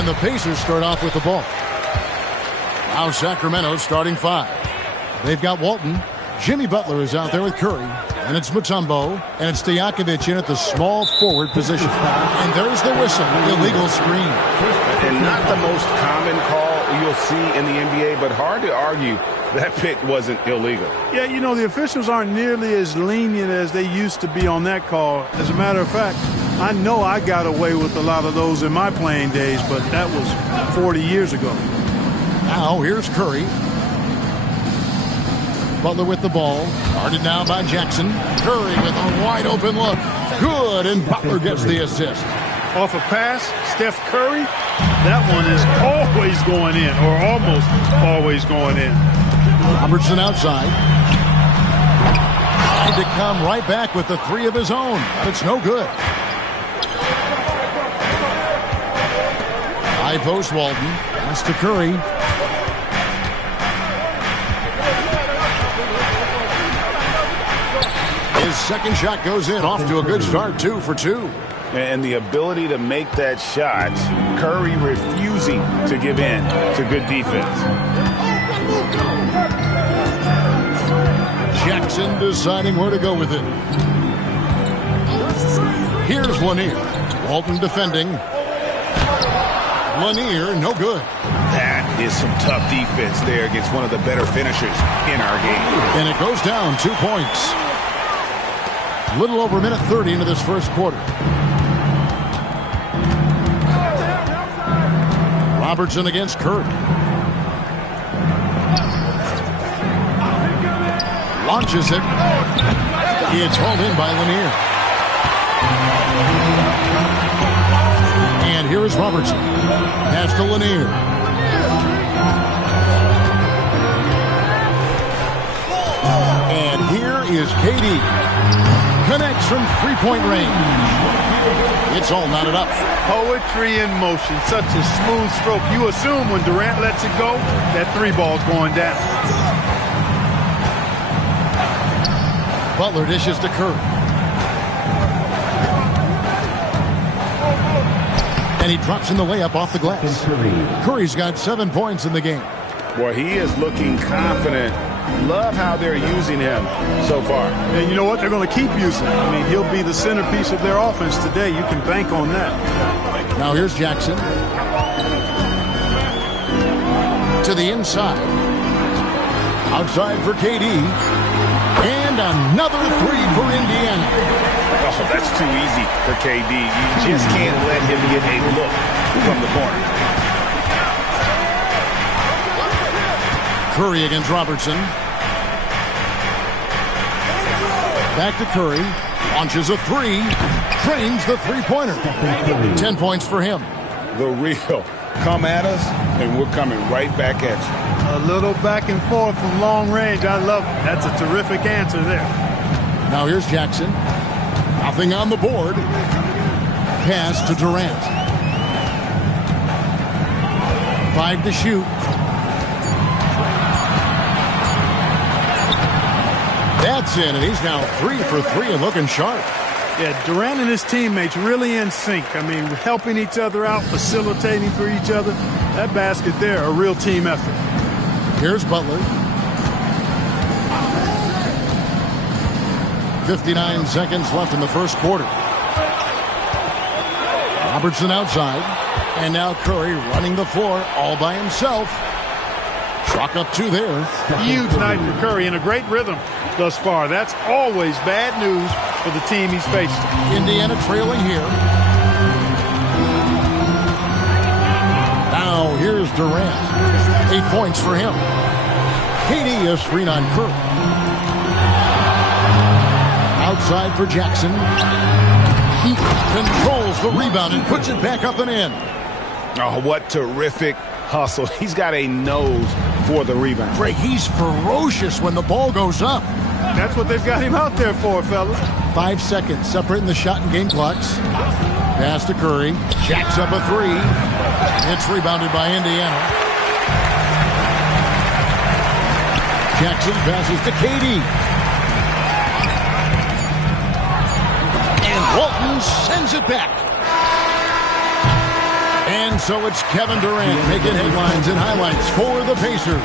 And the Pacers start off with the ball. Now Sacramento starting five. They've got Walton. Jimmy Butler is out there with Curry. And it's Mutombo. And it's Stojakovic in at the small forward position. And there's the whistle. Illegal screen. And not the most common call you'll see in the NBA, but hard to argue that pick wasn't illegal. Yeah, you know, the officials aren't nearly as lenient as they used to be on that call. As a matter of fact, I know I got away with a lot of those in my playing days, but that was 40 years ago. Now here's Curry. Butler with the ball. Guarded now by Jackson. Curry with a wide open look. Good, and Butler gets the assist. Off a pass, Steph Curry, that one is always going in, or almost always going in. Robertson outside. Tried to come right back with the three of his own, but it's no good. High post Walton. Pass to Curry. His second shot goes in. Off to a good start, 2 for 2. And the ability to make that shot, Curry refusing to give in to good defense. Jackson deciding where to go with it. Here's Lanier. Walton defending. Lanier, no good. That is some tough defense there against one of the better finishers in our game. And it goes down 2 points. Little over a minute 30 into this first quarter. Robertson against Curry. Launches it. It's hauled in by Lanier. And here is Robertson. Pass to Lanier. And here is KD. Connects from three-point range. It's all knotted up. Poetry in motion. Such a smooth stroke. You assume when Durant lets it go, that three ball's going down. Butler dishes to Curry. And he drops in the layup off the glass. Curry's got 7 points in the game. Boy, he is looking confident. Love how they're using him so far. And you know what? They're going to keep using him. I mean, he'll be the centerpiece of their offense today. You can bank on that. Now here's Jackson. To the inside. Outside for KD. And another three for Indiana. Oh, that's too easy for KD. You just can't let him get a look from the corner. Curry against Robertson. Back to Curry. Launches a three. Trains the three-pointer. 10 points for him. the real. Come at us, and we're coming right back at you. A little back and forth from long range. I love it. That's a terrific answer there. Now here's Jackson. Nothing on the board. Pass to Durant. 5 to shoot. That's in, and he's now 3 for 3 and looking sharp. Yeah, Durant and his teammates really in sync. I mean, helping each other out, facilitating for each other. That basket there, a real team effort. Here's Butler. 59 seconds left in the first quarter. Robertson outside. And now Curry running the floor all by himself. Chalk up 2 there. Huge night for Curry and a great rhythm thus far. That's always bad news for the team he's facing. Indiana trailing here. Now here's Durant. 8 points for him. KD is screen on Curry. Outside for Jackson. He controls the rebound and puts it back up and in. Oh, what terrific hustle. He's got a nose for the rebound. Greg, he's ferocious when the ball goes up. That's what they've got him out there for, fellas. 5 seconds separating the shot and game clocks. Pass to Curry. Jacks up a 3. It's rebounded by Indiana. Jackson passes to KD. And Walton sends it back. And so it's Kevin Durant making headlines and highlights for the Pacers.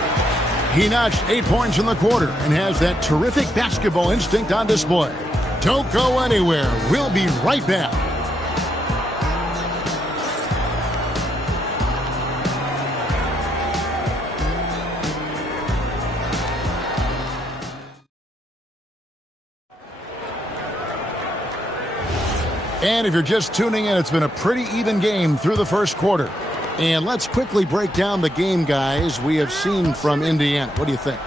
He notched 8 points in the quarter and has that terrific basketball instinct on display. Don't go anywhere. We'll be right back. And if you're just tuning in, it's been a pretty even game through the first quarter. And let's quickly break down the game, guys, we have seen from Indiana. What do you think?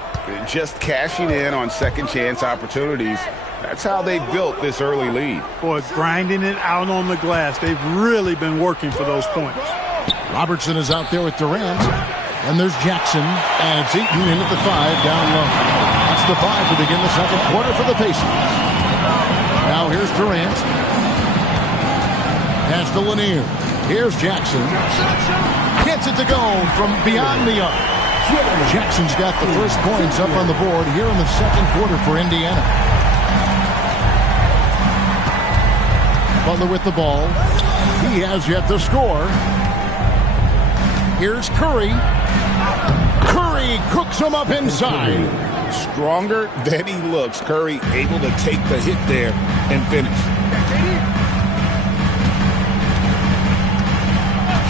Just cashing in on second chance opportunities. That's how they built this early lead. Boy, grinding it out on the glass. They've really been working for those points. Robertson is out there with Durant. And there's Jackson. And it's Eaton in at the 5 down low. That's the 5 to begin the second quarter for the Pacers. Now here's Durant. Pass to Lanier. Here's Jackson. Gets it to go from beyond the arc. Jackson's got the first points up on the board here in the second quarter for Indiana. Butler with the ball. He has yet to score. Here's Curry. Curry cooks him up inside. Stronger than he looks. Curry able to take the hit there and finish.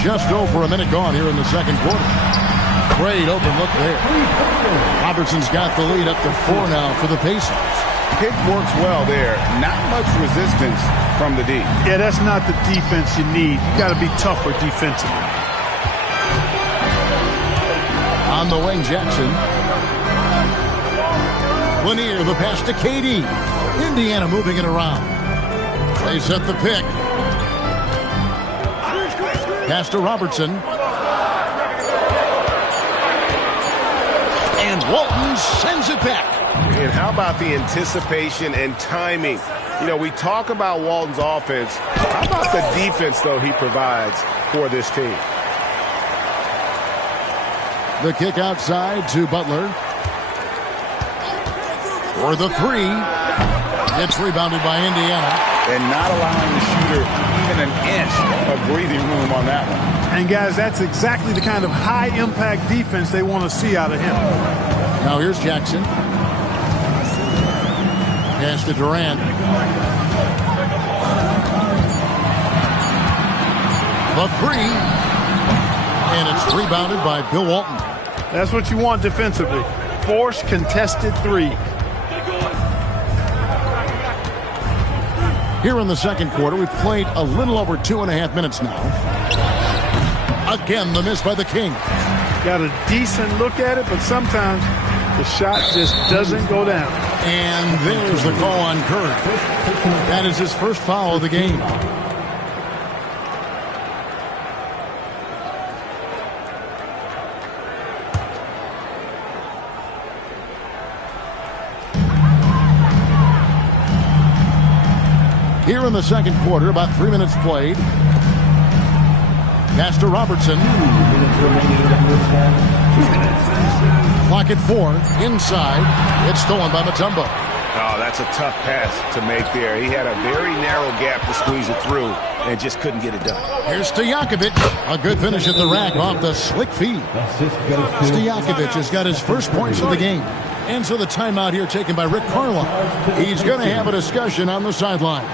Just over a minute gone here in the second quarter. Great open look there. Robertson's got the lead up to 4 now for the Pacers. Pick works well there. Not much resistance from the D. Yeah, that's not the defense you need. You got to be tougher defensively. On the wing, Jackson. Lanier, the pass to KD. Indiana moving it around. They set the pick. Pass to Robertson. And Walton sends it back. And how about the anticipation and timing? You know, we talk about Walton's offense. How about the defense, though, he provides for this team? The kick outside to Butler. For the 3. It's rebounded by Indiana. And not allowing the shooter even an inch of breathing room on that one. And, guys, that's exactly the kind of high-impact defense they want to see out of him. Now here's Jackson. Pass to Durant. The 3. And it's rebounded by Bill Walton. That's what you want defensively. Force contested 3. Here in the second quarter, we've played a little over 2.5 minutes now. Again, the miss by the King. Got a decent look at it, but sometimes the shot just doesn't go down. And there's the call on Curry. That is his first foul of the game. in the second quarter, about 3 minutes played. Pass to Robertson. 2 minutes remaining in the first half. 2 minutes. Clock at 4. Inside. It's stolen by Mutombo. Oh, that's a tough pass to make there. He had a very narrow gap to squeeze it through and just couldn't get it done. Here's Stojakovic. A good finish at the rack off the slick feed. Stojakovic has got his first points of the game. And so the timeout here taken by Rick Carlisle. He's going to have a discussion on the sideline.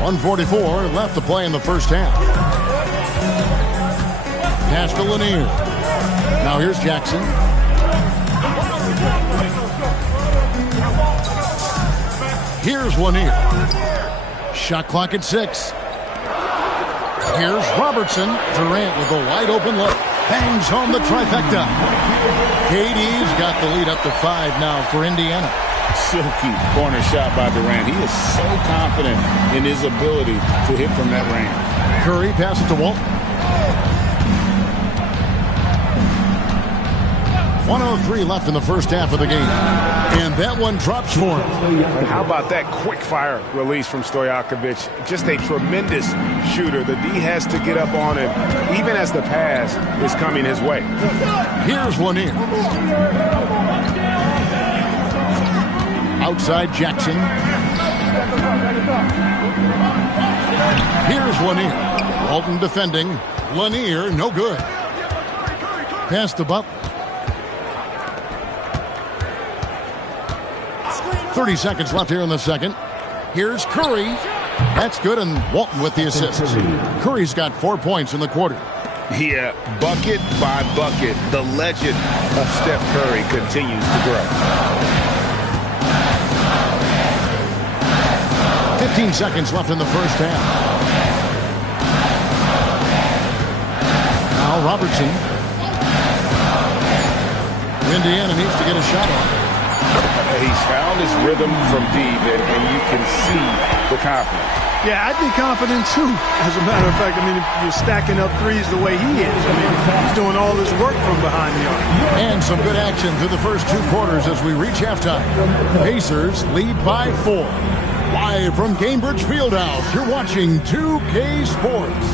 .144 left to play in the first half. Pass to Lanier. Now here's Jackson. Here's Lanier. Shot clock at 6. Here's Robertson. Durant with a wide open look. Bangs home the trifecta. KD's got the lead up to 5 now for Indiana. Silky corner shot by Durant. He is so confident in his ability to hit from that range. Curry passes to Walton. 1:03 left in the first half of the game. And that one drops for him. And how about that quick fire release from Stojakovic? Just a tremendous shooter. The D has to get up on him even as the pass is coming his way. Here's Lanier. Outside Jackson. Here's Lanier. Walton defending. Lanier, no good. Pass to Butler. 30 seconds left here in the second. Here's Curry. That's good, and Walton with the assist. Curry's got 4 points in the quarter. Yeah, bucket by bucket, the legend of Steph Curry continues to grow. 15 seconds left in the first half. Now Robertson. Indiana needs to get a shot off. He's found his rhythm from deep, and you can see the confidence. Yeah, I'd be confident too. As a matter of fact, I mean, if you're stacking up threes the way he is, I mean, he's doing all this work from behind the arc. And some good action through the first 2 quarters as we reach halftime. Pacers lead by 4. Live from Gainbridge Fieldhouse, you're watching 2K Sports.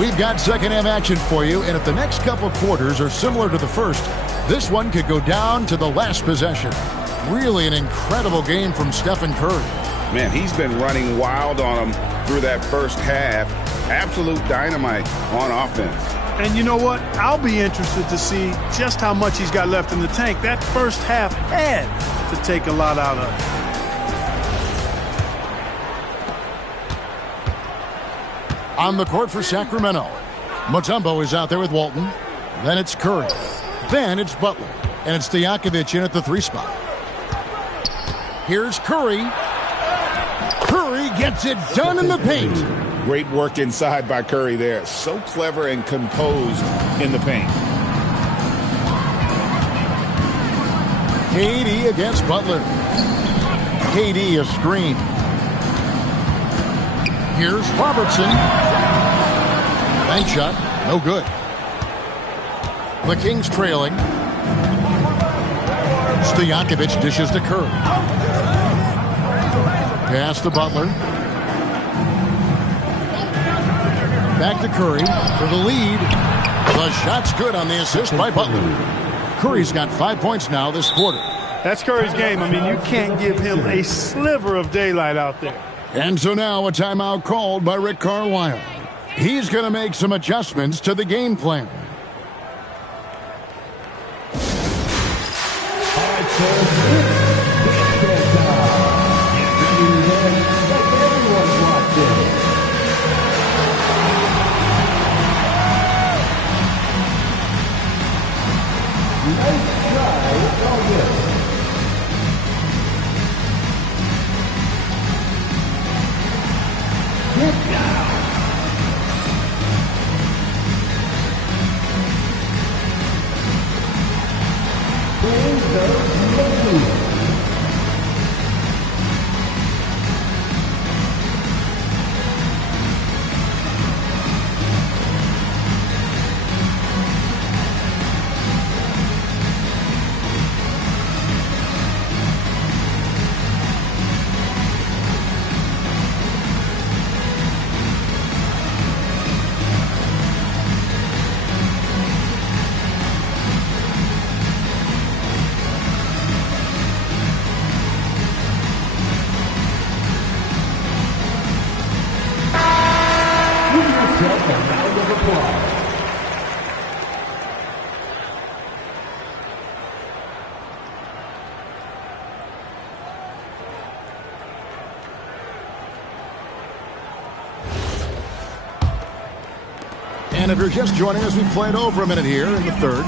We've got second half action for you, and if the next couple quarters are similar to the first, this one could go down to the last possession. Really an incredible game from Stephen Curry. Man, he's been running wild on them through that first half. Absolute dynamite on offense. And you know what? I'll be interested to see just how much he's got left in the tank. That first half had to take a lot out of it. On the court for Sacramento, Mutombo is out there with Walton. Then it's Curry. Then it's Butler. And it's Stojakovic in at the 3 spot. Here's Curry. Curry gets it done in the paint. Great work inside by Curry there. So clever and composed in the paint. KD against Butler. KD a screen. Here's Robertson. Bank shot, no good. The Kings trailing. Stojakovic dishes to Curry. Pass to Butler. Back to Curry for the lead. The shot's good on the assist by Butler. Curry's got 5 points now this quarter. That's Curry's game. I mean, you can't give him a sliver of daylight out there. And so now a timeout called by Rick Carlisle. He's going to make some adjustments to the game plan. And if you're just joining us, we played over a minute here in the third.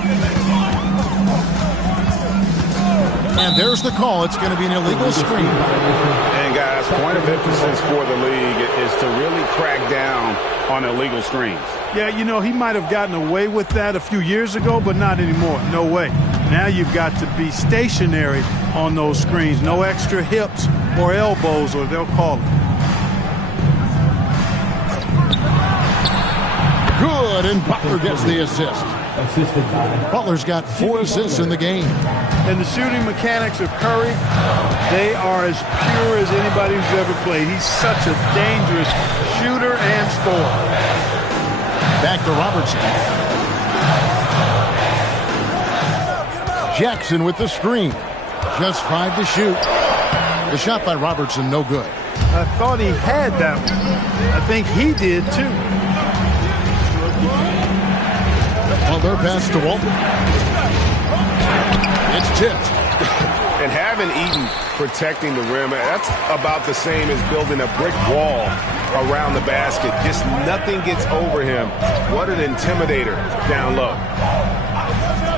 And there's the call. It's going to be an illegal screen. And guys, point of emphasis for the league is to really crack down on illegal screens. Yeah, you know, he might have gotten away with that a few years ago, but not anymore. No way. Now you've got to be stationary on those screens. No extra hips or elbows, or they'll call it. Good, and Butler gets the assist. Butler's got 4 assists in the game. And the shooting mechanics of Curry, they are as pure as anybody who's ever played. He's such a dangerous shooter and scorer. Back to Robertson. Jackson with the screen. Just 5 to shoot. The shot by Robertson, no good. I thought he had that one. I think he did, too. Butler pass to Walton. It's tipped. And having Eaton protecting the rim, that's about the same as building a brick wall around the basket. Just nothing gets over him. What an intimidator down low.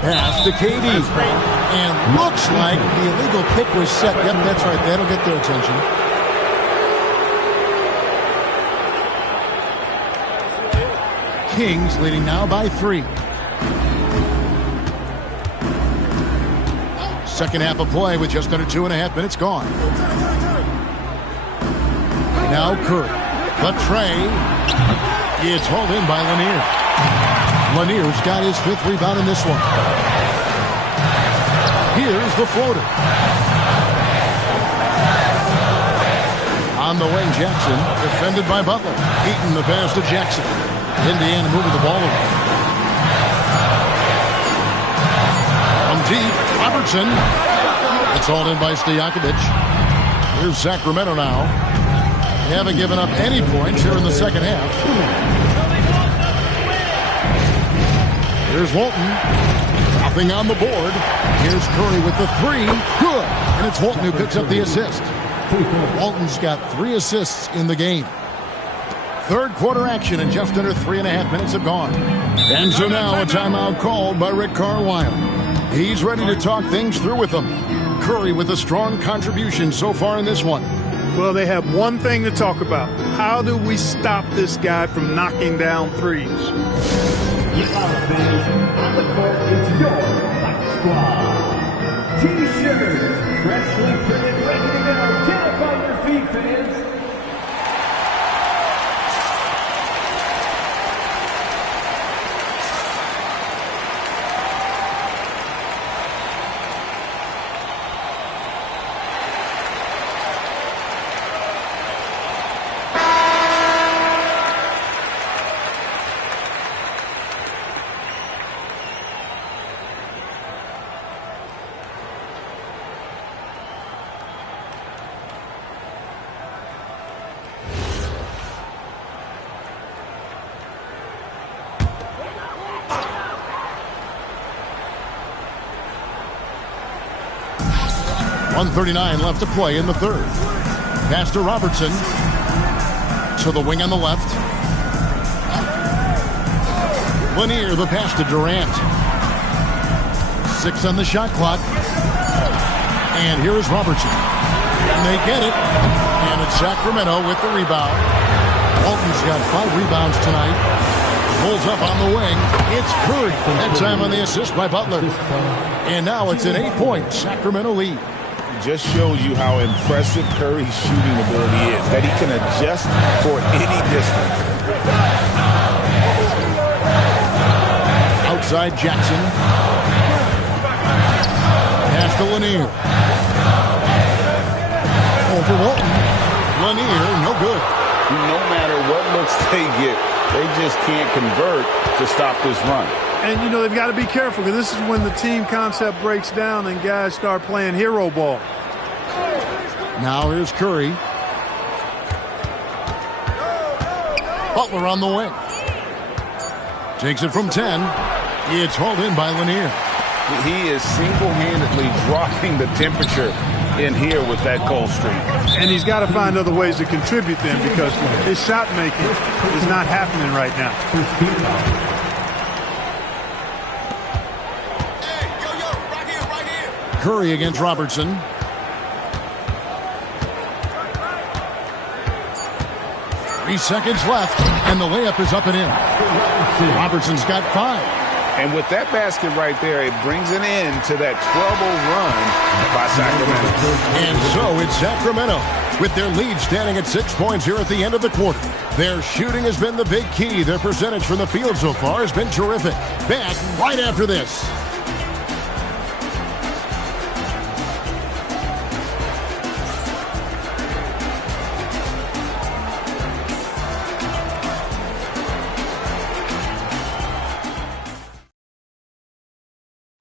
Pass to KD. And looks like the illegal pick was set. Yep, that's right. That'll get their attention. Kings leading now by 3. Second half of play with just under 2.5 minutes gone. Now Curry. The tray. It's hauled in by Lanier. Lanier's got his 5th rebound in this one. Here's the floater. On the wing, Jackson, defended by Butler. Eaton the pass to Jackson. Indiana moving the ball away. From deep, Robertson. It's hauled in by Stojakovic. Here's Sacramento now. They haven't given up any points here in the second half. Here's Walton. Nothing on the board. Here's Curry with the three. Good. And it's Walton who picks up the assist. Walton's got 3 assists in the game. Third quarter action, and just under 3.5 minutes have gone. And so now a timeout called by Rick Carlisle. He's ready to talk things through with them. Curry with a strong contribution so far in this one. Well, they have one thing to talk about. How do we stop this guy from knocking down threes? Get out, fans. On the court, it's your Fight Squad. T-shirts, freshly printed, ready to go. Get up on your feet, fans. .139 left to play in the third. Pass to Robertson. To the wing on the left. Lanier, the pass to Durant. 6 on the shot clock. And here is Robertson. And they get it. And it's Sacramento with the rebound. Walton's got 5 rebounds tonight. Pulls up on the wing. It's Curry. That time on the assist by Butler. And now it's an 8-point Sacramento lead. Just shows you how impressive Curry's shooting ability is, that he can adjust for any distance. Outside Jackson. Pass to Lanier. Over Walton. Lanier, no good. No matter what looks they get, they just can't convert to stop this run. And, you know, they've got to be careful because this is when the team concept breaks down and guys start playing hero ball. Now here's Curry. Butler on the wing. Takes it from 10. It's hauled in by Lanier. He is single-handedly dropping the temperature in here with that cold streak. And he's got to find other ways to contribute then because his shot making is not happening right now. Curry against Robertson. Three seconds left, and the layup is up and in. Robertson's got 5. And with that basket right there, it brings an end to that 12-0 run by Sacramento. And so it's Sacramento with their lead standing at 6 points here at the end of the quarter. Their shooting has been the big key. Their percentage from the field so far has been terrific. Back right after this.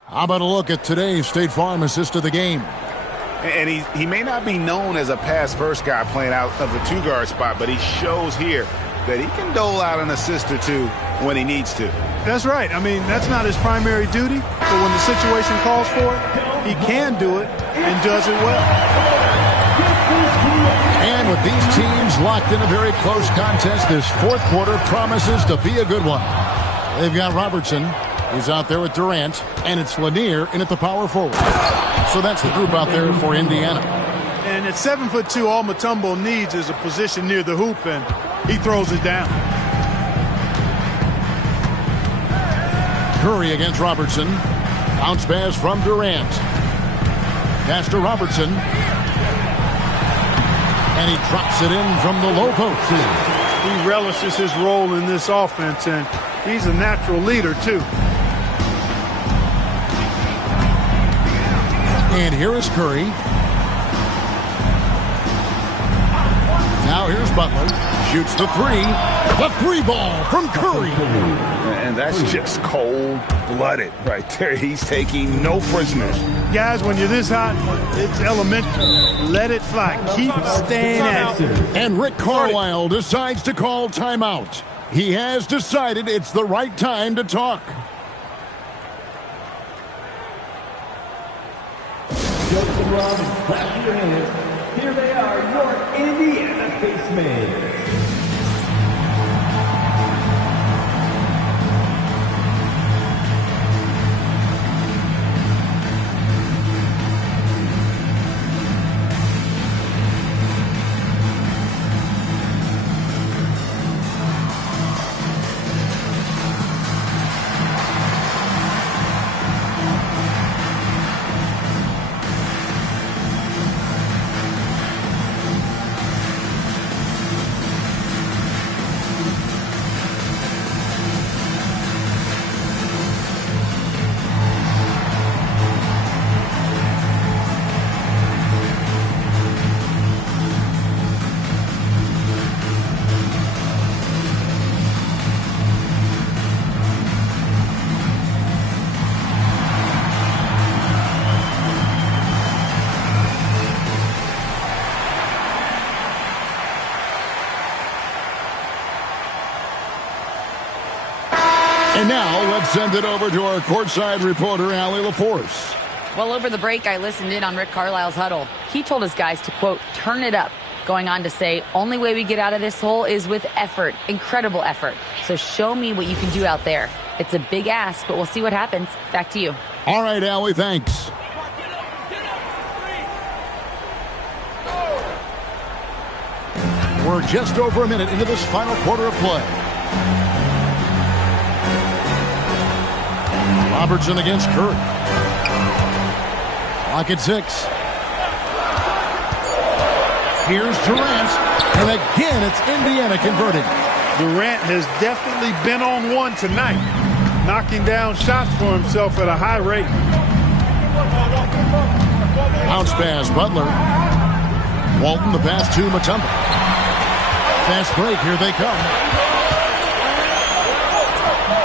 How about a look at today's State Farm assist of the game? And he may not be known as a pass-first guy playing out of the 2-guard spot, but he shows here that he can dole out an assist or 2 when he needs to. That's right. I mean, that's not his primary duty, but when the situation calls for it, he can do it and does it well. And with these teams locked in a very close contest, this fourth quarter promises to be a good one. They've got Robertson. He's out there with Durant, and it's Lanier in at the power forward. So that's the group out there for Indiana. And at 7'2", all Mutombo needs is a position near the hoop, and he throws it down. Curry against Robertson. Bounce pass from Durant. Pass to Robertson. And he drops it in from the low post. He relishes his role in this offense, and he's a natural leader, too. And here is Curry. Now here's Butler. Shoots the 3. The three ball from Curry. And that's just cold-blooded right there. He's taking no prisoners. Guys, when you're this hot, it's elementary. Let it fly. Keep staying at it. And Rick Carlisle decides to call timeout. He has decided it's the right time to talk. Jokes and Rob, clap your hands. Here they are, your Indiana basemen. And now let's send it over to our courtside reporter, Allie LaForce. Well, over the break, I listened in on Rick Carlisle's huddle. He told his guys to, quote, turn it up, going on to say, only way we get out of this hole is with effort, incredible effort. So show me what you can do out there. It's a big ask, but we'll see what happens. Back to you. All right, Allie, thanks. We're just over a minute into this final quarter of play. Robertson against Curry. Clock at 6. Here's Durant. And again, it's Indiana converting. Durant has definitely been on one tonight, knocking down shots for himself at a high rate. Bounce pass, Butler. Walton, the pass to Mutombo. Fast break, here they come.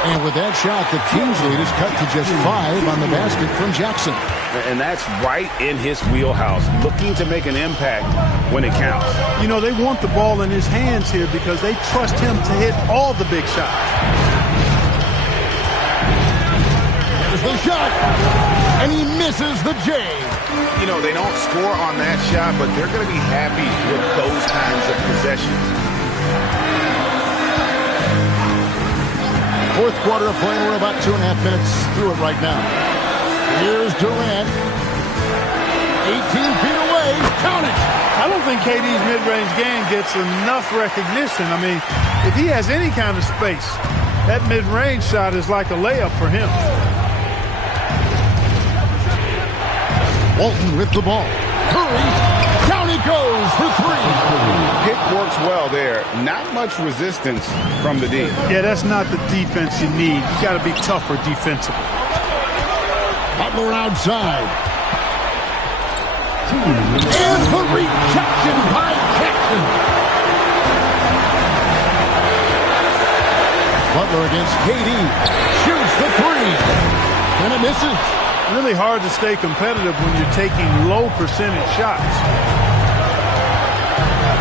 And with that shot, the Kings lead is cut to just 5 on the basket from Jackson. And that's right in his wheelhouse, looking to make an impact when it counts. You know, they want the ball in his hands here because they trust him to hit all the big shots. There's the shot, and he misses the J. You know, they don't score on that shot, but they're going to be happy with those kinds of possessions. Fourth quarter of play, we're about 2.5 minutes through it right now. Here's Durant. 18 feet away. Count it. I don't think KD's mid-range game gets enough recognition. I mean, if he has any kind of space, that mid-range shot is like a layup for him. Walton with the ball. Curry. Down he goes for 3. Pick works well there. Not much resistance from the D. Yeah, that's not the defense you need. You got to be tougher defensively. Butler outside. And the rejection by Jackson. Butler against KD. Shoots the 3. And it misses. Really hard to stay competitive when you're taking low percentage shots.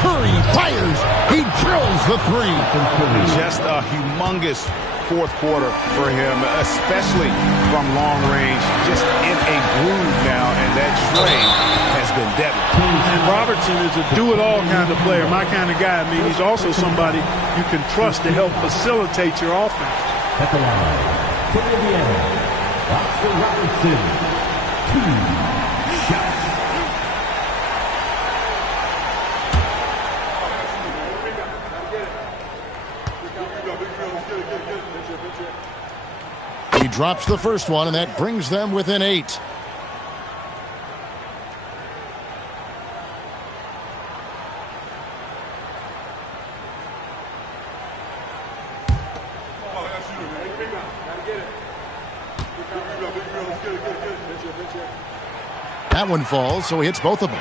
Curry fires. He drills the 3. Just a humongous fourth quarter for him, especially from long range. Just in a groove now, and that trade has been deadly. And Robertson is a do-it-all kind of player, my kind of guy. I mean, he's also somebody you can trust to help facilitate your offense. At the line, for Indiana, Oscar Robertson, 2 shots. He drops the first one, and that brings them within 8. That one falls, so he hits both of them.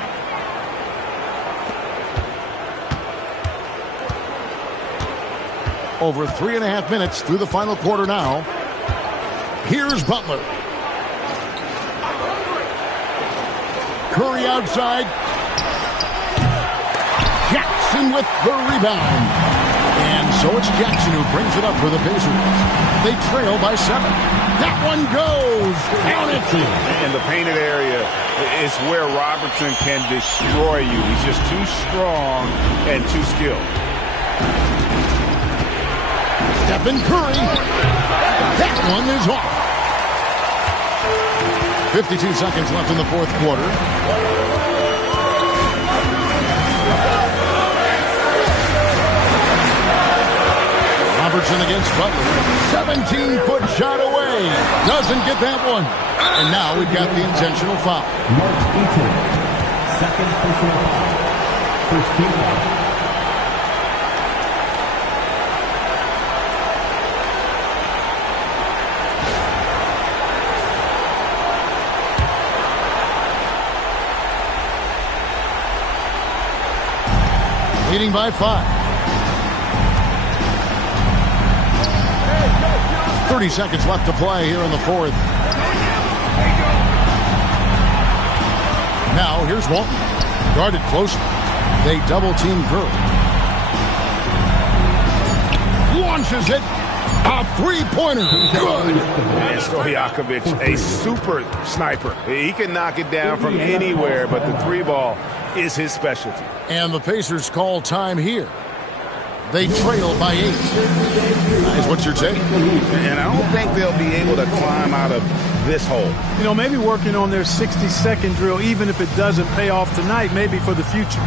Over 3.5 minutes through the final quarter now. Here's Butler. Curry outside. Jackson with the rebound. And so it's Jackson who brings it up for the Pacers. They trail by 7. That one goes. Count it. In the painted area is where Robertson can destroy you. He's just too strong and too skilled. Stephen Curry. That one is off. 52 seconds left in the fourth quarter. Robertson against Butler. 17-foot shot away. Doesn't get that one. And now we've got the intentional foul. Mark Eaton, second personal foul. First team foul. Leading by 5. 30 seconds left to play here in the fourth. Now here's Walton. Guarded closely. They double-team Curry. Launches it. A three-pointer. Good. And Stojakovic, a super sniper. He can knock it down from anywhere, but the three ball is his specialty. And the Pacers call time here. They trail by 8. Guys, what's your take? And I don't think they'll be able to climb out of this hole. You know, maybe working on their 60-second drill, even if it doesn't pay off tonight, maybe for the future.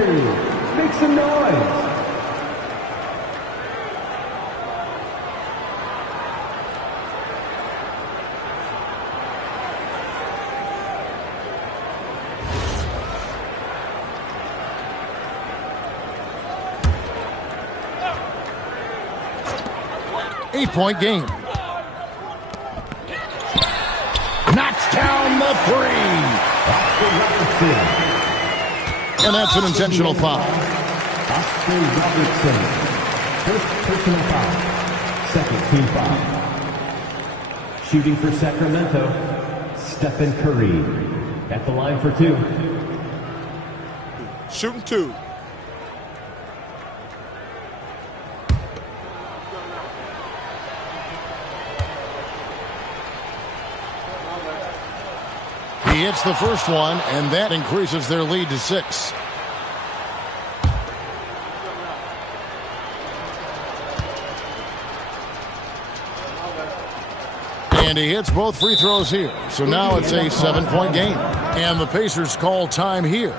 Make some noise. Eight-point game. Knocks down the three. And that's an intentional foul. Oscar Robertson. First personal foul. Second team foul. Shooting for Sacramento, Stephen Curry. At the line for 2. Shooting 2. He hits the first one, and that increases their lead to 6. And he hits both free throws here. So now it's a 7-point game. And the Pacers call time here.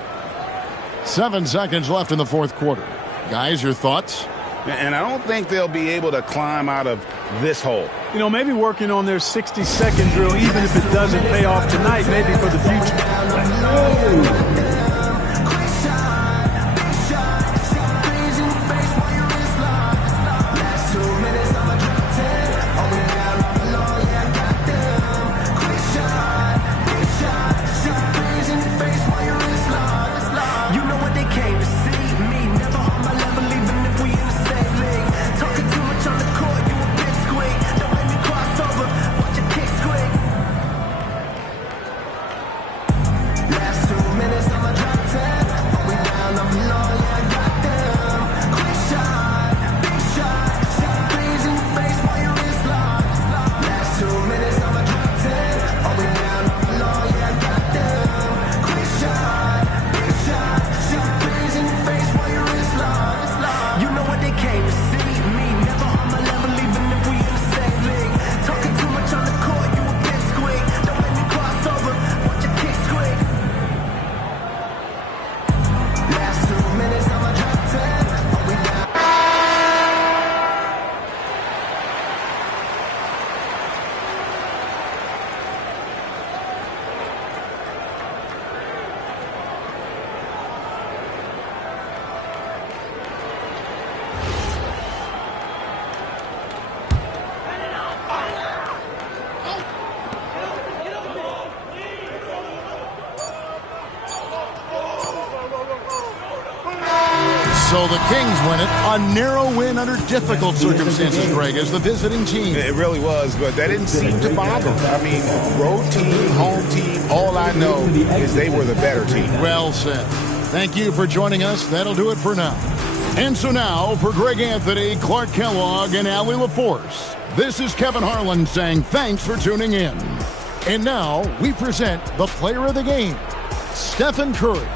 7 seconds left in the fourth quarter. Guys, your thoughts? And I don't think they'll be able to climb out of this hole. You know, maybe working on their 60-second drill, even if it doesn't pay off tonight, maybe for the future. Last 2 minutes. the Kings win it. A narrow win under difficult circumstances, Greg, as the visiting team. It really was, but that didn't seem to bother. I mean, road team, home team, all I know is they were the better team. Well said. Thank you for joining us. That'll do it for now. And so now, for Greg Anthony, Clark Kellogg, and Allie LaForce, this is Kevin Harlan saying thanks for tuning in. And now, we present the player of the game, Stephen Curry.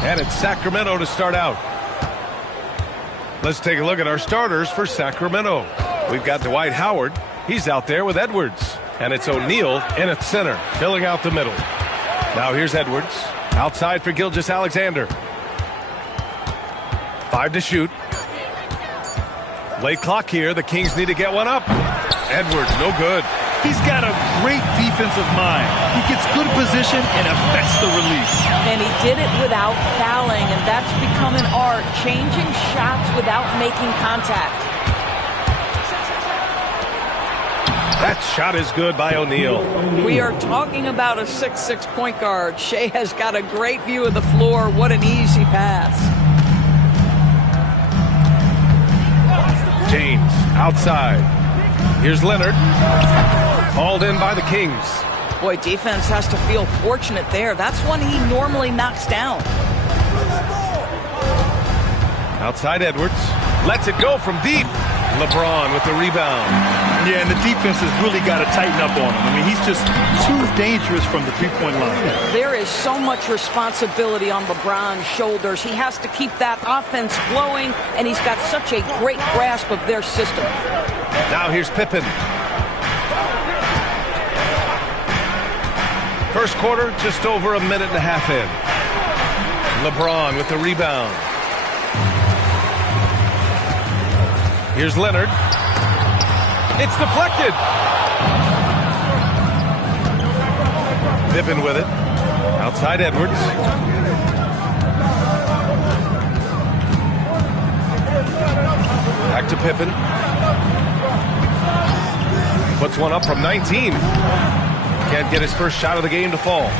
And it's Sacramento to start out. Let's take a look at our starters for Sacramento. We've got Dwight Howard. He's out there with Edwards. And it's O'Neal in at center, filling out the middle. Now here's Edwards. Outside for Gilgeous-Alexander. 5 to shoot. Late clock here. The Kings need to get one up. Edwards, no good. He's got a great defensive mind. He gets good position and affects the release. And he did it without fouling, and that's become an art, changing shots without making contact. That shot is good by O'Neal. We are talking about a 6'6" point guard. Shea has got a great view of the floor. What an easy pass. James outside. Here's Leonard. Hauled in by the Kings. Boy, defense has to feel fortunate there. That's one he normally knocks down. Outside Edwards. Lets it go from deep. LeBron with the rebound. Yeah, and the defense has really got to tighten up on him. I mean, he's just too dangerous from the three-point line. There is so much responsibility on LeBron's shoulders. He has to keep that offense flowing, and he's got such a great grasp of their system. Now here's Pippen. First quarter, just over a minute and a half in. LeBron with the rebound. Here's Leonard. It's deflected. Pippen with it. Outside Edwards. Back to Pippen. Puts one up from 19. Can't get his first shot of the game to fall.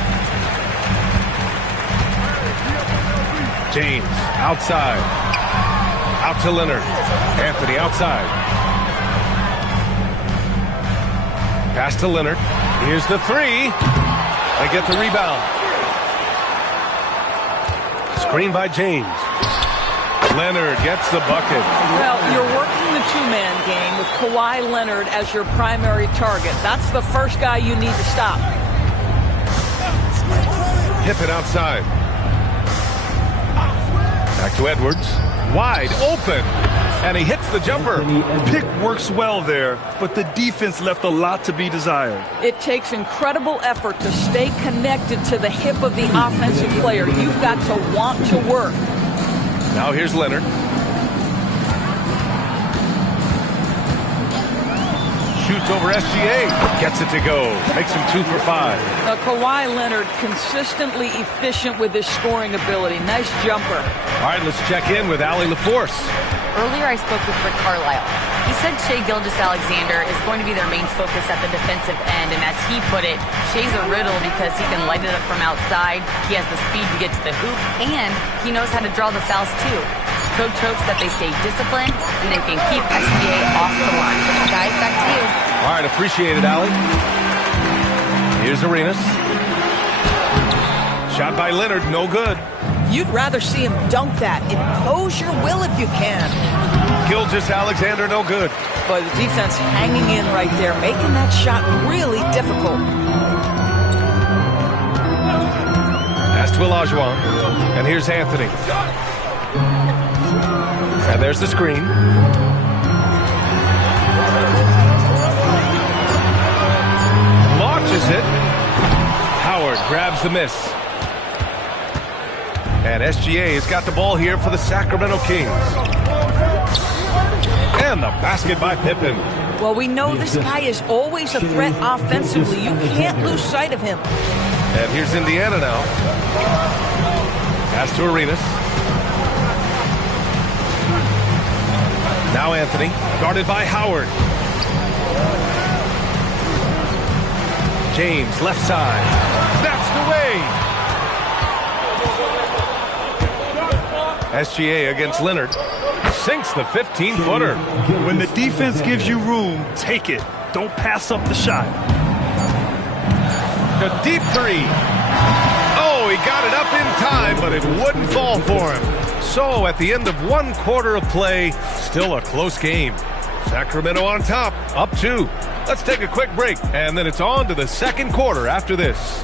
James outside. Out to Leonard. Anthony outside. Pass to Leonard. Here's the three. They get the rebound. Screen by James. Leonard gets the bucket. Well, you're working the two-man game with Kawhi Leonard as your primary target. That's the first guy you need to stop. Pippen outside. Back to Edwards. Wide open. And he hits the jumper. Pick works well there, but the defense left a lot to be desired. It takes incredible effort to stay connected to the hip of the offensive player. You've got to want to work. Now here's Leonard. Shoots over SGA. Gets it to go. Makes him 2 for 5. Kawhi Leonard consistently efficient with his scoring ability. Nice jumper. All right, let's check in with Allie LaForce. Earlier, I spoke with Rick Carlisle. He said Shai Gilgeous-Alexander is going to be their main focus at the defensive end, and as he put it, Shai's a riddle because he can light it up from outside, he has the speed to get to the hoop, and he knows how to draw the fouls too. Coach hopes that they stay disciplined and they can keep SGA off the line. Guys, back to you. All right, appreciate it, Allie. Here's Arenas. Shot by Leonard, no good. You'd rather see him dunk that. Impose your will if you can. Gilgeous-Alexander no good. But the defense hanging in right there, making that shot really difficult. Pass to Olajuwon. And here's Anthony. And there's the screen. Launches it. Howard grabs the miss. And SGA has got the ball here for the Sacramento Kings. And the basket by Pippen. Well, we know this guy is always a threat offensively. You can't lose sight of him. And here's Indiana now. Pass to Arenas. Now Anthony, guarded by Howard. James, left side. Snatched away. SGA against Leonard. Sinks the 15-footer. When the defense gives you room, take it. Don't pass up the shot. A deep three. Oh, he got it up in time, but it wouldn't fall for him. So at the end of 1 quarter of play, still a close game. Sacramento on top, up 2. Let's take a quick break, and then it's on to the second quarter after this.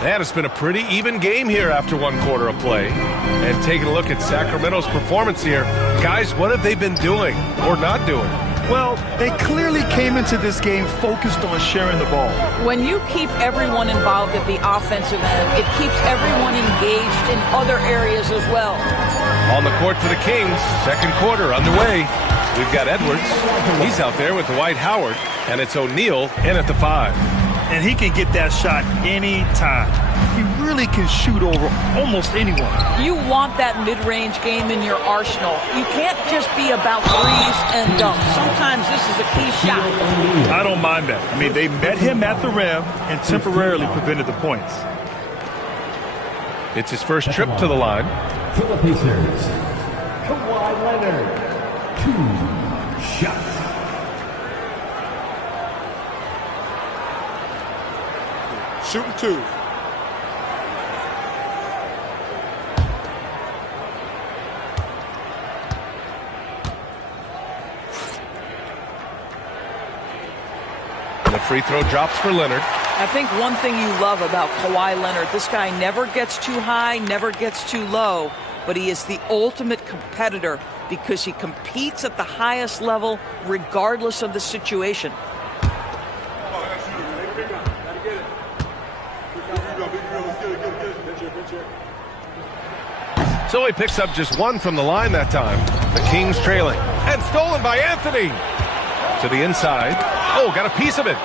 And it's been a pretty even game here after 1 quarter of play. And taking a look at Sacramento's performance here, guys, what have they been doing or not doing? Well, they clearly came into this game focused on sharing the ball. When you keep everyone involved at the offensive end, it keeps everyone engaged in other areas as well. On the court for the Kings, second quarter underway. We've got Edwards. He's out there with Dwight Howard, and it's O'Neal in at the 5. And he can get that shot anytime. He really can shoot over almost anyone. You want that mid-range game in your arsenal. You can't just be about threes and dunks. Sometimes this is a key shot. I don't mind that. I mean, they met him at the rim and temporarily prevented the points. It's his first trip to the line. For the Pacers, Kawhi Leonard, 2 shots. Shooting 2. And the free throw drops for Leonard. I think one thing you love about Kawhi Leonard, this guy never gets too high, never gets too low, but he is the ultimate competitor because he competes at the highest level regardless of the situation. So he picks up just 1 from the line that time. The Kings trailing. And stolen by Anthony. To the inside. Oh, got a piece of it.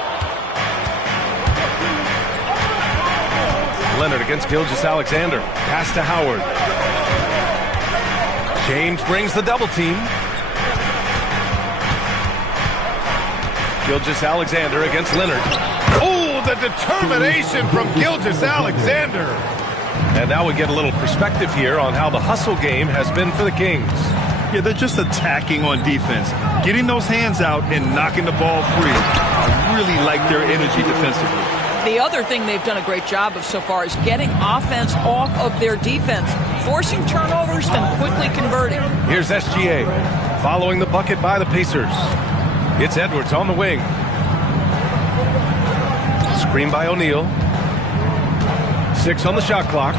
Leonard against Gilgeous-Alexander. Pass to Howard. James brings the double team. Gilgeous-Alexander against Leonard. Oh, the determination from Gilgeous-Alexander. And now we get a little perspective here on how the hustle game has been for the Kings. Yeah, they're just attacking on defense. Getting those hands out and knocking the ball free. I really like their energy defensively. The other thing they've done a great job of so far is getting offense off of their defense, forcing turnovers and quickly converting. Here's SGA following the bucket by the Pacers. It's Edwards on the wing. Screen by O'Neal. 6 on the shot clock.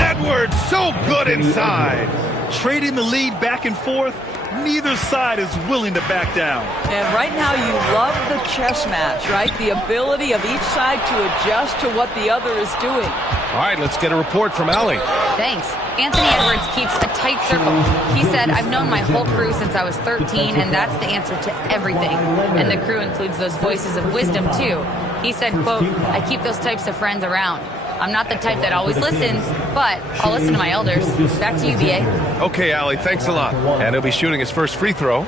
Edwards so good inside. Trading the lead back and forth. Neither side is willing to back down. And right now you love the chess match, right? The ability of each side to adjust to what the other is doing. All right, let's get a report from Allie. Thanks. Anthony Edwards keeps a tight circle. He said, I've known my whole crew since I was 13, and that's the answer to everything. And the crew includes those voices of wisdom, too. He said, quote, I keep those types of friends around. I'm not the type that always listens, but I'll listen to my elders. Back to you, B.A. Okay, Allie, thanks a lot. And he'll be shooting his first free throw.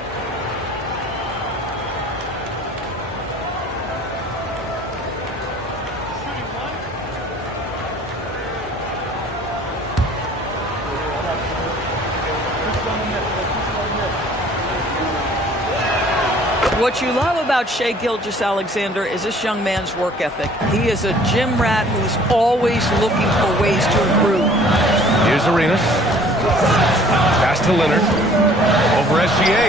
What you love about Shai Gilgeous-Alexander is this young man's work ethic. He is a gym rat who's always looking for ways to improve. Here's Arenas. Pass to Leonard. Over SGA.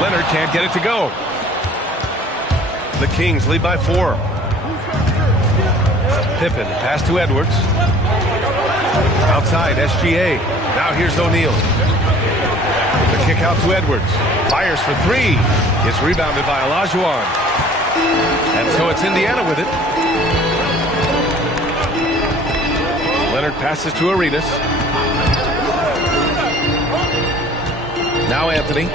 Leonard can't get it to go. The Kings lead by 4. Pippen, pass to Edwards. Outside, SGA. Now here's O'Neal. The kick out to Edwards. Fires for 3. It's rebounded by Olajuwon. And so it's Indiana with it. Leonard passes to Arenas. Now Anthony.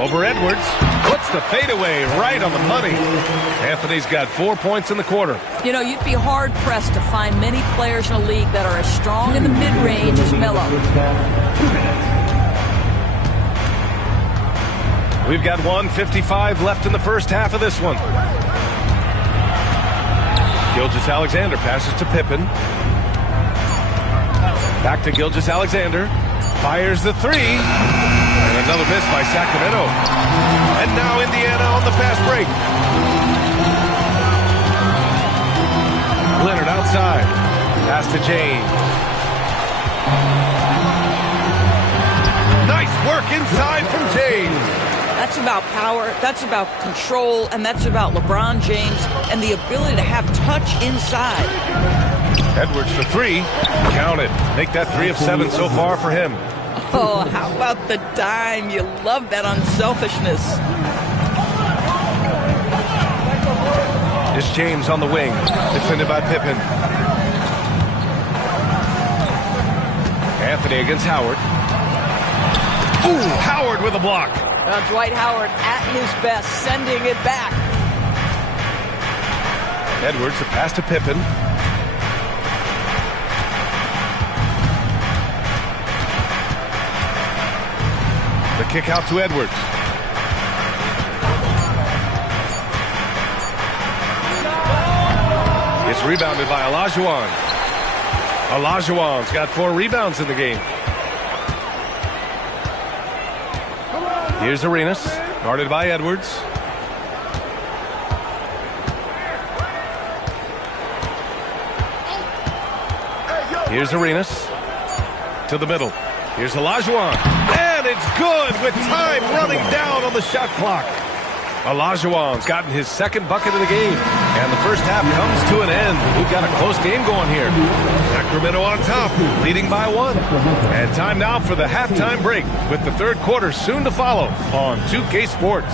Over Edwards. Puts the fadeaway right on the money. Anthony's got 4 points in the quarter. You know, you'd be hard-pressed to find many players in the league that are as strong in the mid-range as Melo. We've got 1:55 left in the first half of this one. Gilgeous-Alexander passes to Pippen. Back to Gilgeous-Alexander. Fires the 3. And another miss by Sacramento. And now Indiana on the fast break. Leonard outside. Pass to James. Nice work inside from James. That's about power, that's about control, and that's about LeBron James and the ability to have touch inside. Edwards for 3. Counted. Make that 3 of 7 so far for him. Oh, how about the dime? You love that unselfishness. It's James on the wing. Defended by Pippen. Anthony against Howard. Ooh, Howard with a block. Dwight Howard at his best, sending it back. Edwards, the pass to Pippen. The kick out to Edwards. It's rebounded by Olajuwon. Olajuwon's got 4 rebounds in the game. Here's Arenas, guarded by Edwards. Here's Arenas to the middle. Here's Olajuwon. And it's good with time running down on the shot clock. Olajuwon's gotten his second bucket of the game. And the first half comes to an end. We've got a close game going here. Sacramento on top, leading by 1. And time now for the halftime break, with the third quarter soon to follow on 2K Sports.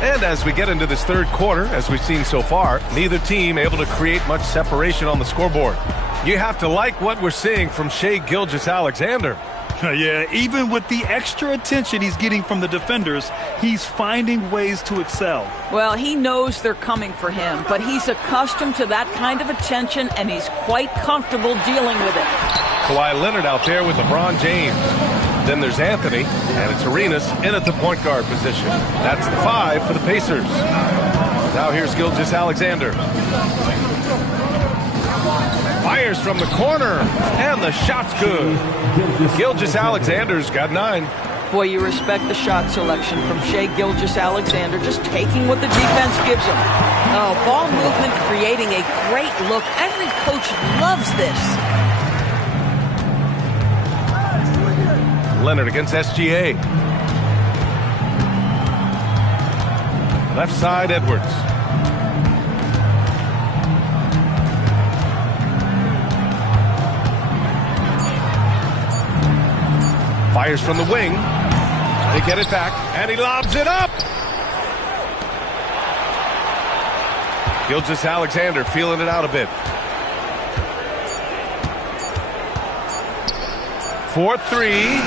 And as we get into this third quarter, as we've seen so far, neither team able to create much separation on the scoreboard. You have to like what we're seeing from Shai Gilgeous-Alexander. Yeah, even with the extra attention he's getting from the defenders, he's finding ways to excel. Well, he knows they're coming for him, but he's accustomed to that kind of attention, and he's quite comfortable dealing with it. Kawhi Leonard out there with LeBron James. Then there's Anthony, and it's Arenas in at the point guard position. That's the 5 for the Pacers. Now here's Gilgeous-Alexander. Fires from the corner, and the shot's good. Gilgeous-Alexander's got 9. Boy, you respect the shot selection from Shai Gilgeous-Alexander, just taking what the defense gives him. Oh, ball movement creating a great look. Every coach loves this. Leonard against SGA. Left side, Edwards. Fires from the wing. They get it back, and he lobs it up. Gilgeous-Alexander feeling it out a bit. 4-3.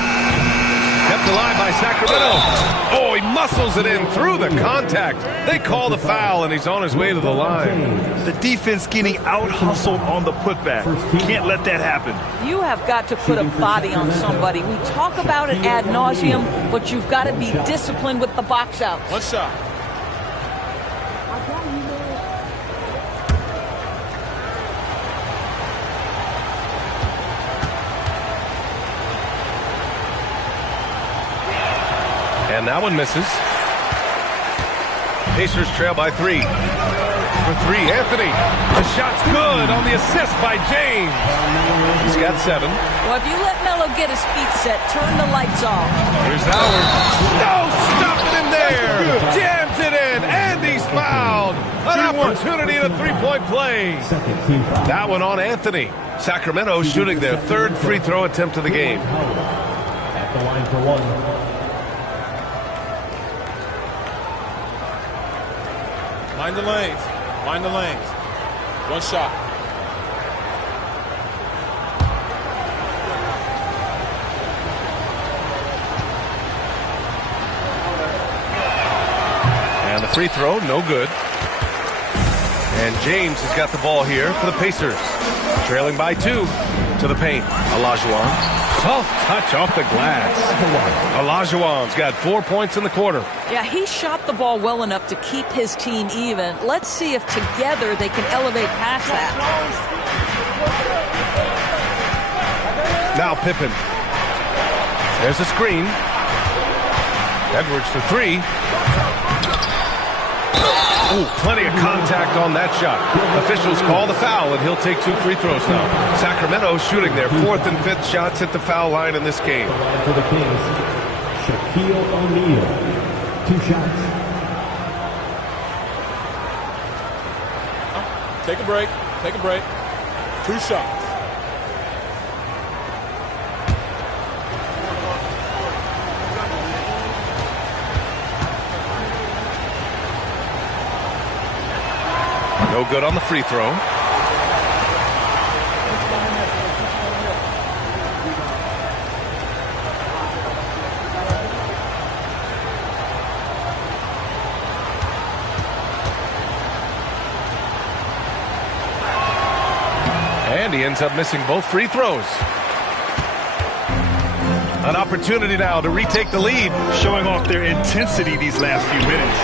Kept alive by Sacramento. Oh, he muscles it in through the contact. They call the foul, and he's on his way to the line. The defense getting out-hustled on the putback. Can't let that happen. You have got to put a body on somebody. We talk about it ad nauseum, but you've got to be disciplined with the box outs. One shot. And that one misses. Pacers trail by 3. For 3, Anthony. The shot's good on the assist by James. He's got 7. Well, if you let Melo get his feet set, turn the lights off. Here's Howard. No, stop it in there. Jams it in, and he's fouled. An opportunity in a three-point play. That one on Anthony. Sacramento shooting their 3rd free throw attempt of the game. At the line for 1. Mind the lanes. Mind the lanes. One shot. And the free throw, no good. And James has got the ball here for the Pacers. Trailing by 2 to the paint. Olajuwon. Soft touch off the glass. Olajuwon's got 4 points in the quarter. Yeah, he shot the ball well enough to keep his team even. Let's see if together they can elevate past that. Now Pippen. There's a screen. Edwards for 3. Ooh, plenty of contact on that shot. Officials call the foul, and he'll take 2 free throws now. Sacramento shooting their 4th and 5th shots at the foul line in this game. For the Kings, Shaquille O'Neal. 2 shots. Take a break. Take a break. 2 shots. No good on the free throw. And he ends up missing both free throws. An opportunity now to retake the lead. Showing off their intensity these last few minutes.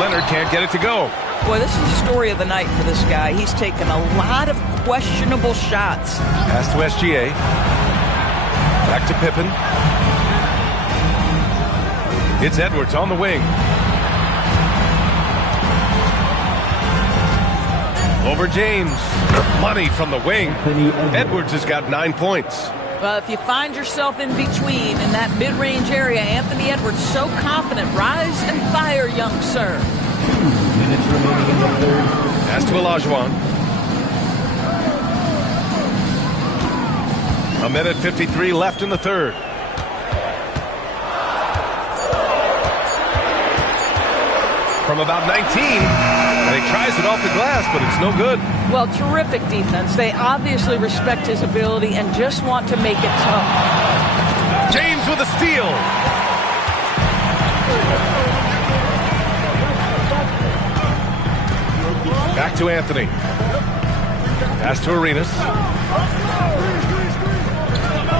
Leonard can't get it to go. Boy, this is the story of the night for this guy. He's taken a lot of questionable shots. Pass to SGA. Back to Pippen. It's Edwards on the wing. Over James. Money from the wing. Edwards has got 9 points. Well, if you find yourself in between in that mid-range area, Anthony Edwards so confident. Rise and fire, young sir. 2 minutes remaining in the 3rd. Pass to Olajuwon. 1:53 left in the 3rd. From about 19, and he tries it off the glass, but it's no good. Well, terrific defense. They obviously respect his ability and just want to make it tough. James with a steal. Back to Anthony. Pass to Arenas.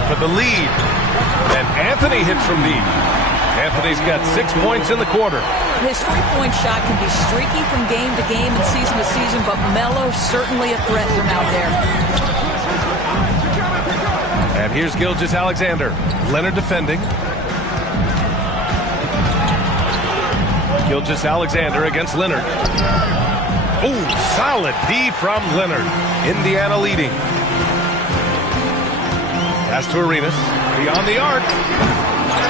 For the lead. And Anthony hits from deep. Anthony's got 6 points in the quarter. His three-point shot can be streaky from game to game and season to season, but Melo certainly a threat from out there. And here's Gilgeous-Alexander. Leonard defending. Gilgeous-Alexander against Leonard. Oh, solid D from Leonard. Indiana leading. Pass to Arenas. Beyond the arc.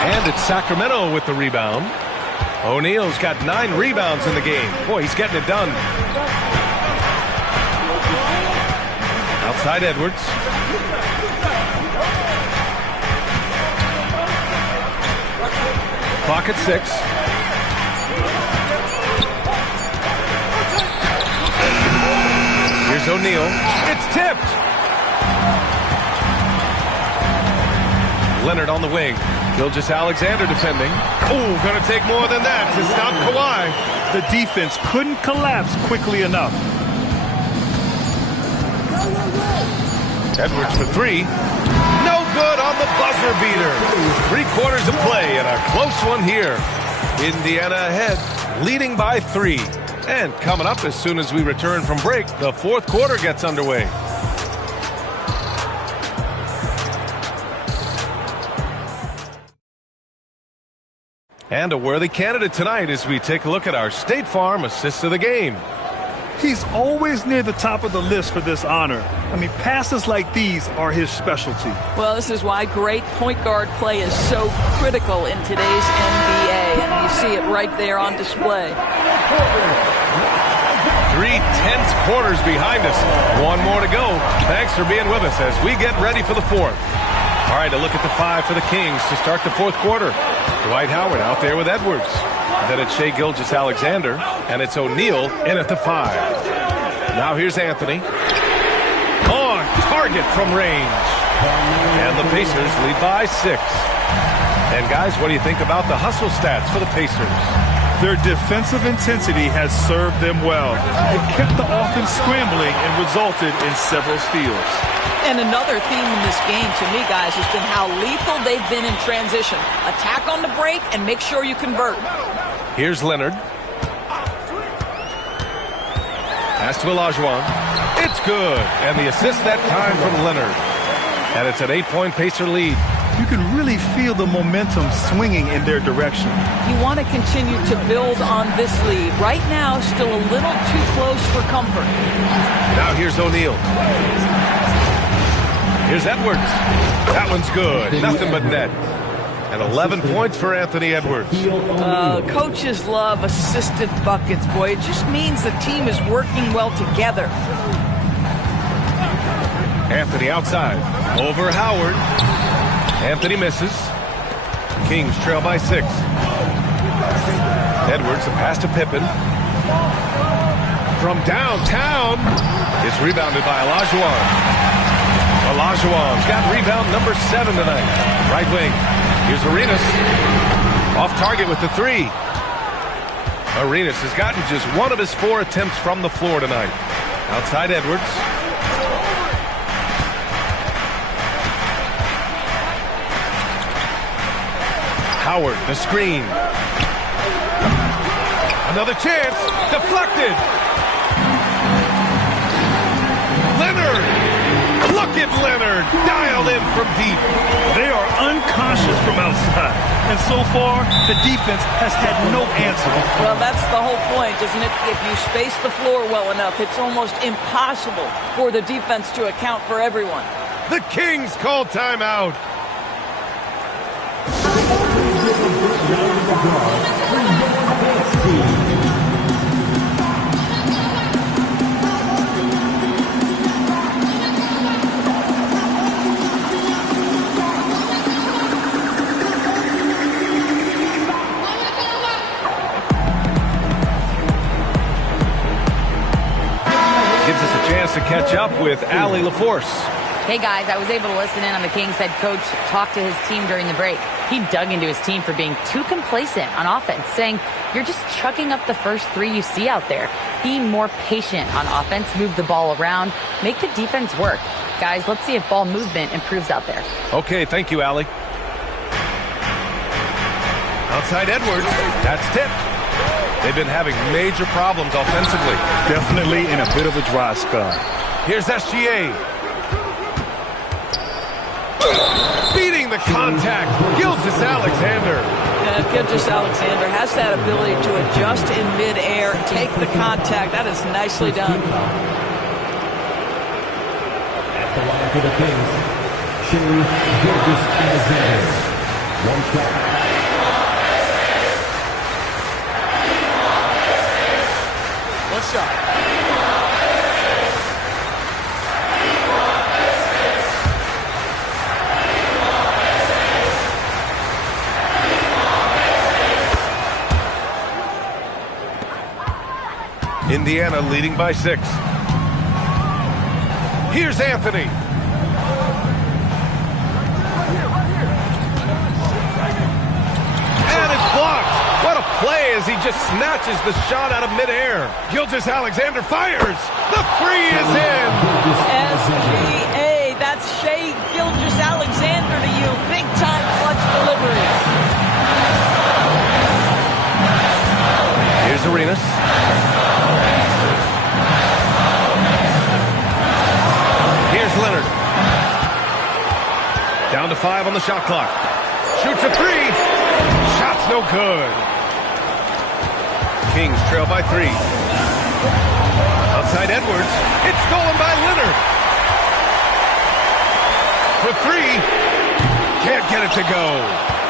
And it's Sacramento with the rebound. O'Neal's got 9 rebounds in the game. Boy, he's getting it done. Outside Edwards. Clock at 6. Here's O'Neal. It's tipped. Leonard on the wing. Gilgeous-Alexander defending. Oh, going to take more than that to stop Kawhi. The defense couldn't collapse quickly enough. Edwards for 3. No good on the buzzer beater. 3 quarters of play and a close one here. Indiana ahead, leading by 3. And coming up as soon as we return from break, the 4th quarter gets underway. And a worthy candidate tonight as we take a look at our State Farm Assist of the Game. He's always near the top of the list for this honor. I mean, passes like these are his specialty. Well, this is why great point guard play is so critical in today's NBA, and you see it right there on display. 3 tense quarters behind us. 1 more to go. Thanks for being with us as we get ready for the 4th. All right, a look at the 5 for the Kings to start the 4th quarter. Dwight Howard out there with Edwards. Then it's Shai Gilgeous-Alexander, and it's O'Neal in at the 5. Now here's Anthony. On target from range. And the Pacers lead by 6. And guys, what do you think about the hustle stats for the Pacers? Their defensive intensity has served them well. It kept the offense scrambling and resulted in several steals. And another theme in this game, to me, guys, has been how lethal they've been in transition. Attack on the break and make sure you convert. Here's Leonard. Pass to Olajuwon. It's good. And the assist that time from Leonard. And it's an 8-point Pacer lead. You can really feel the momentum swinging in their direction. You want to continue to build on this lead. Right now, still a little too close for comfort. Now here's O'Neal. Here's Edwards. That one's good. Nothing but net. And 11 points for Anthony Edwards. Coaches love assisted buckets, boy. It just means the team is working well together. Anthony outside. Over Howard. Anthony misses. Kings trail by 6. Edwards, the pass to Pippen. From downtown. It's rebounded by Olajuwon. Olajuwon's got rebound number 7 tonight. Right wing. Here's Arenas. Off target with the 3. Arenas has gotten just 1 of his 4 attempts from the floor tonight. Outside Edwards. Howard, the screen. Another chance. Deflected. Leonard. Look at Leonard. Dialed in from deep. They are unconscious from outside. And so far, the defense has had no answer. Well, that's the whole point, isn't it? If you space the floor well enough, it's almost impossible for the defense to account for everyone. The Kings call timeout. catch up with Allie LaForce. Hey guys, I was able to listen in on the Kings head coach talk to his team during the break. He dug into his team for being too complacent on offense, saying, you're just chucking up the first three you see out there. Be more patient on offense, move the ball around, make the defense work. Guys, let's see if ball movement improves out there. Okay, thank you, Allie. Outside Edwards, that's tipped. They've been having major problems offensively. Definitely in a bit of a dry spell. Here's SGA. Beating the contact, Gilgeous-Alexander. Gilgeous-Alexander has that ability to adjust in midair, take the contact. That is nicely done. At the line for the Kings, Shai Gilgeous-Alexander. One shot. One shot. Indiana leading by 6. Here's Anthony. And it's blocked. What a play as he just snatches the shot out of midair. Gilgeous-Alexander fires. The three is in. SGA, that's Shai Gilgeous-Alexander to you. Big time clutch delivery. Here's Arenas. Here's Leonard. Down to 5 on the shot clock. Shoots a 3. Shot's no good. Kings trail by 3. Outside Edwards. It's stolen by Leonard. For 3. Can't get it to go.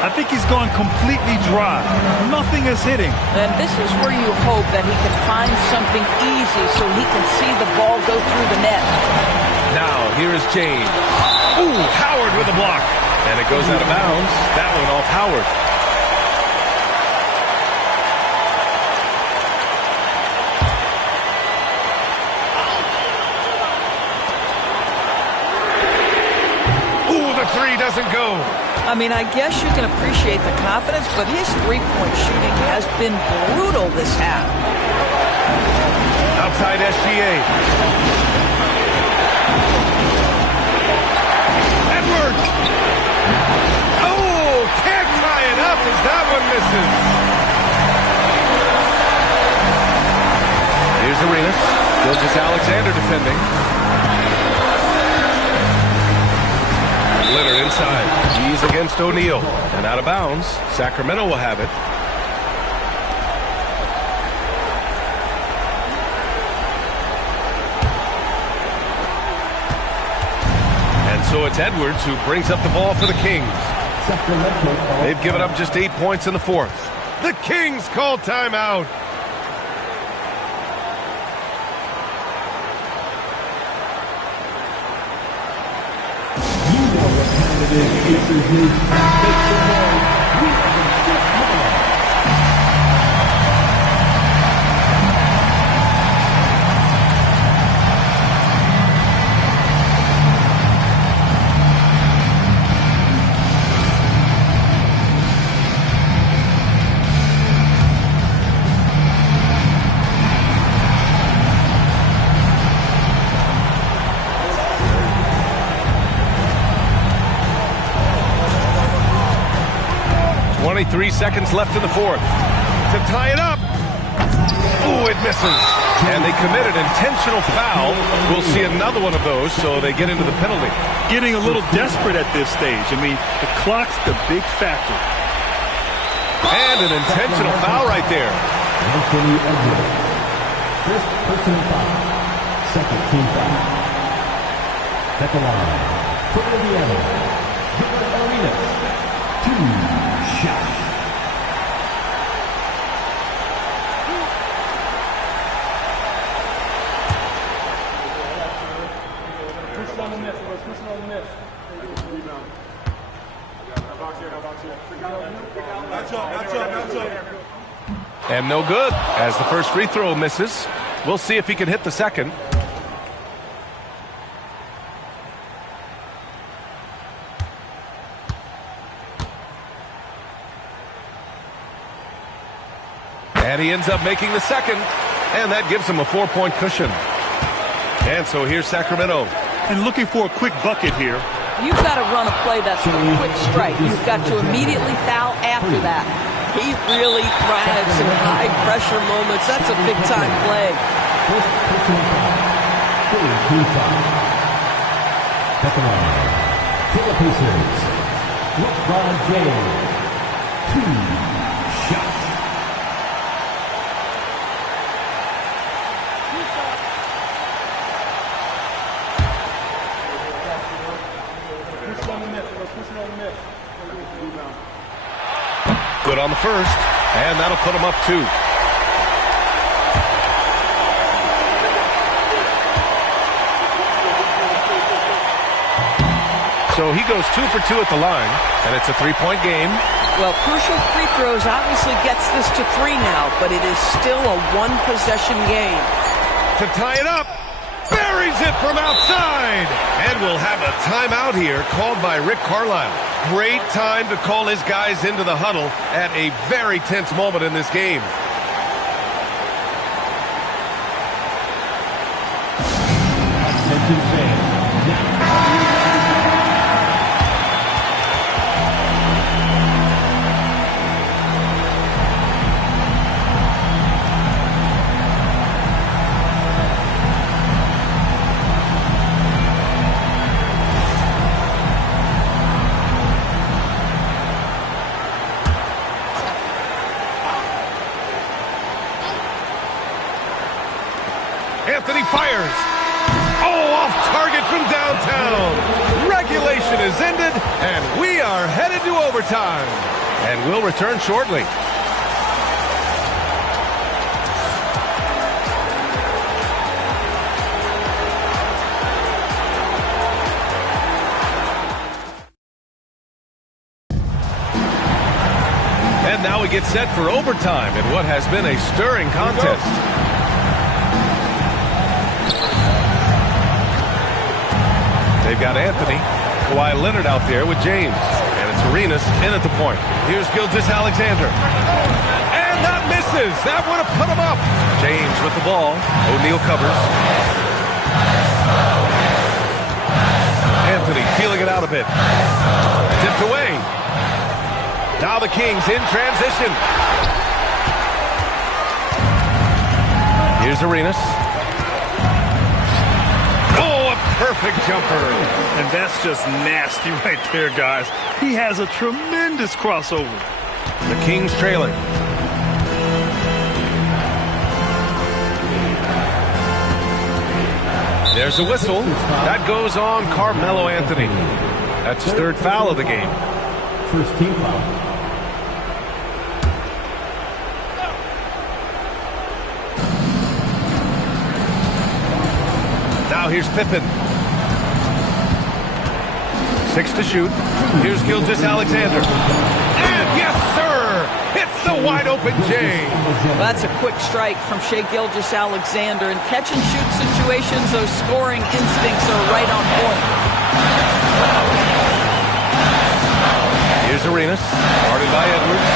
I think he's gone completely dry. Nothing is hitting. And this is where you hope that he can find something easy so he can see the ball go through the net. Now, here is James. Ooh, Howard with a block. And it goes out of bounds. That one off Howard. Ooh, the 3 doesn't go. I mean, I guess you can appreciate the confidence, but his three-point shooting has been brutal this half. Outside SGA. Edwards. Oh, can't tie it up as that one misses. Here's Arenas. Gilgeous-Alexander defending. Leonard inside. He's against O'Neal. And out of bounds. Sacramento will have it. And so it's Edwards who brings up the ball for the Kings. They've given up just 8 points in the 4th. The Kings call timeout. Three seconds left in the 4th. To tie it up. Ooh, it misses. And they committed intentional foul. We'll see another one of those, so they get into the penalty. Getting a little desperate at this stage. I mean, the clock's the big factor. And an intentional foul right there. Anthony Edwards. First personal foul. Second team foul. At the line. For Indiana. Gilbert Arenas. 2 shots. And no good, as the first free throw misses. We'll see if he can hit the second. And he ends up making the second, and that gives him a 4-point cushion. And so here's Sacramento. And looking for a quick bucket here. You've got to run a play that's a quick strike. You've got to immediately foul after that. He really thrives in high-pressure moments. That's a big-time play. First personal foul. 3-2-5. Second line. For the Pacers, LeBron James. 2 shots. Good on the first, and that'll put him up 2. So he goes 2 for 2 at the line, and it's a 3-point game. Well, crucial free throws obviously gets this to 3 now, but it is still a 1-possession game. To tie it up, buries it from outside. And we'll have a timeout here called by Rick Carlisle. Great time to call his guys into the huddle at a very tense moment in this game. Attention fans. Anthony fires. Oh, off target from downtown. Regulation is ended, and we are headed to overtime. And we'll return shortly. And now we get set for overtime in what has been a stirring contest. They've got Anthony, Kawhi Leonard out there with James. And it's Arenas in at the point. Here's Gilgeous-Alexander. And that misses. That would have put him up. James with the ball. O'Neal covers. Anthony feeling it out a bit. Tipped away. Now the Kings in transition. Here's Arenas. Perfect jumper. And that's just nasty right there, guys. He has a tremendous crossover. The Kings trailing. There's a whistle. That goes on Carmelo Anthony. That's his 3rd foul of the game. First team foul. Now here's Pippen. 6 to shoot. Here's Gilgeous-Alexander. And yes, sir! Hits the wide-open James. Well, that's a quick strike from Shai Gilgeous-Alexander. In catch-and-shoot situations, those scoring instincts are right on point. Here's Arenas. Guarded by Edwards.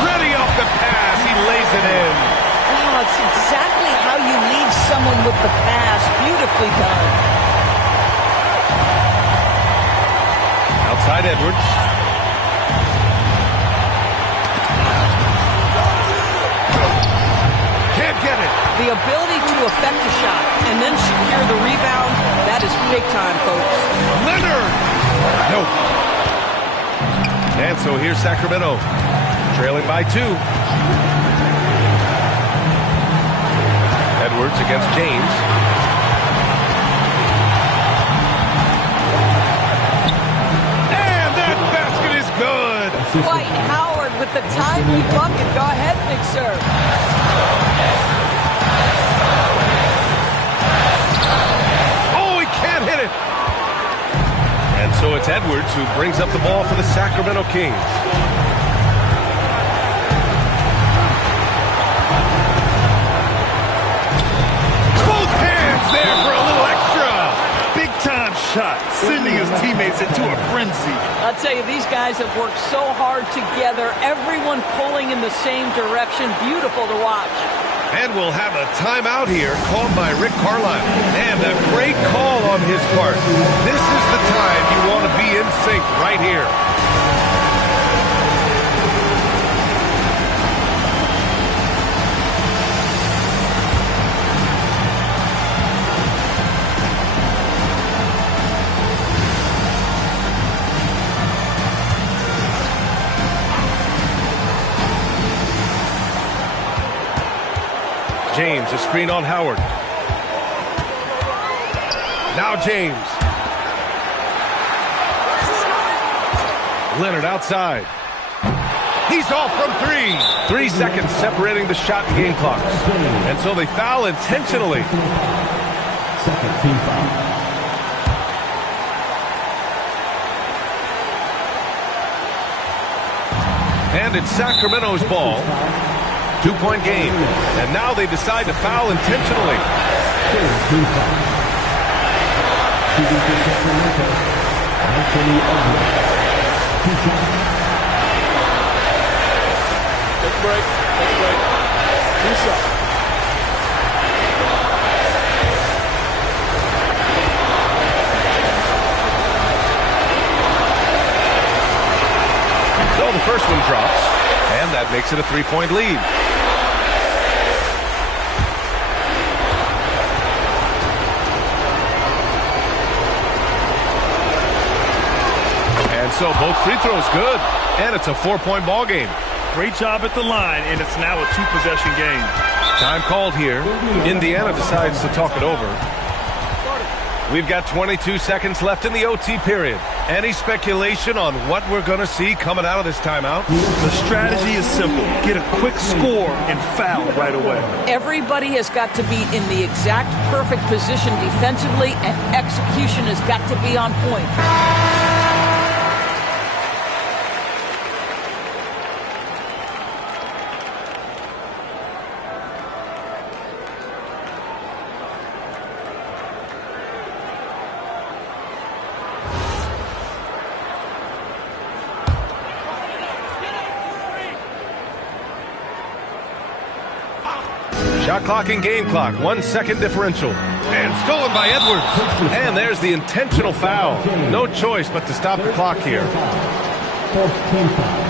Ready off the pass. He lays it in. Oh, it's exactly how you lead someone with the pass. Beautifully done. Outside Edwards. Can't get it. The ability to affect a shot and then secure the rebound, that is big time, folks. Leonard! Nope. And so here's Sacramento. Trailing by 2. Edwards against James. Dwight Howard with the timely bucket. Go ahead, Big Sir. Oh, he can't hit it. And so it's Edwards who brings up the ball for the Sacramento Kings. Both hands there for a little extra. Big time shot, sending his teammate teammates into a frenzy. I'll tell you, these guys have worked so hard together, everyone pulling in the same direction. Beautiful to watch. And we'll have a timeout here called by Rick Carlisle. And a great call on his part. This is the time you want to be in sync right here. James, a screen on Howard. Now James. Leonard outside. He's off from 3. 3 seconds separating the shot and game clocks. And so they foul intentionally. Second team foul. And it's Sacramento's ball. 2-point game. And now they decide to foul intentionally. Team foul. Shooting for Sacramento, Anthony Edwards. 2 shots. Take a break. Take a break. 2 shots. So the first one drops. And that makes it a 3-point lead. And so both free throws good. And it's a 4-point ball game. Great job at the line, and it's now a 2-possession game. Time called here. Indiana decides to talk it over. We've got 22 seconds left in the OT period. Any speculation on what we're going to see coming out of this timeout? The strategy is simple. Get a quick score and foul right away. Everybody has got to be in the exact perfect position defensively, and execution has got to be on point. Shot clock and game clock, 1 second differential. And stolen by Edwards. And there's the intentional foul. No choice but to stop the clock here. Fourth team foul.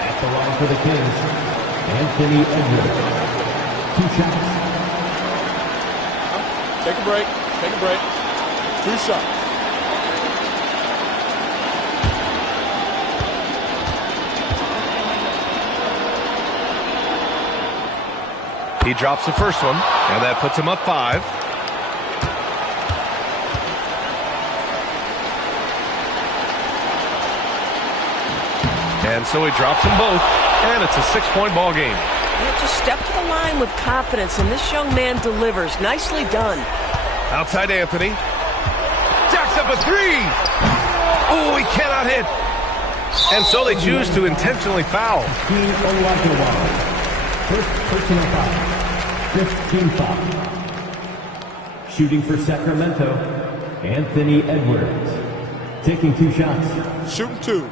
At the line for the Kings, Anthony Edwards. 2 shots. Take a break. Take a break. 2 shots. He drops the first one, and that puts him up 5. And so he drops them both, and it's a 6-point ball game. Just step to the line with confidence, and this young man delivers. Nicely done. Outside Anthony. Jacks up a 3. Oh, he cannot hit. And so they choose to intentionally foul. First personal foul. 5th team foul. Shooting for Sacramento, Anthony Edwards. Taking 2 shots. Shooting 2.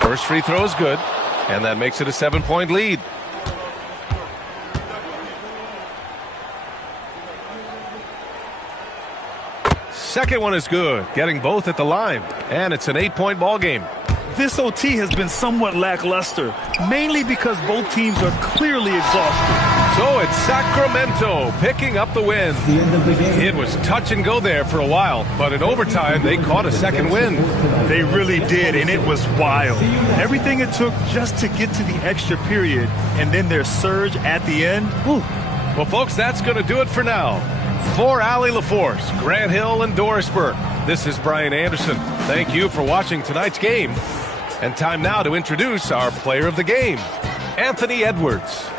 First free throw is good, and that makes it a 7-point lead. Second one is good, getting both at the line, and it's an 8-point ball game. This OT has been somewhat lackluster, mainly because both teams are clearly exhausted. So it's Sacramento picking up the win. The end of the game. It was touch and go there for a while, but in overtime they caught a second win. They really did, and it was wild. Everything it took just to get to the extra period, and then their surge at the end. Whew. Well, folks, that's going to do it for now. For Allie LaForce, Grant Hill, and Doris Burke, this is Brian Anderson. Thank you for watching tonight's game. And time now to introduce our player of the game, Anthony Edwards.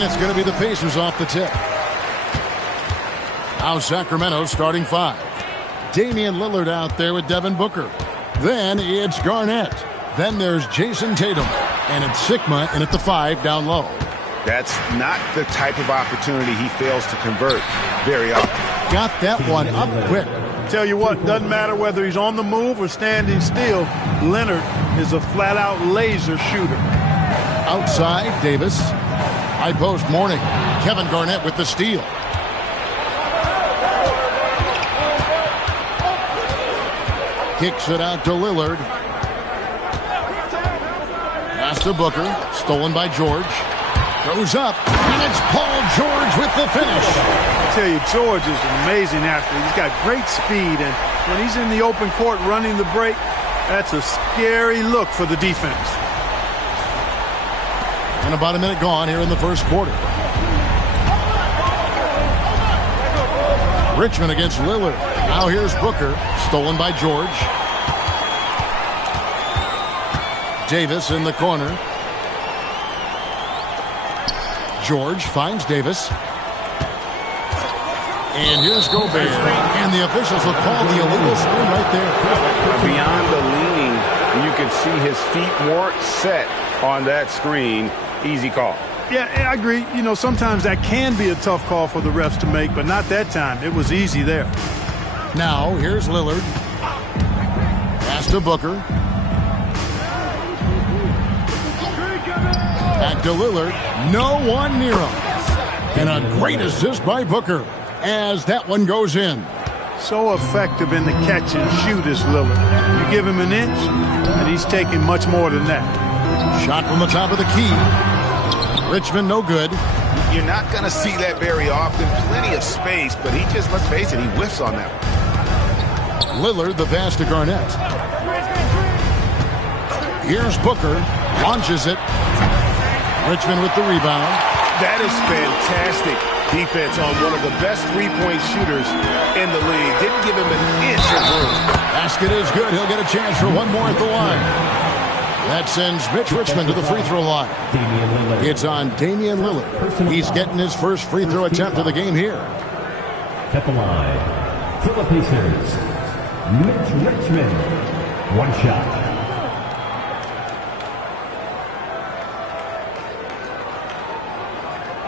And it's going to be the Pacers off the tip. Now Sacramento starting 5. Damian Lillard out there with Devin Booker. Then it's Garnett. Then there's Jason Tatum. And it's Sigma in at the 5 down low. That's not the type of opportunity he fails to convert very often. Got that one up quick. Tell you what, doesn't matter whether he's on the move or standing still. Leonard is a flat-out laser shooter. Outside, Davis. High post, Mourning. Kevin Garnett with the steal. Kicks it out to Lillard. Pass to Booker. Stolen by George. Goes up. And it's Paul George with the finish. I tell you, George is an amazing athlete. He's got great speed. And when he's in the open court running the break, that's a scary look for the defense. And about a minute gone here in the first quarter. Richmond against Lillard. Now here's Booker. Stolen by George. Davis in the corner. George finds Davis. And here's Gobert. And the officials will call the illegal screen right there. Beyond the leaning, you can see his feet weren't set on that screen. Easy call. Yeah, I agree. You know, sometimes that can be a tough call for the refs to make, but not that time. It was easy there. Now, here's Lillard. Pass to Booker. Back to Lillard. No one near him. And a great assist by Booker as that one goes in. So effective in the catch and shoot is Lillard. You give him an inch, and he's taking much more than that. Shot from the top of the key. Richmond no good. You're not going to see that very often. Plenty of space, but he just, let's face it, he whiffs on that one. Lillard, the pass to Garnett. Here's Booker. Launches it. Richmond with the rebound. That is fantastic defense on one of the best three-point shooters in the league. Didn't give him an inch of room. Basket is good. He'll get a chance for one more at the line. That sends Mitch Richmond to the free throw line. It's on Damian Lillard. He's getting his first free throw attempt of the game here. At the line, for the Pacers, Mitch Richmond. One shot.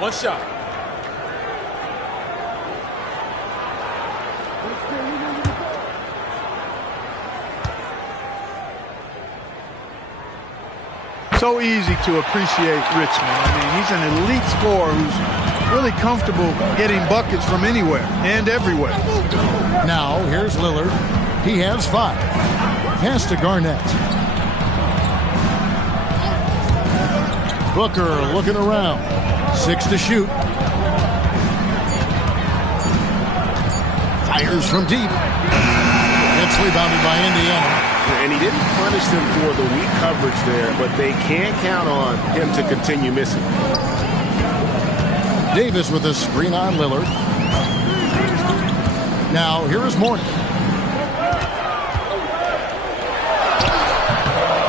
One shot. So easy to appreciate Richmond. I mean, he's an elite scorer who's really comfortable getting buckets from anywhere and everywhere. Now, here's Lillard. He has 5. Pass to Garnett. Booker looking around. 6 to shoot. Fires from deep. It's rebounded by Indiana. And he didn't punish them for the weak coverage there, but they can't count on him to continue missing. Davis with a screen on Lillard. Now, here is Mourning.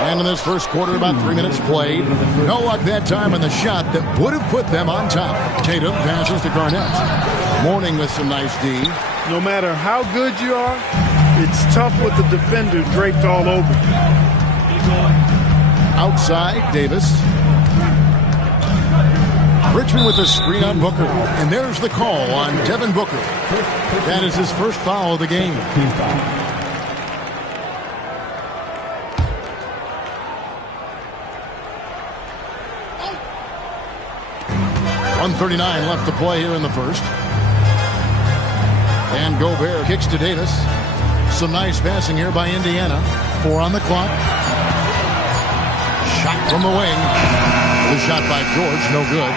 And in this first quarter, about 3 minutes played. No luck that time on the shot that would have put them on top. Tatum passes to Garnett. Mourning with some nice D. No matter how good you are, it's tough with the defender draped all over. Outside, Davis. Richmond with a screen on Booker. And there's the call on Devin Booker. That is his first foul of the game. 1:39 left to play here in the first. And Gobert kicks to Davis. Some nice passing here by Indiana. 4 on the clock. Shot from the wing. The shot by George, no good.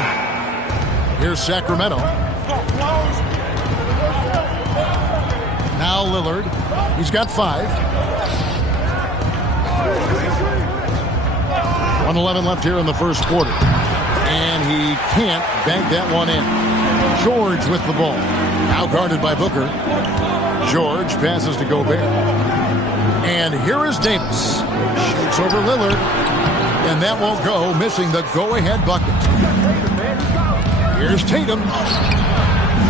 Here's Sacramento. Now Lillard. He's got 5. 1:11 left here in the first quarter. And he can't bank that one in. George with the ball. Now guarded by Booker. George passes to Gobert. And here is Davis. Shoots over Lillard. And that won't go, missing the go-ahead bucket. Here's Tatum.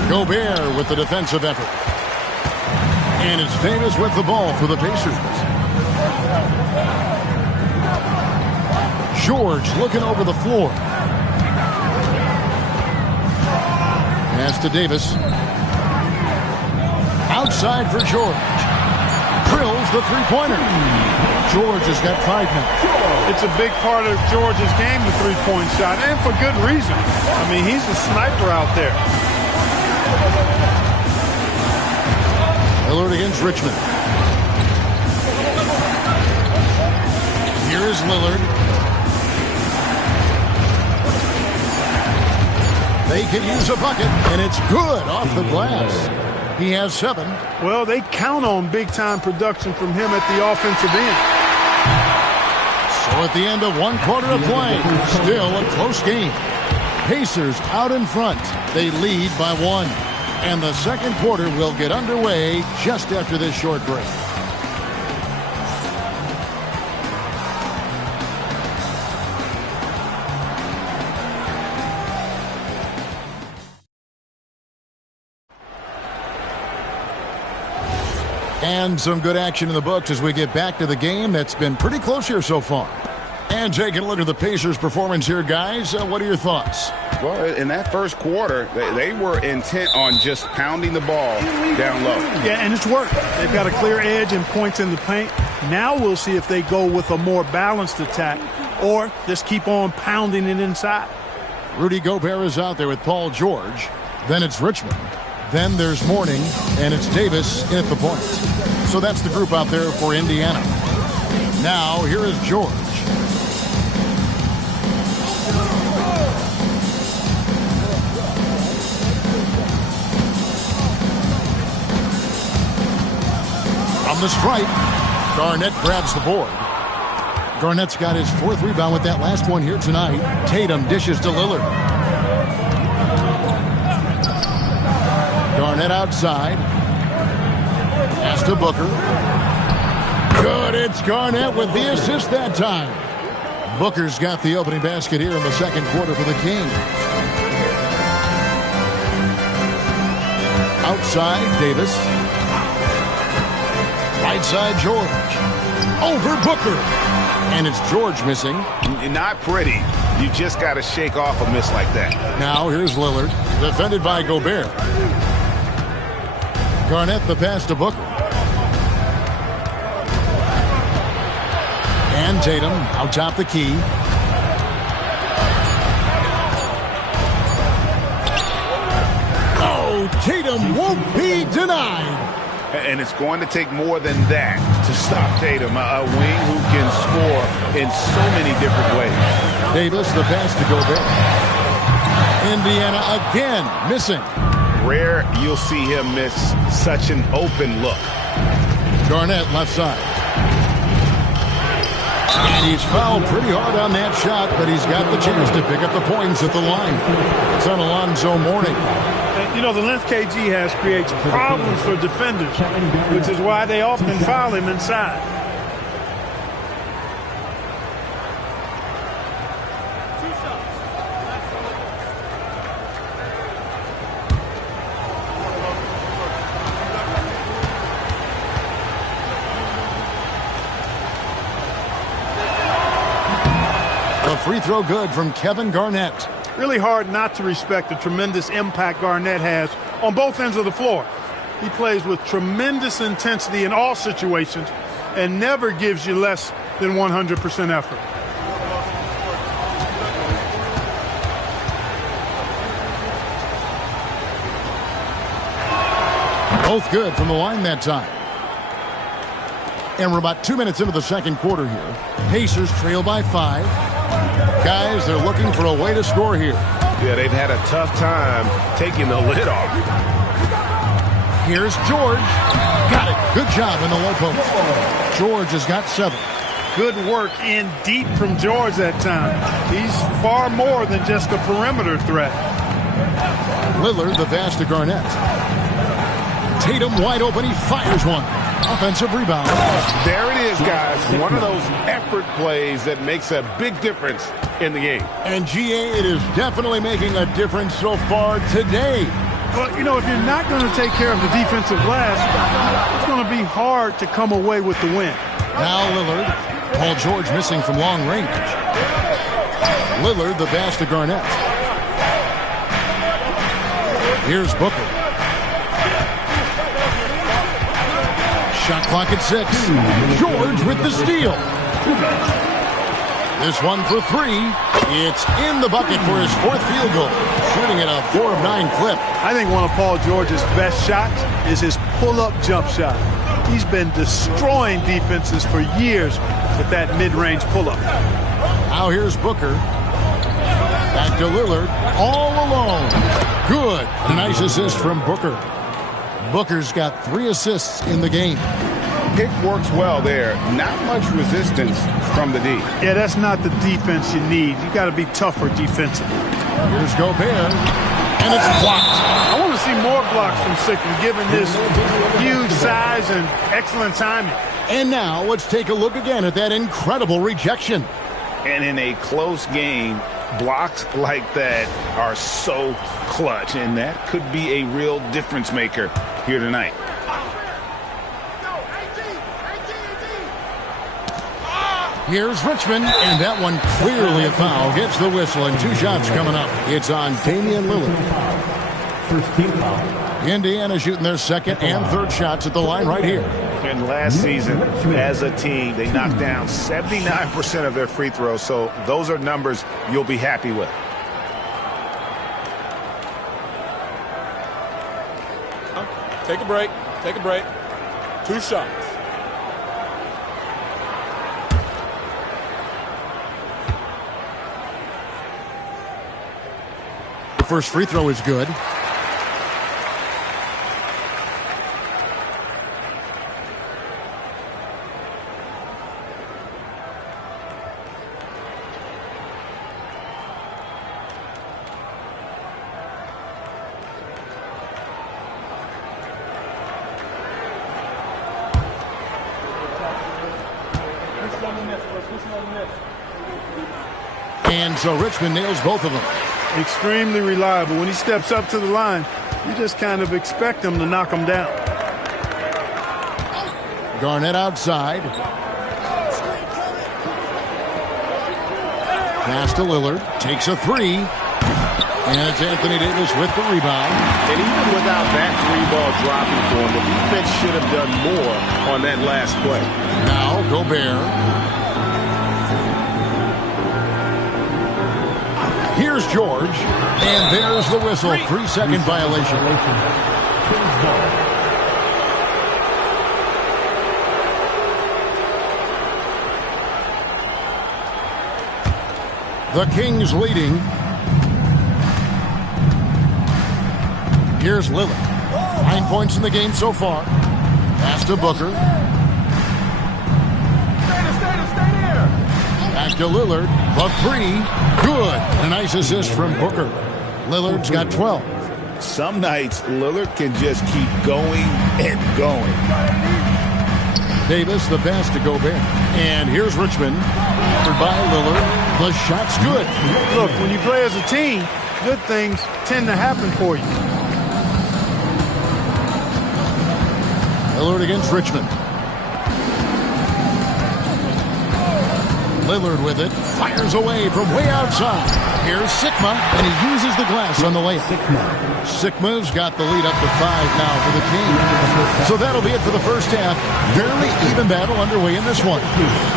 Gobert with the defensive effort. And it's Davis with the ball for the Pacers. George looking over the floor. Pass to Davis. Outside for George. Drills the three-pointer. George has got 5 now. It's a big part of George's game, the three-point shot, and for good reason. I mean, he's a sniper out there. Lillard against Richmond. Here is Lillard. They could use a bucket, and it's good off the glass. He has 7. Well, they count on big-time production from him at the offensive end. So at the end of 1 quarter of play, still a close game. Pacers out in front. They lead by 1. And the second quarter will get underway just after this short break. And some good action in the books as we get back to the game that's been pretty close here so far. And taking a look at the Pacers' performance here, guys. What are your thoughts? Well, in that first quarter, they were intent on just pounding the ball down low. Yeah, and it's worked. They've got a clear edge and points in the paint. Now we'll see if they go with a more balanced attack or just keep on pounding it inside. Rudy Gobert is out there with Paul George. Then it's Richmond. Then there's Mourning, and it's Davis in at the point. So that's the group out there for Indiana. Now, here is George. On the stripe, Garnett grabs the board. Garnett's got his 4th rebound with that last one here tonight. Tatum dishes to Lillard. Garnett outside. Pass to Booker. Good, it's Garnett with the assist that time. Booker's got the opening basket here in the second quarter for the Kings. Outside, Davis. Right side, George. Over Booker. And it's George missing. Not pretty. You just got to shake off a miss like that. Now here's Lillard. Defended by Gobert. Garnett the pass to Booker. And Tatum out top the key. Oh, Tatum won't be denied. And it's going to take more than that to stop Tatum, a wing who can score in so many different ways. Davis, the pass to Gobert. Indiana again missing. Rare you'll see him miss such an open look. Garnett left side. And he's fouled pretty hard on that shot, but he's got the chance to pick up the points at the line. It's on Alonzo Mourning. You know, the length KG has creates problems for defenders, which is why they often foul him inside. A free throw good from Kevin Garnett. Really hard not to respect the tremendous impact Garnett has on both ends of the floor. He plays with tremendous intensity in all situations and never gives you less than 100% effort. Both good from the line that time. And we're about 2 minutes into the second quarter here. Pacers trail by 5. Guys, they're looking for a way to score here. Yeah, they've had a tough time taking the lid off. Here's George. Got it. Good job in the low post. George has got 7. Good work in deep from George that time. He's far more than just a perimeter threat. Lillard the pass to Garnett. Tatum wide open. He fires one. Offensive rebound. There it is, guys. One of those effort plays that makes a big difference in the game. And GA, it is definitely making a difference so far today. Well, you know, if you're not going to take care of the defensive glass, it's going to be hard to come away with the win. Now Lillard. Paul George missing from long range. Lillard, the pass to Garnett. Here's Booker. Shot clock at 6. George with the steal. This one for 3. It's in the bucket for his 4th field goal. Shooting at a 4 of 9 clip. I think one of Paul George's best shots is his pull-up jump shot. He's been destroying defenses for years with that mid-range pull-up. Now here's Booker. Back to Lillard. All alone. Good. A nice assist from Booker. Booker's got 3 assists in the game. Pick works well there. Not much resistance from the D. Yeah, that's not the defense you need. You got to be tougher defensively. Here's Gobert. And it's blocked. I want to see more blocks from Sickman, given his huge size and excellent timing. And now let's take a look again at that incredible rejection. And in a close game, blocks like that are so clutch, and that could be a real difference maker here tonight. Here's Richmond, and that one clearly a foul. Gets the whistle, and 2 shots coming up. It's on Damian Lillard. First team foul. Indiana shooting their 2nd and 3rd shots at the line right here. And last season, as a team, they knocked down 79% of their free throws, so those are numbers you'll be happy with. Take a break. Take a break. 2 shots. The first free throw is good. And so Richmond nails both of them. Extremely reliable. When he steps up to the line, you just kind of expect him to knock him down. Garnett outside. Pass to Lillard. Takes a 3. And it's Anthony Davis with the rebound. And even without that 3-ball dropping for him, the defense should have done more on that last play. Now Gobert. Here's George, and there's the whistle. 3-second violation. The Kings leading. Here's Lillard. 9 points in the game so far. Pass to Booker. Back to Lillard. The 3. Good. A nice assist from Booker. Lillard's got 12. Some nights, Lillard can just keep going and going. Davis, the pass to Gobert. And here's Richmond. Covered by Lillard. The shot's good. Look, when you play as a team, good things tend to happen for you. Lillard against Richmond. Lillard with it. Fires away from way outside. Here's Sikma, and he uses the glass on the layup. Sikma's got the lead up to 5 now for the Kings. So that'll be it for the first half. Fairly even battle underway in this one.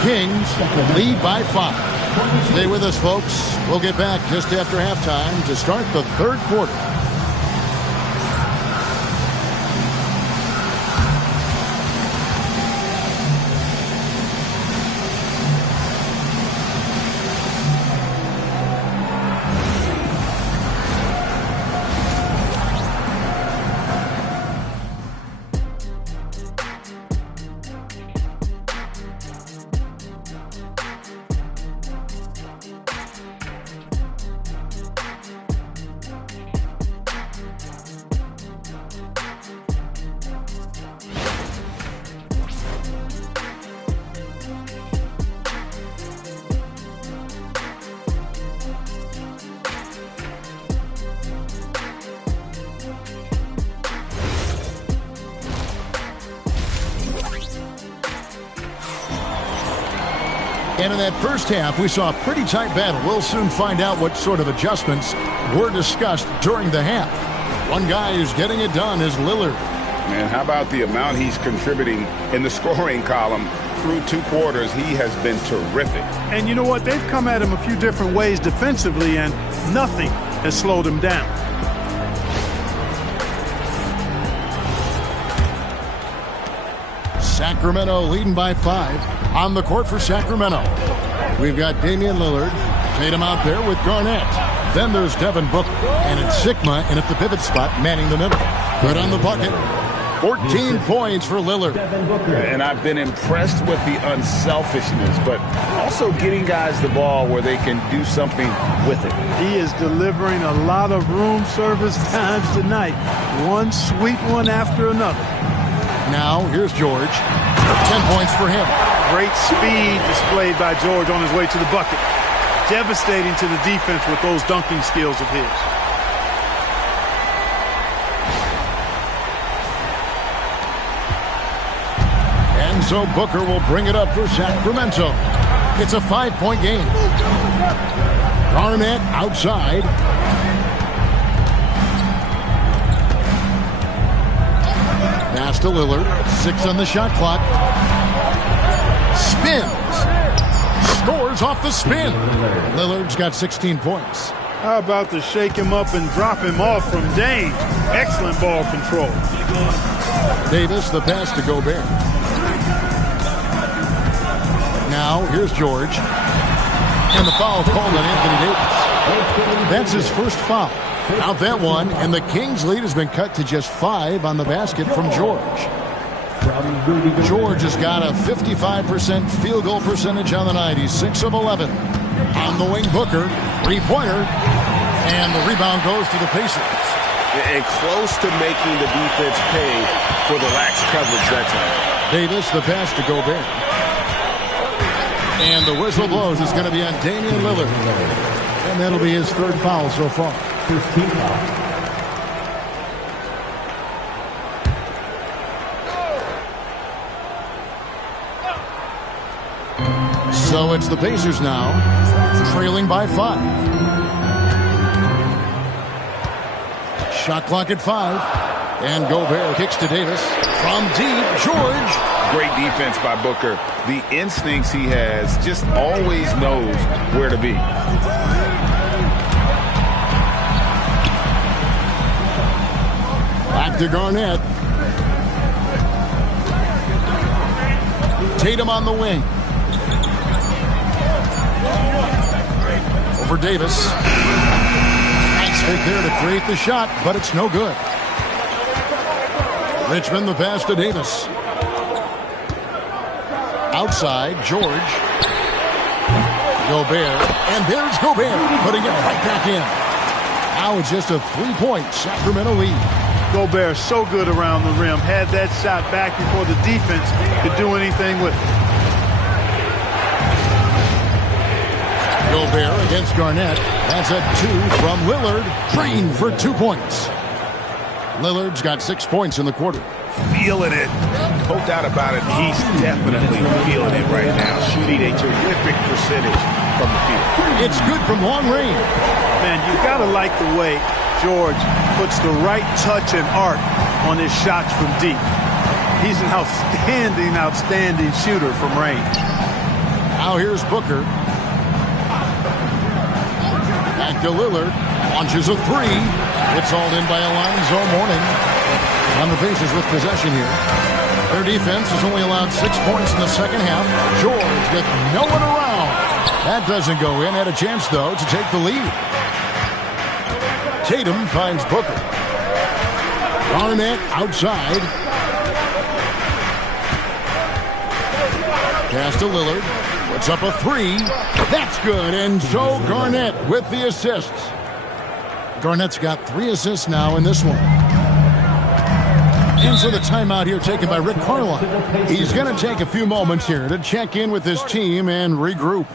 Kings lead by 5. Stay with us, folks. We'll get back just after halftime to start the 3rd quarter. And in that first half, we saw a pretty tight battle. We'll soon find out what sort of adjustments were discussed during the half. One guy who's getting it done is Lillard. And how about the amount he's contributing in the scoring column through 2 quarters? He has been terrific. And you know what? They've come at him a few different ways defensively, and nothing has slowed him down. Sacramento leading by 5 on the court for Sacramento. We've got Damian Lillard. Tatum out there with Garnett. Then there's Devin Booker. And it's Sigma in at the pivot spot, manning the middle. Good on the bucket. 14 points for Lillard. And I've been impressed with the unselfishness, but also getting guys the ball where they can do something with it. He is delivering a lot of room service times tonight. One sweet one after another. Now, here's George. 10 points for him. Great speed displayed by George on his way to the bucket. Devastating to the defense with those dunking skills of his. And so Booker will bring it up for Sacramento. It's a 5-point game. Garnett outside. Pass to Lillard. 6 on the shot clock. Spins. Scores off the spin. Lillard's got 16 points. How about to shake him up and drop him off from Dame? Excellent ball control. Davis, the pass to Gobert. Now, here's George. And the foul called on Anthony Davis. That's his first foul. Out that one, and the Kings' lead has been cut to just 5 on the basket from George. George has got a 55% field goal percentage on the night. He's 6 of 11. On the wing, Booker, 3-pointer, and the rebound goes to the Pacers. And close to making the defense pay for the lax coverage that time. Davis, the pass to Gobert. And the whistle blows. It's going to be on Damian Lillard. And that'll be his 3rd foul so far. First team foul. So it's the Pacers now, trailing by 5. Shot clock at 5. And Gobert kicks to Davis. From deep, George. Great defense by Booker. The instincts he has, just always knows where to be. Back to Garnett. Tatum on the wing. Over Davis. Nice fake there to create the shot, but it's no good. Richmond the pass to Davis. Outside, George. Gobert. And there's Gobert putting it right back in. Now it's just a 3-point Sacramento lead. Gobert so good around the rim. Had that shot back before the defense could do anything with it. Gobert against Garnett. That's a 2 from Lillard. Drained for 2 points. Lillard's got 6 points in the quarter. Feeling it. No doubt about it. He's definitely feeling it right now. Shooting a terrific percentage from the field. It's good from long range. Man, you've got to like the way George puts the right touch and art on his shots from deep. He's an outstanding shooter from range. Now here's Booker. Back to Lillard. Launches a 3. It's all in by Alonzo Mourning. On the Pacers with possession here. Their defense has only allowed 6 points in the second half. George with no one around. That doesn't go in. Had a chance, though, to take the lead. Tatum finds Booker. Garnett outside. Pass to Lillard. Puts up a 3. That's good. And so Garnett with the assists. Garnett's got 3 assists now in this one. And so the timeout here taken by Rick Carlisle. He's going to take a few moments here to check in with his team and regroup.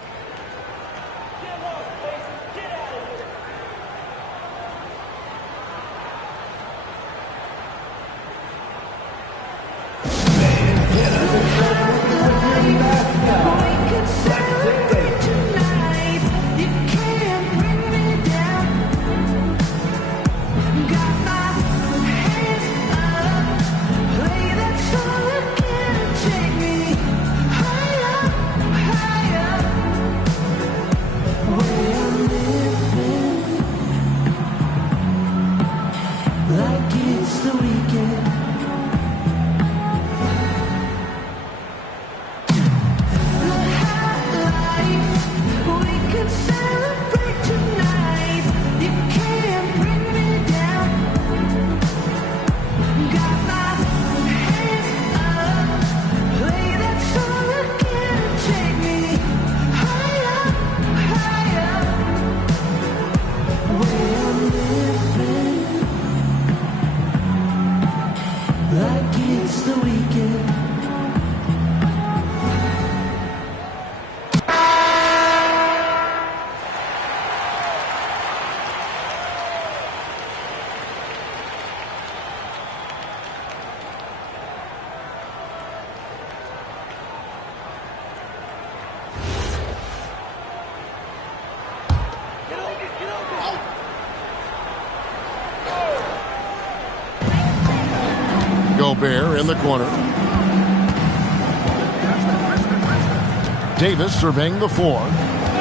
Gobert in the corner. Davis surveying the floor.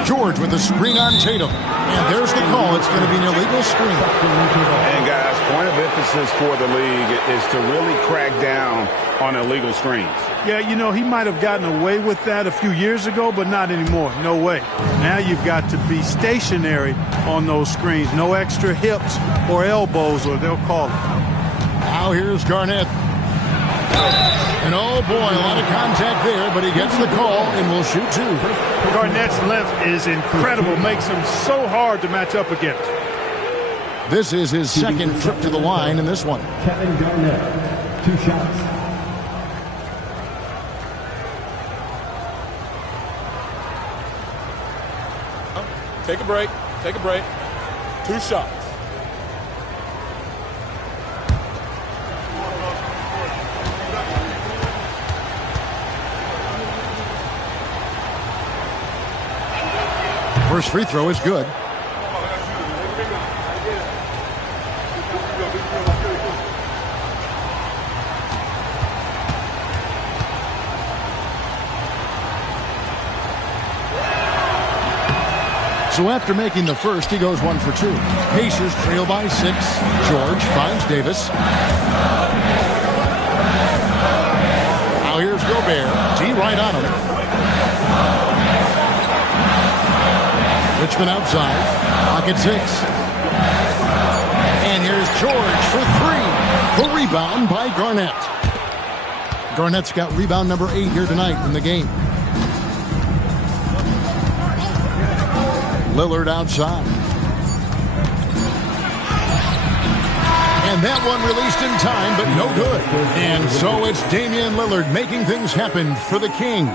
George with the screen on Tatum. And there's the call. It's going to be an illegal screen. And guys, point of emphasis for the league is to really crack down on illegal screens. Yeah, you know, he might have gotten away with that a few years ago, but not anymore. No way. Now you've got to be stationary on those screens. No extra hips or elbows, or they'll call it. Now here's Garnett. And oh boy, a lot of contact there, but he gets the call and will shoot two. Garnett's length is incredible, makes him so hard to match up against. This is his second trip to the line in this one. Kevin Garnett, 2 shots. Take a break. Take a break. 2 shots. First free throw is good. So after making the first, he goes 1 for 2. Pacers trail by 6. George finds Davis. Now here's Gobert. D right on him. Richmond outside. Pocket 6. And here's George for 3. The rebound by Garnett. Garnett's got rebound number 8 here tonight in the game. Lillard outside. And that one released in time, but no good. And so it's Damian Lillard making things happen for the King.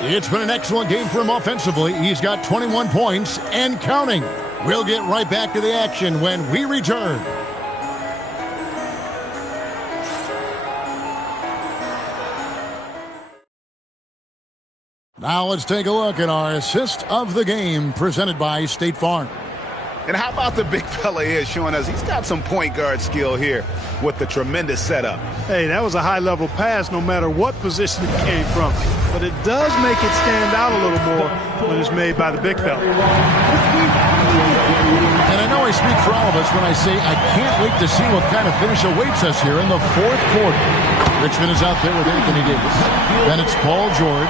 It's been an excellent game for him offensively. He's got 21 points and counting. We'll get right back to the action when we return. Now let's take a look at our assist of the game presented by State Farm. And how about the big fella here showing us he's got some point guard skill here with the tremendous setup. Hey, that was a high-level pass no matter what position it came from. But it does make it stand out a little more when it's made by the big fella. And I know I speak for all of us when I say I can't wait to see what kind of finish awaits us here in the fourth quarter. Richmond is out there with Anthony Davis. Then it's Paul George.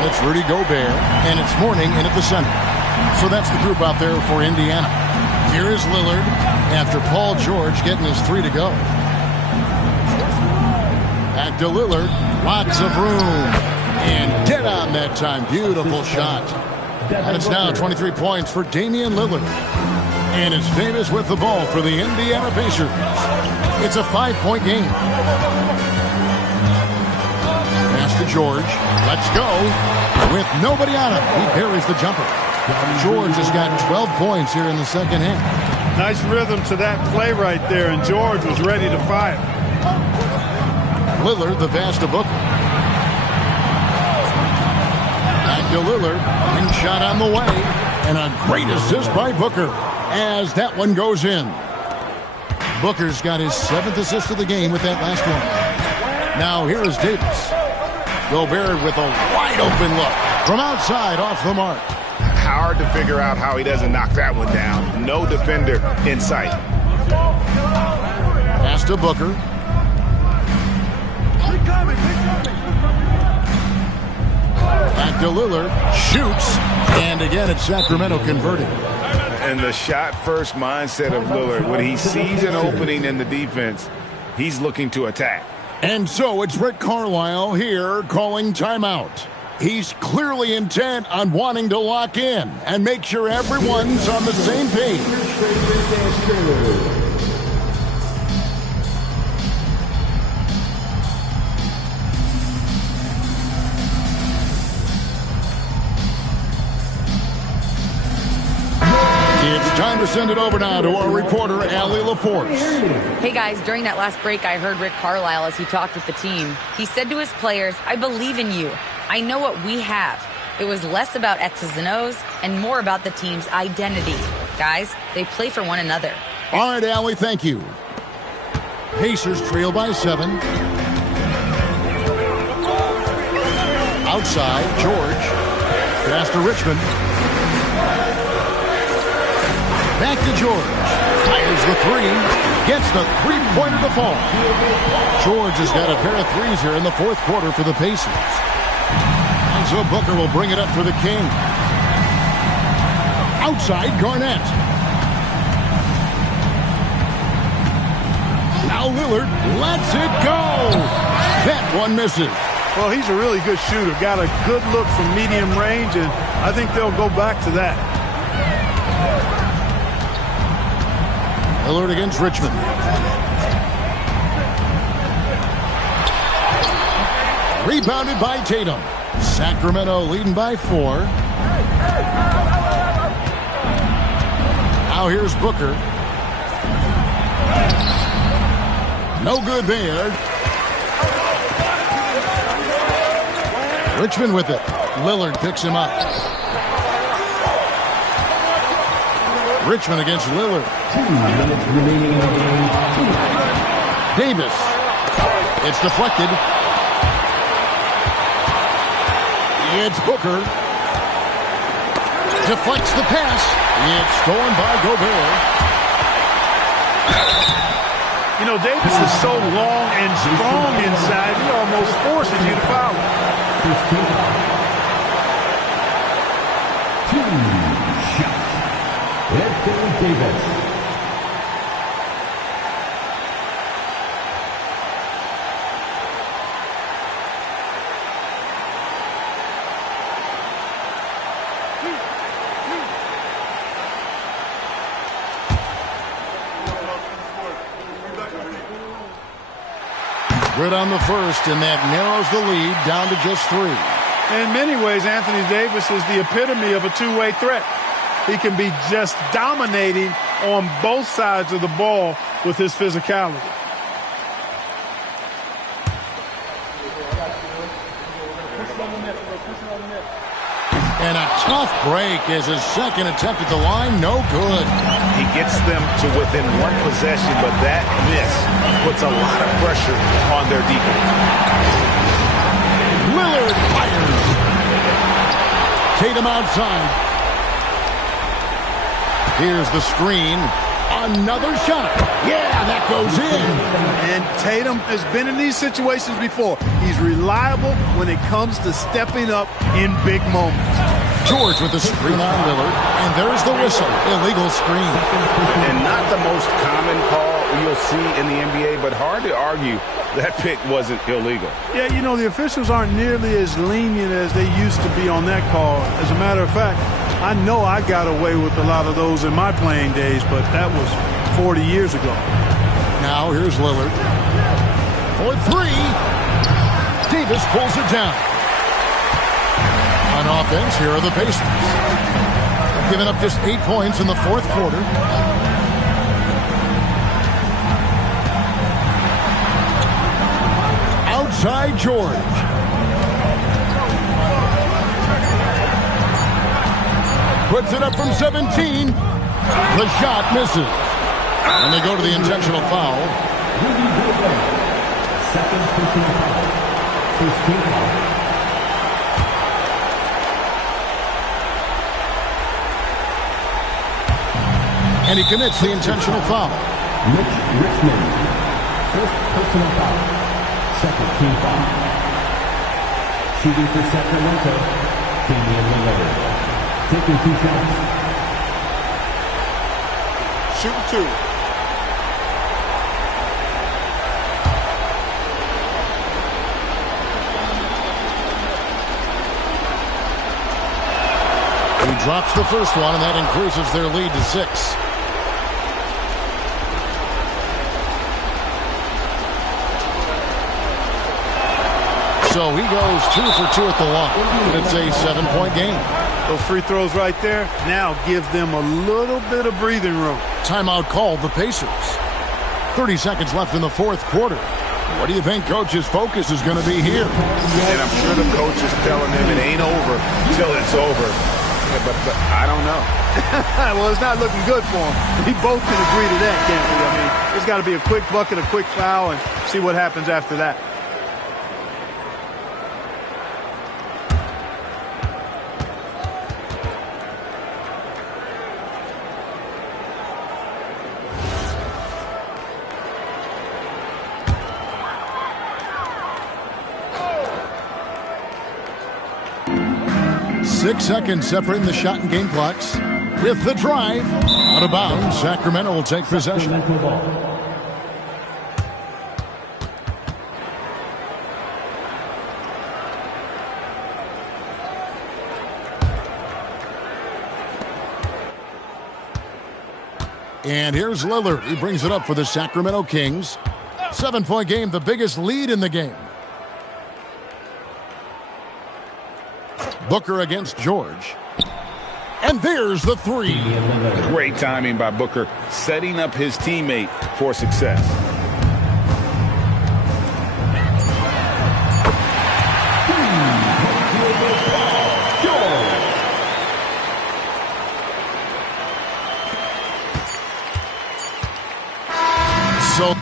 And it's Rudy Gobert. And it's Mourning in at the center. So that's the group out there for Indiana. Here is Lillard after Paul George getting his 3 to go. Back to Lillard. Lots of room. And dead on that time. Beautiful shot. And it's now 23 points for Damian Lillard. And it's Davis with the ball for the Indiana Pacers. It's a 5-point game. Pass to George. Let's go. With nobody on him, he buries the jumper. George has got 12 points here in the second half. Nice rhythm to that play right there, and George was ready to fire. Lillard, the pass to Booker. Back to Lillard. And shot on the way. And a great assist by Booker as that one goes in. Booker's got his 7th assist of the game with that last one. Now here is Davis. Gobert with a wide open look from outside off the mark. Hard to figure out how he doesn't knock that one down. No defender in sight. Pass to Booker. Back to Lillard. Shoots. And again, it's Sacramento converting. And the shot-first mindset of Lillard. When he sees an opening in the defense, he's looking to attack. And so it's Rick Carlisle here calling timeout. He's clearly intent on wanting to lock in and make sure everyone's on the same page. It's time to send it over now to our reporter, Allie LaForce. Hey guys, during that last break, I heard Rick Carlisle as he talked with the team. He said to his players, "I believe in you. I know what we have." It was less about X's and O's and more about the team's identity. Guys, they play for one another. All right, Allie, thank you. Pacers trail by 7. Outside, George. Pass to Richmond. Back to George. Fires the 3. Gets the three-pointer to fall. George has got a pair of threes here in the fourth quarter for the Pacers. And so Booker will bring it up for the King. Outside, Garnett. Now Lillard lets it go. That one misses. Well, he's a really good shooter. Got a good look from medium range, and I think they'll go back to that. Lillard against Richmond. Rebounded by Tatum. Sacramento leading by 4. Now here's Booker. No good there. Richmond with it. Lillard picks him up. Richmond against Lillard. 2 minutes remaining in the game. Davis. It's deflected. It's Booker. Deflects the pass. It's stolen by Gobert. You know, Davis is so long and strong inside, he almost forces you to foul him. 2 shots. Anthony Davis. Good on the first, and that narrows the lead down to just 3. In many ways, Anthony Davis is the epitome of a two-way threat. He can be just dominating on both sides of the ball with his physicality. And a tough break as his second attempt at the line, no good. He gets them to within one possession, but that miss puts a lot of pressure on their defense. Lillard fires. Tatum outside. Here's the screen. Another shot. Yeah, that goes in. And Tatum has been in these situations before. He's reliable when it comes to stepping up in big moments. George with the screen on Lillard. And there's the whistle. Illegal screen. And not the most common call you'll see in the NBA, but hard to argue that pick wasn't illegal. Yeah, you know, the officials aren't nearly as lenient as they used to be on that call. As a matter of fact, I know I got away with a lot of those in my playing days, but that was 40 years ago. Now here's Lillard. For 3. Davis pulls it down. On offense, here are the Pacers. They've given up just 8 points in the fourth quarter. Outside George. Puts it up from 17. The shot misses. And they go to the intentional foul. Second personal foul. First team foul. And he commits the intentional foul. Mitch Richmond. First personal foul. Second team foul. Shooting for Sacramento. Damian Lillard. Taking 2 shots. Shooting 2. He drops the first one, and that increases their lead to 6. So he goes 2 for 2 at the line, and it's a 7-point game. Those free throws right there now give them a little bit of breathing room. Timeout called the Pacers. 30 seconds left in the fourth quarter. What do you think Coach's focus is going to be here? And I'm sure the coach is telling him it ain't over till it's over. Yeah, but I don't know. Well, it's not looking good for him. We both can agree to that, can't we? I mean, there's got to be a quick bucket, a quick foul, and see what happens after that. Six seconds separating the shot and game clocks. With the drive, out of bounds, Sacramento will take possession. And here's Lillard. He brings it up for the Sacramento Kings. 7-point game, the biggest lead in the game. Booker against George. And there's the three. Great timing by Booker, setting up his teammate for success. So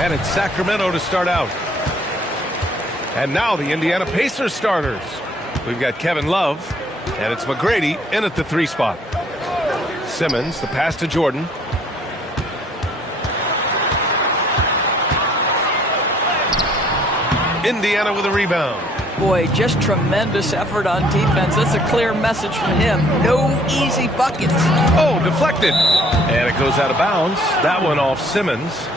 And it's Sacramento to start out. And now the Indiana Pacers starters. We've got Kevin Love, and it's McGrady in at the 3 spot. Simmons, the pass to Jordan. Indiana with a rebound. Boy, just tremendous effort on defense. That's a clear message from him. No easy buckets. Oh, deflected. And it goes out of bounds. That one off Simmons.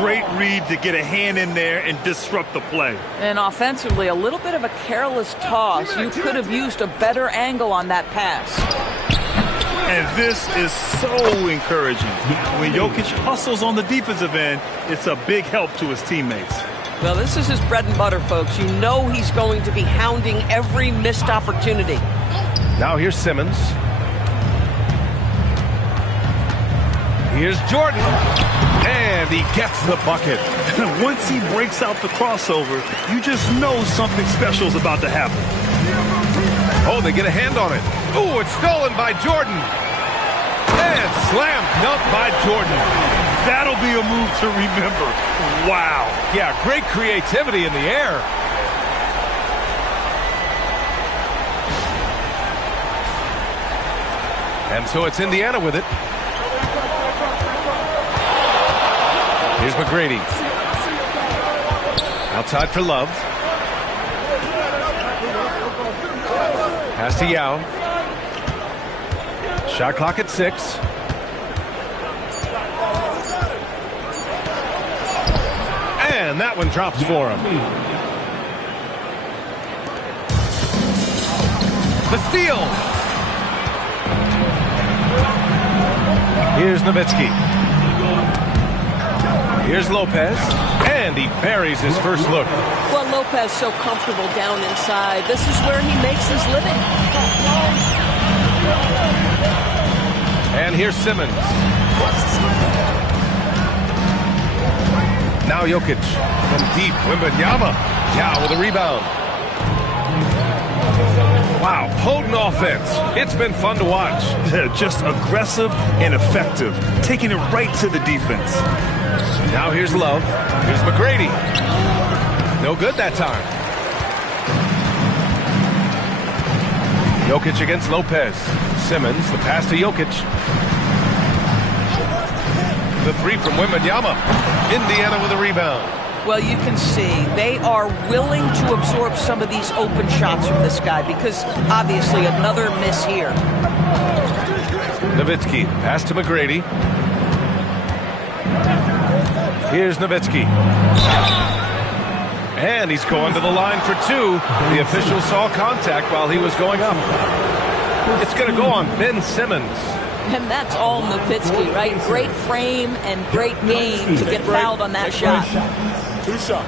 Great read to get a hand in there and disrupt the play. And offensively, a little bit of a careless toss. You could have used a better angle on that pass. And this is so encouraging. When Jokic hustles on the defensive end, it's a big help to his teammates. Well, this is his bread and butter, folks. You know he's going to be hounding every missed opportunity. Now here's Simmons. Here's Jordan. And he gets the bucket. Once he breaks out the crossover, you just know something special is about to happen. Oh, they get a hand on it. Oh, it's stolen by Jordan. And slam dunk by Jordan. That'll be a move to remember. Wow. Yeah, great creativity in the air. And so it's Indiana with it. Here's McGrady. Outside for Love. Pass to Yao. Shot clock at 6. And that one drops for him. The steal. Here's Nowitzki. Here's Lopez. And he buries his first look. Well, Lopez so comfortable down inside. This is where he makes his living. And here's Simmons. Now Jokic from deep. Wembanyama. Yao with a rebound. Wow, potent offense. It's been fun to watch. Just aggressive and effective. Taking it right to the defense. Now here's Love. Here's McGrady. No good that time. Jokic against Lopez. Simmons, the pass to Jokic. The 3 from Wembanyama. Indiana with a rebound. Well, you can see they are willing to absorb some of these open shots from this guy because obviously another miss here. Nowitzki, pass to McGrady. Here's Nowitzki. And he's going to the line for 2. The official saw contact while he was going up. It's going to go on Ben Simmons. And that's all Nowitzki, right? Great frame and great game to get fouled on that shot. 2 shots.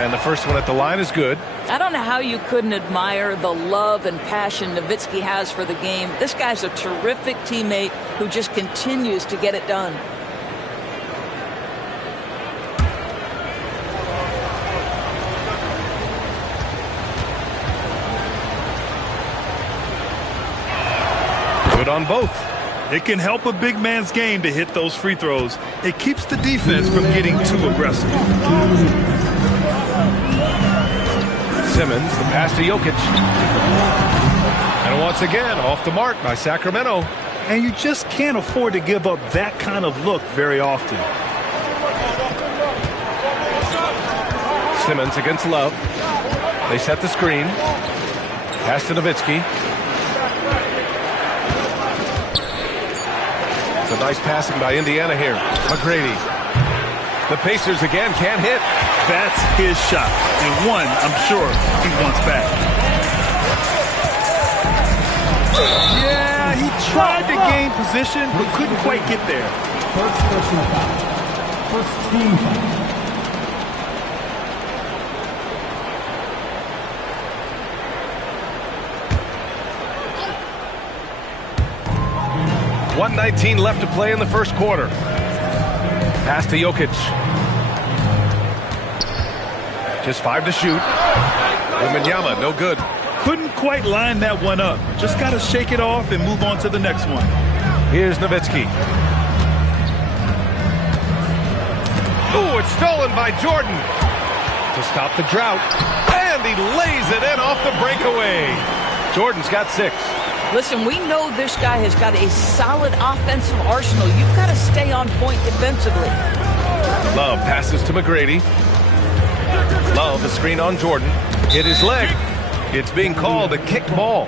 And the first one at the line is good. I don't know how you couldn't admire the love and passion Nowitzki has for the game. This guy's a terrific teammate who just continues to get it done. Good on both. It can help a big man's game to hit those free throws. It keeps the defense from getting too aggressive. Simmons, the pass to Jokic. And once again, off the mark by Sacramento. And you just can't afford to give up that kind of look very often. Simmons against Love. They set the screen. Pass to Nowitzki. It's a nice passing by Indiana here. McGrady. The Pacers again can't hit. That's his shot. And one, I'm sure, he wants back. Yeah, he tried to gain position, but couldn't quite get there. First personal foul. First team foul. .119 left to play in the first quarter. Pass to Jokic. Just 5 to shoot. Wembanyama, no good. Couldn't quite line that one up. Just got to shake it off and move on to the next one. Here's Nowitzki. Ooh, it's stolen by Jordan to stop the drought. And he lays it in off the breakaway. Jordan's got 6. Listen, we know this guy has got a solid offensive arsenal. You've got to stay on point defensively. Love passes to McGrady. Love, the screen on Jordan. Hit his leg. It's being called a kicked ball.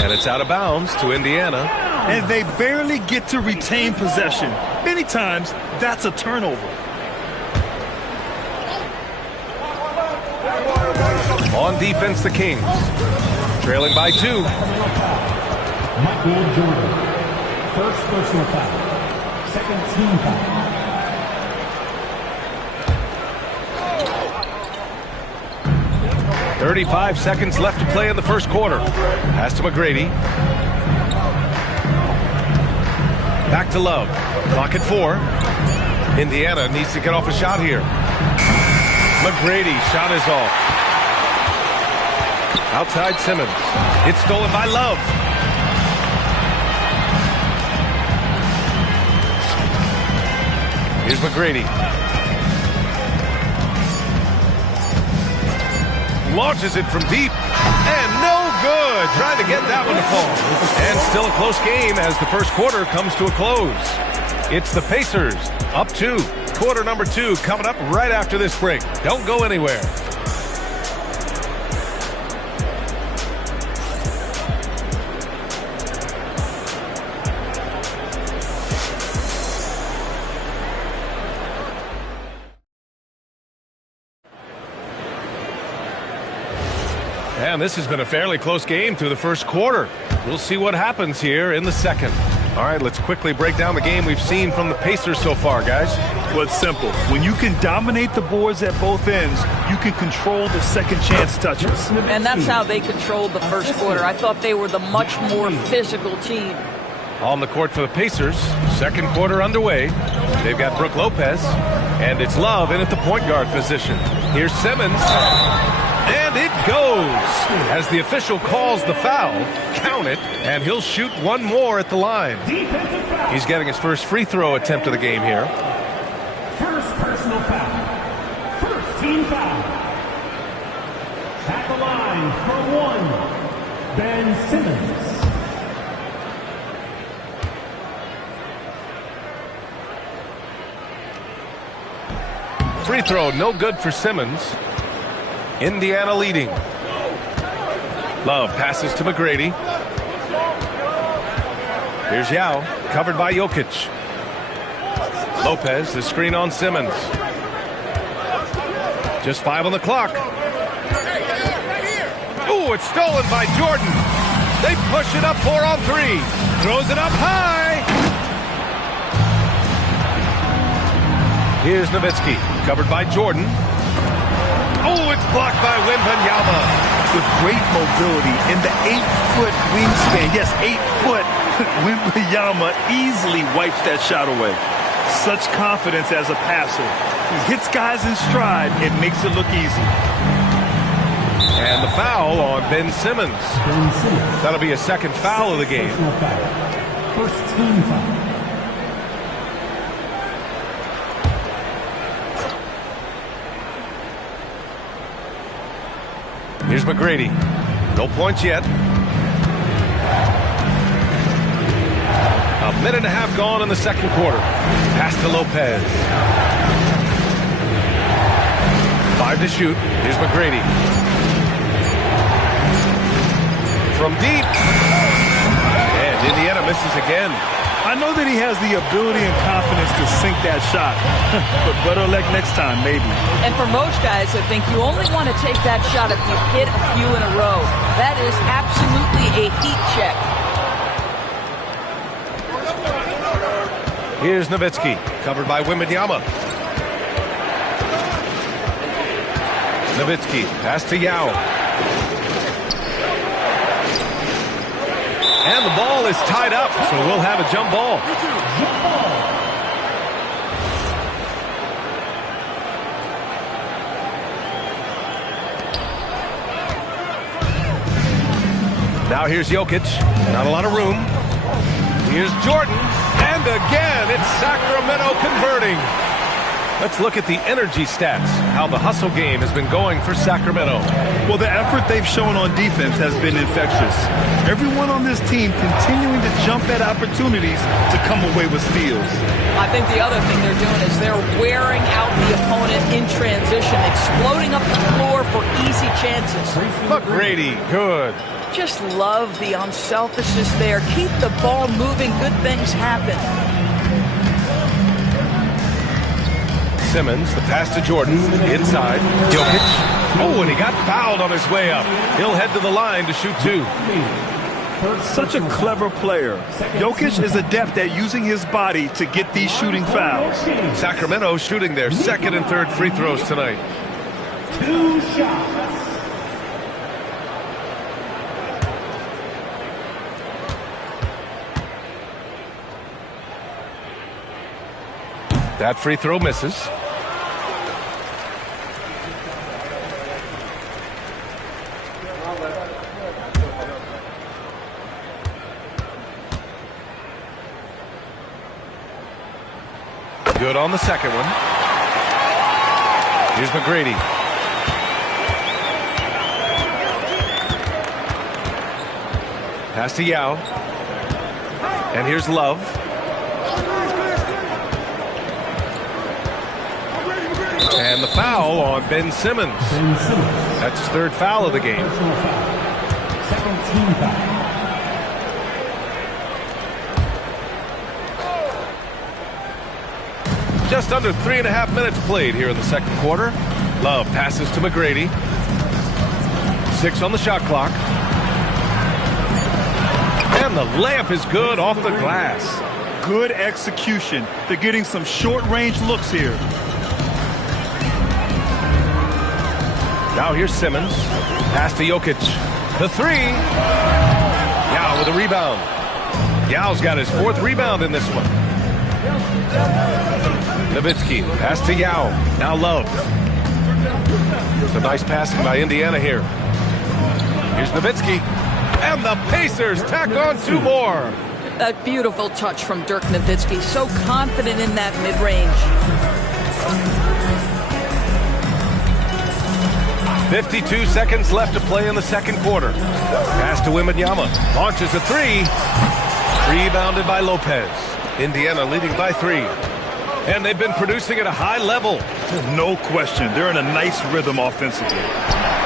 And it's out of bounds to Indiana. And they barely get to retain possession. Many times, that's a turnover. On defense, the Kings. Trailing by 2. Michael Jordan. First personal foul. Second team foul. .35 seconds left to play in the first quarter. Pass to McGrady. Back to Love. Clock at 4. Indiana needs to get off a shot here. McGrady, shot is off. Outside Simmons. It's stolen by Love. Here's McGrady. Launches it from deep. And no good. Trying to get that one to fall. And still a close game as the first quarter comes to a close. It's the Pacers up 2. Quarter number 2 coming up right after this break. Don't go anywhere. And this has been a fairly close game through the first quarter. We'll see what happens here in the second. All right, let's quickly break down the game we've seen from the Pacers so far, guys. Well, it's simple. When you can dominate the boards at both ends, you can control the second chance touches. And that's how they controlled the first quarter. I thought they were the much more physical team. On the court for the Pacers, second quarter underway. They've got Brook Lopez, and it's Love in at the point guard position. Here's Simmons. And it goes as the official calls the foul. Count it, and he'll shoot one more at the line. He's getting his first free throw attempt of the game here. First personal foul. First team foul. At the line for 1, Ben Simmons. Free throw, no good for Simmons. Indiana leading. Love passes to McGrady. Here's Yao, covered by Jokic. Lopez, the screen on Simmons. Just 5 on the clock. Ooh, it's stolen by Jordan. They push it up 4 on 3. Throws it up high. Here's Nowitzki, covered by Jordan. Oh, it's blocked by Wembanyama. With great mobility in the 8-foot wingspan. Yes, 8 foot. Wembanyama easily wipes that shot away. Such confidence as a passer. He hits guys in stride and makes it look easy. And the foul on Ben Simmons. That'll be a second foul of the game. First team foul. Here's McGrady. No points yet. A minute and a half gone in the second quarter. Pass to Lopez. 5 to shoot. Here's McGrady. From deep. And Indiana misses again. I know that he has the ability and confidence to sink that shot. But better luck next time, maybe. And for most guys, I think you only want to take that shot if you hit a few in a row. That is absolutely a heat check. Here's Nowitzki, covered by Wembanyama. Nowitzki, pass to Yao. And the ball is tied up, so we'll have a jump ball. Now here's Jokic. Not a lot of room. Here's Jordan. And again, it's Sacramento converting. Let's look at the energy stats, how the hustle game has been going for Sacramento. Well, the effort they've shown on defense has been infectious. Everyone on this team continuing to jump at opportunities to come away with steals. I think the other thing they're doing is they're wearing out the opponent in transition, exploding up the floor for easy chances. McGrady, good. Just love the unselfishness there. Keep the ball moving. Good things happen. Simmons, the pass to Jordan, inside, Jokic. Oh, and he got fouled on his way up. He'll head to the line to shoot two. Such a clever player. Jokic is adept at using his body to get these shooting fouls. Sacramento shooting their second and third free throws tonight. 2 shots. That free throw misses. Good on the second one. Here's McGrady. Pass to Yao. And here's Love. And the foul on Ben Simmons. That's his third foul of the game. Second team foul. Just under 3.5 minutes played here in the second quarter. Love passes to McGrady. 6 on the shot clock. And the layup is good off the glass. Good execution. They're getting some short-range looks here. Now here's Simmons. Pass to Jokic. The three. Yao with a rebound. Yao's got his 4th rebound in this one. Nowitzki. Pass to Yao. Now Love. It's a nice passing by Indiana here. Here's Nowitzki. And the Pacers tack on 2 more. That beautiful touch from Dirk Nowitzki. So confident in that mid-range. 52 seconds left to play in the second quarter. Pass to Wembanyama. Launches a 3. Rebounded by Lopez. Indiana leading by 3. And they've been producing at a high level. No question. They're in a nice rhythm offensively.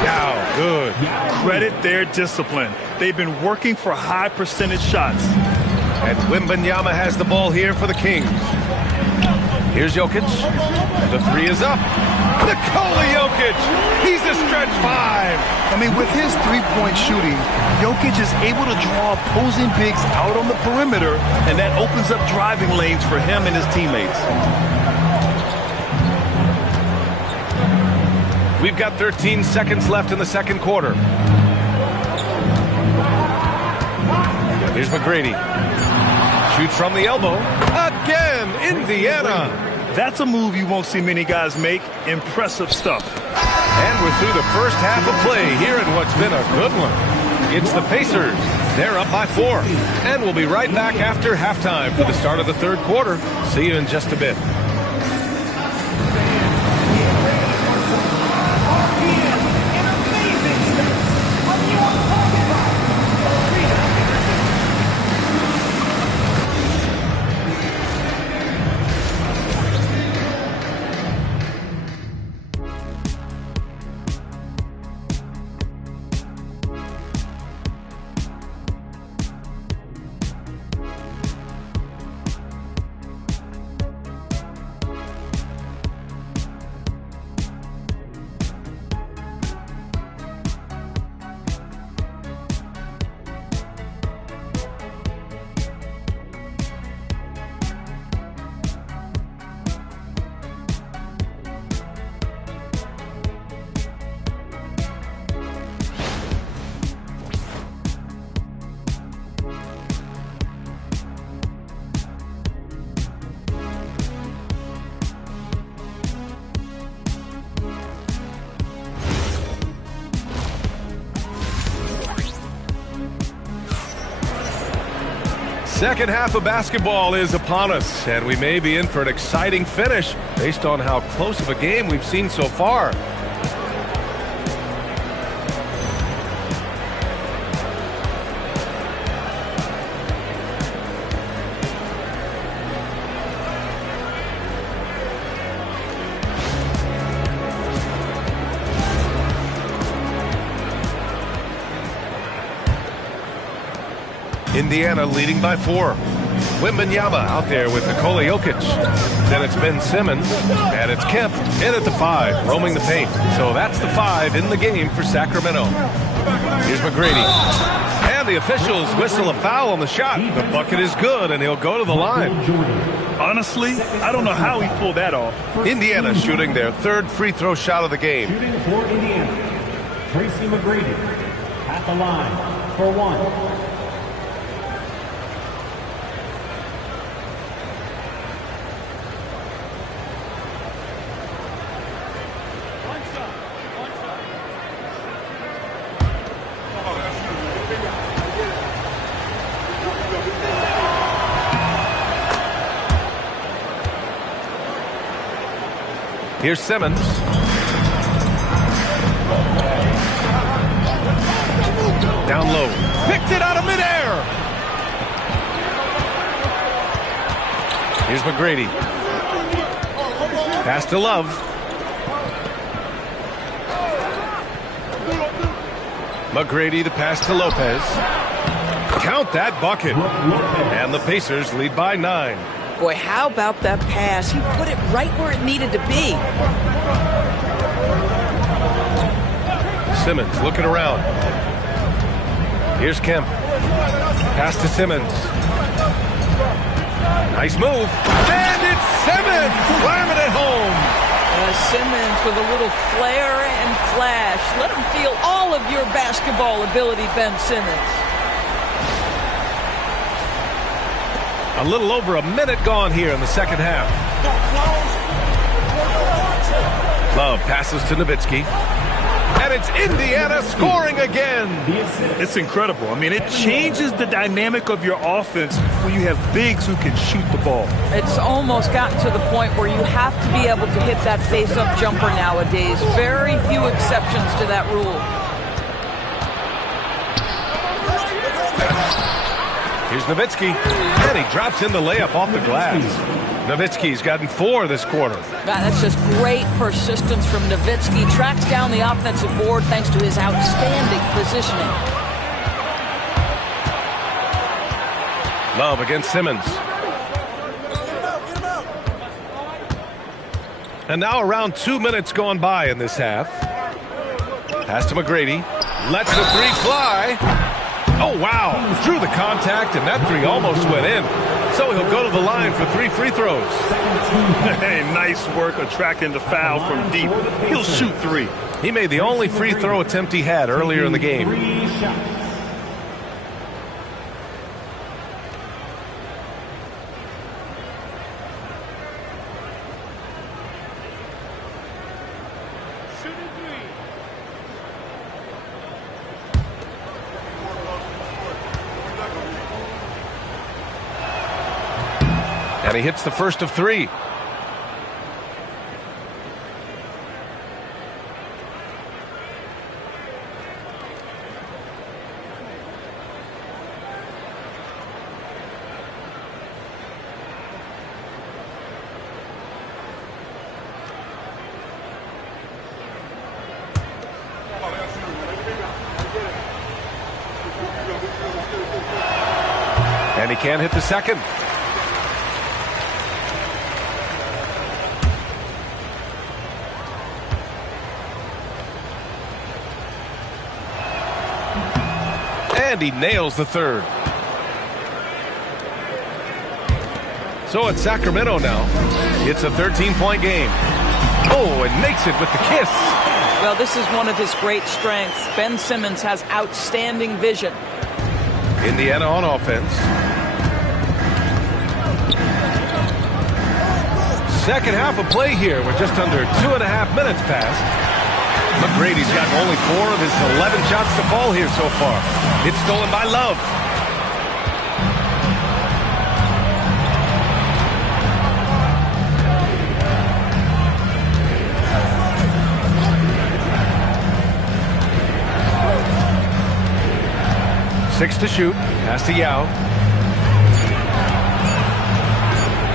Yao, good. Credit their discipline. They've been working for high percentage shots. And Wembanyama has the ball here for the Kings. Here's Jokic. The 3 is up. Nikola Jokic. He's a stretch 5. I mean, with his three-point shooting, Jokic is able to draw opposing bigs out on the perimeter, and that opens up driving lanes for him and his teammates. We've got 13 seconds left in the second quarter. Here's McGrady. Shoots from the elbow. Again, Indiana. That's a move you won't see many guys make. Impressive stuff. And we're through the first half of play here in what's been a good one. It's the Pacers. They're up by 4. And we'll be right back after halftime for the start of the third quarter. See you in just a bit. Second half of basketball is upon us, and we may be in for an exciting finish based on how close of a game we've seen so far. Indiana leading by 4. Wembanyama out there with Nikola Jokic. Then it's Ben Simmons, and it's Kemp in at the 5, roaming the paint. So that's the 5 in the game for Sacramento. Here's McGrady. And the officials whistle a foul on the shot. The bucket is good, and he'll go to the line. Honestly, I don't know how he pulled that off. Indiana shooting their 3rd free throw shot of the game. Shooting for Indiana, Tracy McGrady at the line for 1. Here's Simmons. Down low. Picked it out of midair. Here's McGrady. Pass to Love. McGrady, the pass to Lopez. Count that bucket. And the Pacers lead by 9. Boy, how about that pass? He put it right where it needed to be. Simmons looking around. Here's Kemp. Pass to Simmons. Nice move. And it's Simmons slamming it home. Simmons with a little flair and flash. Let him feel all of your basketball ability, Ben Simmons. A little over a minute gone here in the second half. Love passes to Nowitzki. And it's Indiana scoring again. It's incredible. I mean, it changes the dynamic of your offense when you have bigs who can shoot the ball. It's almost gotten to the point where you have to be able to hit that face-up jumper nowadays. Very few exceptions to that rule. Here's Nowitzki, and he drops in the layup off the glass. Nowitzki's gotten 4 this quarter. That's just great persistence from Nowitzki. Tracks down the offensive board thanks to his outstanding positioning. Love against Simmons. And now around 2 minutes gone by in this half. Pass to McGrady. Lets the 3 fly. Oh, wow. Drew the contact, and that 3 almost went in. So he'll go to the line for 3 free throws. Hey, nice work attracting the foul from deep. He'll shoot 3. He made the only free throw attempt he had earlier in the game. And he hits the first of 3. And he can't hit the second. And he nails the third. So it's Sacramento now. It's a 13-point game. Oh, and makes it with the kiss. Well, this is one of his great strengths. Ben Simmons has outstanding vision. Indiana on offense. Second half of play here. We're just under 2.5 minutes past. McGrady's gotten only 4 of his 11 shots to fall here so far. It's stolen by Love. 6 to shoot. Pass to Yao.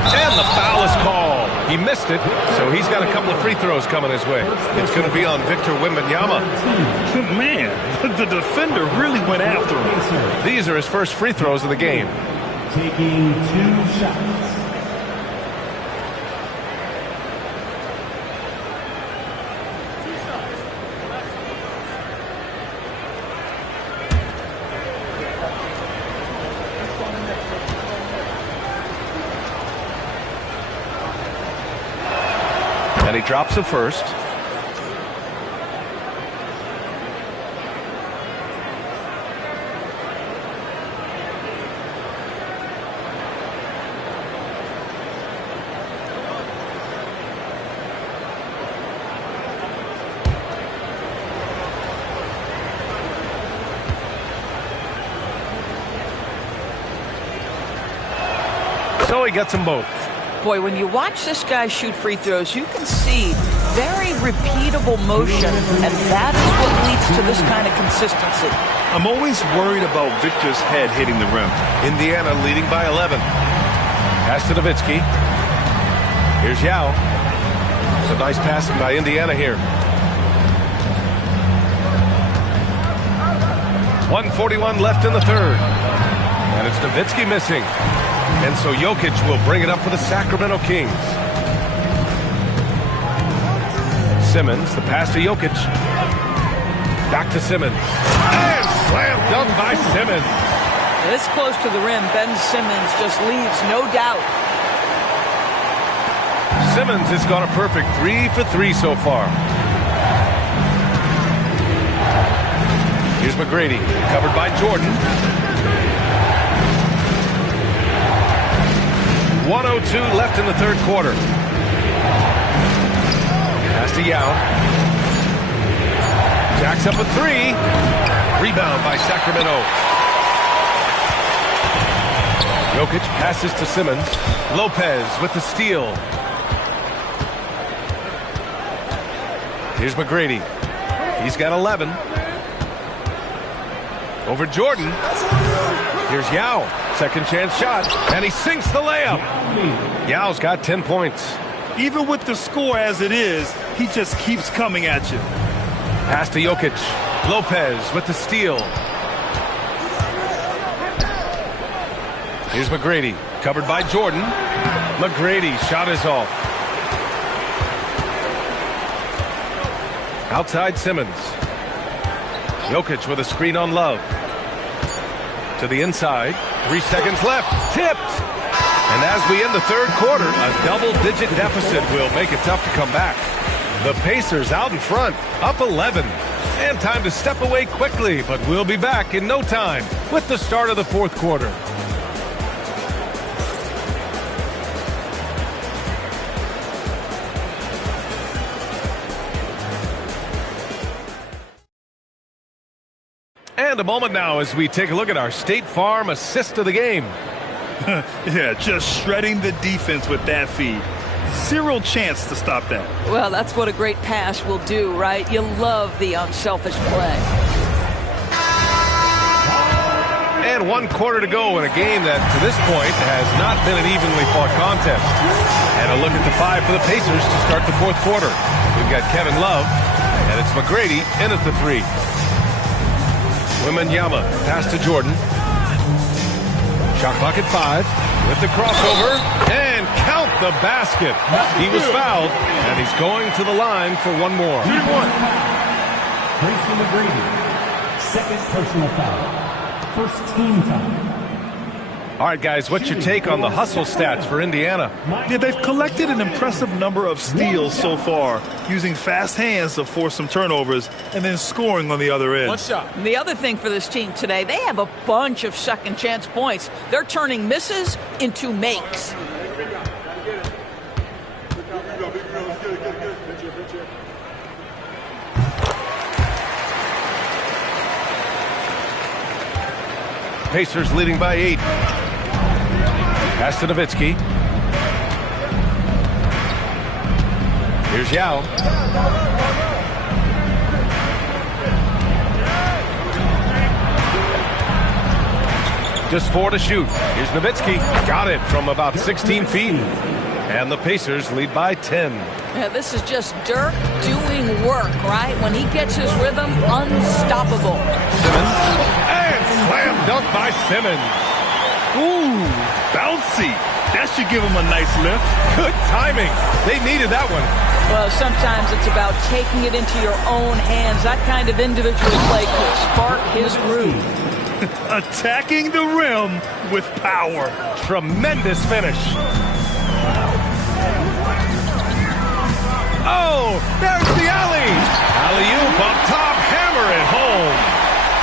And the foul is called. He missed it, so he's got a couple of free throws coming his way. It's going to be on Victor Wembanyama. Man, the defender really went after him. These are his first free throws of the game. Taking 2 shots. And he drops the first. So he gets them both. Boy, when you watch this guy shoot free throws, you can see very repeatable motion, and that is what leads to this kind of consistency. I'm always worried about Victor's head hitting the rim. Indiana leading by 11. Pass to Nowitzki. Here's Yao. It's a nice passing by Indiana here. 1:41 left in the third. And it's Nowitzki missing. And so Jokic will bring it up for the Sacramento Kings. Simmons, the pass to Jokic. Back to Simmons. And slam dunk by Simmons. This close to the rim, Ben Simmons just leaves no doubt. Simmons has got a perfect 3 for 3 so far. Here's McGrady, covered by Jordan. 1:02 left in the third quarter. Pass to Yao. Jacks up a 3. Rebound by Sacramento. Jokic passes to Simmons. Lopez with the steal. Here's McGrady. He's got 11. Over Jordan. Here's Yao. Second chance shot. And he sinks the layup. Yao's got 10 points. Even with the score as it is, he just keeps coming at you. Pass to Jokic. Lopez with the steal. Here's McGrady. Covered by Jordan. McGrady's shot is off. Outside Simmons. Jokic with a screen on Love. To the inside. 3 seconds left. Tipped. And as we end the third quarter, a double-digit deficit will make it tough to come back. The Pacers out in front, up 11. And time to step away quickly, but we'll be back in no time with the start of the fourth quarter. And a moment now as we take a look at our State Farm assist of the game. Yeah, just shredding the defense with that feed. Zero chance to stop that. Well, that's what a great pass will do, right? You love the unselfish play. And 1 quarter to go in a game that, to this point, has not been an evenly fought contest. And a look at the 5 for the Pacers to start the fourth quarter. We've got Kevin Love, and it's McGrady in at the 3. Wembanyama, pass to Jordan. Shot clock at 5 with the crossover, and count the basket. He was fouled, and he's going to the line for one more. Tracy McGrady, second personal foul. First team foul. All right, guys, what's your take on the hustle stats for Indiana? Yeah, they've collected an impressive number of steals so far, using fast hands to force some turnovers and then scoring on the other end. One shot. And the other thing for this team today, they have a bunch of second chance points. They're turning misses into makes. Pacers leading by 8. Pass to Nowitzki. Here's Yao. Just 4 to shoot. Here's Nowitzki. Got it from about 16 feet. And the Pacers lead by 10. Yeah, this is just Dirk doing work, right? When he gets his rhythm, unstoppable. Simmons. And slam dunk by Simmons. Ooh, bouncy. That should give him a nice lift. Good timing. They needed that one. Well, sometimes it's about taking it into your own hands. That kind of individual play could spark his groove. Attacking the rim with power. Tremendous finish. Oh, there's the alley. Alley-oop up top, hammer it home.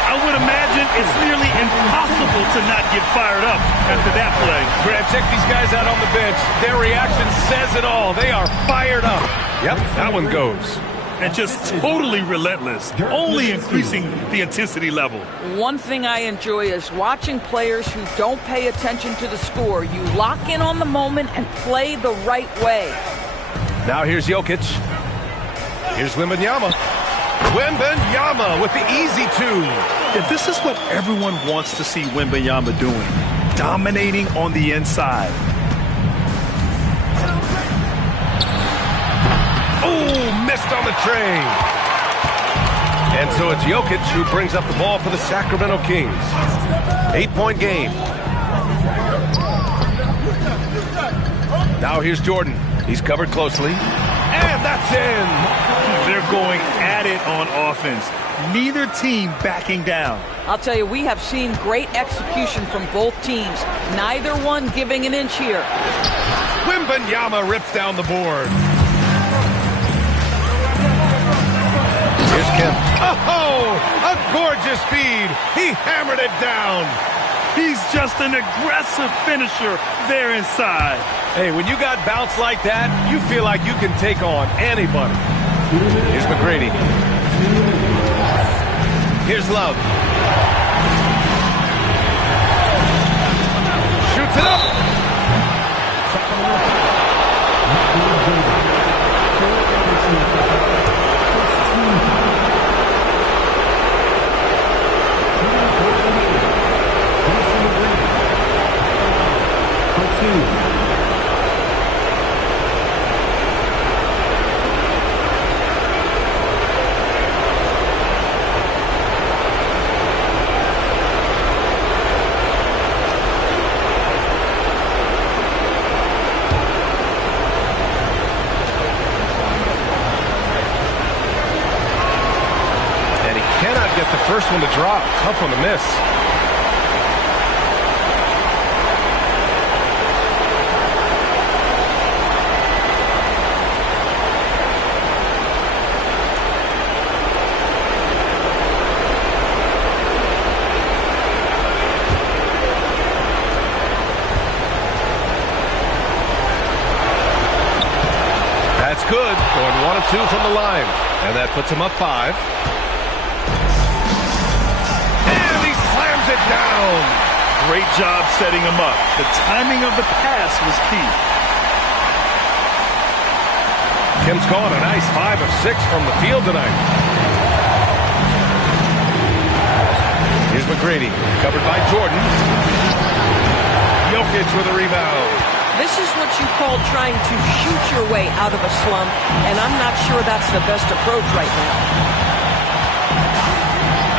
I would imagine it's nearly impossible to not get fired up after that play. Grant, check these guys out on the bench. Their reaction says it all. They are fired up. Yep, that one goes. And just totally relentless, only increasing the intensity level. One thing I enjoy is watching players who don't pay attention to the score. You lock in on the moment and play the right way. Now here's Jokic. Here's Wembanyama. Wembanyama with the easy 2. Yeah, this is what everyone wants to see Wembanyama doing. Dominating on the inside. Oh, missed on the tray. And so it's Jokic who brings up the ball for the Sacramento Kings. 8-point game. Now here's Jordan. He's covered closely. And that's in. They're going at it on offense. Neither team backing down. I'll tell you, we have seen great execution from both teams. Neither one giving an inch here. Wembanyama rips down the board. Here's Kemp. Oh, a gorgeous feed. He hammered it down. He's just an aggressive finisher there inside. Hey, when you got bounce like that, you feel like you can take on anybody. Here's McGrady. Here's Love. Shoots it up. First one to drop. Tough one to miss. That's good. Going 1 of 2 from the line. And that puts him up 5. It down. Great job setting him up. The timing of the pass was key. Kim's gone a nice 5 of 6 from the field tonight. Here's McGrady, covered by Jordan. Jokic with a rebound. This is what you call trying to shoot your way out of a slump, and I'm not sure that's the best approach right now.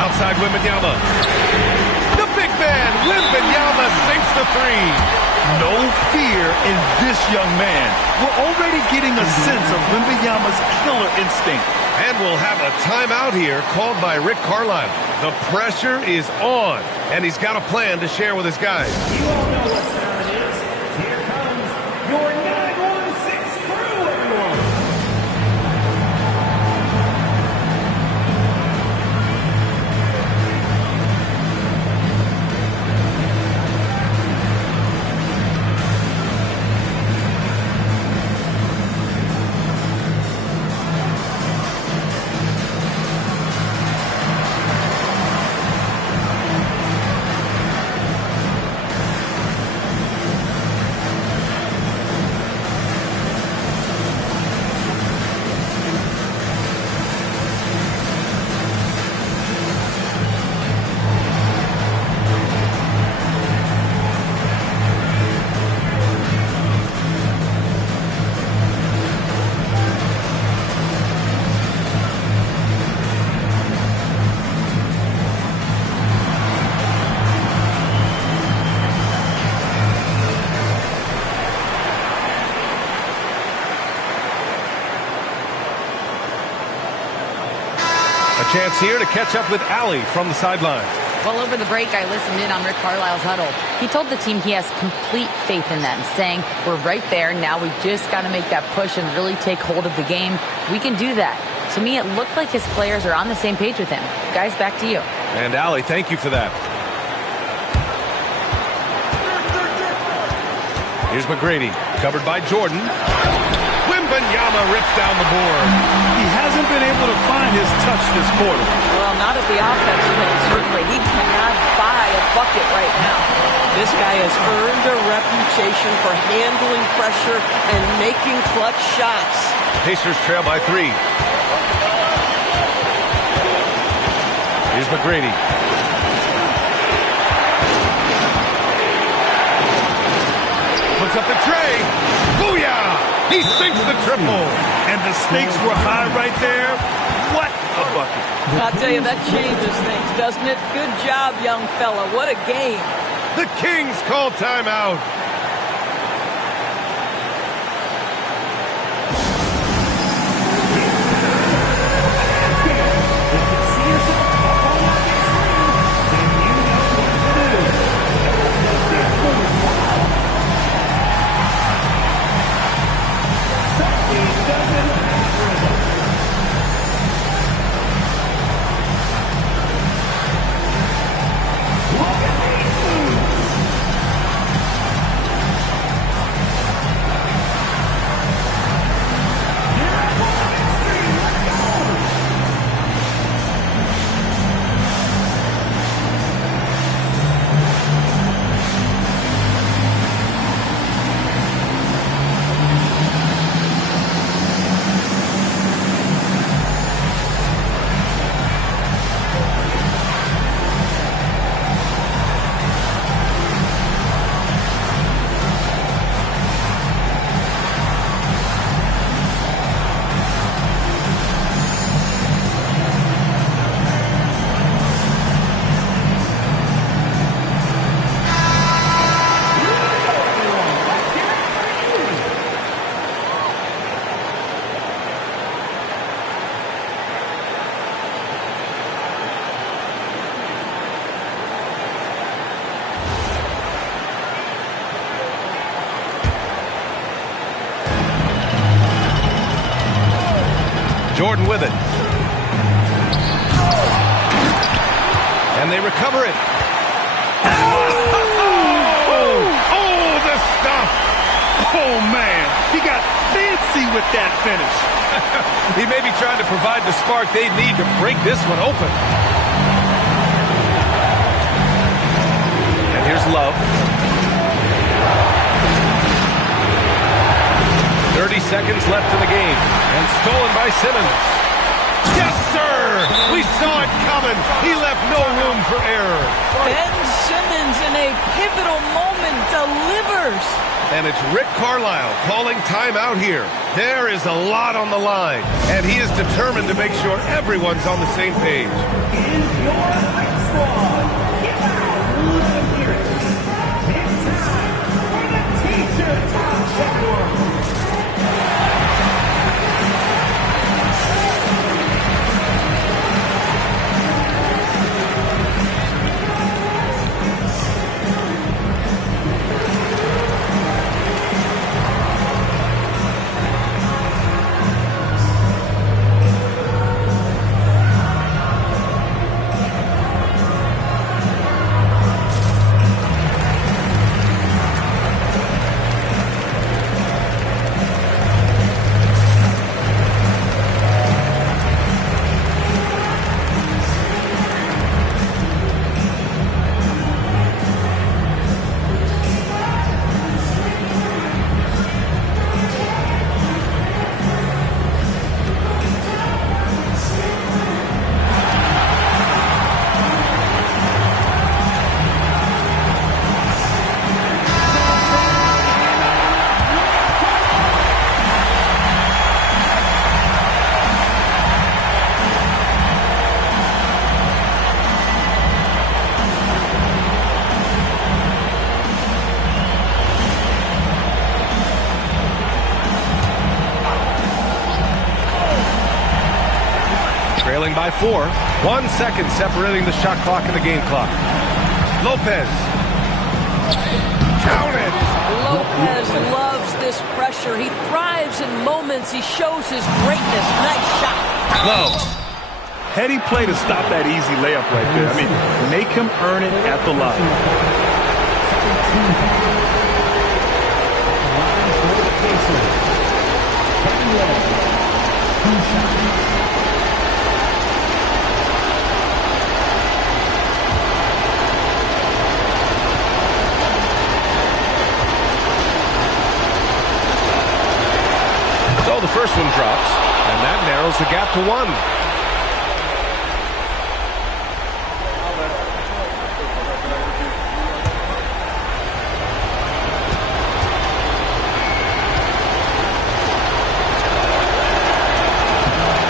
Outside Wembanyama. The big man, Wembanyama, sinks the 3. No fear in this young man. We're already getting a sense of Wembanyama's killer instinct. And we'll have a timeout here called by Rick Carlisle. The pressure is on, and he's got a plan to share with his guys. You all know what time it is. Here comes your 916 crew, everyone. chance here to catch up with Allie from the sideline. Well, over the break, I listened in on Rick Carlisle's huddle. He told the team he has complete faith in them, saying, we're right there. Now we just got to make that push and really take hold of the game. We can do that. To me, it looked like his players are on the same page with him. Guys, back to you. And Allie, thank you for that. Here's McGrady, covered by Jordan. Wembanyama rips down the board. He hasn't been able to find his touch this quarter. Well, not at the offensive end, certainly. He cannot buy a bucket right now. This guy has earned a reputation for handling pressure and making clutch shots. Pacers trail by 3. Here's McGrady. Puts up the tray. Booyah! He sinks the triple. And the stakes were high right there. What a bucket. I'll tell you, that changes things, doesn't it? Good job, young fella. What a game. The Kings call timeout. Jordan with it. And they recover it. Oh, the stuff. Oh, man. He got fancy with that finish. He may be trying to provide the spark they need to break this one open. And here's Love. 30 seconds left in the game. And stolen by Simmons. Yes, sir! We saw it coming. He left no room for error. Ben Simmons in a pivotal moment delivers. And it's Rick Carlisle calling timeout here. There is a lot on the line. And he is determined to make sure everyone's on the same page. Is your Red Squad. Get out. Let them hear it. It's time for the Teacher Talk Show. by 4. 1 second separating the shot clock and the game clock. Lopez. Counted. Lopez loves this pressure. He thrives in moments. He shows his greatness. Nice shot. Love. Heady play to stop that easy layup right there. I mean, make him earn it at the line. So the first one drops, and that narrows the gap to 1.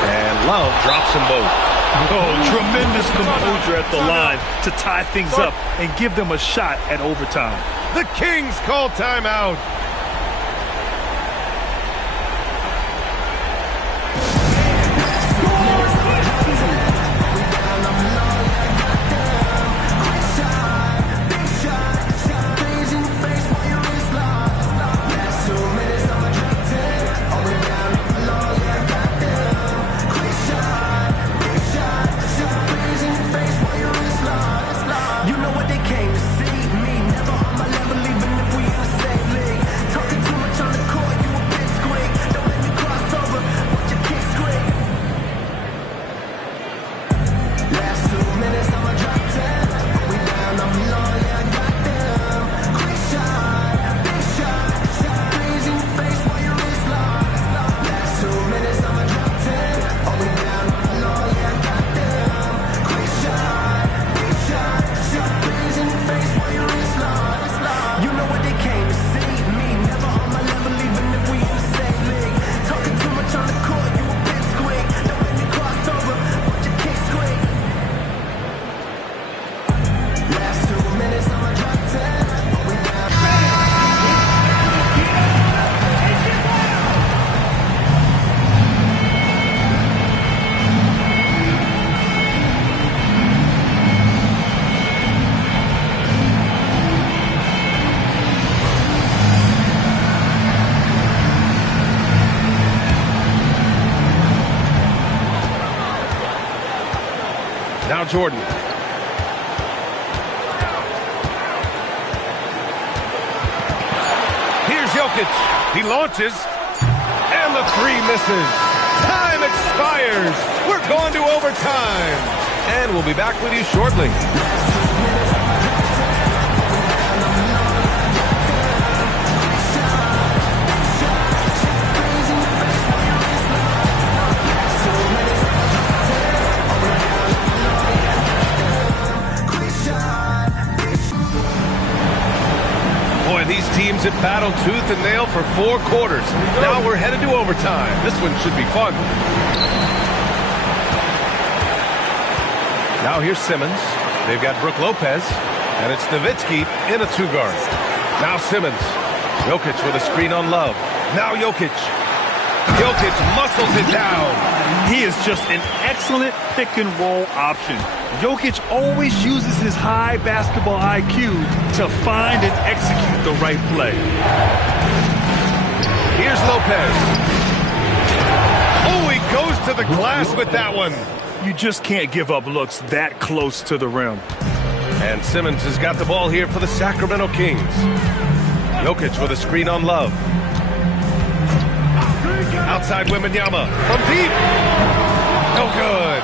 And Love drops them both. Oh, tremendous composure at the line to tie things up and give them a shot at overtime. The Kings call timeout. Now Jordan. Here's Jokic. He launches. And the 3 misses. Time expires. We're going to overtime. And we'll be back with you shortly. These teams have battled tooth and nail for 4 quarters. Now we're headed to overtime. This one should be fun. Now here's Simmons. They've got Brook Lopez. And it's Nowitzki in a 2-guard. Now Simmons. Jokic with a screen on Love. Now Jokic. Jokic muscles it down. He is just an excellent pick-and-roll option. Jokic always uses his high basketball IQ to find and execute the right play. Here's Lopez. Oh, he goes to the glass with that one. You just can't give up looks that close to the rim. And Simmons has got the ball here for the Sacramento Kings. Jokic with a screen on Love. Outside Wembanyama from deep. No good.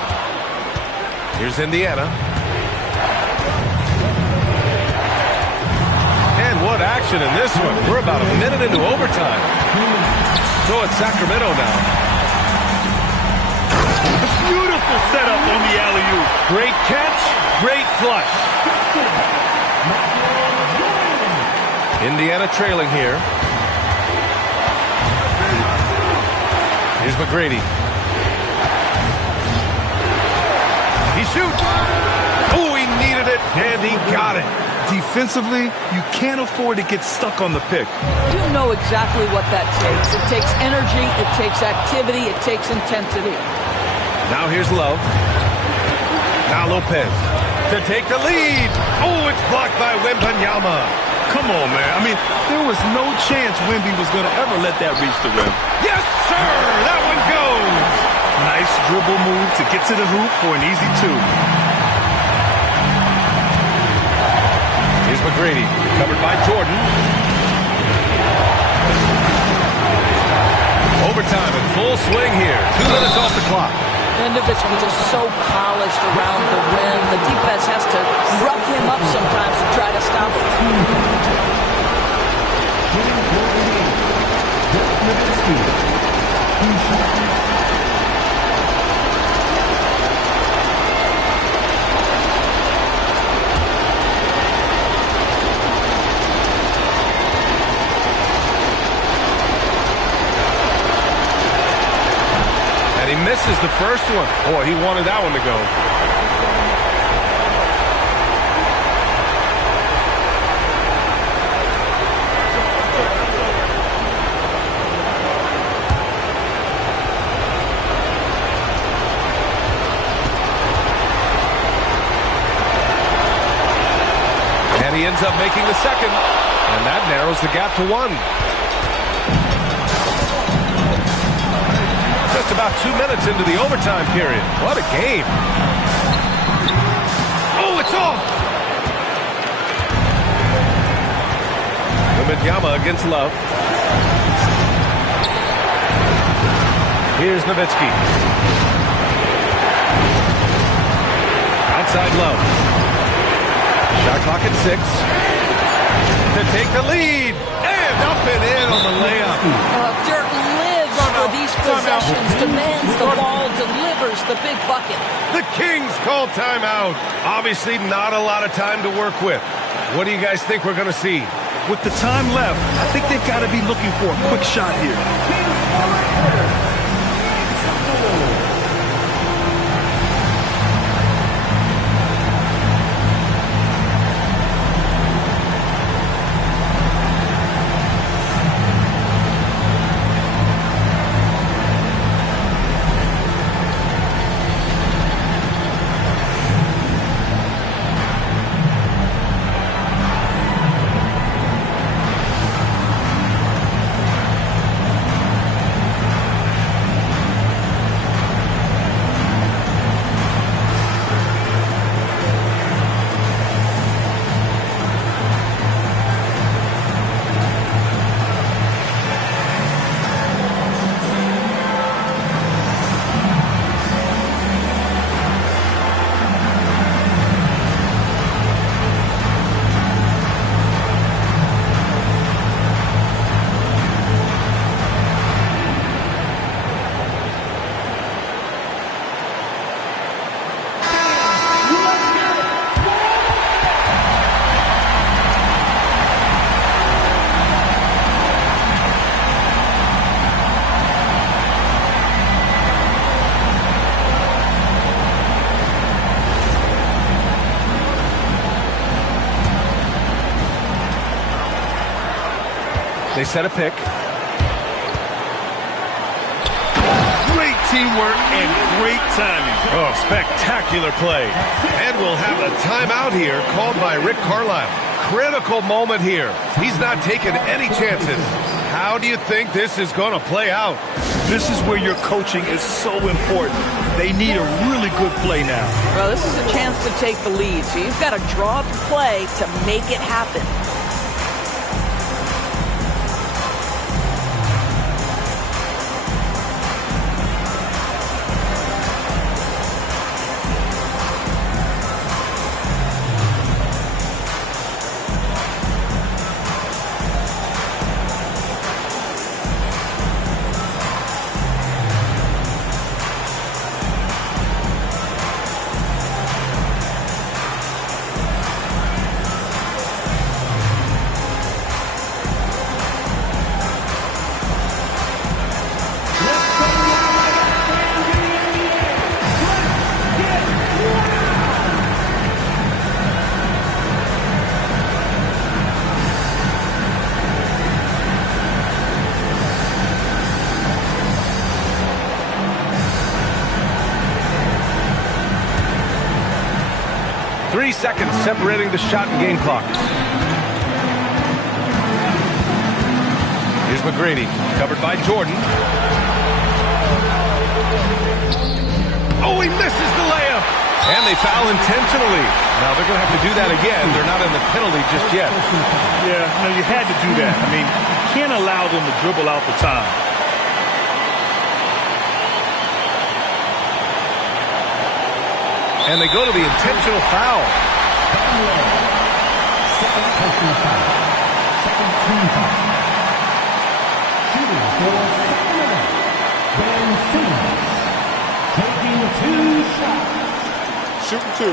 Here's Indiana. And what action in this one. We're about a minute into overtime. So it's Sacramento now. Beautiful setup on the alley-oop. Great catch, great flush. Indiana trailing here. Here's McGrady. He shoots. Oh, he needed it, and he got it. Defensively, you can't afford to get stuck on the pick. You know exactly what that takes. It takes energy, it takes activity, it takes intensity. Now here's Love. Now Lopez to take the lead. Oh, it's blocked by Wembanyama. Come on, man. I mean, there was no chance Wemby was going to ever let that reach the rim. Yes, sir! That one goes! Nice dribble move to get to the hoop for an easy two. Here's McGrady, covered by Jordan. Overtime in full swing here. 2 minutes off the clock. And Nowitzki just so polished around the rim. The defense has to rough him up sometimes to try to stop him. He misses the first one. Boy, he wanted that one to go. And he ends up making the second. And that narrows the gap to 1. Just about 2 minutes into the overtime period. What a game. Oh, it's off. Wembanyama against Love. Here's Nowitzki. Outside Love. Shot clock at 6. To take the lead. And up and in on the layup. Dirk lives for these possessions, demands the ball, delivers the big bucket. The Kings call timeout. Obviously not a lot of time to work with. What do you guys think we're going to see? With the time left, I think they've got to be looking for a quick shot here. They set a pick. Great teamwork and great timing. Oh, spectacular play. And we'll have a timeout here called by Rick Carlisle. Critical moment here. He's not taking any chances. How do you think this is going to play out? This is where your coaching is so important. They need a really good play now. Well, this is a chance to take the lead, so you've got to draw up the play to make it happen. 3 seconds separating the shot and game clocks. Here's McGrady, covered by Jordan. Oh, he misses the layup. And they foul intentionally. Now they're going to have to do that again. They're not in the penalty just yet. Yeah, no, you had to do that. I mean, you can't allow them to dribble out the time. And they go to the intentional foul. Second personal foul. Second team foul. Shooting for Sacramento. Ben Simmons. Taking 2 shots. Shooting 2.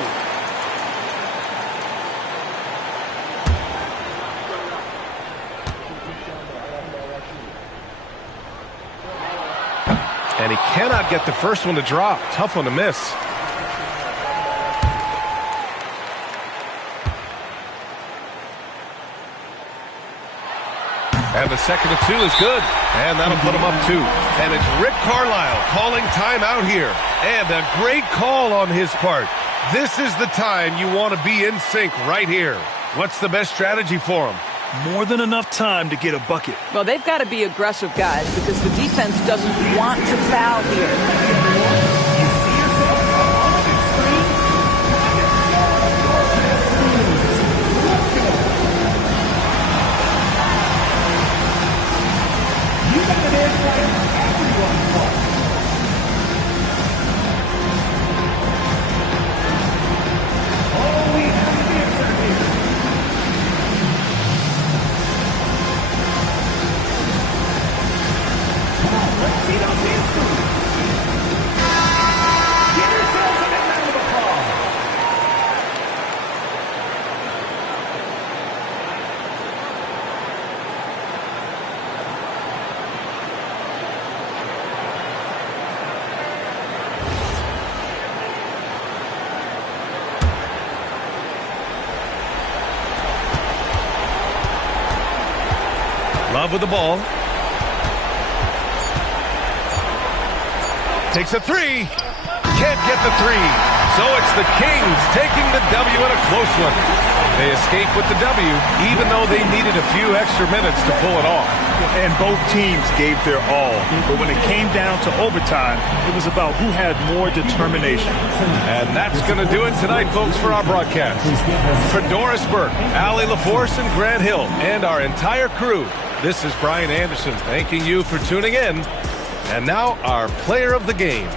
And he cannot get the first one to drop. Tough one to miss. And the second of 2 is good. And that'll put him up 2. And it's Rick Carlisle calling timeout here. And a great call on his part. This is the time you want to be in sync right here. What's the best strategy for him? More than enough time to get a bucket. Well, they've got to be aggressive, guys, because the defense doesn't want to foul here. Love with the ball. Takes a 3. Can't get the 3. So it's the Kings taking the W in a close one. They escape with the W, even though they needed a few extra minutes to pull it off. And both teams gave their all. But when it came down to overtime, it was about who had more determination. And that's going to do it tonight, folks, for our broadcast. For Doris Burke, Allie LaForce, and Grant Hill, and our entire crew, this is Brian Anderson thanking you for tuning in. And now our player of the game.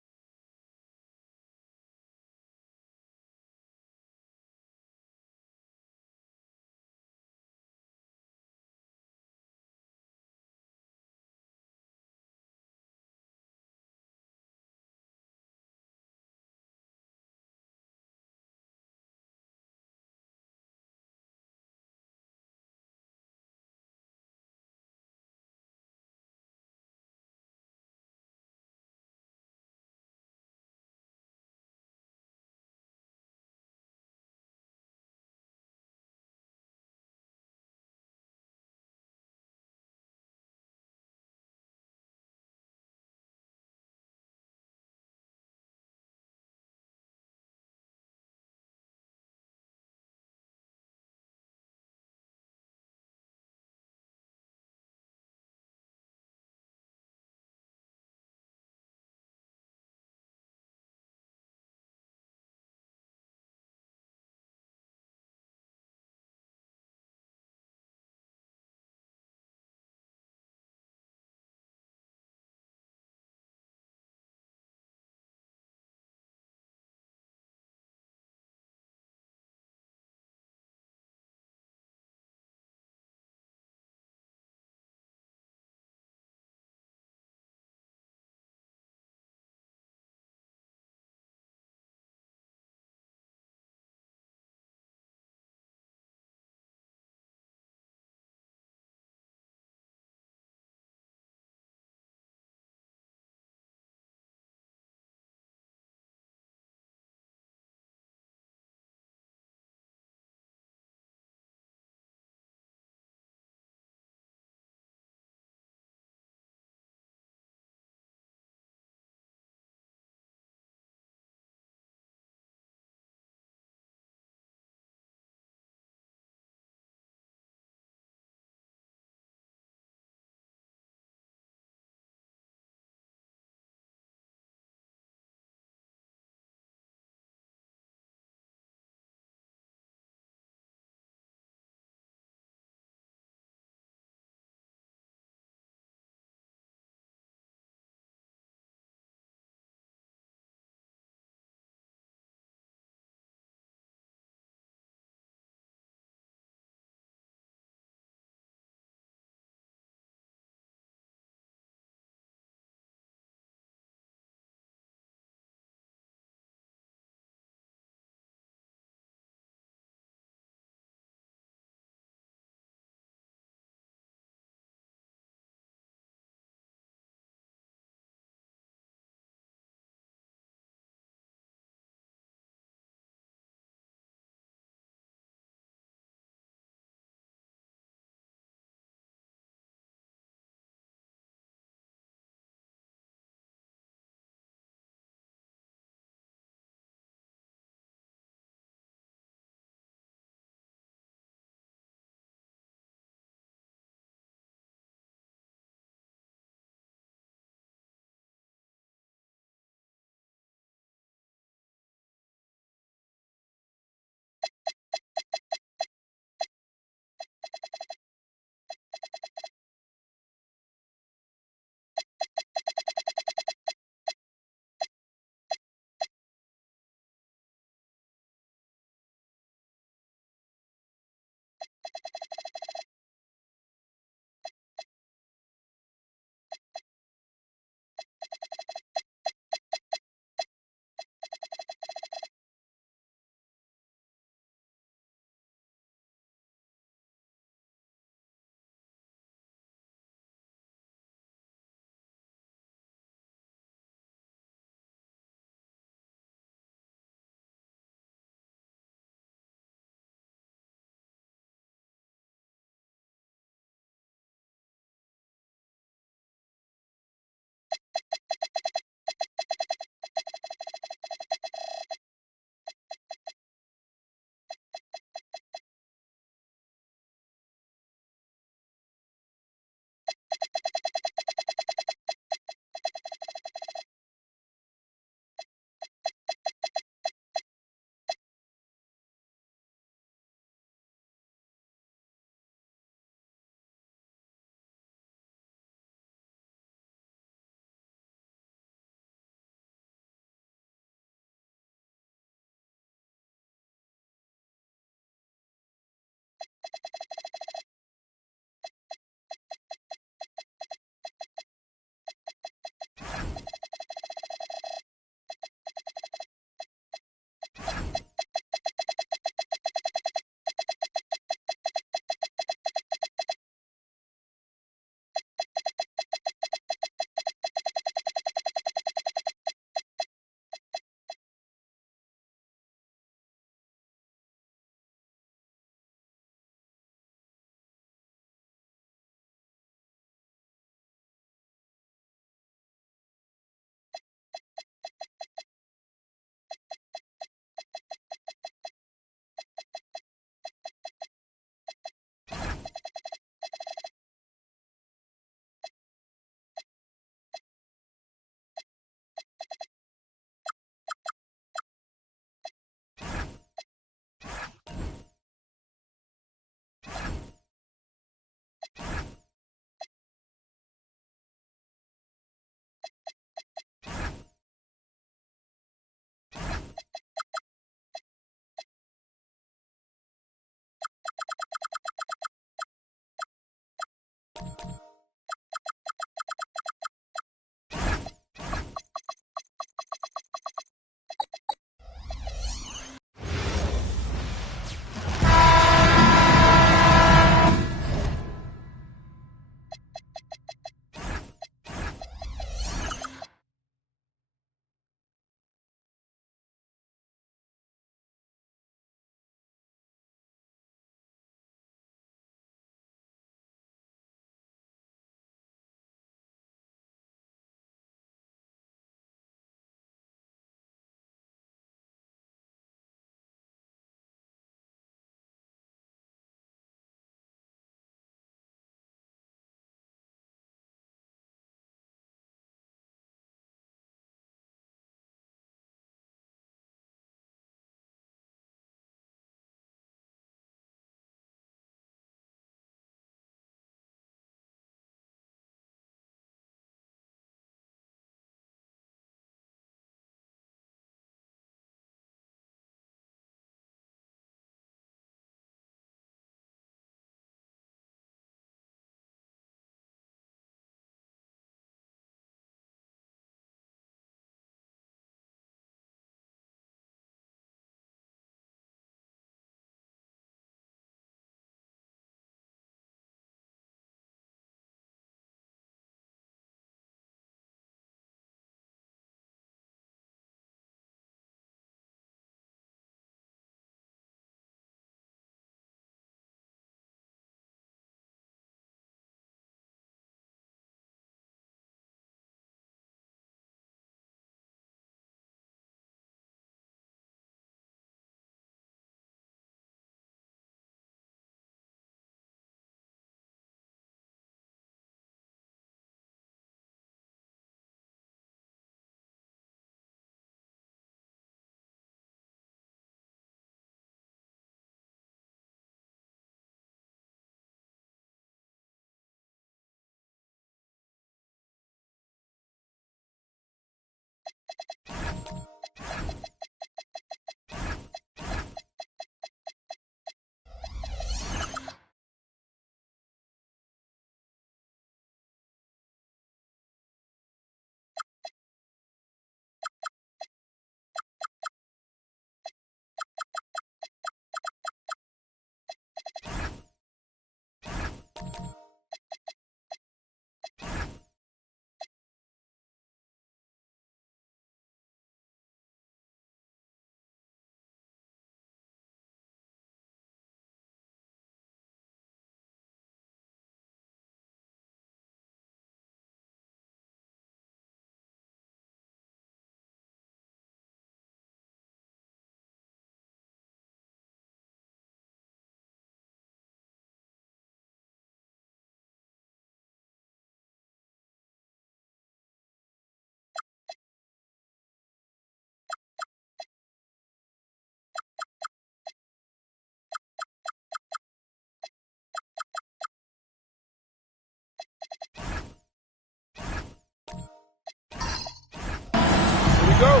Go.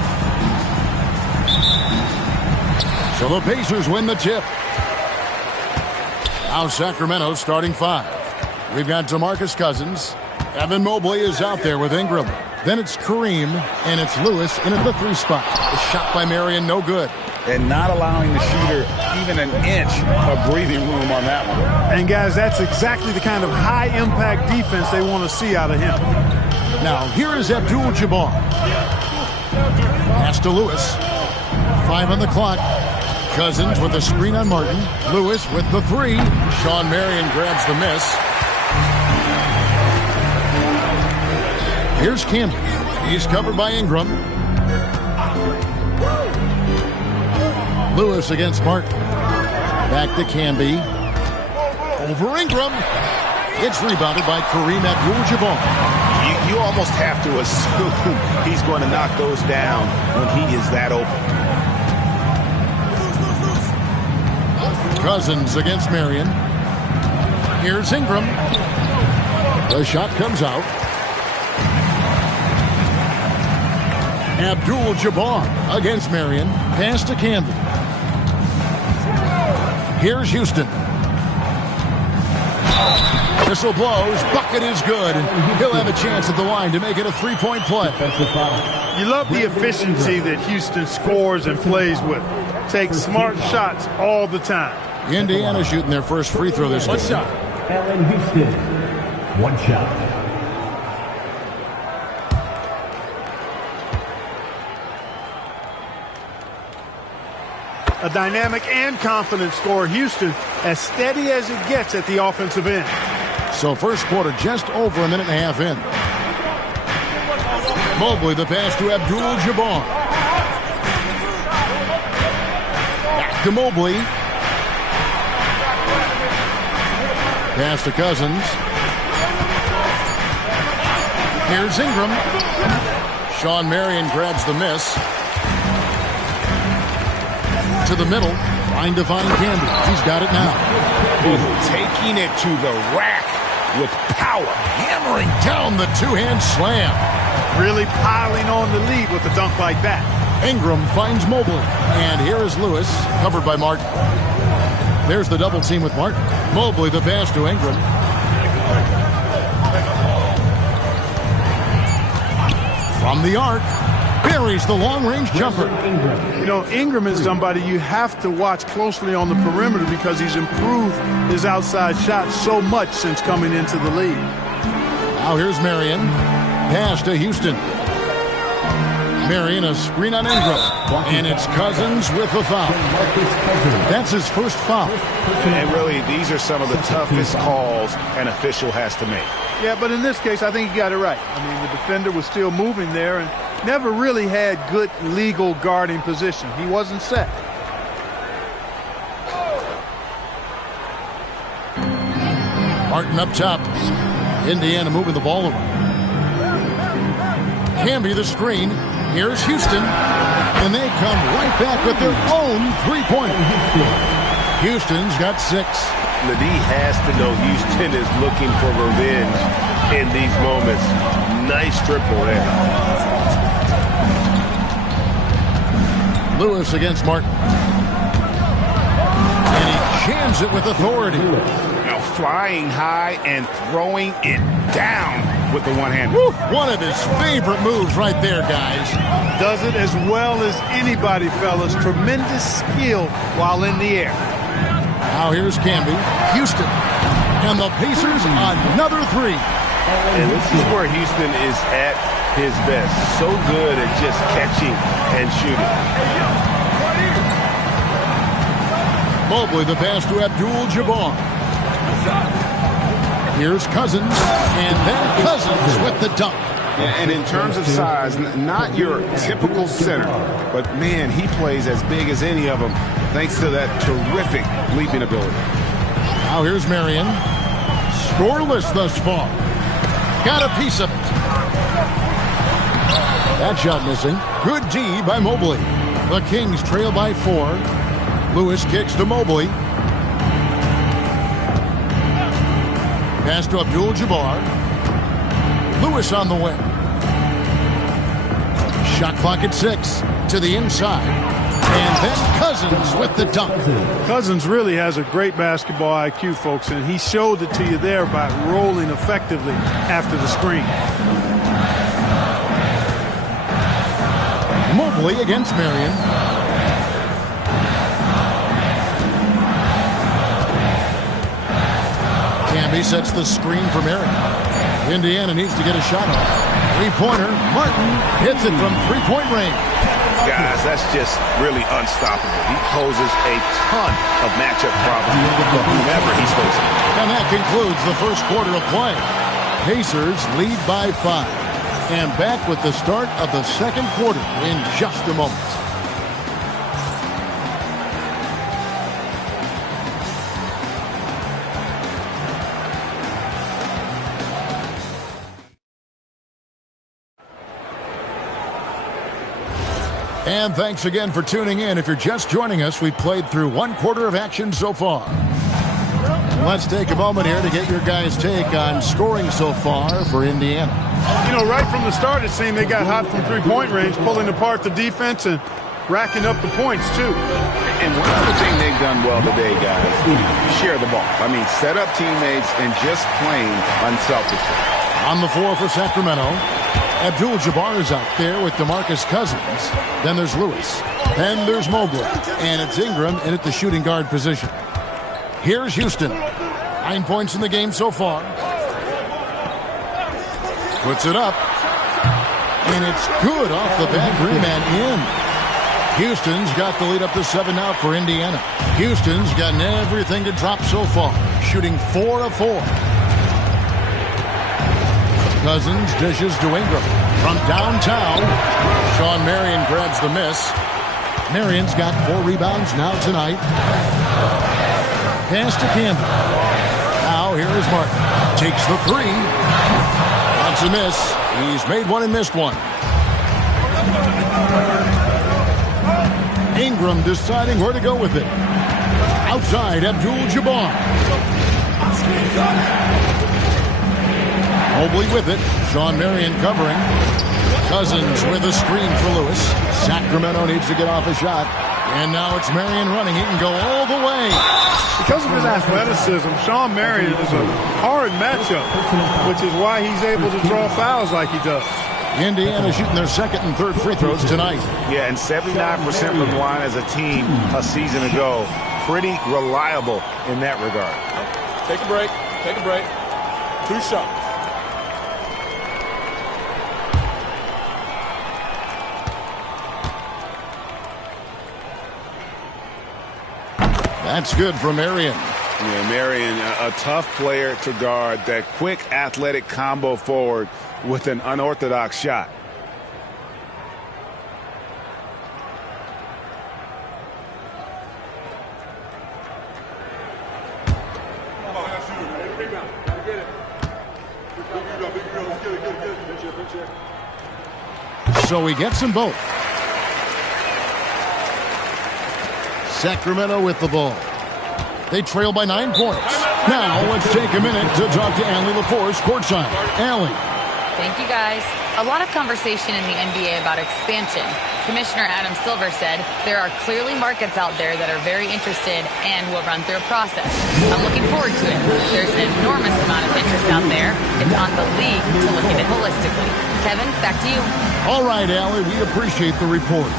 So the Pacers win the tip. Now Sacramento starting 5. We've got DeMarcus Cousins. Evan Mobley is out there with Ingram. Then it's Kareem, and it's Lewis in at the 3 spot. A shot by Marion, no good. And not allowing the shooter even an inch of breathing room on that one. And, guys, that's exactly the kind of high-impact defense they want to see out of him. Now, here is Abdul-Jabbar. Pass to Lewis. 5 on the clock. Cousins with a screen on Martin. Lewis with the 3. Shawn Marion grabs the miss. Here's Camby. He's covered by Ingram. Lewis against Martin. Back to Camby. Over Ingram. It's rebounded by Kareem Abdul-Jabbar. You almost have to assume he's going to knock those down when he is that open. Cousins against Marion. Here's Ingram. The shot comes out. Abdul-Jabbar against Marion. Pass to Camby. Here's Houston. Whistle blows. Bucket is good. He'll have a chance at the line to make it a 3-point play. You love the efficiency that Houston scores and plays with. Takes smart shots all the time. Indiana shooting their first free throw this game. One shot. Allen Houston, 1 shot. A dynamic and confident scorer. Houston, as steady as it gets at the offensive end. So first quarter just over a minute and a half in. Mobley the pass to Abdul-Jabbar. Back to Mobley. Pass to Cousins. Here's Ingram. Shawn Marion grabs the miss. To the middle, trying to find Camby. He's got it now. Taking it to the rack with power. Hammering down the 2-hand slam. Really piling on the lead with a dunk like that. Ingram finds Mobley. And here is Lewis, covered by Martin. There's the double team with Martin. Mobley the pass to Ingram. From the arc. Buries the long-range jumper. You know, Ingram is somebody you have to watch closely on the perimeter because he's improved his outside shot so much since coming into the league. Now here's Marion. Pass to Houston. Marion a screen on Ingram. And it's Cousins with the foul. That's his first foul. And really, these are some of the toughest calls an official has to make. Yeah, but in this case, I think he got it right. I mean, the defender was still moving there and never really had good legal guarding position. He wasn't set. Martin up top. Indiana moving the ball around. Camby the screen. Here's Houston. And they come right back with their own 3-pointer. Houston's got 6. Ledee has to know Houston is looking for revenge in these moments. Nice triple there. Lewis against Martin. And he jams it with authority. Now flying high and throwing it down with the one hand. Woo, one of his favorite moves right there, guys. Does it as well as anybody, fellas. Tremendous skill while in the air. Now here's Camby. Houston. And the Pacers another 3. And this is where Houston is at his best. So good at just catching and shooting. Mobley the pass to Abdul-Jabbar. Here's Cousins. And then Cousins with the dunk. And in terms of size, not your typical center, but man, he plays as big as any of them thanks to that terrific leaping ability. Now here's Marion. Scoreless thus far. Got a piece of it. That shot missing. Good D by Mobley. The Kings trail by 4. Lewis kicks to Mobley. Pass to Abdul-Jabbar. Lewis on the wing. Shot clock at 6. To the inside. And then Cousins with the dunk. Cousins really has a great basketball IQ, folks, and he showed it to you there by rolling effectively after the screen. Mobley against Marion. Camby sets the screen for Marion. Indiana needs to get a shot off. Three-pointer. Martin hits it from three-point range. Guys, that's just really unstoppable. He poses a ton of matchup problems for whomever he's facing. And that concludes the first quarter of play. Pacers lead by 5. And back with the start of the second quarter in just a moment. And thanks again for tuning in. If you're just joining us, we've played through one quarter of action so far. Let's take a moment here to get your guys' take on scoring so far for Indiana. You know, right from the start, it seemed they got hot from three-point range, pulling apart the defense and racking up the points, too. And one other thing they've done well today, guys, share the ball. I mean, set up teammates and just playing unselfishly. On the floor for Sacramento, Abdul-Jabbar is out there with DeMarcus Cousins. Then there's Lewis. Then there's Mobley. And it's Ingram in at the shooting guard position. Here's Houston. 9 points in the game so far. Puts it up. And it's good off the back rim and in. Houston's got the lead up to 7 now for Indiana. Houston's gotten everything to drop so far. Shooting 4 of 4. Cousins dishes to Ingram. From downtown, Shawn Marion grabs the miss. Marion's got 4 rebounds now tonight. Pass to Campbell. Now here is Martin. Takes the 3. Wants a miss. He's made one and missed one. Ingram deciding where to go with it. Outside, Abdul-Jabbar. Mobley with it. Shawn Marion covering. Cousins with a screen for Lewis. Sacramento needs to get off a shot. And now it's Marion running. He can go all the way. Because of his athleticism, Shawn Marion is a hard matchup, which is why he's able to draw fouls like he does. Indiana shooting their second and third free throws tonight. Yeah, and 79% from the line as a team a season ago. Pretty reliable in that regard. Take a break. Take a break. 2 shots. That's good for Marion. Yeah, Marion, a tough player to guard. That quick athletic combo forward with an unorthodox shot. So he gets them both. Sacramento with the ball. They trail by 9 points. Now let's take a minute to talk to Allie LaForce courtside. Allie. Thank you, guys. A lot of conversation in the NBA about expansion. Commissioner Adam Silver said there are clearly markets out there that are very interested and will run through a process. I'm looking forward to it. There's an enormous amount of interest out there. It's on the league to look at it holistically. Kevin, back to you. All right, Allie, we appreciate the report.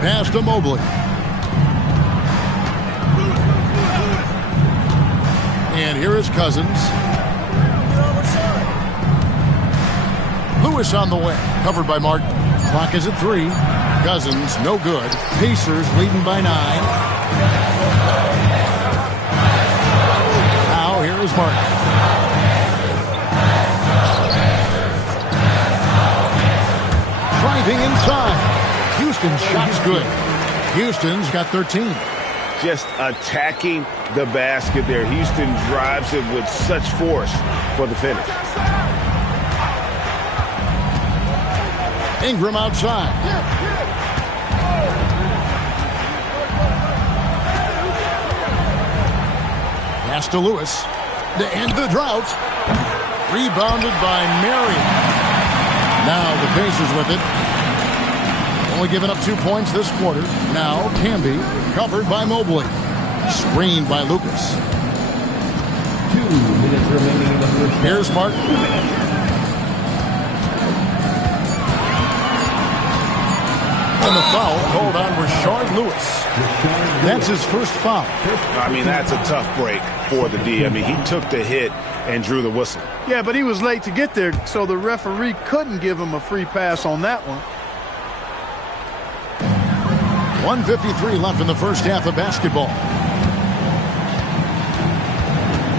Pass to Mobley. And here is Cousins. Lewis on the way. Covered by Martin. Clock is at 3. Cousins, no good. Pacers leading by 9. Now here is Martin. Driving inside. Houston's shot's good. Houston's got 13. Just attacking the basket there. Houston drives it with such force for the finish. Ingram outside. Pass to Lewis. To end the drought. Rebounded by Marion. Now the Pacers with it. Only giving up 2 points this quarter. Now Camby covered by Mobley. Screened by Lucas. 2 minutes remaining in the first. Here's Martin. And the foul called on Rashard Lewis. That's his first foul. I mean, that's a tough break for the D. I mean, he took the hit and drew the whistle. Yeah, but he was late to get there, so the referee couldn't give him a free pass on that one. 1:53 left in the first half of basketball.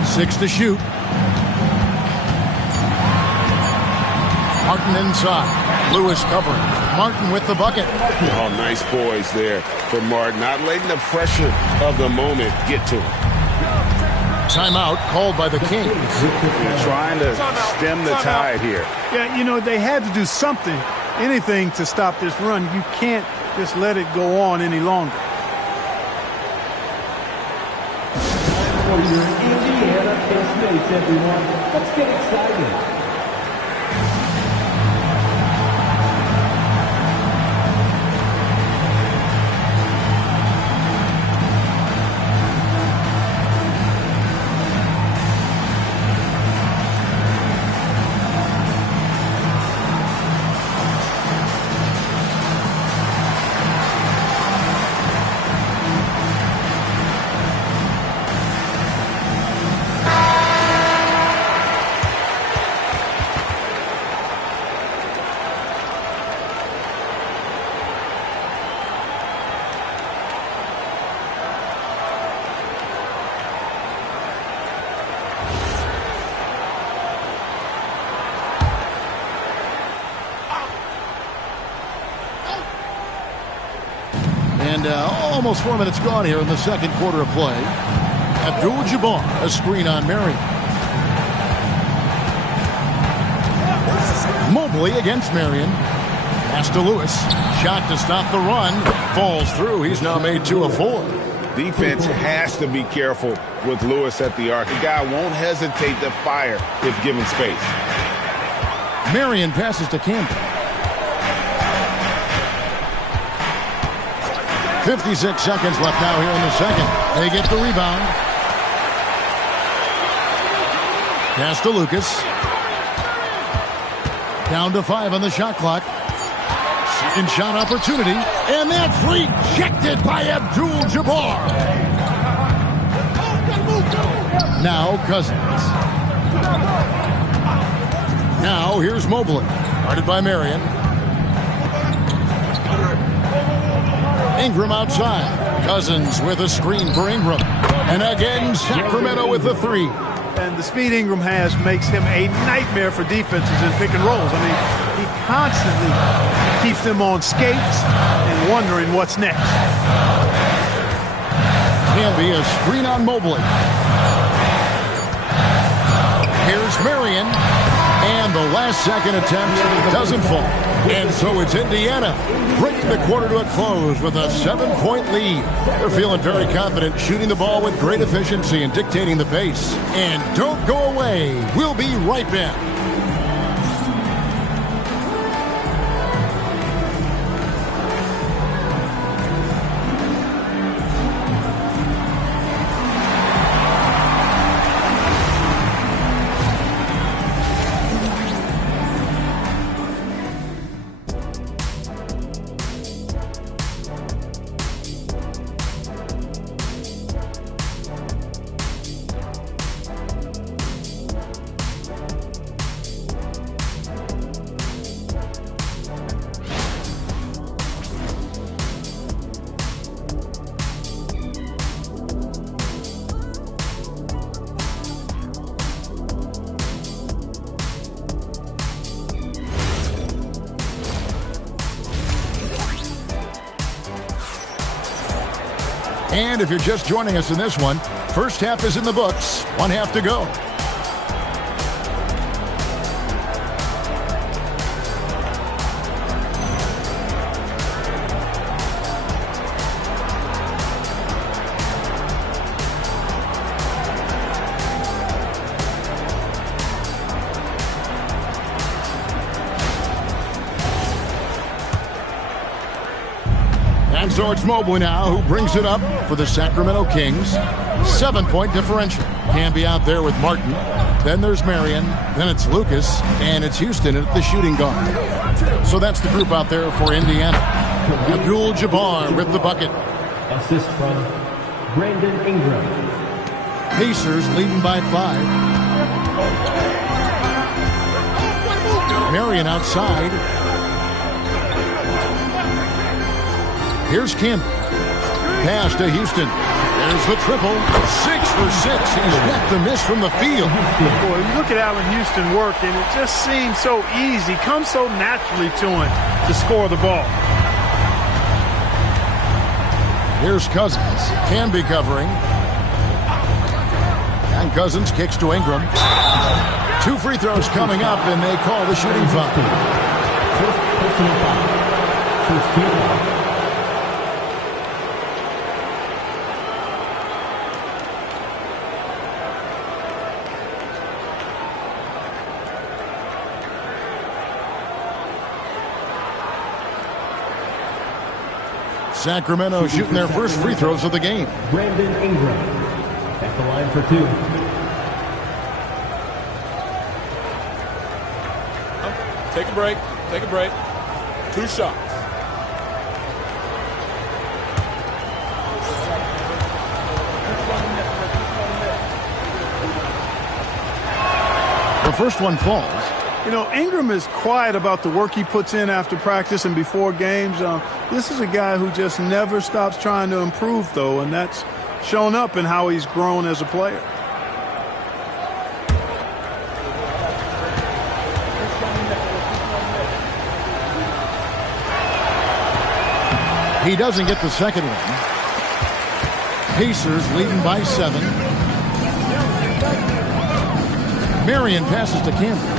6 to shoot. Martin inside. Lewis covering. Martin with the bucket. Oh, nice poise there for Martin. Not letting the pressure of the moment get to him. Timeout called by the Kings. They're trying to stem the tide here. Yeah, you know, they had to do something, anything to stop this run. You can't just let it go on any longer. For your Indiana Pacers, everyone, let's get excited. And almost 4 minutes gone here in the second quarter of play. Abdul-Jabbar, a screen on Marion. Mobley against Marion. Pass to Lewis. Shot to stop the run. Falls through. He's now made 2 of 4. Defense has to be careful with Lewis at the arc. The guy won't hesitate to fire if given space. Marion passes to Campbell. 56 seconds left now here in the second. They get the rebound. Pass to Lucas. Down to 5 on the shot clock. Second shot opportunity. And that's rejected by Abdul-Jabbar. Now Cousins. Now here's Mobley. Guarded by Marion. Ingram outside. Cousins with a screen for Ingram. And again, Sacramento with the 3. And the speed Ingram has makes him a nightmare for defenses in pick and rolls. I mean, he constantly keeps them on skates and wondering what's next. Can be a screen on Mobley. Here's Marion. And the last second attempt doesn't fall. And so it's Indiana bringing the quarter to a close with a 7-point lead. They're feeling very confident, shooting the ball with great efficiency and dictating the pace. And don't go away. We'll be right back. And if you're just joining us in this one, first half is in the books. 1 half to go. And so it's Mobley now who brings it up for the Sacramento Kings. 7-point differential. Camby out there with Martin. Then there's Marion. Then it's Lucas. And it's Houston at the shooting guard. So that's the group out there for Indiana. Abdul-Jabbar with the bucket. Assist from Brandon Ingram. Pacers leading by 5. Marion outside. Here's Camby. Pass to Houston. There's the triple. 6 for 6. He's got the miss from the field. Boy, you look at Allen Houston work, and it just seems so easy. Comes so naturally to him to score the ball. Here's Cousins. Camby covering. And Cousins kicks to Ingram. 2 free throws coming up, and they call the shooting foul. First personal foul. First team foul. Sacramento shooting their first free throws of the game. Brandon Ingram at the line for 2. Take a break. Take a break. 2 shots. The first one falls. You know, Ingram is quiet about the work he puts in after practice and before games. This is a guy who just never stops trying to improve, though, and that's shown up in how he's grown as a player. He doesn't get the second one. Pacers leading by 7. Marion passes to Camby.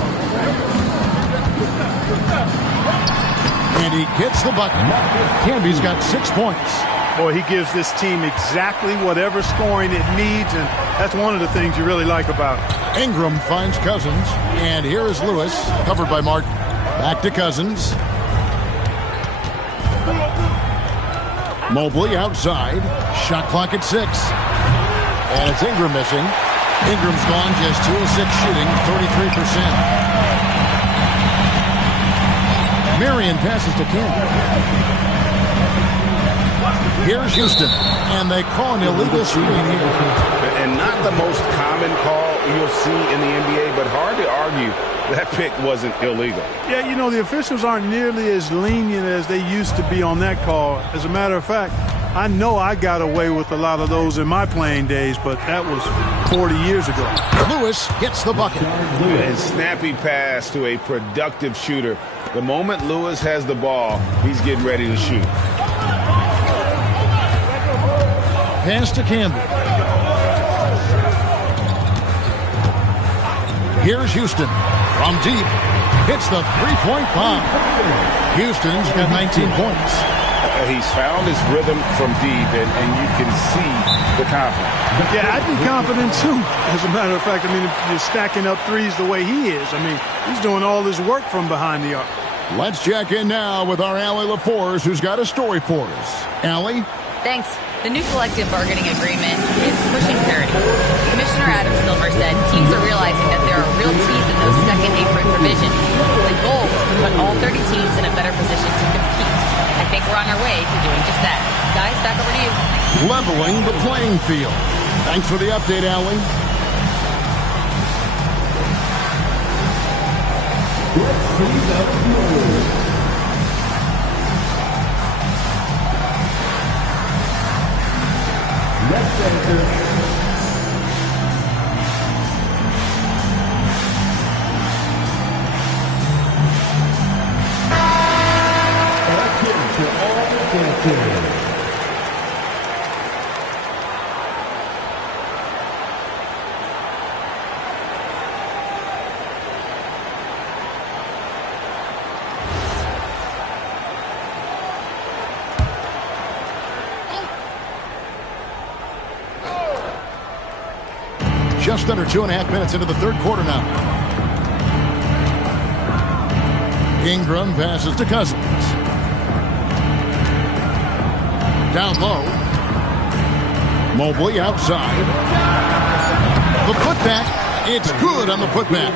And he gets the bucket. Camby's got 6 points. Boy, he gives this team exactly whatever scoring it needs, and that's one of the things you really like about it. Ingram finds Cousins, and here is Lewis, covered by Martin. Back to Cousins. Mobley outside. Shot clock at 6. And it's Ingram missing. Ingram's gone just 2 of 6 shooting, 33%. Marion passes to Camby. Here's Houston, and they call an illegal screen here. And not the most common call you'll see in the NBA, but hard to argue that pick wasn't illegal. Yeah, you know, the officials aren't nearly as lenient as they used to be on that call. As a matter of fact, I know I got away with a lot of those in my playing days, but that was 40 years ago. Lewis gets the bucket. And snappy pass to a productive shooter. The moment Lewis has the ball, he's getting ready to shoot. Pass to Camby. Here's Houston from deep. Hits the three-point bomb. Houston's got 19 points. He's found his rhythm from deep, and you can see the confidence. Yeah, I'd be confident too. As a matter of fact, I mean, if you're stacking up threes the way he is, I mean, he's doing all his work from behind the arc. Let's check in now with our Allie LaForce, who's got a story for us. Allie? Thanks. The new collective bargaining agreement is pushing parity. Commissioner Adam Silver said teams are realizing that there are real teeth in those second apron provisions. The goal is to put all 30 teams in a better position to compete. I think we're on our way to doing just that. Guys, back over to you. Leveling the playing field. Thanks for the update, Allie. Let's see the rules. Left center. Just under 2.5 minutes into the third quarter now. Ingram passes to Cousins. Down low. Mobley outside. The putback. It's good on the putback.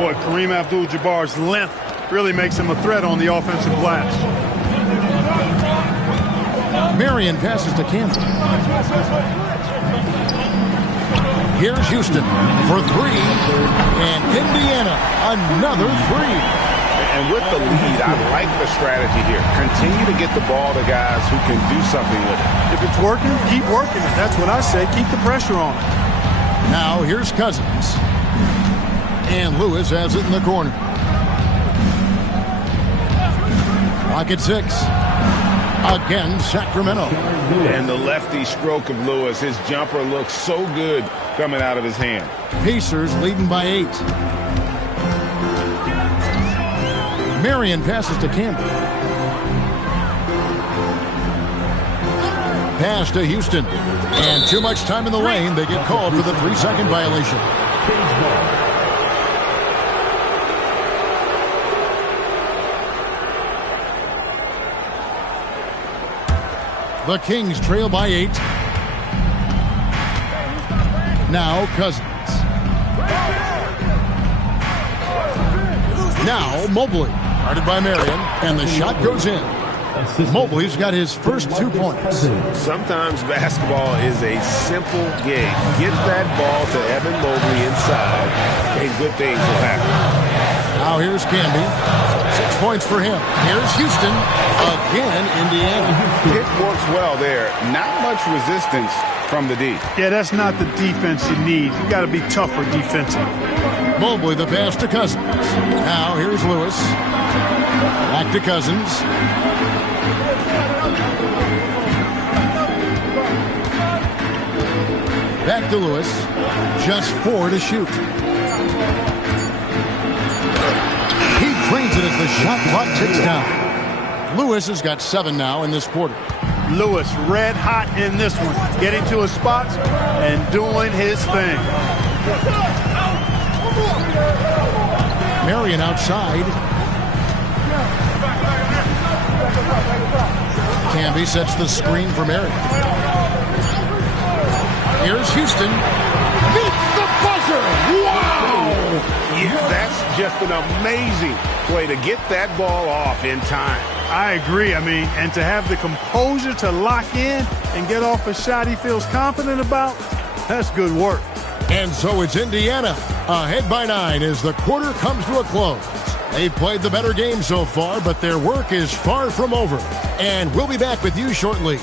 Boy, Kareem Abdul-Jabbar's length really makes him a threat on the offensive glass. Marion passes to Campbell. Here's Houston for three. And Indiana, another three. And with the lead, I like the strategy here. Continue to get the ball to guys who can do something with it. If it's working, keep working it. That's what I say. Keep the pressure on it. Now here's Cousins. And Lewis has it in the corner. Clock at 6. Again, Sacramento. And the lefty stroke of Lewis. His jumper looks so good coming out of his hand. Pacers leading by 8. Marion passes to Campbell. Pass to Houston. And too much time in the lane. They get called for the 3-second violation. The Kings trail by 8. Now Cousins. Now Mobley. Guarded by Marion. And the shot goes in. Mobley's got his first 2 points. Sometimes basketball is a simple game. Get that ball to Evan Mobley inside, and good things will happen. Now here's Camby. 6 points for him. Here's Houston. Again, Indiana. It works well there. Not much resistance from the D. Yeah, that's not the defense you need. You got to be tougher defensively. Mobley the pass to Cousins. Now here's Lewis. Back to Cousins. Back to Lewis. Just 4 to shoot. He drains it as the shot clock ticks down. Lewis has got 7 now in this quarter. Lewis red hot in this one. Getting to his spots and doing his thing. Marion outside. Camby sets the screen for Marion. Here's Houston. Beats the buzzer. Wow! Yeah, that's just an amazing way to get that ball off in time. I agree. I mean, and to have the composure to lock in and get off a shot he feels confident about, that's good work. And so it's Indiana ahead by 9 as the quarter comes to a close. They've played the better game so far, but their work is far from over. And we'll be back with you shortly.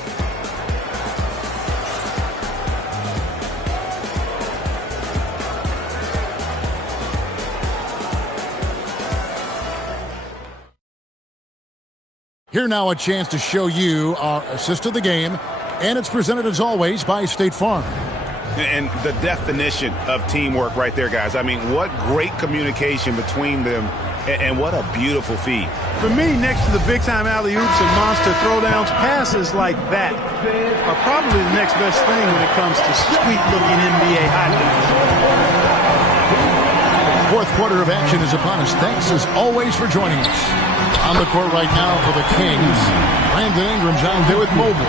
Here now a chance to show you our assist of the game, and it's presented as always by State Farm. And the definition of teamwork right there, guys. I mean, what great communication between them, and what a beautiful feed. For me, next to the big-time alley-oops and monster throwdowns, passes like that are probably the next best thing when it comes to sweet-looking NBA highlights. Fourth quarter of action is upon us. Thanks as always for joining us. On the court right now for the Kings, Brandon Ingram's out there with Mobley.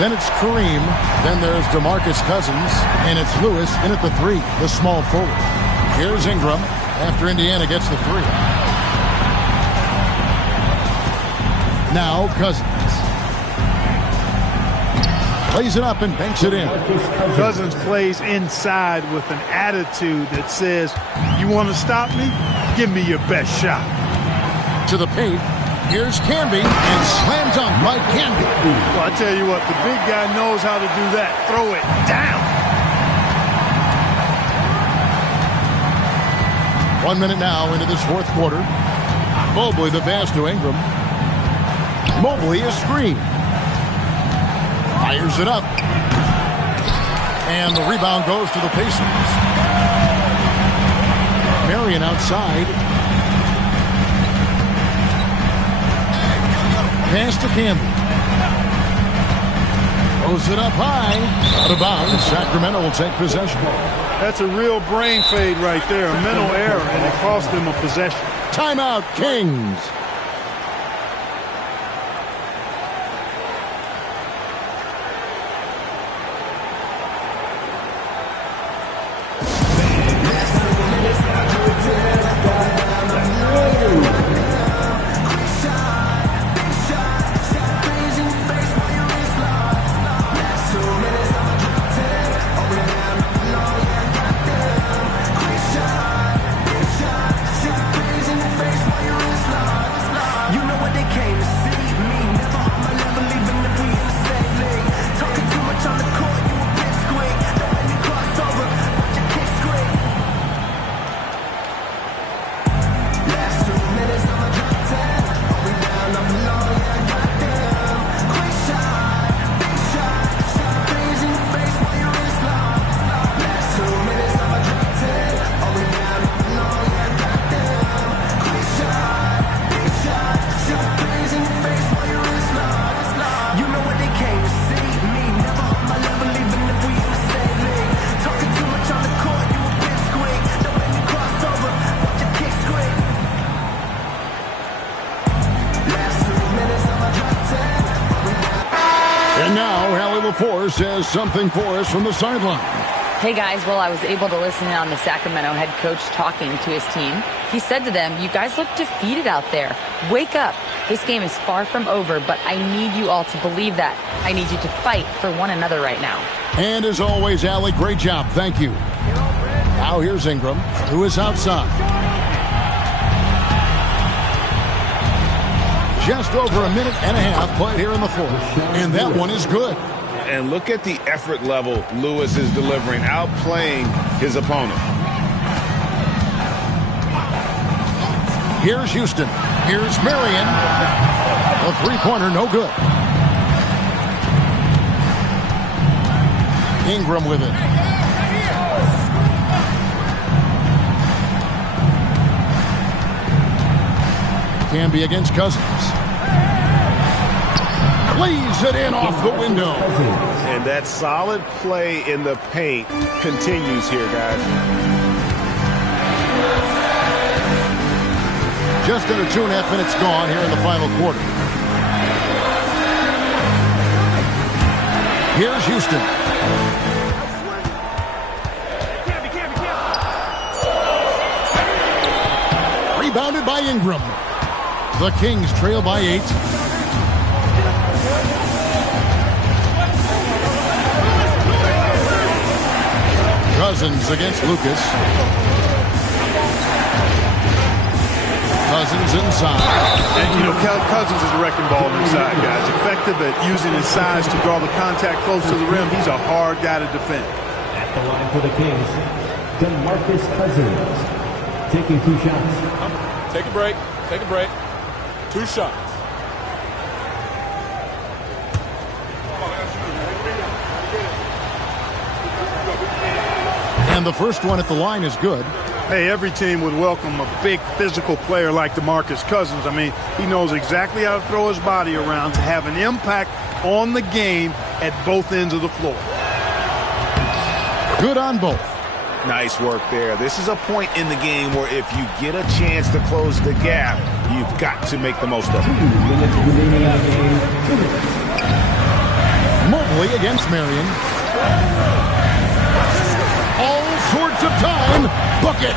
Then it's Kareem. Then there's DeMarcus Cousins. And it's Lewis in at the 3, the small forward. Here's Ingram after Indiana gets the 3. Now Cousins. Plays it up and banks it in. Cousins plays inside with an attitude that says, you want to stop me? Give me your best shot. To the paint. Here's Camby, and slam dunk by Camby. Well, I tell you what, the big guy knows how to do that. Throw it down. 1 minute now into this fourth quarter. Mobley the pass to Ingram. Mobley a screen. Fires it up. And the rebound goes to the Pacers. Marion outside. Pass to Campbell. Throws it up high. Out of bounds. Sacramento will take possession. That's a real brain fade right there, a mental error, and it cost them a possession. Timeout, Kings. Says something for us from the sideline. Hey guys, well, I was able to listen in on the Sacramento head coach talking to his team. He said to them, you guys look defeated out there. Wake up. This game is far from over, but I need you all to believe that. I need you to fight for one another right now. And as always, Allie, great job. Thank you. Now here's Ingram, who is outside. Just over a minute and a half played here in the fourth, and that one is good. And look at the effort level Lewis is delivering, outplaying his opponent. Here's Houston. Here's Marion. A three-pointer, no good. Ingram with it. Can be against Cousins. Plays it in off the window. And that solid play in the paint continues here, guys. Just under 2.5 minutes gone here in the final quarter. Here's Houston. Rebounded by Ingram. The Kings trail by 8. Cousins against Lucas. Cousins inside. And, you know, Cousins is a wrecking ball inside, guys. Effective at using his size to draw the contact close to the rim. He's a hard guy to defend. At the line for the Kings, DeMarcus Cousins taking 2 shots. Take a break. Take a break. 2 shots. And the first one at the line is good. Hey, every team would welcome a big physical player like DeMarcus Cousins. I mean, he knows exactly how to throw his body around to have an impact on the game at both ends of the floor. Good on both. Nice work there. This is a point in the game where if you get a chance to close the gap, you've got to make the most of it. 2 minutes remaining in the game. Mobley against Marion. All sorts of time. Bucket.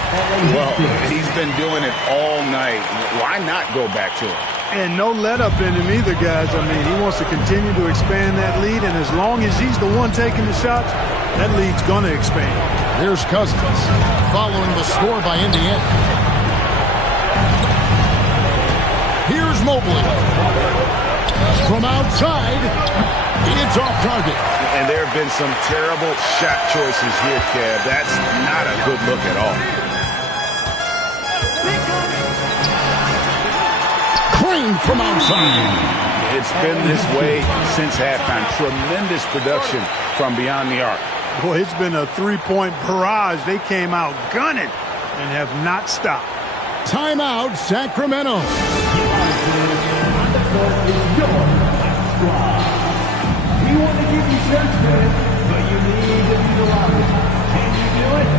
Well, he's been doing it all night. Why not go back to it? And no let up in him either, guys. I mean, he wants to continue to expand that lead, and as long as he's the one taking the shots, that lead's going to expand. Here's Cousins following the score by Indiana. Here's Mobley. From outside, it's off target. And there have been some terrible shot choices here, Kev. That's not a good look at all. Crane from outside. It's been this way since halftime. Tremendous production from beyond the arc. Boy, it's been a three-point barrage. They came out gunning and have not stopped. Timeout, Sacramento. We want to give you shirts, man, but you need to be the loudest. Can you do it?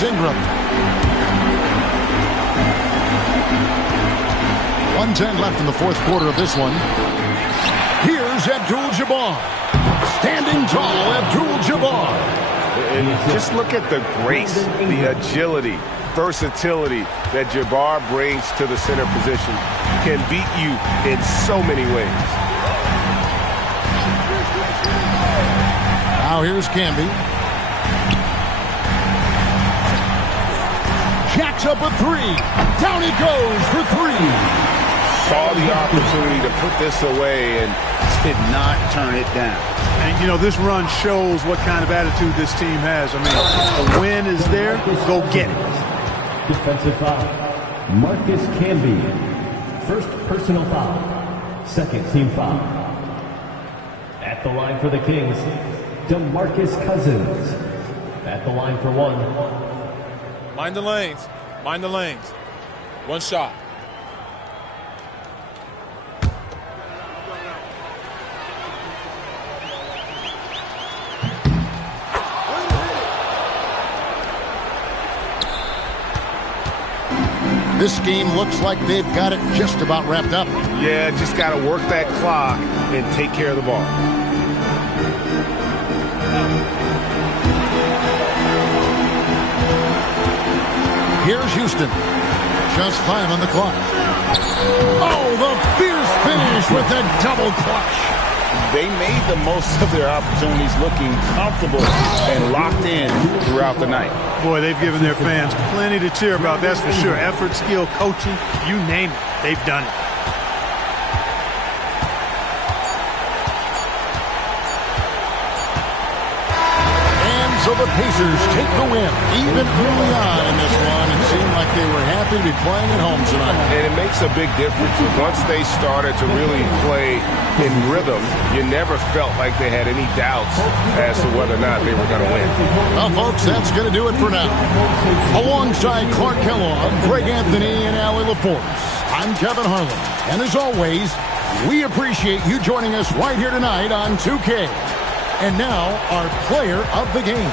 is Ingram. 1:10 left in the fourth quarter of this one. Here's Abdul-Jabbar. Standing tall, Abdul-Jabbar. And just look at the grace, the agility, versatility that Jabbar brings to the center position. Can beat you in so many ways. Now here's Camby. Jacks up a three. Down he goes for three. Saw the opportunity to put this away and did not turn it down. And, you know, this run shows what kind of attitude this team has. I mean, the win is there. Go get it. Defensive foul. Marcus Camby. First personal foul. Second team foul. At the line for the Kings, DeMarcus Cousins. At the line for one. Mind the lanes. Mind the lanes. One shot. This game looks like they've got it just about wrapped up. Yeah, just got to work that clock and take care of the ball. Here's Houston. Just 5 on the clock. Oh, the fierce finish with the double clutch. They made the most of their opportunities, looking comfortable and locked in throughout the night. Boy, they've given their fans plenty to cheer about, that's for sure. Effort, skill, coaching, you name it, they've done it. And so the Pacers take the win. Even early on in this one, it seemed like they were happy to be playing at home tonight. And it makes a big difference. Once they started to really play in rhythm, you never felt like they had any doubts as to whether or not they were going to win. Well, folks, that's going to do it for now. Alongside Clark Kellogg, Greg Anthony, and Allie LaForce, I'm Kevin Harlan. And as always, we appreciate you joining us right here tonight on 2K. And now, our player of the game.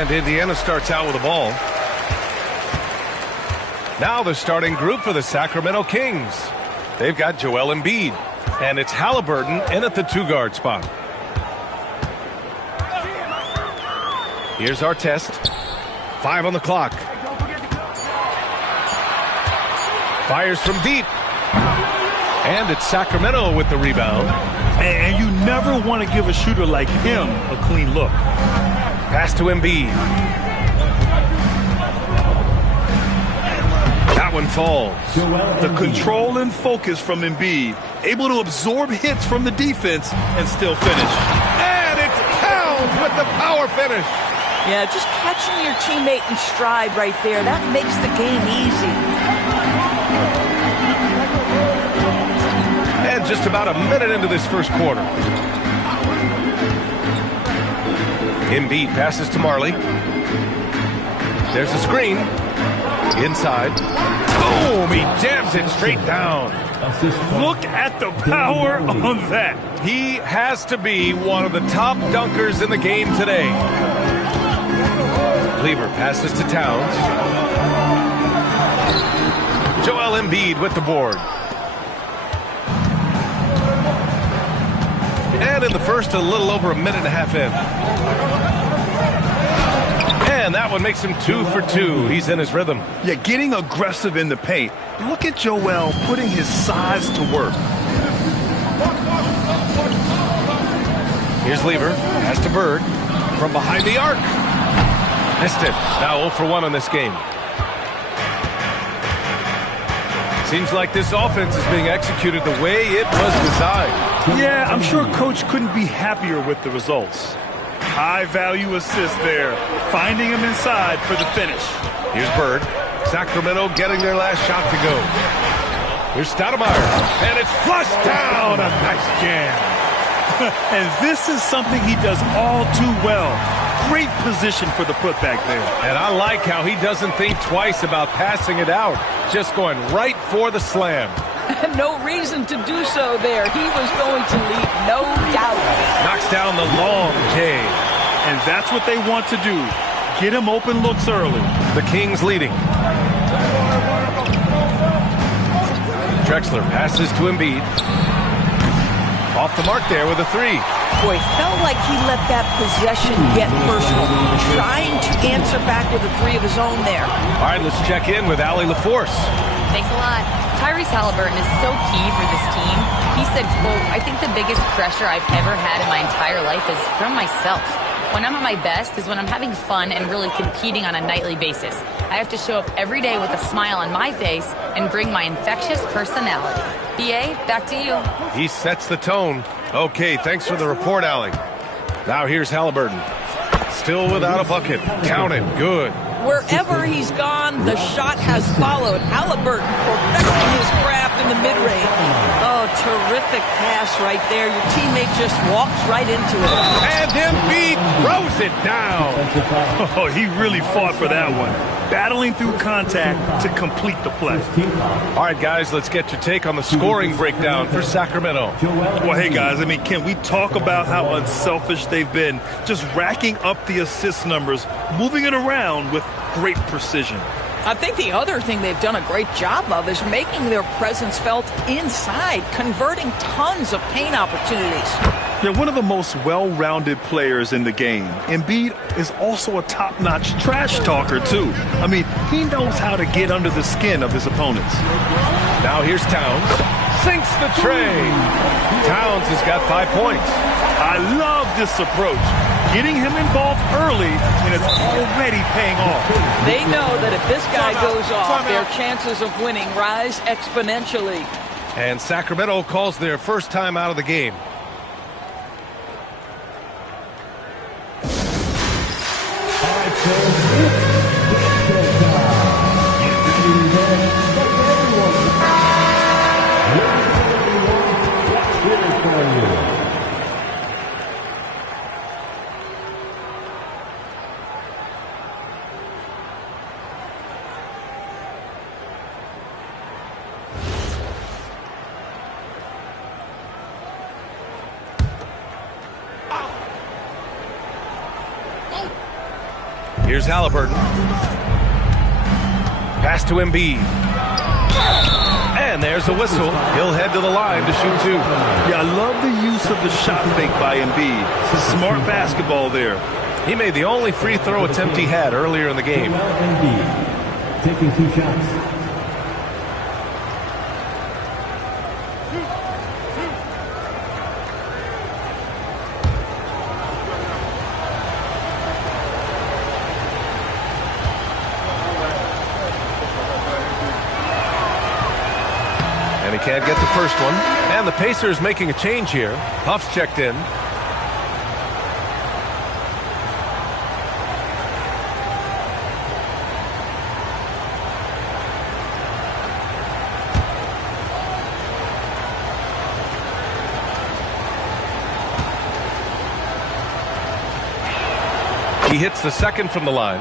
And Indiana starts out with the ball. Now the starting group for the Sacramento Kings. They've got Joel Embiid. And it's Halliburton in at the 2-guard spot. Here's our test. 5 on the clock. Fires from deep. And it's Sacramento with the rebound. And you never want to give a shooter like him a clean look. Pass to Embiid. That one falls. The control and focus from Embiid. Able to absorb hits from the defense and still finish. And it's Towns with the power finish. Yeah, just catching your teammate in stride right there. That makes the game easy. And just about a minute into this first quarter. Embiid passes to Marley. There's a screen. Inside. Boom! He jams it straight down. Look at the power on that. He has to be one of the top dunkers in the game today. Lever passes to Towns. Joel Embiid with the board. And in the first, a little over a minute and a half in. And that one makes him 2 for 2. He's in his rhythm. Yeah, getting aggressive in the paint. Look at Joel putting his size to work. Here's Lever. Pass to Bird. From behind the arc. Missed it. Now 0 for 1 on this game. Seems like this offense is being executed the way it was designed. Yeah, I'm sure Coach couldn't be happier with the results. High-value assist there, finding him inside for the finish. Here's Bird. Sacramento getting their last shot to go. Here's Stoudemire, and it's flushed down. A nice jam. And this is something he does all too well. Great position for the putback there. And I like how he doesn't think twice about passing it out, just going right for the slam. No reason to do so there. He was going to lead, no doubt. Knocks down the long J. And that's what they want to do. Get him open looks early. The Kings leading. Drexler passes to Embiid. Off the mark there with a 3. Boy, felt like he let that possession get personal. Trying to answer back with a 3 of his own there. All right, let's check in with Allie LaForce. Thanks a lot. Tyrese Halliburton is so key for this team. He said, quote, "I think the biggest pressure I've ever had in my entire life is from myself. When I'm at my best is when I'm having fun and really competing on a nightly basis. I have to show up every day with a smile on my face and bring my infectious personality." BA, back to you. He sets the tone. Okay, thanks for the report, Allie. Now here's Halliburton. Still without a bucket. Count it. Good. Wherever he's gone, the shot has followed. Halliburton perfecting his craft in the mid-range. Oh, terrific pass right there. Your teammate just walks right into it. And Embiid throws it down. Oh, he really fought for that one. Battling through contact to complete the play. All right, guys, let's get your take on the scoring breakdown for Sacramento. Well, hey, guys, I mean, can we talk about how unselfish they've been? Just racking up the assist numbers, moving it around with great precision. I think the other thing they've done a great job of is making their presence felt inside, converting tons of paint opportunities. They're one of the most well-rounded players in the game. Embiid is also a top-notch trash talker, too. I mean, he knows how to get under the skin of his opponents. Now here's Towns. Sinks the tray. Towns has got 5 points. I love this approach. Getting him involved early, and it's already paying off. They know that if this guy goes off, their chances of winning rise exponentially. And Sacramento calls their first time out of the game. Here's Halliburton. Pass to Embiid. And there's a whistle. He'll head to the line to shoot 2. Yeah, I love the use of the shot fake by Embiid. Smart basketball there. He made the only free throw attempt he had earlier in the game. Embiid taking 2 shots. And he can't get the first one. And the Pacers making a change here. Huff's checked in. He hits the second from the line.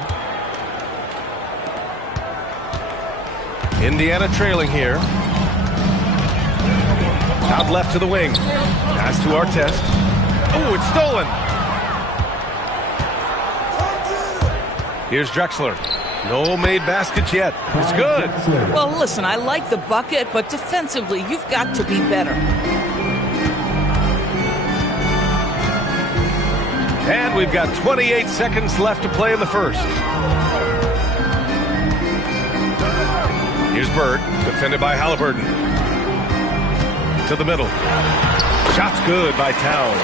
Indiana trailing here. Out left to the wing. Pass to Artest. Oh, it's stolen. Here's Drexler. No made baskets yet. It's good. Well, listen, I like the bucket, but defensively, you've got to be better. And we've got 28 seconds left to play in the first. Here's Bird, defended by Halliburton. To the middle. Shot's good by Towns.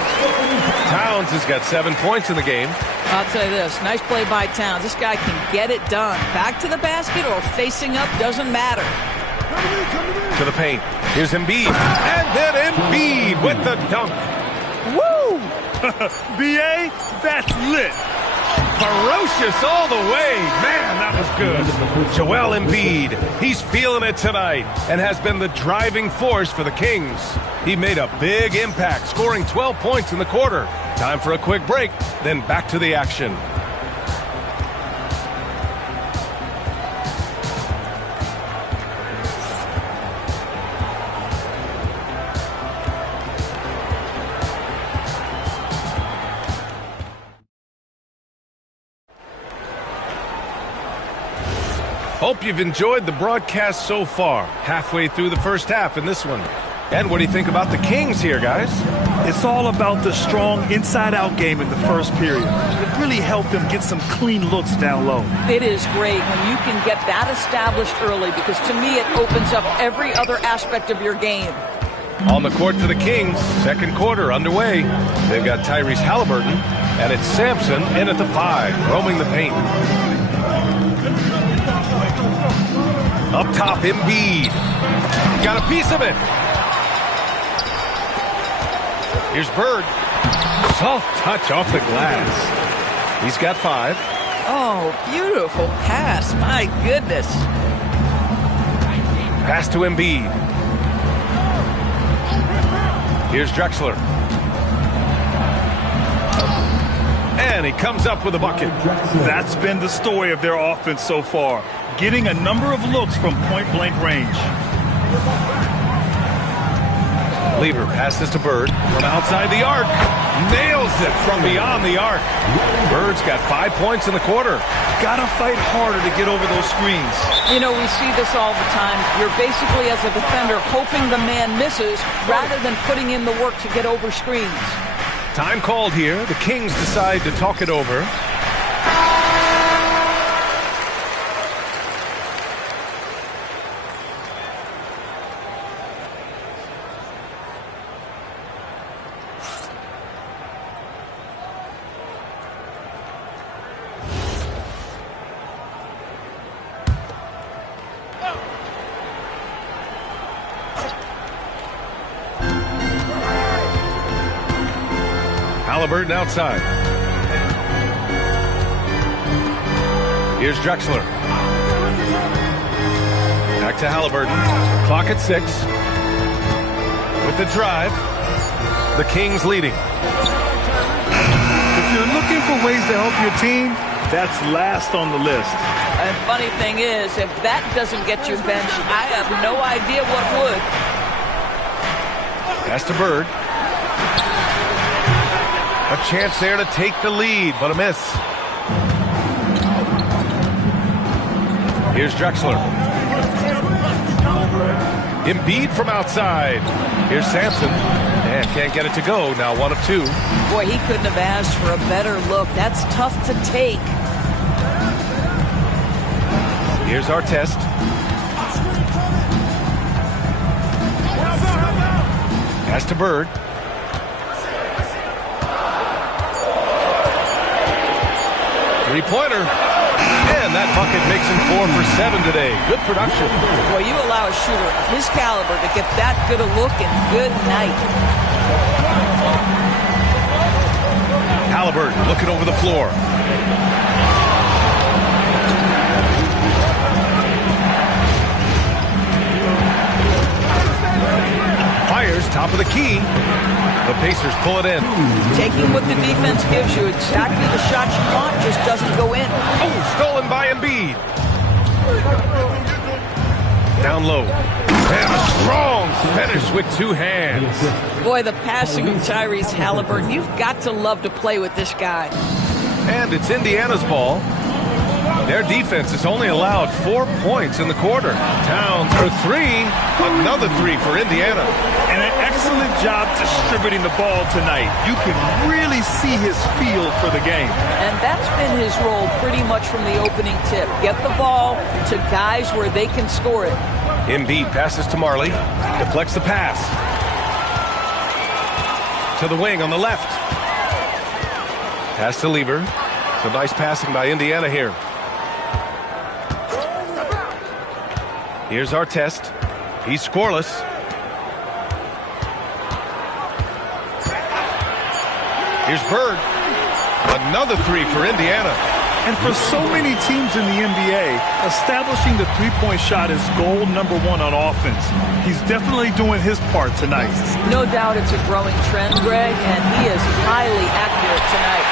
Towns has got 7 points in the game. I'll tell you this, nice play by Towns. This guy can get it done. Back to the basket or facing up, doesn't matter. To the paint. Here's Embiid. And then Embiid with the dunk. Woo! B.A., that's lit. Ferocious all the way. Man, that was good. Joel Embiid. He's feeling it tonight and has been the driving force for the Kings. He made a big impact, scoring 12 points in the quarter. Time for a quick break, then back to the action. Hope you've enjoyed the broadcast so far. Halfway through the first half in this one. And what do you think about the Kings here, guys? It's all about the strong inside-out game in the first period. It really helped them get some clean looks down low. It is great when you can get that established early because to me it opens up every other aspect of your game. On the court for the Kings, second quarter underway. They've got Tyrese Halliburton, and it's Sampson in at the 5, roaming the paint. Up top, Embiid. Got a piece of it. Here's Bird. Soft touch off the glass. He's got 5. Oh, beautiful pass. My goodness. Pass to Embiid. Here's Drexler. And he comes up with a bucket. That's been the story of their offense so far. Getting a number of looks from point-blank range. Lever passes to Bird from outside the arc. Nails it from beyond the arc. Bird's got 5 points in the quarter. Gotta fight harder to get over those screens. You know, we see this all the time. You're basically, as a defender, hoping the man misses rather than putting in the work to get over screens. Time called here. The Kings decide to talk it over. Halliburton outside. Here's Drexler. Back to Halliburton. Clock at 6. With the drive. The Kings leading. If you're looking for ways to help your team, that's last on the list. And funny thing is, if that doesn't get you benched, I have no idea what would. Pass to Bird. A chance there to take the lead, but a miss. Here's Drexler. Embiid from outside. Here's Sampson. And can't get it to go. Now 1 of 2. Boy, he couldn't have asked for a better look. That's tough to take. Here's our test. Pass to Bird. Three-pointer. And that bucket makes him 4 for 7 today. Good production. Boy, you allow a shooter of his caliber to get that good a look, and good night. Halliburton looking over the floor. Fires top of the key. The Pacers pull it in. Taking what the defense gives you, exactly the shot you want, just doesn't go in. Oh, stolen by Embiid. Down low. And a strong finish with 2 hands. Boy, the passing of Tyrese Halliburton, you've got to love to play with this guy. And it's Indiana's ball. Their defense has only allowed 4 points in the quarter. Towns for 3. Another 3 for Indiana. And an excellent job distributing the ball tonight. You can really see his feel for the game. And that's been his role pretty much from the opening tip. Get the ball to guys where they can score it. Embiid passes to Marley. Deflects the pass. To the wing on the left. Pass to Lever. Some nice passing by Indiana here. Here's our test. He's scoreless. Here's Bird. Another 3 for Indiana. And for so many teams in the NBA, establishing the three-point shot is goal number 1 on offense. He's definitely doing his part tonight. No doubt it's a growing trend, Greg, and he is highly accurate tonight.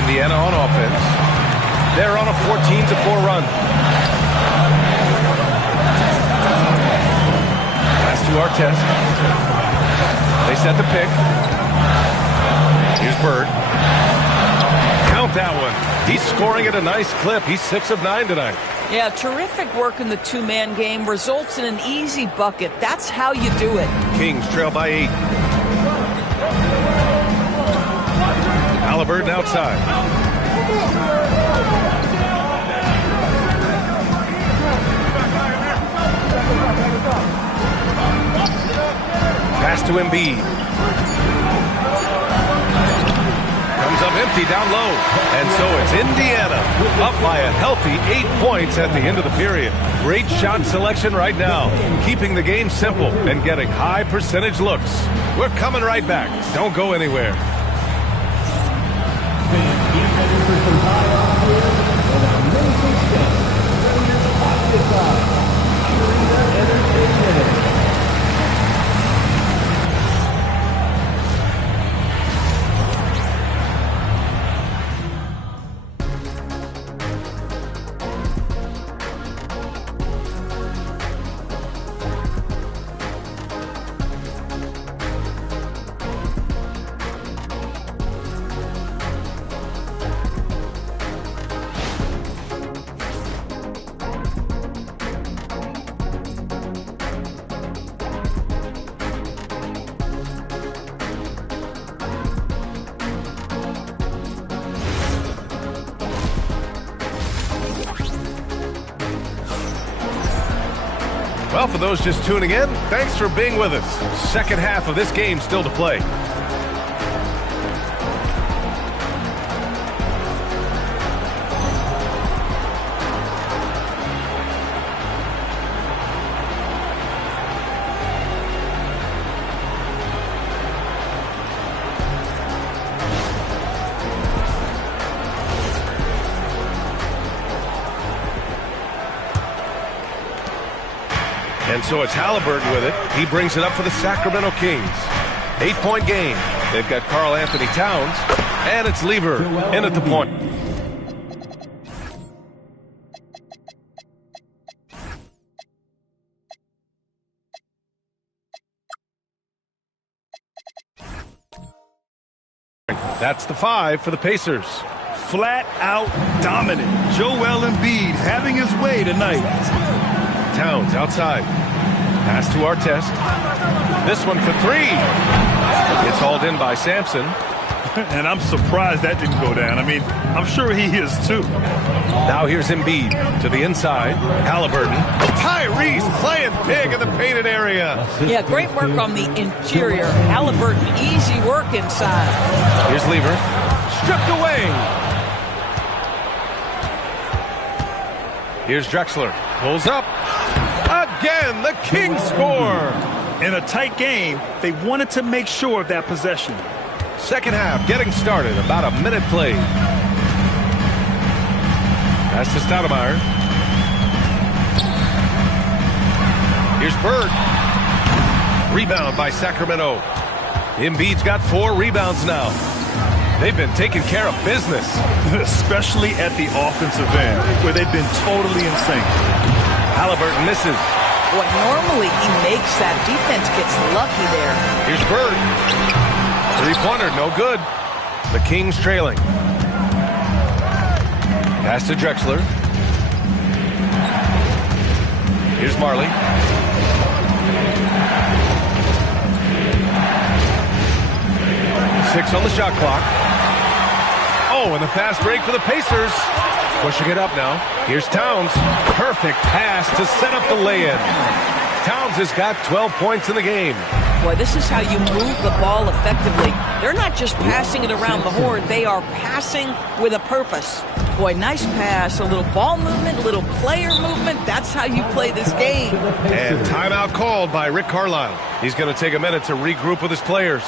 Indiana on offense. They're on a 14-4 run. Pass to our test. They set the pick. Here's Bird. Count that one. He's scoring at a nice clip. He's 6 of 9 tonight. Yeah, terrific work in the two-man game. Results in an easy bucket. That's how you do it. Kings trail by 8. Halliburton outside. Pass to Embiid. Comes up empty down low. And so it's Indiana up by a healthy 8 points at the end of the period. Great shot selection right now. Keeping the game simple and getting high percentage looks. We're coming right back. Don't go anywhere. Well, for those just tuning in, thanks for being with us. Second half of this game still to play. And so it's Halliburton with it. He brings it up for the Sacramento Kings. 8-point game. They've got Karl Anthony Towns, and it's Lever in at the point. That's the 5 for the Pacers. flat out dominant. Joel Embiid having his way tonight. Towns outside. Pass to Artest. This one for three. It's hauled in by Sampson. And I'm surprised that didn't go down. I mean, I'm sure he is too. Now here's Embiid to the inside. Halliburton. Tyrese playing big in the painted area. Yeah, great work on the interior. Halliburton, easy work inside. Here's Lever. Stripped away. Here's Drexler. Pulls up. Again, the Kings score. In a tight game, they wanted to make sure of that possession. Second half getting started. About a minute played. Pass to Stoudemire. Here's Bird. Rebound by Sacramento. Embiid's got 4 rebounds now. They've been taking care of business. Especially at the offensive end, where they've been totally insane. Halliburton misses. Boy, normally he makes that. Defense gets lucky there. Here's Bird. Three-pointer, no good. The Kings trailing. Pass to Drexler. Here's Marley. Six on the shot clock. Oh, and a fast break for the Pacers. Pushing it up now. Here's Towns. Perfect pass to set up the lay-in. Towns has got 12 points in the game. Boy, this is how you move the ball effectively. They're not just passing it around the horn. They are passing with a purpose. Boy, nice pass. A little ball movement, a little player movement. That's how you play this game. And timeout called by Rick Carlisle. He's going to take a minute to regroup with his players.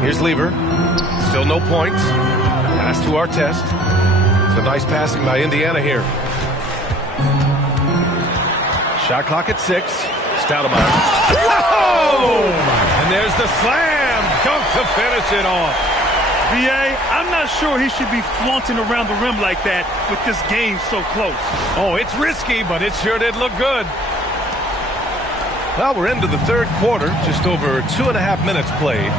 Here's Lever. Still no points. Pass to Artest. Some nice passing by Indiana here. Shot clock at 6. Stoudemire. Oh! And there's the slam dunk to finish it off. B.A., I'm not sure he should be flaunting around the rim like that with this game so close. Oh, it's risky, but it sure did look good. Well, we're into the third quarter. Just over 2.5 minutes played.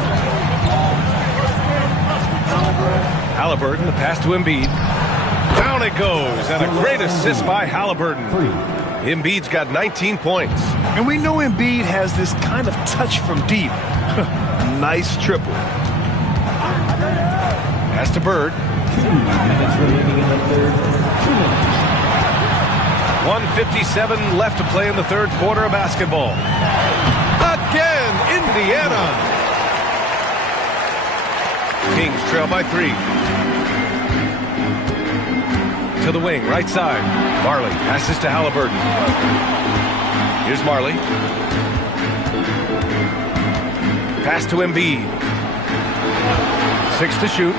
Halliburton, the pass to Embiid. Down it goes, and a great assist by Halliburton. Embiid's got 19 points. And we know Embiid has this kind of touch from deep. Nice triple. Pass to Bird. 2 minutes remaining in the third. 2 minutes. 1:57 left to play in the third quarter of basketball. Again, Indiana. Kings trail by 3. To the wing, right side. Marley passes to Halliburton. Here's Marley. Pass to Embiid. 6 to shoot.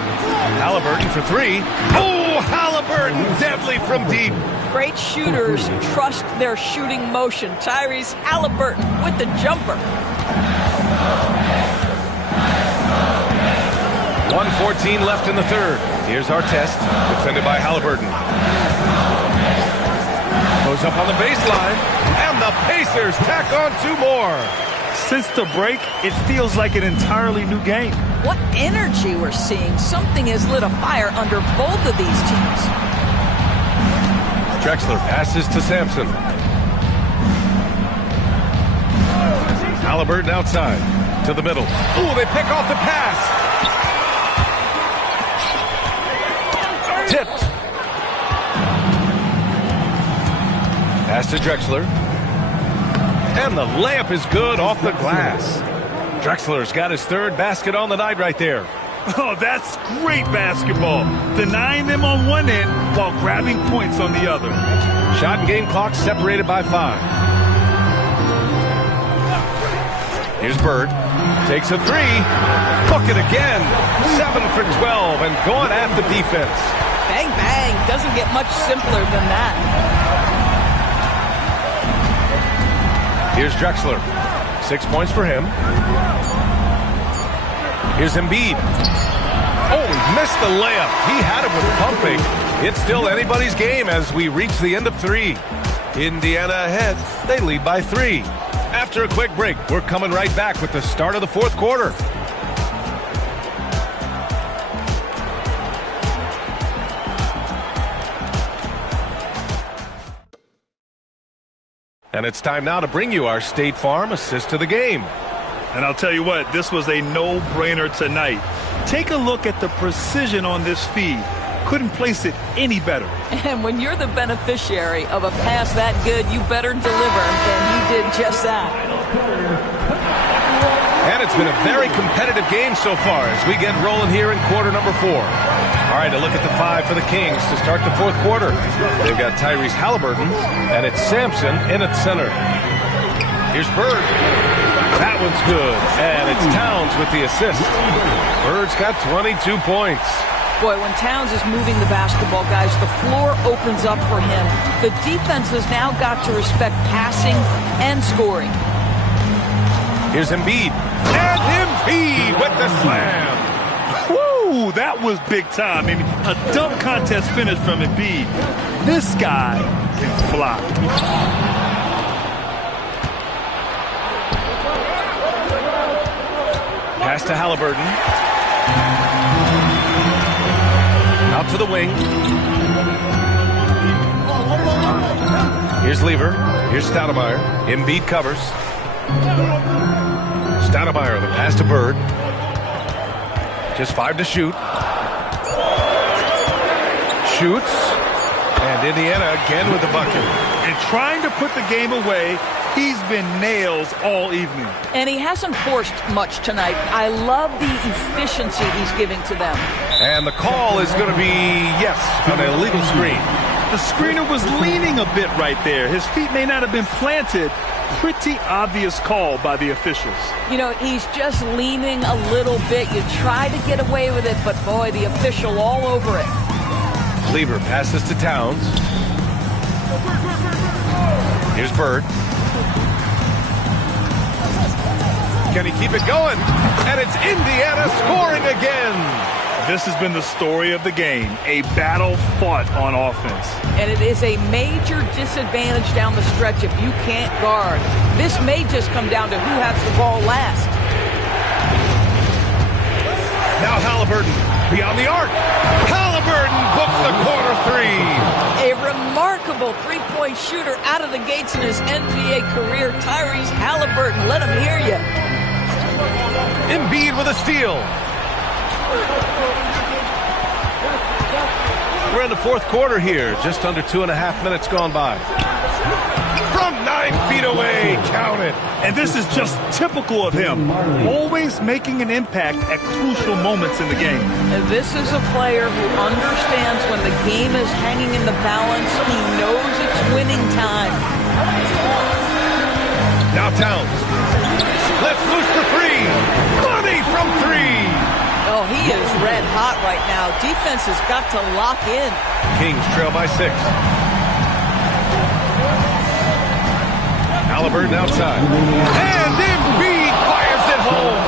Halliburton for 3. Oh, Halliburton, deadly from deep. Great shooters trust their shooting motion. Tyrese Halliburton with the jumper. 1:14 left in the third. Here's Artest, defended by Halliburton. Goes up on the baseline, and the Pacers tack on 2 more. Since the break, it feels like an entirely new game. What energy we're seeing. Something has lit a fire under both of these teams. Drexler passes to Sampson. Halliburton outside to the middle. Ooh, they pick off the pass. Tipped. Pass to Drexler. And the layup is good off the glass. Drexler's got his 3rd basket on the night right there. Oh, that's great basketball. Denying them on one end while grabbing points on the other. Shot and game clock separated by 5. Here's Bird. Takes a three. Hook it again. 7 for 12 and going at the defense. Bang, bang. Doesn't get much simpler than that. Here's Drexler. 6 points for him. Here's Embiid. Oh, he missed the layup. He had it with pumping. It's still anybody's game as we reach the end of 3. Indiana ahead. They lead by 3. After a quick break, we're coming right back with the start of the 4th quarter. And it's time now to bring you our State Farm assist to the game. And I'll tell you what, this was a no-brainer tonight. Take a look at the precision on this feed. Couldn't place it any better. And when you're the beneficiary of a pass that good, you better deliver, and he did just that. And it's been a very competitive game so far as we get rolling here in quarter number 4. All right, a look at the 5 for the Kings to start the 4th quarter. They've got Tyrese Halliburton, and it's Sampson in at center. Here's Bird. That one's good, and it's Towns with the assist. Bird's got 22 points. Boy, when Towns is moving the basketball, guys, the floor opens up for him. The defense has now got to respect passing and scoring. Here's Embiid. And Embiid with the slam. Woo, that was big time. I mean, a dunk contest finish from Embiid. This guy can fly. Pass to Halliburton. Out to the wing. Here's Lever. Here's Stoudemire. Embiid covers. Stoudemire, the pass to Bird. Just 5 to shoot. Shoots. And Indiana again with the bucket. And trying to put the game away, he's been nails all evening. And he hasn't forced much tonight. I love the efficiency he's giving to them. And the call is going to be, yes, an illegal screen. The screener was leaning a bit right there. His feet may not have been planted. Pretty obvious call by the officials. You know, he's just leaning a little bit. You try to get away with it, but boy, the official all over it. Lever passes to Towns. Here's Bird. Can he keep it going? And it's Indiana scoring again. This has been the story of the game, a battle fought on offense. And it is a major disadvantage down the stretch if you can't guard. This may just come down to who has the ball last. Now Halliburton beyond the arc. Halliburton books the corner 3. A remarkable three-point shooter out of the gates in his NBA career, Tyrese Halliburton. Let him hear you. Embiid with a steal. We're in the 4th quarter here, just under 2.5 minutes gone by. From 9 feet away, count it. And this is just typical of him, always making an impact at crucial moments in the game. And this is a player who understands when the game is hanging in the balance. He knows it's winning time. Now Towns. Let's loose for 3. Money from 3. Oh, he is red hot right now. Defense has got to lock in. Kings trail by 6. Halliburton outside. And Embiid fires it home.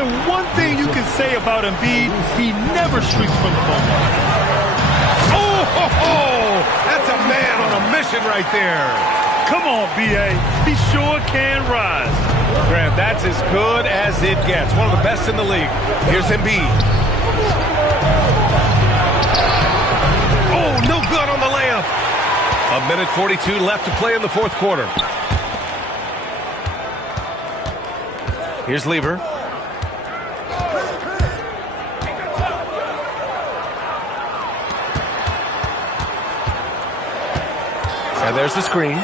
And one thing you can say about Embiid, he never shrinks from the moment. Oh, ho, ho. That's a man on a mission right there. Come on, B.A. He sure can rise. Grant, that's as good as it gets. One of the best in the league. Here's Embiid. Oh, no good on the layup. 1:42 left to play in the 4th quarter. Here's Lever. And there's the screen.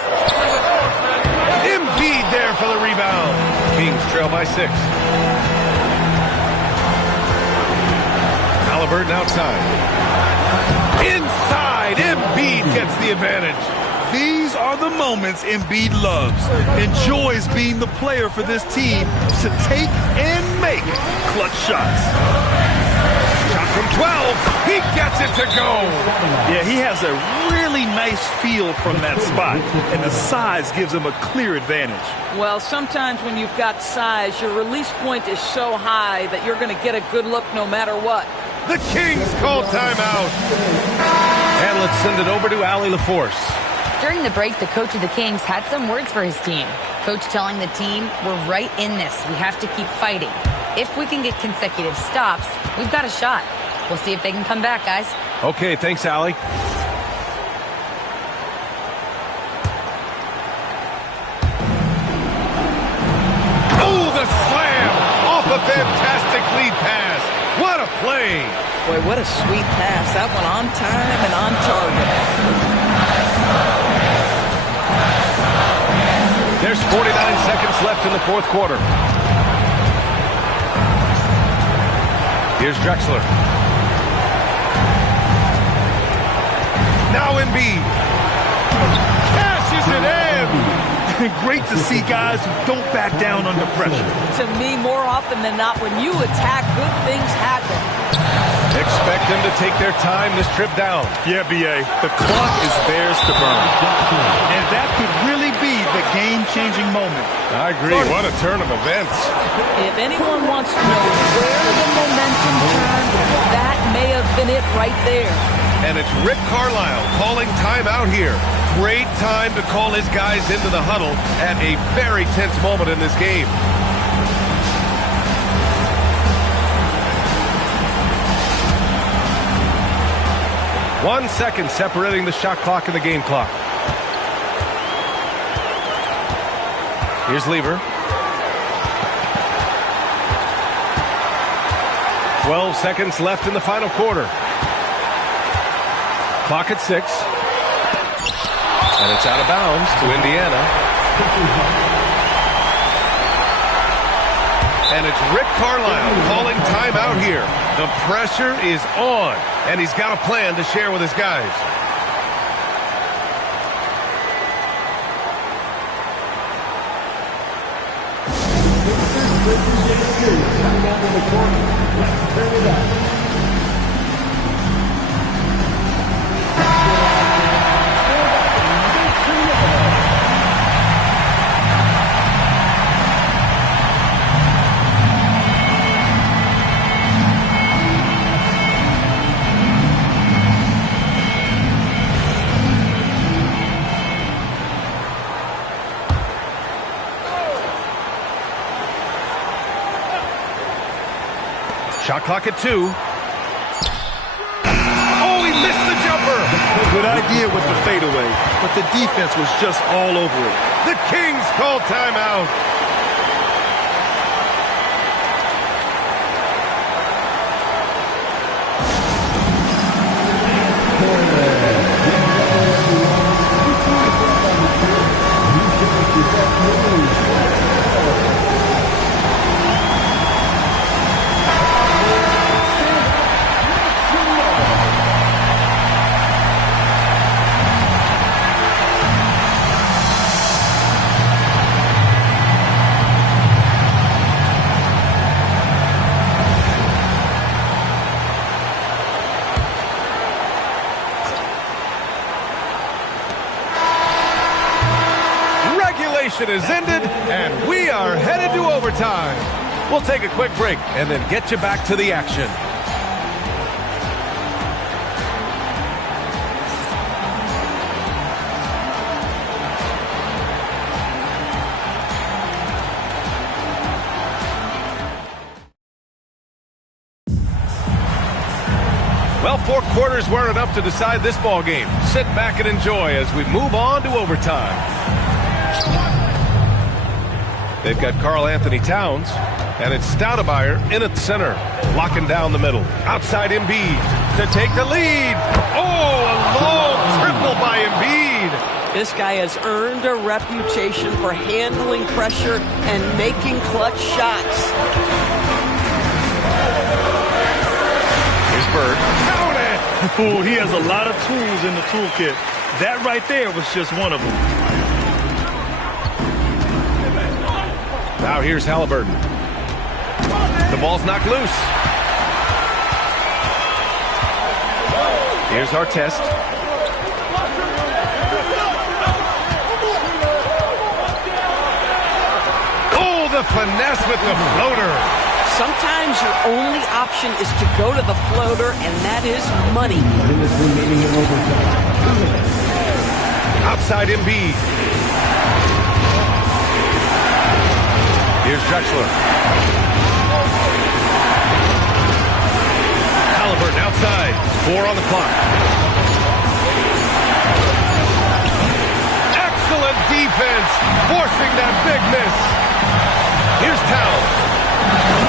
Embiid there for the rebound. Kings trail by 6. Halliburton outside. Inside, Embiid gets the advantage. These are the moments Embiid loves. Enjoys being the player for this team to take and make clutch shots. Shot from 12. He gets it to go. Yeah, he has a really nice feel from that spot, and the size gives him a clear advantage. Well, sometimes when you've got size, your release point is so high that you're going to get a good look no matter what. The Kings call timeout. And let's send it over to Allie LaForce. During the break, the coach of the Kings had some words for his team. Coach telling the team, we're right in this. We have to keep fighting. If we can get consecutive stops, we've got a shot. We'll see if they can come back, guys. Okay, thanks, Allie. Oh, the slam off a fantastic lead pass. What a play. Boy, what a sweet pass. That one on time and on target. There's 49 seconds left in the fourth quarter. Here's Drexler. Now Embiid. Cashes it in. Great to see guys who don't back down under pressure. To me, more often than not, when you attack, good things happen. Expect them to take their time this trip down. Yeah, B.A., the clock is theirs to burn. And that could really be the game-changing moment. I agree. What a turn of events. If anyone wants to know where the momentum turned, that may have been it right there. And it's Rick Carlisle calling timeout here. Great time to call his guys into the huddle at a very tense moment in this game. One second separating the shot clock and the game clock. Here's Lever. 12 seconds left in the final quarter. Clock at 6. And it's out of bounds to Indiana. And it's Rick Carlisle calling timeout here. The pressure is on, and he's got a plan to share with his guys. Shot clock at 2. Oh, he missed the jumper. Good idea with the fadeaway, but the defense was just all over it. The Kings call timeout. Is ended, and we are headed to overtime. We'll take a quick break and then get you back to the action. Well, 4 quarters weren't enough to decide this ball game. Sit back and enjoy as we move on to overtime. They've got Karl Anthony Towns, and it's Stoudemire in at center, locking down the middle. Outside Embiid to take the lead. Oh, a long triple by Embiid. This guy has earned a reputation for handling pressure and making clutch shots. Here's Bird. Count it! Oh, he has a lot of tools in the toolkit. That right there was just one of them. Now here's Halliburton. The ball's knocked loose. Here's Artest. Oh, the finesse with the floater. Sometimes your only option is to go to the floater, and that is money. Outside Embiid. Here's Drexler. Halliburton outside. 4 on the clock. Excellent defense, forcing that big miss. Here's Towns.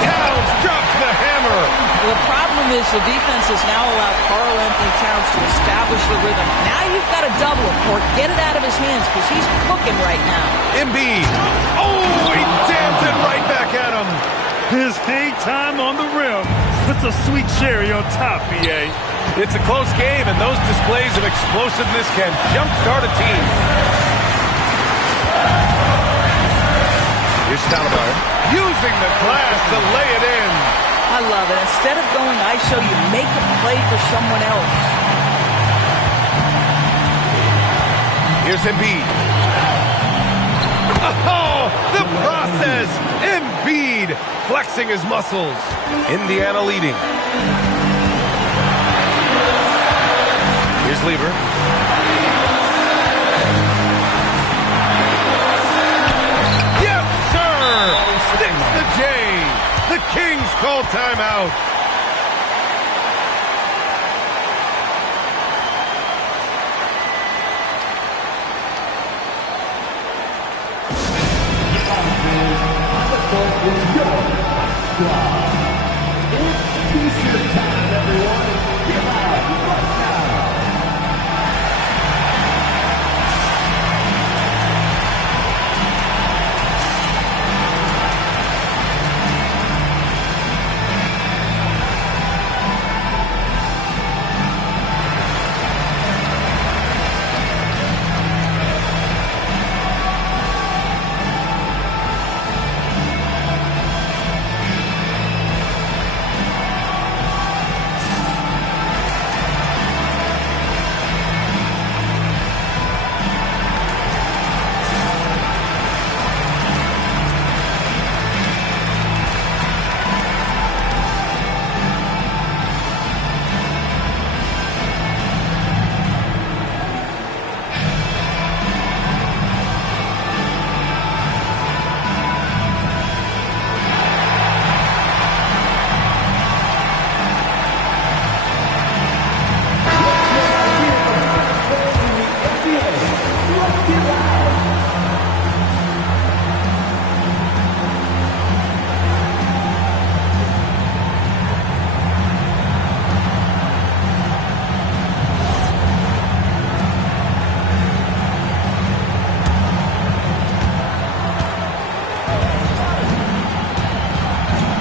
Towns drops the hammer. Well, the problem is the defense has now allowed Karl-Anthony Towns to establish the rhythm. Now you've got to double him or get it out of his hands because he's cooking right now. Embiid. Oh, he jams it right back at him. His hang time on the rim puts a sweet cherry on top, B.A. It's a close game, and those displays of explosiveness can jumpstart a team. Here's Stoudemire using the glass to lay it in. I love it. Instead of going ISO, you make a play for someone else. Here's Embiid. Oh, the process! Embiid flexing his muscles. Indiana leading. Here's Lever. Yes, sir! Sticks the J. The Kings call timeout.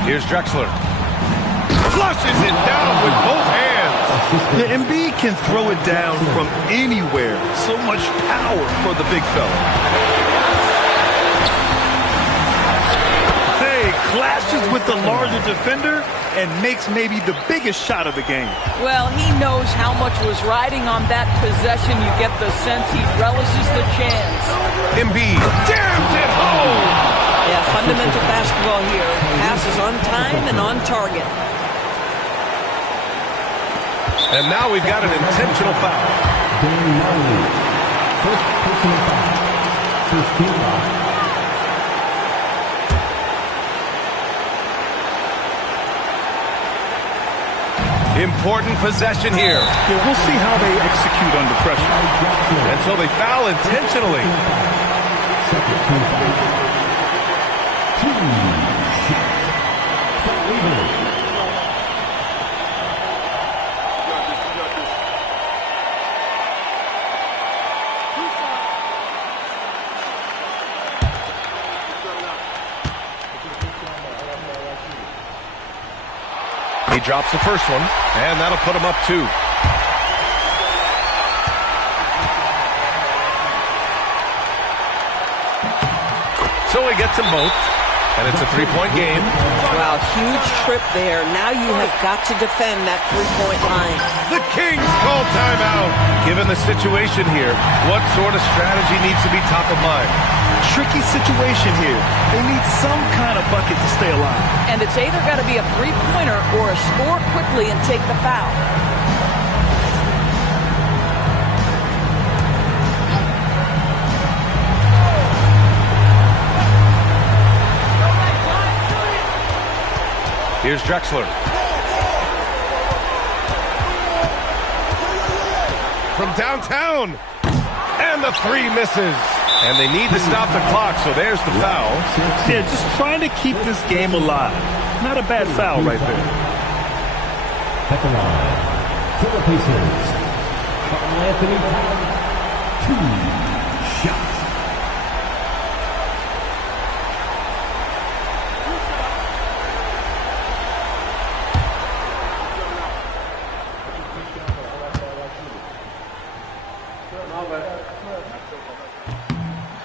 Here's Drexler. Flushes it down with both hands. Yeah, Embiid can throw it down from anywhere. So much power for the big fella. Hey, clashes with the larger defender and makes maybe the biggest shot of the game. Well, he knows how much was riding on that possession. You get the sense he relishes the chance. Embiid jams it home. Yeah, fundamental basketball here. Passes on time and on target. And now we've got an intentional foul. First personal foul. First team foul. Important possession here. Yeah, we'll see how they execute under pressure. Until they foul intentionally. Second team foul. He drops the first one, and that'll put him up 2. So he gets them both. And it's a three-point game. Wow, huge trip there. Now you have got to defend that three-point line. The Kings call timeout. Given the situation here, what sort of strategy needs to be top of mind? Tricky situation here. They need some kind of bucket to stay alive. And it's either got to be a three-pointer or a score quickly and take the foul. Here's Drexler. From downtown. And the three misses. And they need to stop the clock, so there's the foul. Yeah, just trying to keep this game alive. Not a bad foul right there. At the line, for the Pacers, Karl-Anthony Towns, 2 shots.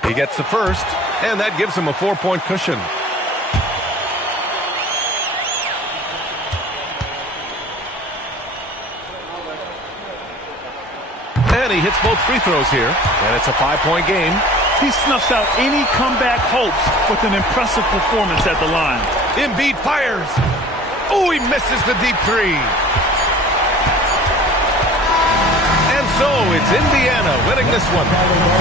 He gets the first, and that gives him a 4-point cushion. And he hits both free throws here, and it's a 5-point game. He snuffs out any comeback hopes with an impressive performance at the line. Embiid fires. Oh, he misses the deep three. So it's Indiana winning this one.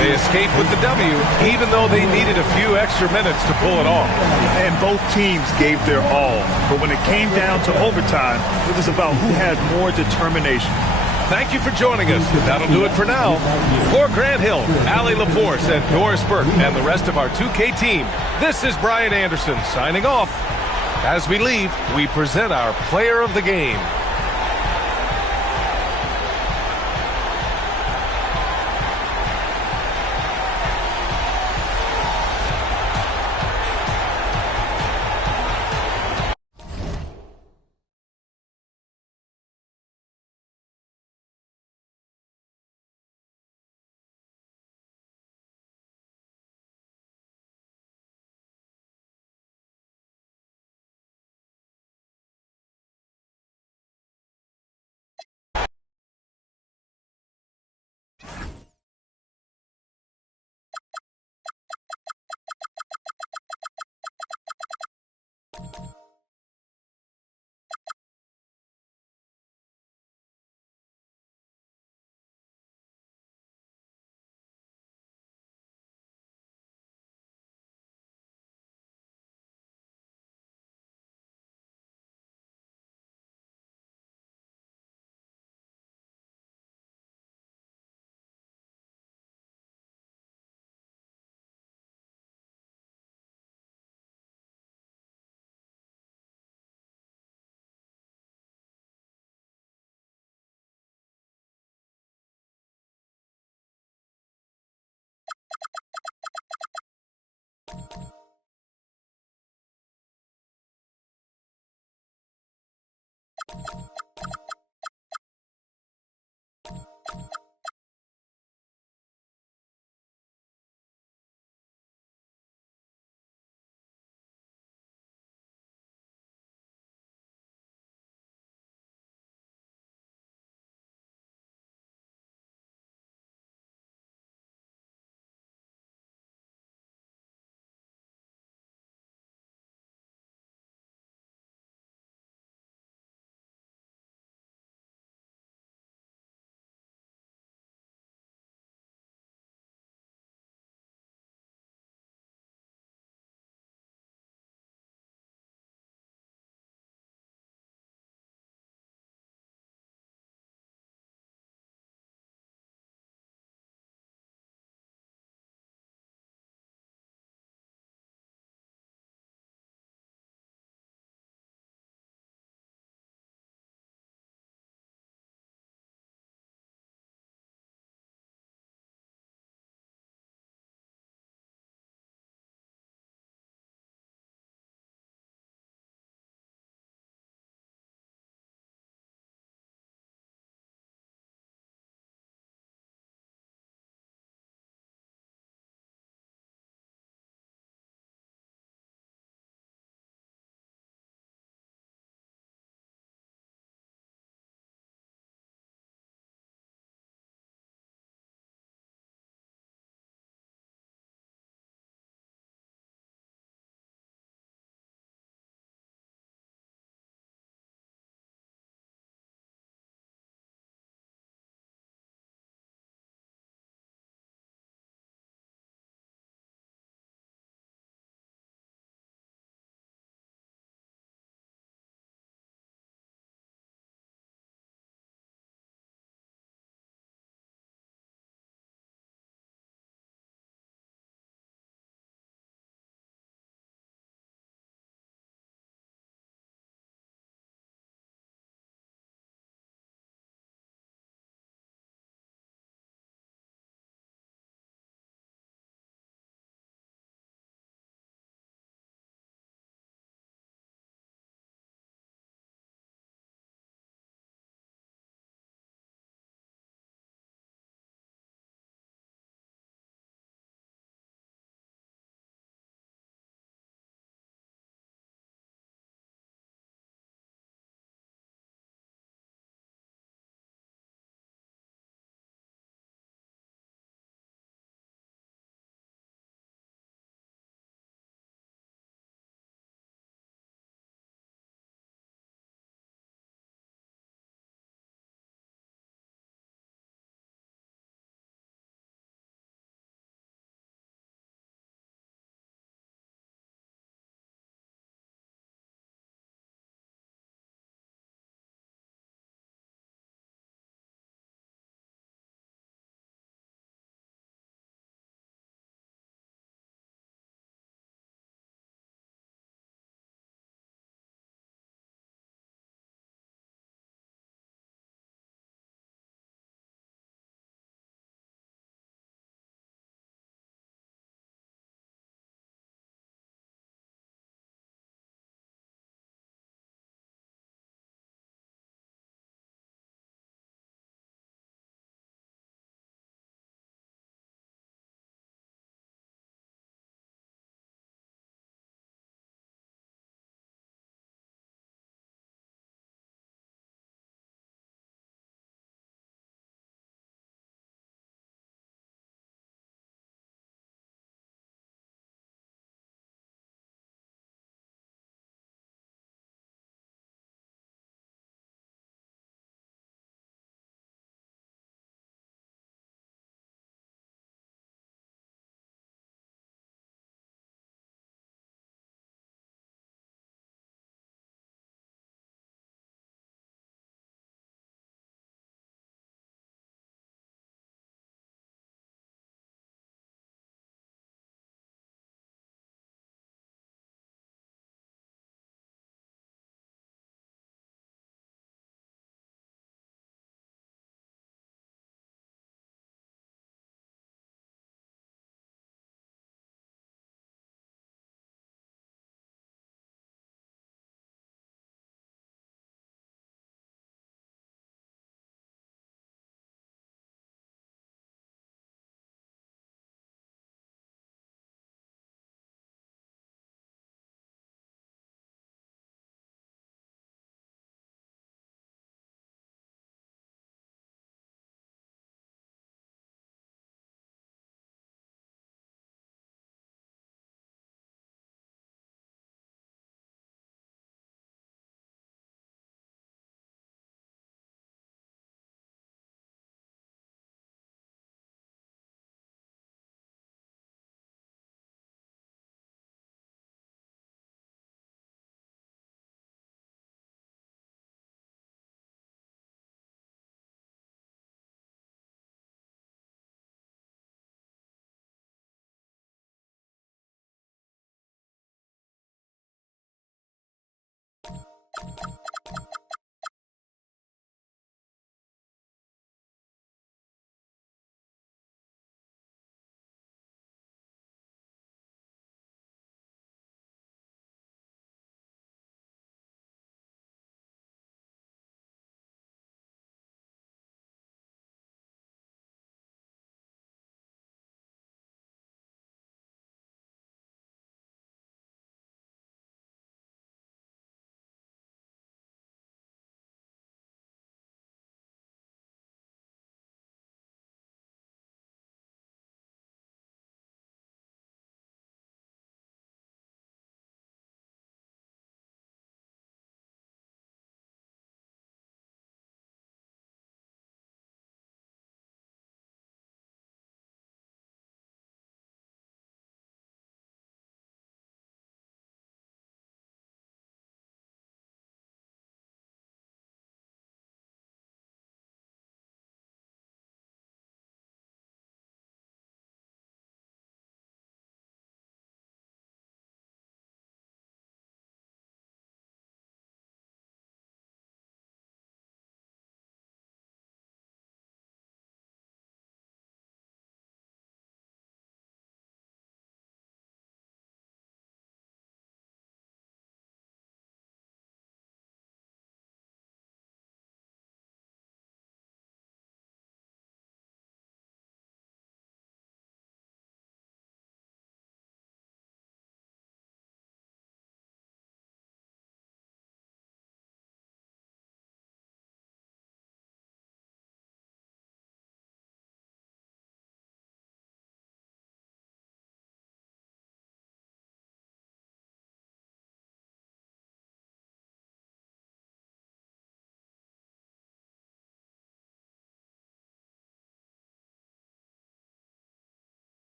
They escape with the W, even though they needed a few extra minutes to pull it off. And both teams gave their all. But when it came down to overtime, it was about who had more determination. Thank you for joining us. That'll do it for now. For Grant Hill, Allie LaForce, and Doris Burke, and the rest of our 2K team, this is Brian Anderson signing off. As we leave, we present our player of the game.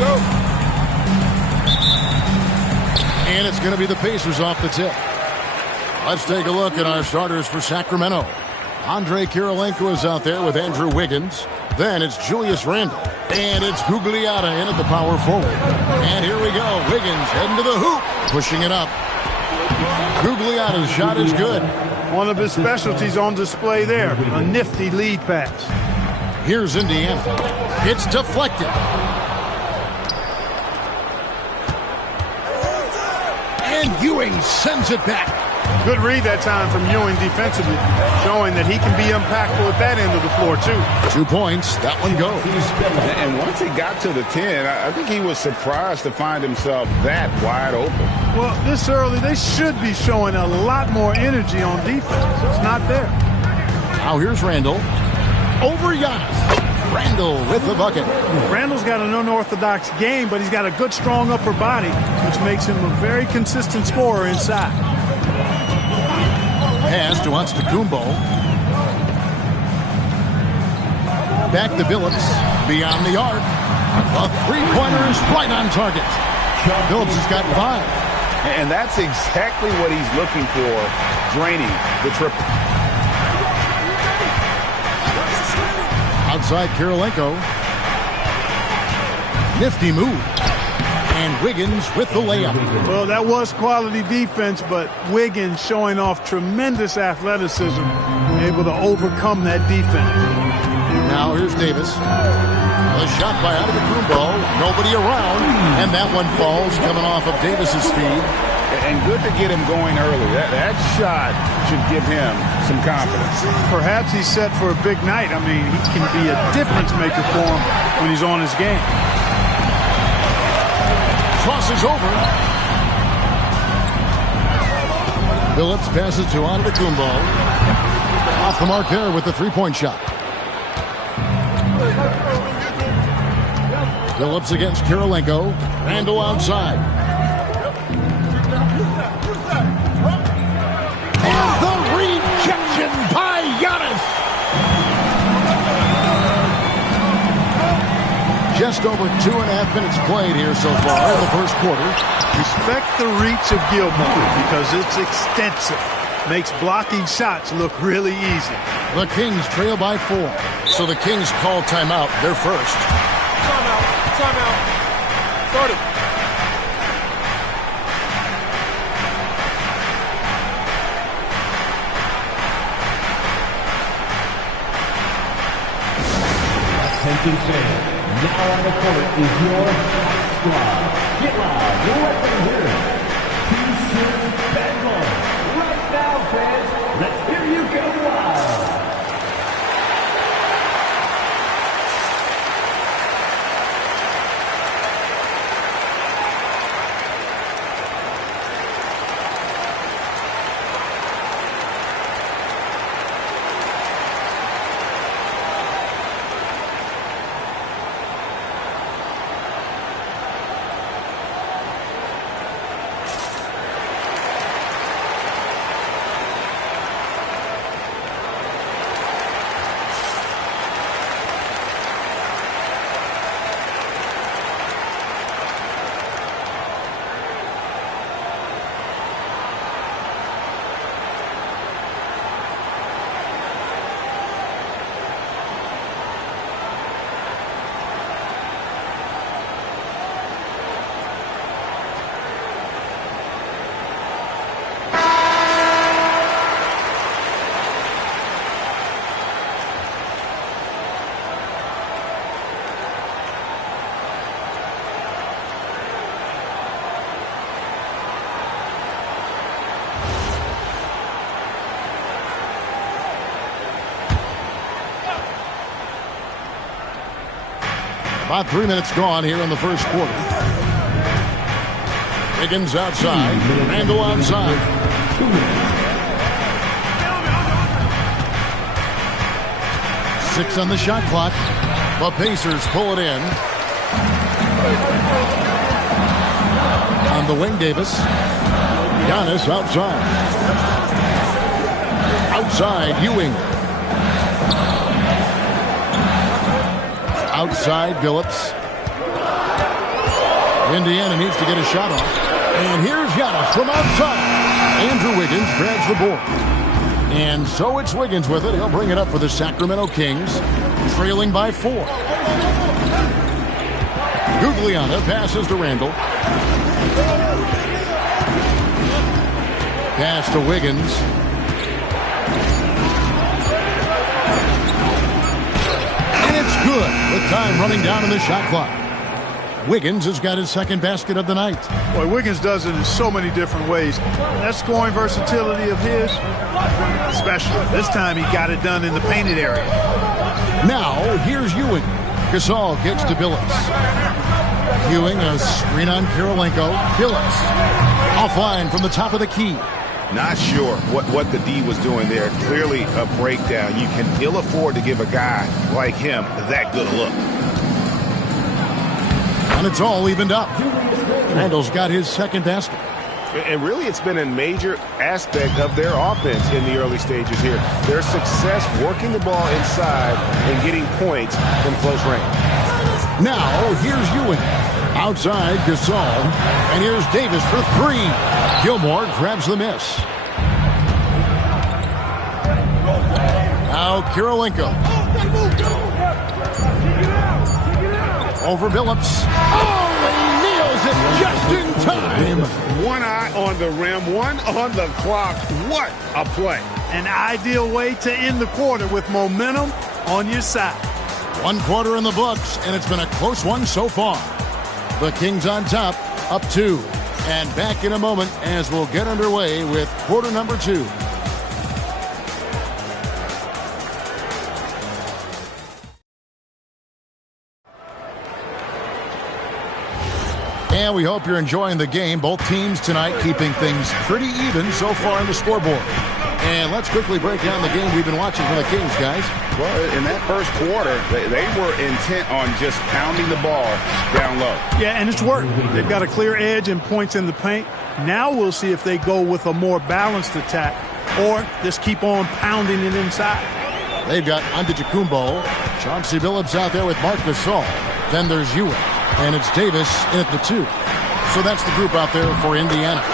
go. And it's going to be the Pacers off the tip. Let's take a look at our starters for Sacramento. Andre Kirilenko is out there with Andrew Wiggins. Then it's Julius Randle. And it's Gugliotta in at the power forward. And here we go. Wiggins heading to the hoop. Pushing it up. Gugliotta's shot is good. One of his specialties on display there. A nifty lead pass. Here's Indiana. It's deflected. And Ewing sends it back. Good read that time from Ewing defensively, showing that he can be impactful at that end of the floor, too. 2 points. That one goes. And once he got to the 10, I think he was surprised to find himself that wide open. Well, this early, they should be showing a lot more energy on defense. It's not there. Now here's Randle. Over Giannis. Randle with the bucket. Randle's got an unorthodox game, but he's got a good, strong upper body, which makes him a very consistent scorer inside. Pass to Antetokounmpo. Back to Billups. Beyond the arc. A three-pointer is right on target. Billups has got 5. And that's exactly what he's looking for, draining the triple. Outside Kirilenko. Nifty move. And Wiggins with the layup. Well, that was quality defense, but Wiggins showing off tremendous athleticism, able to overcome that defense. Now here's Davis. A shot by Antetokounmpo. Nobody around. And that one falls coming off of Davis's feed. And good to get him going early. That shot should give him some confidence. Perhaps he's set for a big night. I mean, he can be a difference maker for him when he's on his game. Crosses over. Billups passes to Antetokounmpo. Off the mark there with the three-point shot. Billups against Kirilenko. Randle outside. And the rejection by Giannis. Just over 2.5 minutes played here so far in the first quarter. Respect the reach of Gilmore because it's extensive. Makes blocking shots look really easy. The Kings trail by 4. So the Kings call timeout. They're first. Timeout. Timeout. Start it. Attention fans. Now on the court is your squad. Get loud. Let them hear it. T-shirt Bedlam. Right now, fans. Let's hear you go wild. About 3 minutes gone here in the first quarter. Wiggins outside. Randle outside. Six on the shot clock. The Pacers pull it in. On the wing, Davis. Giannis outside. Outside, Ewing. Outside, Billups. Indiana needs to get a shot off. And here's Giannis from outside. Andrew Wiggins grabs the board. And so it's Wiggins with it. He'll bring it up for the Sacramento Kings, trailing by 4. Guglielmo passes to Randall. Pass to Wiggins. And it's good with time running down in the shot clock. Wiggins has got his second basket of the night. Boy, Wiggins does it in so many different ways. That scoring versatility of his, special. This time he got it done in the painted area. Now, here's Ewing. Gasol gets to Billups. Ewing, a screen on Kirilenko. Billups offline from the top of the key. Not sure what the D was doing there. Clearly a breakdown. You can ill afford to give a guy like him that good a look. And it's all evened up. Randall's got his second basket. And really, it's been a major aspect of their offense in the early stages here. Their success working the ball inside and getting points from close range. Now, here's Ewing. Outside, Gasol. And here's Davis for 3. Gilmore grabs the miss. Now, Kirilenko. Over Billups. Oh, he nails it just in time. One eye on the rim, one on the clock. What a play. An ideal way to end the quarter with momentum on your side. 1 quarter in the books, and it's been a close one so far. The Kings on top, up 2. And back in a moment as we'll get underway with quarter number 2. And we hope you're enjoying the game. Both teams tonight keeping things pretty even so far on the scoreboard. And let's quickly break down the game we've been watching from the Kings, guys. Well, in that first quarter, they were intent on just pounding the ball down low. Yeah, and it's worked. They've got a clear edge and points in the paint. Now we'll see if they go with a more balanced attack or just keep on pounding it inside. They've got Antetokounmpo, Chauncey Billups out there with Marc Gasol. Then there's Ewing, and it's Davis in at the 2. So that's the group out there for Indiana.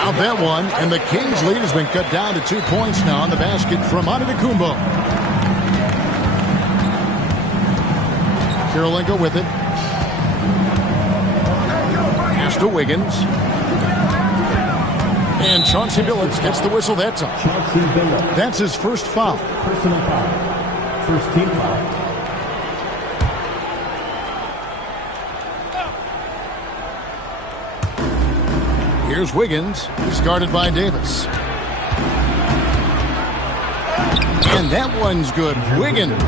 Out that one, and the Kings' lead has been cut down to 2 points now on the basket from Antetokounmpo. Kirilenko with it. Pass to Wiggins. And Chauncey Billups gets the whistle that time. Chauncey Billups. That's his first foul. Personal foul. First team foul. Here's Wiggins. He's guarded by Davis. And that one's good. Wiggins.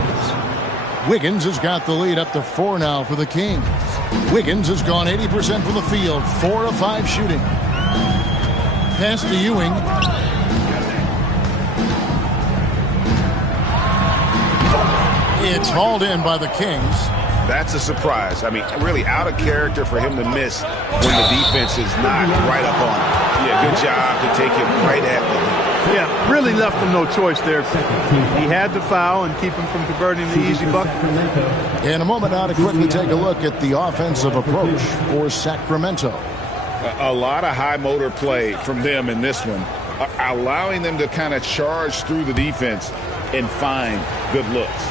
Wiggins has got the lead up to 4 now for the Kings. Wiggins has gone 80% from the field. 4 of 5 shooting. Pass to Ewing. It's hauled in by the Kings. That's a surprise. I mean, really out of character for him to miss when the defense is not right up on him. Yeah, good job to take him right at the defense. Yeah, really left him no choice there. He had to foul and keep him from converting the easy bucket. In a moment now to quickly take a look at the offensive approach for Sacramento. A lot of high motor play from them in this one, allowing them to kind of charge through the defense and find good looks.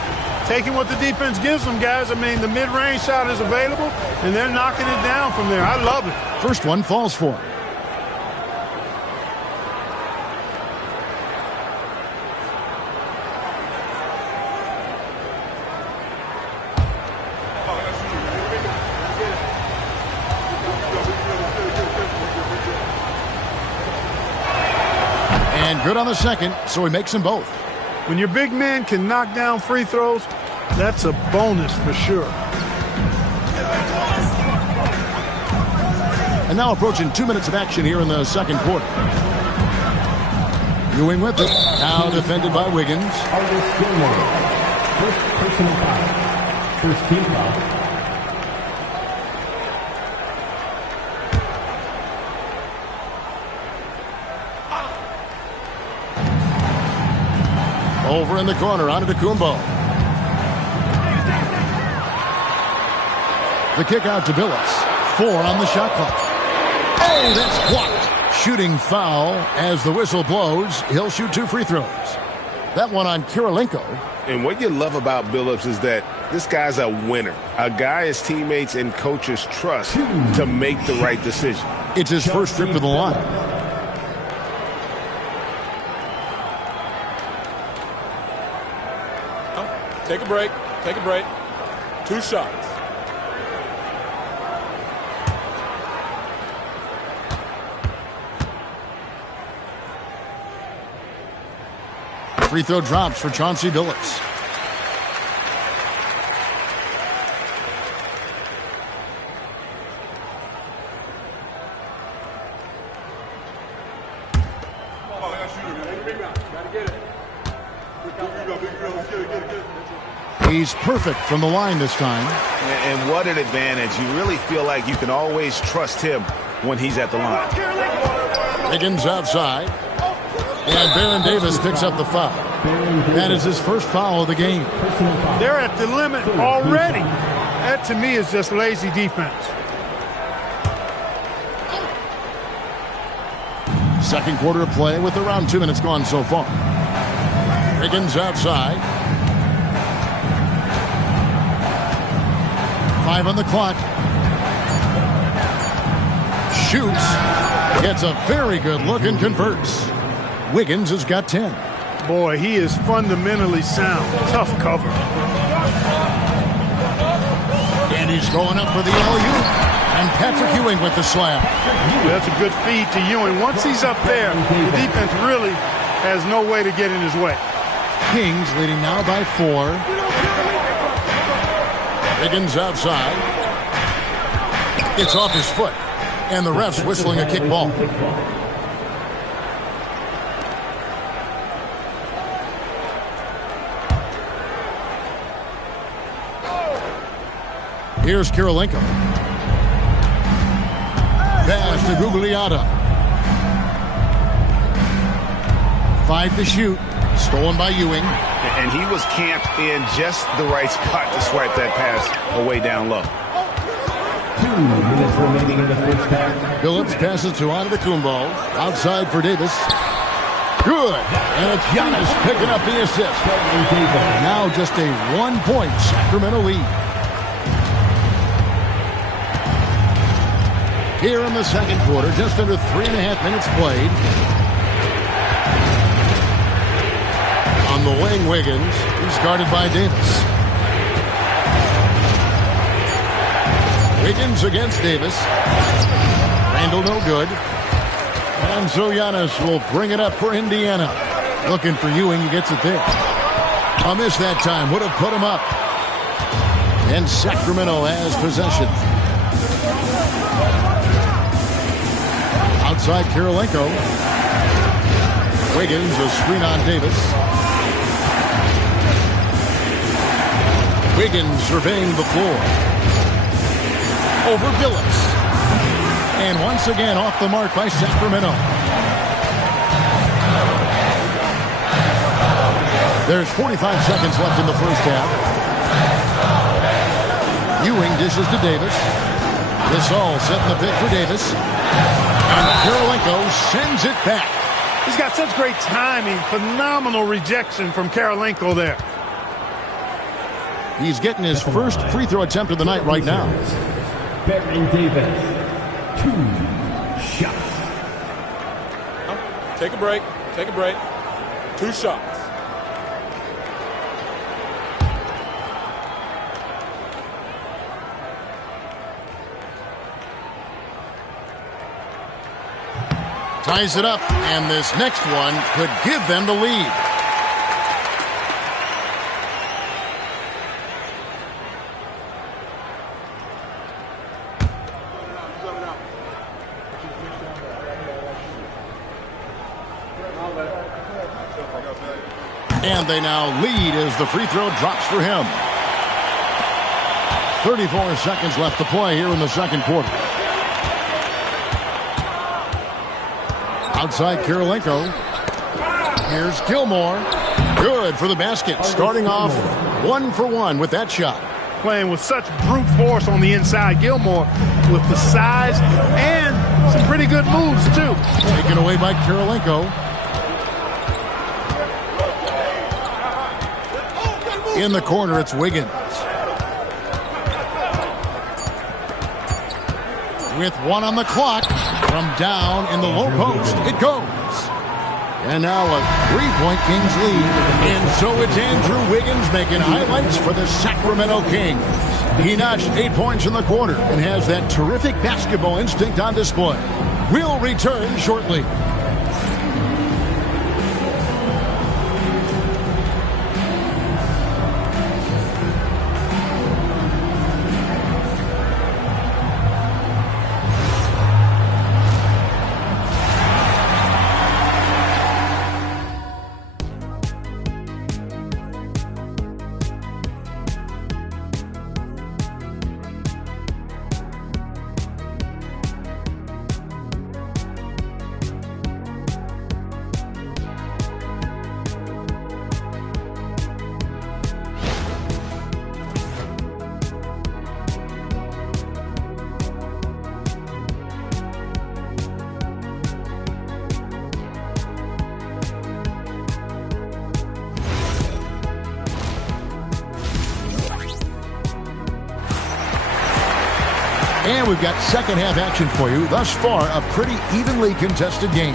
Taking what the defense gives them, guys. I mean, the mid-range shot is available, and they're knocking it down from there. I love it. First one falls for him. And good on the second, so he makes them both. When your big men can knock down free throws, that's a bonus for sure. And now approaching 2 minutes of action here in the second quarter. Ewing with it. Now defended by Wiggins. Artis Gilmore. First personal foul. First team foul. Over in the corner, Antetokounmpo. The kick out to Billups. 4 on the shot clock. Oh, that's blocked. Shooting foul as the whistle blows. He'll shoot 2 free throws. That one on Kirilenko. And what you love about Billups is that this guy's a winner. A guy his teammates and coaches trust to make the right decision. It's his first trip to the line. Take a break. Take a break. 2 shots. Free throw drops for Chauncey Billups. He's perfect from the line this time. And what an advantage. You really feel like you can always trust him when he's at the line. Wiggins outside. And Baron Davis picks up the foul. That is his first foul of the game. They're at the limit already. That, to me, is just lazy defense. Second quarter of play with around 2 minutes gone so far. Wiggins outside. 5 on the clock. Shoots. Gets a very good look and converts. Wiggins has got 10. Boy, he is fundamentally sound. Tough cover. And he's going up for the alley-oop. And Patrick Ewing with the slam. That's a good feed to Ewing. Once he's up there, the defense really has no way to get in his way. Kings leading now by 4. Wiggins outside. It's off his foot. And the ref's whistling a kick ball. Here's Kirilenko. Pass to Gugliotta. 5 to shoot. Stolen by Ewing. And he was camped in just the right spot to swipe that pass away down low. 2 minutes remaining in the first half. Billups passes to Antetokounmpo. Outside for Davis. Good. And it's Giannis picking up the assist. Now just a 1-point Sacramento lead. Here in the second quarter, just under 3.5 minutes played. On the wing, Wiggins. He's guarded by Davis. Wiggins against Davis. Randall no good. And so Giannis will bring it up for Indiana. Looking for Ewing. He gets it there. A miss that time. Would have put him up. And Sacramento has possession. Outside Kirilenko. Wiggins, a screen on Davis. Wiggins surveying the floor. Over Billups. And once again off the mark by Sacramento. There's 45 seconds left in the first half. Ewing dishes to Davis. Gasol setting the pick for Davis. And Kirilenko sends it back. He's got such great timing. Phenomenal rejection from Kirilenko there. He's getting his first free throw attempt of the night right now. Baron Davis, 2 shots. Take a break. Take a break. 2 shots. Ties it up, and this next one could give them the lead. And they now lead as the free throw drops for him. 34 seconds left to play here in the second quarter. Outside Kirilenko. Here's Gilmore. Good for the basket. Starting off 1 for 1 with that shot. playing with such brute force on the inside. Gilmore with the size and some pretty good moves, too. Taken away by Kirilenko. In the corner, it's Wiggins. With 1 on the clock, from down in the low post, it goes. And now a 3-point Kings lead. And so it's Andrew Wiggins making highlights for the Sacramento Kings. He notched 8 points in the quarter and has that terrific basketball instinct on display. We'll return shortly. And we've got second half action for you. Thus far, a pretty evenly contested game.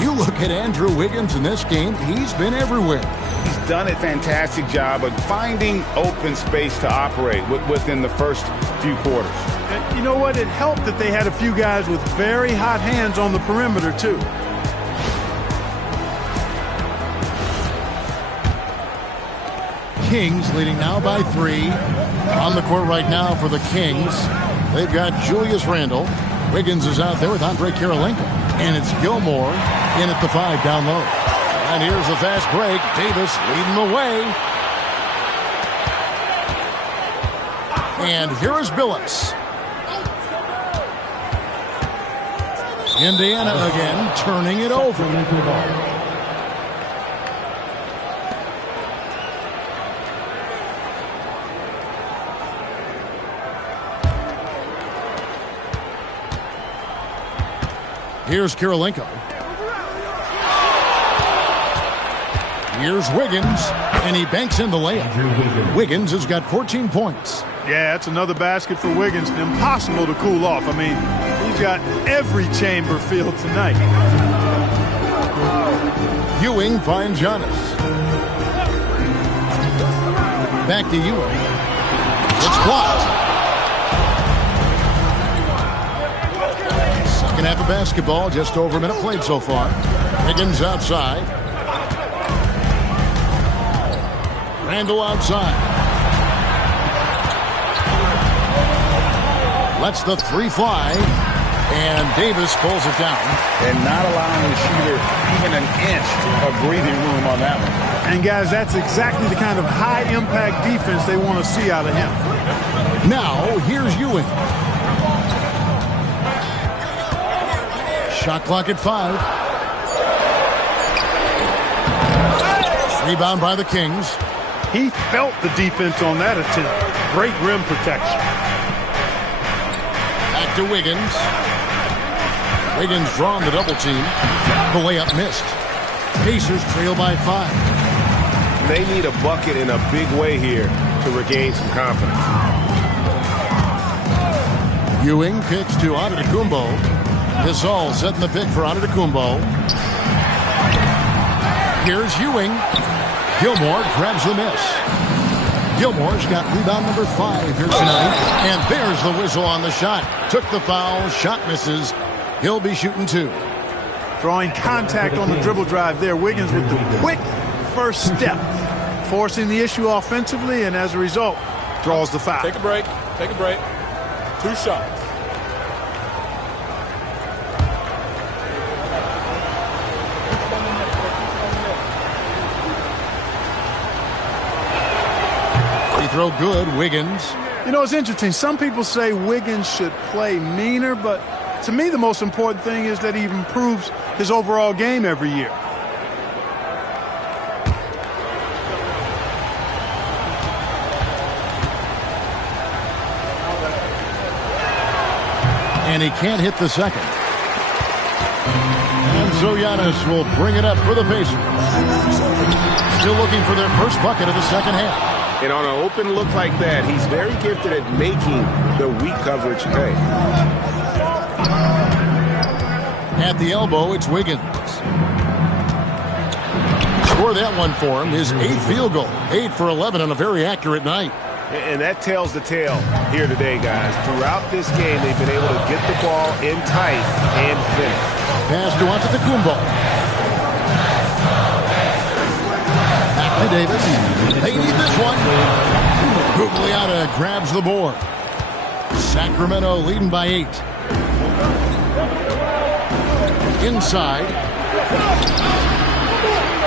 You look at Andrew Wiggins in this game, he's been everywhere. He's done a fantastic job of finding open space to operate within the first few quarters. And you know what? It helped that they had a few guys with very hot hands on the perimeter, too. Kings leading now by 3. On the court right now for the Kings, they've got Julius Randle. Wiggins is out there with Andre Kirilenko. And it's Gilmore in at the 5 down low. And here's the fast break. Davis leading the way. And here is Billups. Indiana again turning it over. Here's Kirilenko. Here's Wiggins, and he banks in the layup. Wiggins has got 14 points. Yeah, that's another basket for Wiggins. Impossible to cool off. I mean, he's got every chamber filled tonight. Ewing finds Giannis. Back to Ewing. It's blocked. Second half of basketball, just over a minute played so far. Wiggins outside. Randle outside. Lets the 3 fly. And Davis pulls it down. And not allowing the shooter even an inch of breathing room on that one. And guys, that's exactly the kind of high-impact defense they want to see out of him. Now, here's Ewing. Shot clock at 5. Rebound by the Kings. He felt the defense on that attempt. Great rim protection. Back to Wiggins. Wiggins drawn the double team. The layup missed. Pacers trail by 5. They need a bucket in a big way here to regain some confidence. Ewing kicks to Antetokounmpo. Gasol setting the pick for Antetokounmpo. Here's Ewing. Gilmore grabs the miss. Gilmore's got rebound number 5 here tonight. And there's the whistle on the shot. Took the foul. Shot misses. He'll be shooting 2. Drawing contact on the dribble drive there. Wiggins with the quick first step. Forcing the issue offensively, and as a result, draws the foul. Take a break. Take a break. 2 shots. Free throw good. Wiggins. You know, it's interesting. Some people say Wiggins should play meaner, but to me, the most important thing is that he improves his overall game every year. And he can't hit the second. And so Giannis will bring it up for the Pacers. Still looking for their first bucket of the second half. And on an open look like that, he's very gifted at making the weak coverage pay. At the elbow, it's Wiggins. Score that one for him. His 8th field goal. 8 for 11 on a very accurate night. And that tells the tale here today, guys. Throughout this game, they've been able to get the ball in tight and finish. Pass to Antetokounmpo. Back to Davis. They need this one. Gugliotta grabs the board. Sacramento leading by 8. Inside.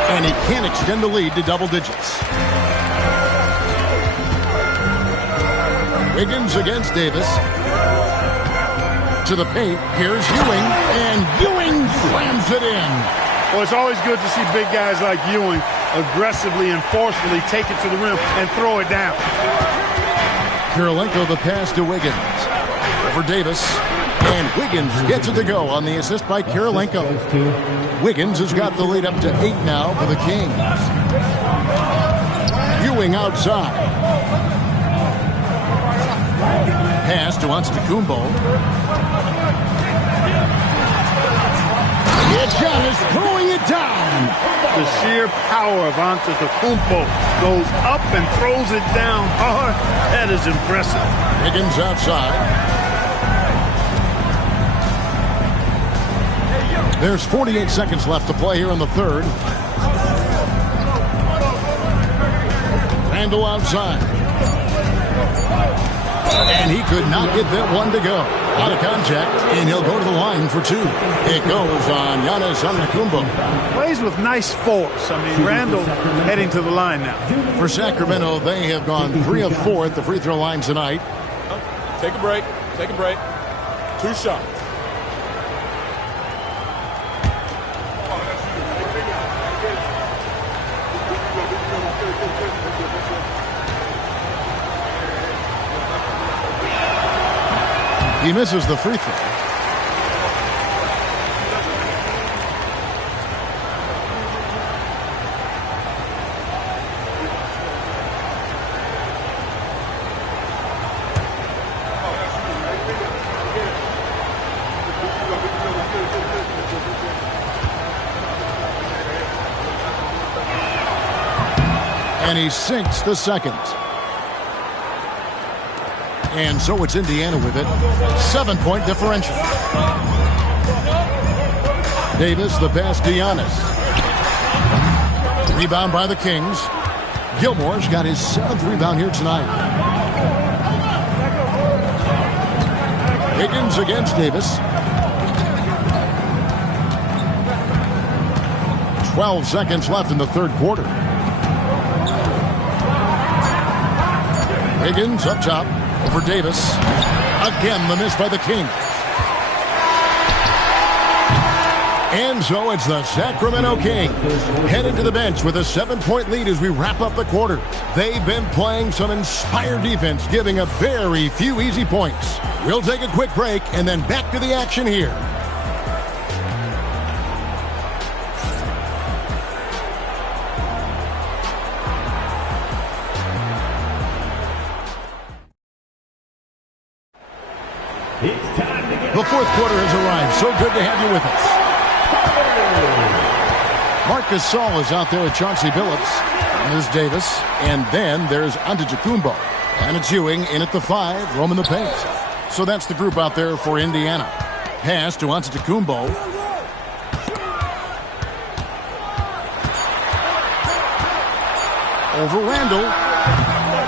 And he can't extend the lead to double digits. Wiggins against Davis. To the paint. Here's Ewing. And Ewing slams it in. Well, it's always good to see big guys like Ewing aggressively and forcefully take it to the rim and throw it down. Kirilenko the pass to Wiggins. Over Davis. And Wiggins gets it to go on the assist by Kirilenko. Wiggins has got the lead up to 8 now for the Kings. Ewing outside. Pass to Antetokounmpo. It's Giannis throwing it down. The sheer power of Antetokounmpo goes up and throws it down hard. That is impressive. Wiggins outside. There's 48 seconds left to play here in the third. Randle outside. And he could not get that one to go. Out of contact, and he'll go to the line for 2. It goes on Giannis Antetokounmpo. Plays with nice force. I mean, Randle heading to the line now. For Sacramento, they have gone 3 of 4 at the free throw line tonight. Take a break. Take a break. 2 shots. He misses the free throw. And he sinks the second. And so it's Indiana with it. 7-point differential. Davis, the pass to Giannis. Rebound by the Kings. Gilmore's got his 7th rebound here tonight. Wiggins against Davis. 12 seconds left in the third quarter. Wiggins up top. Over Davis. Again, the miss by the Kings. And so it's the Sacramento Kings headed to the bench with a 7-point lead as we wrap up the quarter. They've been playing some inspired defense, giving up very few easy points. We'll take a quick break and then back to the action here. The fourth quarter has arrived. So good to have you with us. Marc Gasol is out there with Chauncey Billups. And there's Davis. And then there's Antetokounmpo. And it's Ewing in at the 5, roaming the paint. So that's the group out there for Indiana. Pass to Antetokounmpo. Over Randle.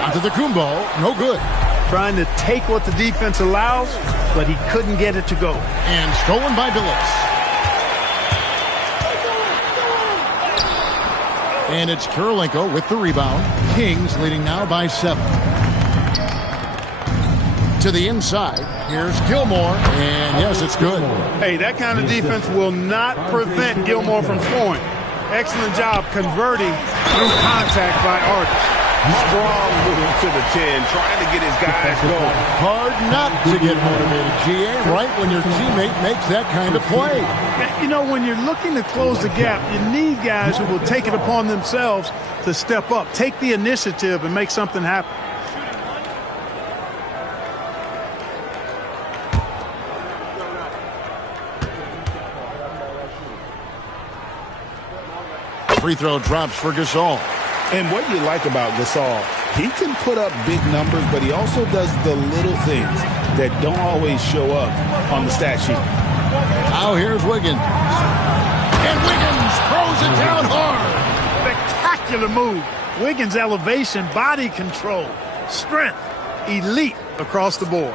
Antetokounmpo, no good. Trying to take what the defense allows, but he couldn't get it to go. And stolen by Billups. And it's Kirilenko with the rebound. Kings leading now by 7. To the inside. Here's Gilmore. And yes, it's good. Hey, that kind of defense will not prevent Gilmore from scoring. Excellent job converting through contact by Artis. Strong move to the 10, trying to get his guys going. Hard not to get motivated, GA, right when your teammate makes that kind of play. You know, when you're looking to close the gap, you need guys who will take it upon themselves to step up, take the initiative, and make something happen. Free throw drops for Gasol. And what you like about Gasol, he can put up big numbers, but he also does the little things that don't always show up on the stat sheet. Now here's Wiggins. And Wiggins throws it down hard. Spectacular move. Wiggins' elevation, body control, strength, elite across the board.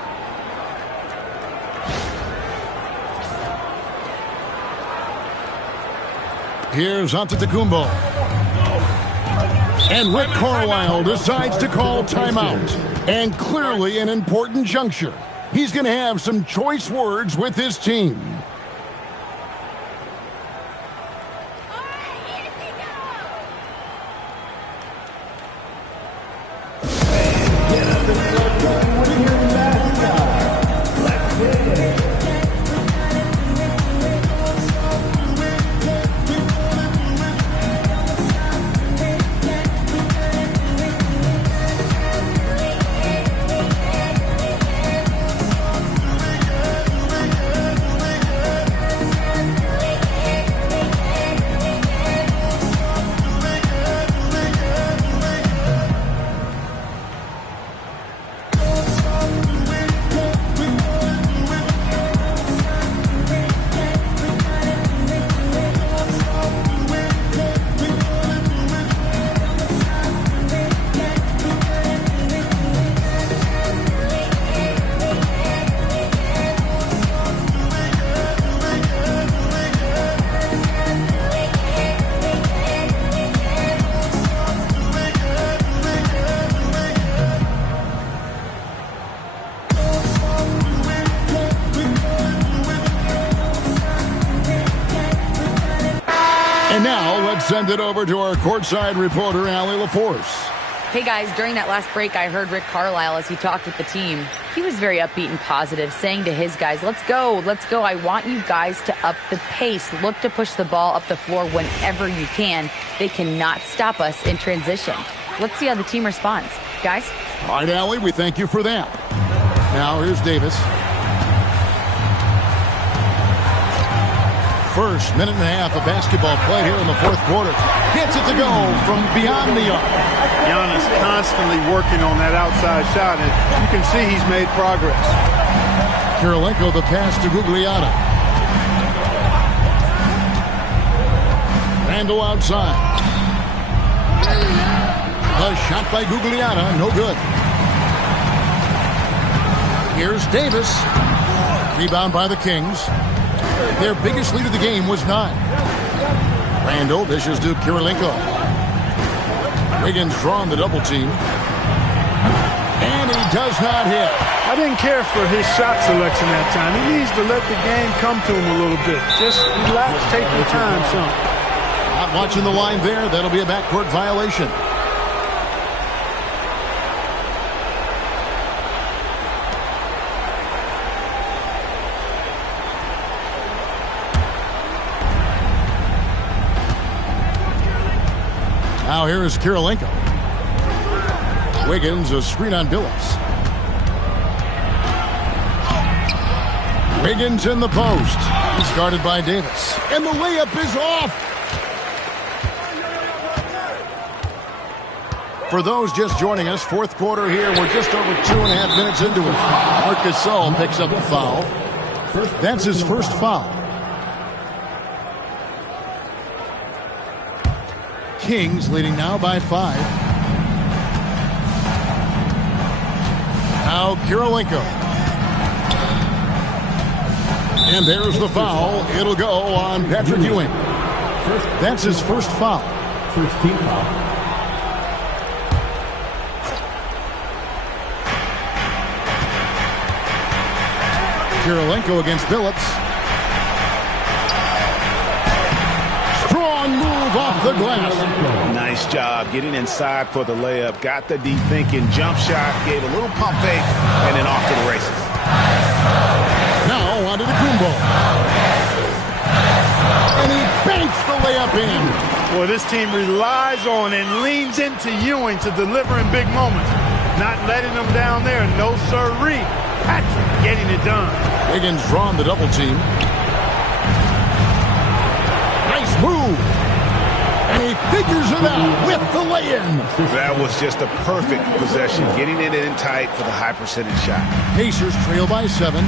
Here's Antetokounmpo. And Rick Carlisle decides to call timeout. And clearly an important juncture. He's going to have some choice words with his team. And now let's send it over to our courtside reporter, Allie LaForce. Hey guys, during that last break, I heard Rick Carlisle as he talked with the team. He was very upbeat and positive, saying to his guys, let's go. I want you guys to up the pace. Look to push the ball up the floor whenever you can. They cannot stop us in transition. Let's see how the team responds. Guys? All right, Allie, we thank you for that. Now here's Davis. First minute and a half of basketball play here in the fourth quarter. Gets it to go from beyond the arc. Giannis constantly working on that outside shot, and you can see he's made progress. Kirilenko the pass to Gugliotta. Randle outside. A shot by Gugliotta, no good. Here's Davis. Rebound by the Kings. Their biggest lead of the game was 9. Randle dishes to Kirilenko. Wiggins drawn the double team. And he does not hit. I didn't care for his shot selection that time. He needs to let the game come to him a little bit. Just relax, take your time, son. Not watching the line there. That'll be a backcourt violation. Now here is Kirilenko. Wiggins, a screen on Billups. Wiggins in the post. He's guarded by Davis. And the layup is off. For those just joining us, fourth quarter here. We're just over 2.5 minutes into it. Marc Gasol picks up the foul. That's his first foul. Kings leading now by 5. Now Kirilenko. And there's the foul. It'll go on Patrick Ewing. That's his first foul. First team foul. Kirilenko against Billups. Strong move move off the glass. Nice job getting inside for the layup. Got the deep thinking jump shot, gave a little pump fake, and then off to the races. Now on to Kumbo. And he banks the layup in. Well, this team relies on and leans into Ewing to deliver in big moments. Not letting them down there. No sirree. Patrick getting it done. Wiggins drawn the double team. Nice move. And he figures it out with the lay-in. That was just a perfect possession. Getting it in tight for the high percentage shot. Pacers trail by 7.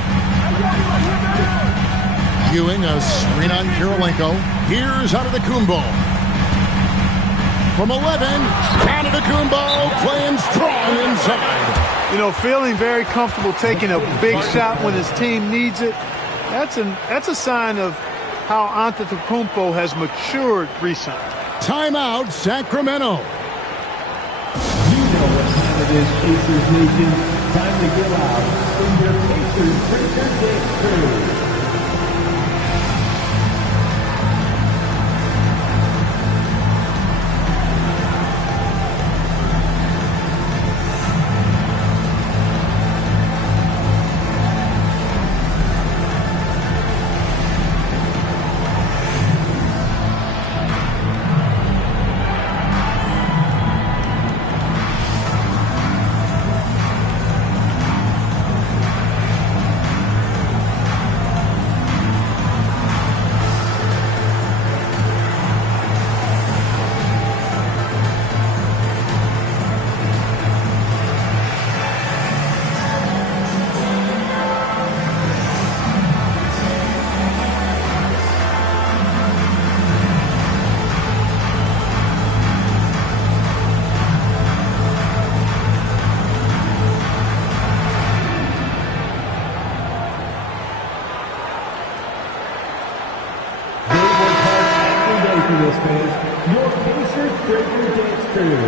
Ewing a screen on Kirilenko. Here's Antetokounmpo. From 11, Antetokounmpo playing strong inside. You know, feeling very comfortable taking a big shot when his team needs it. That's a sign of how Antetokounmpo has matured recently. Timeout, Sacramento. You know what time it is, Pacers Nation. Time to give out from your Pacers Breaker Dance Crew. Your Pacers Breaker Dance Crew.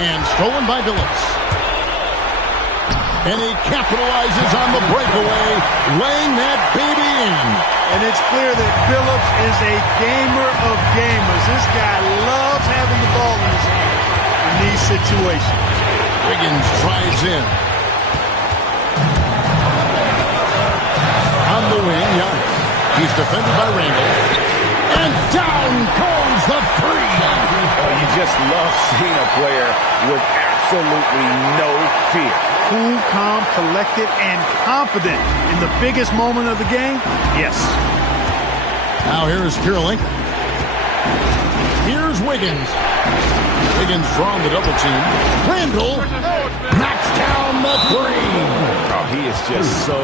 And stolen by Billups. And he capitalizes on the breakaway, laying that baby in. And it's clear that Billups is a gamer of gamers. This guy loves having the ball in his hand in these situations. Wiggins drives in. On the wing, Giannis. He's defended by Randall. And down goes the three. You just love seeing a player with absolutely no fear. Cool, calm, collected, and confident in the biggest moment of the game? Yes. Now here's Kirilenko. Here's Wiggins. Wiggins drawing the double team. Randall knocks down the three. Oh, he is just so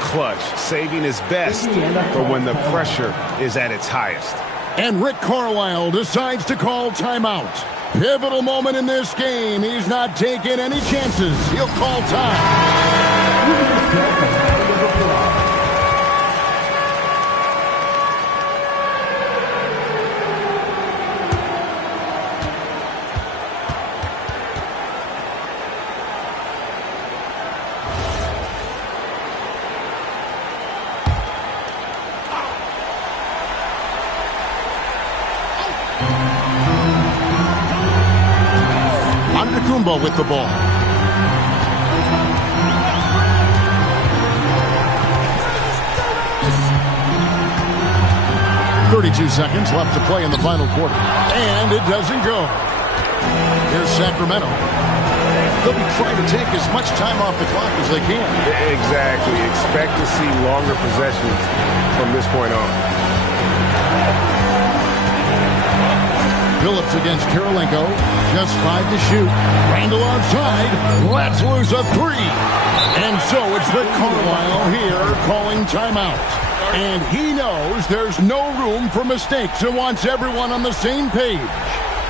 clutch, saving his best for when the pressure is at its highest. And Rick Carlisle decides to call timeout. Pivotal moment in this game. He's not taking any chances. He'll call time. Antetokounmpo with the ball. .32 seconds left to play in the final quarter. And it doesn't go. Here's Sacramento. They'll be trying to take as much time off the clock as they can. Exactly. Expect to see longer possessions from this point on. Billups against Kirilenko. Just 5 to shoot. Randall outside. Let's lose a three. And so it's Rick Carlisle here calling timeout. And he knows there's no room for mistakes and wants everyone on the same page.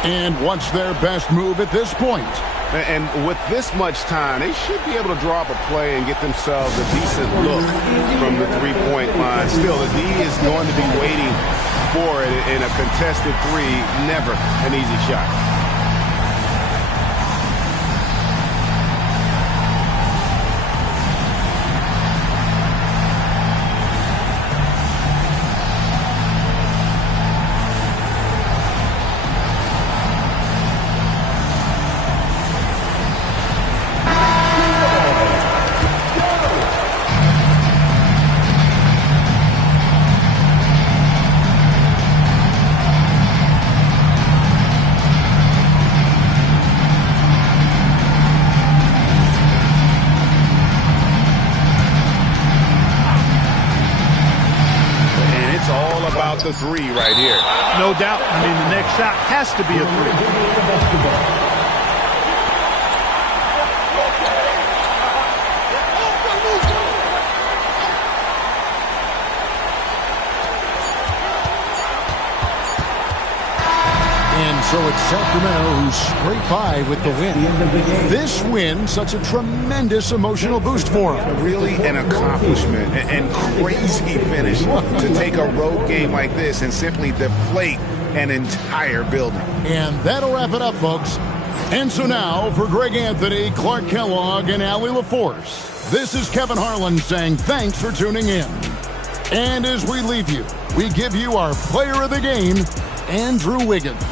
And what's their best move at this point? And with this much time, they should be able to draw up a play and get themselves a decent look from the three-point line. Still, the D is going to be waiting for it in a contested three. Never an easy shot. The three right here. No doubt. I mean, the next shot has to be a three. And so it's Sacramento who scrape by with the win. This win, such a tremendous emotional boost for them. Really an accomplishment and crazy finish to take a road game like this and simply deflate an entire building. And that'll wrap it up, folks. And so now, for Greg Anthony, Clark Kellogg, and Allie LaForce, this is Kevin Harlan saying thanks for tuning in. And as we leave you, we give you our player of the game, Andrew Wiggins.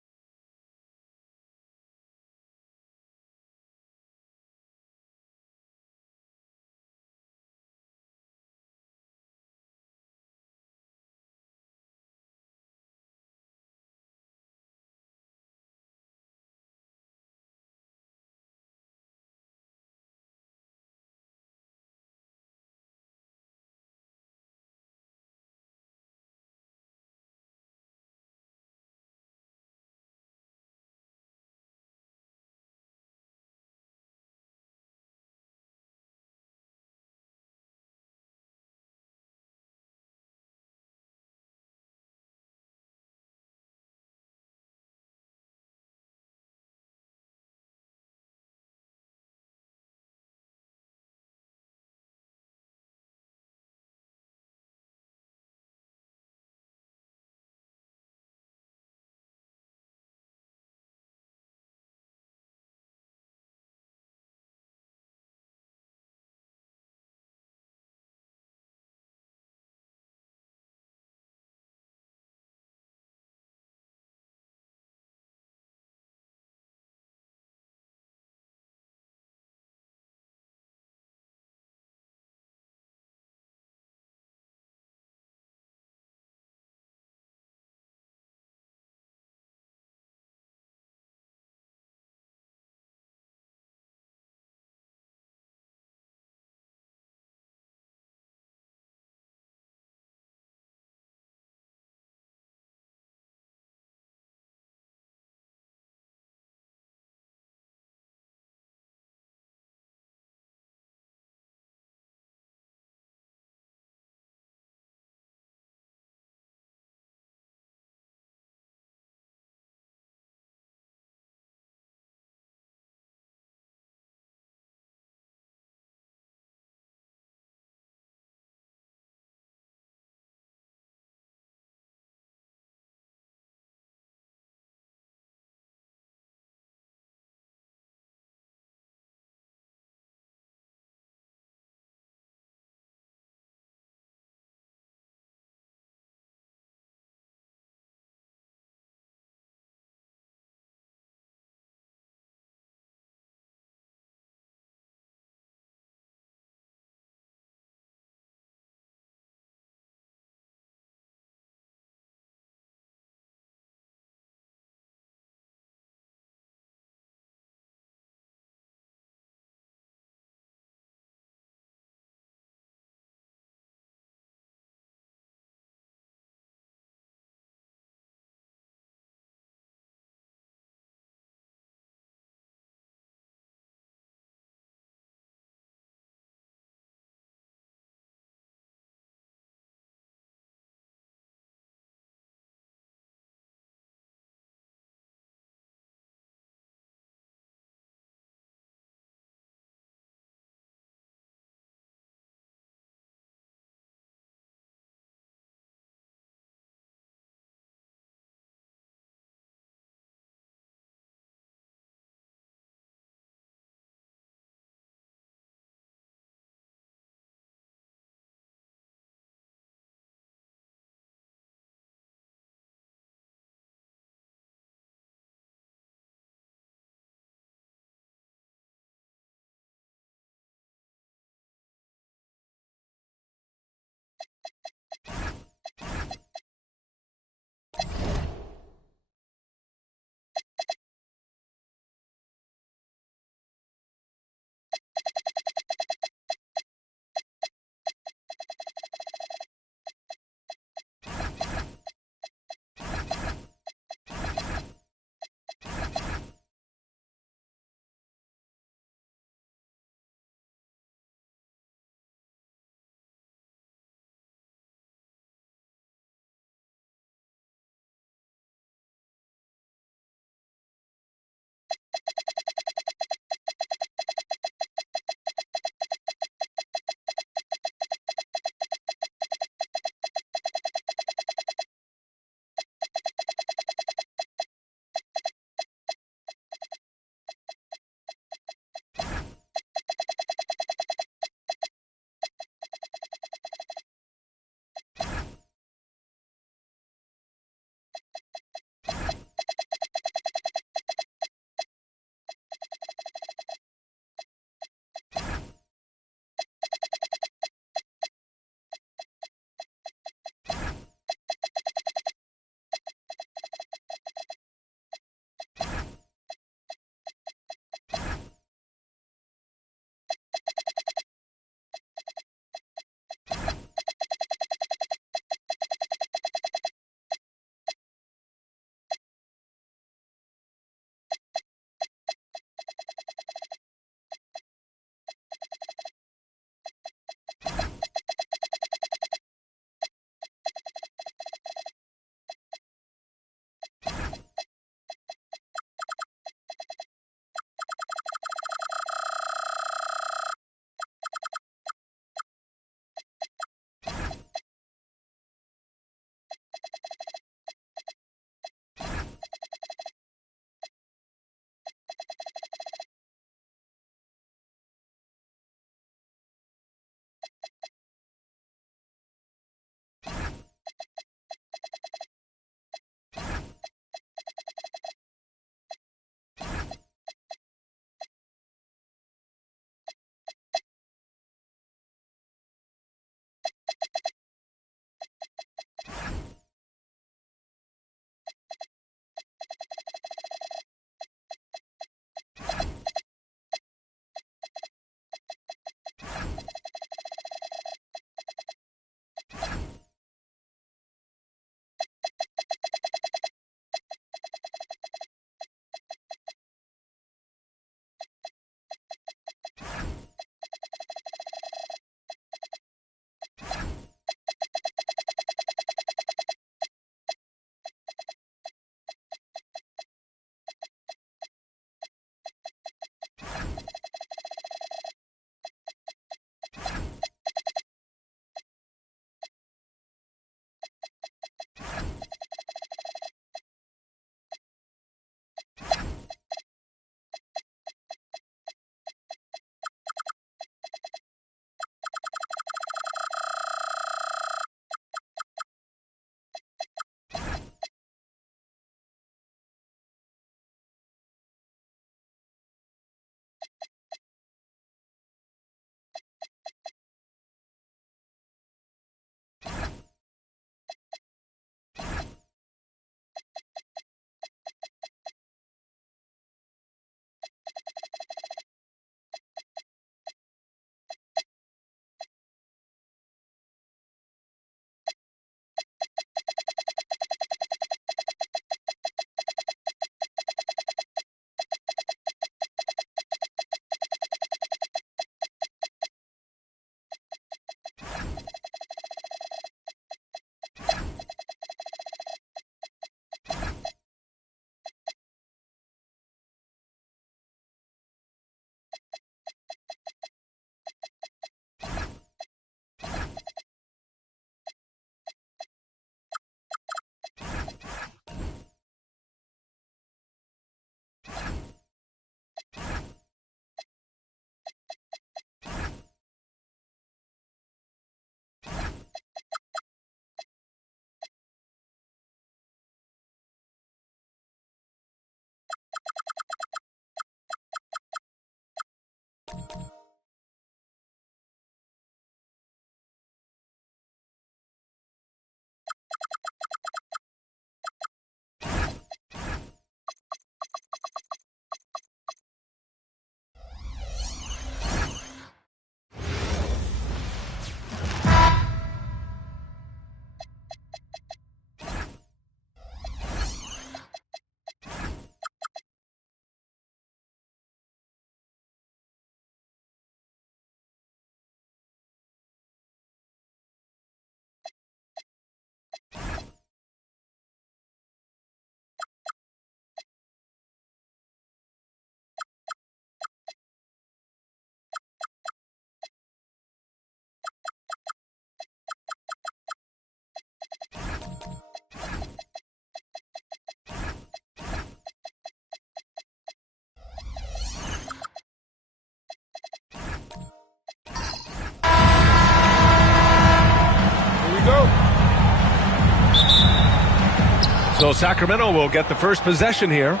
So Sacramento will get the first possession here.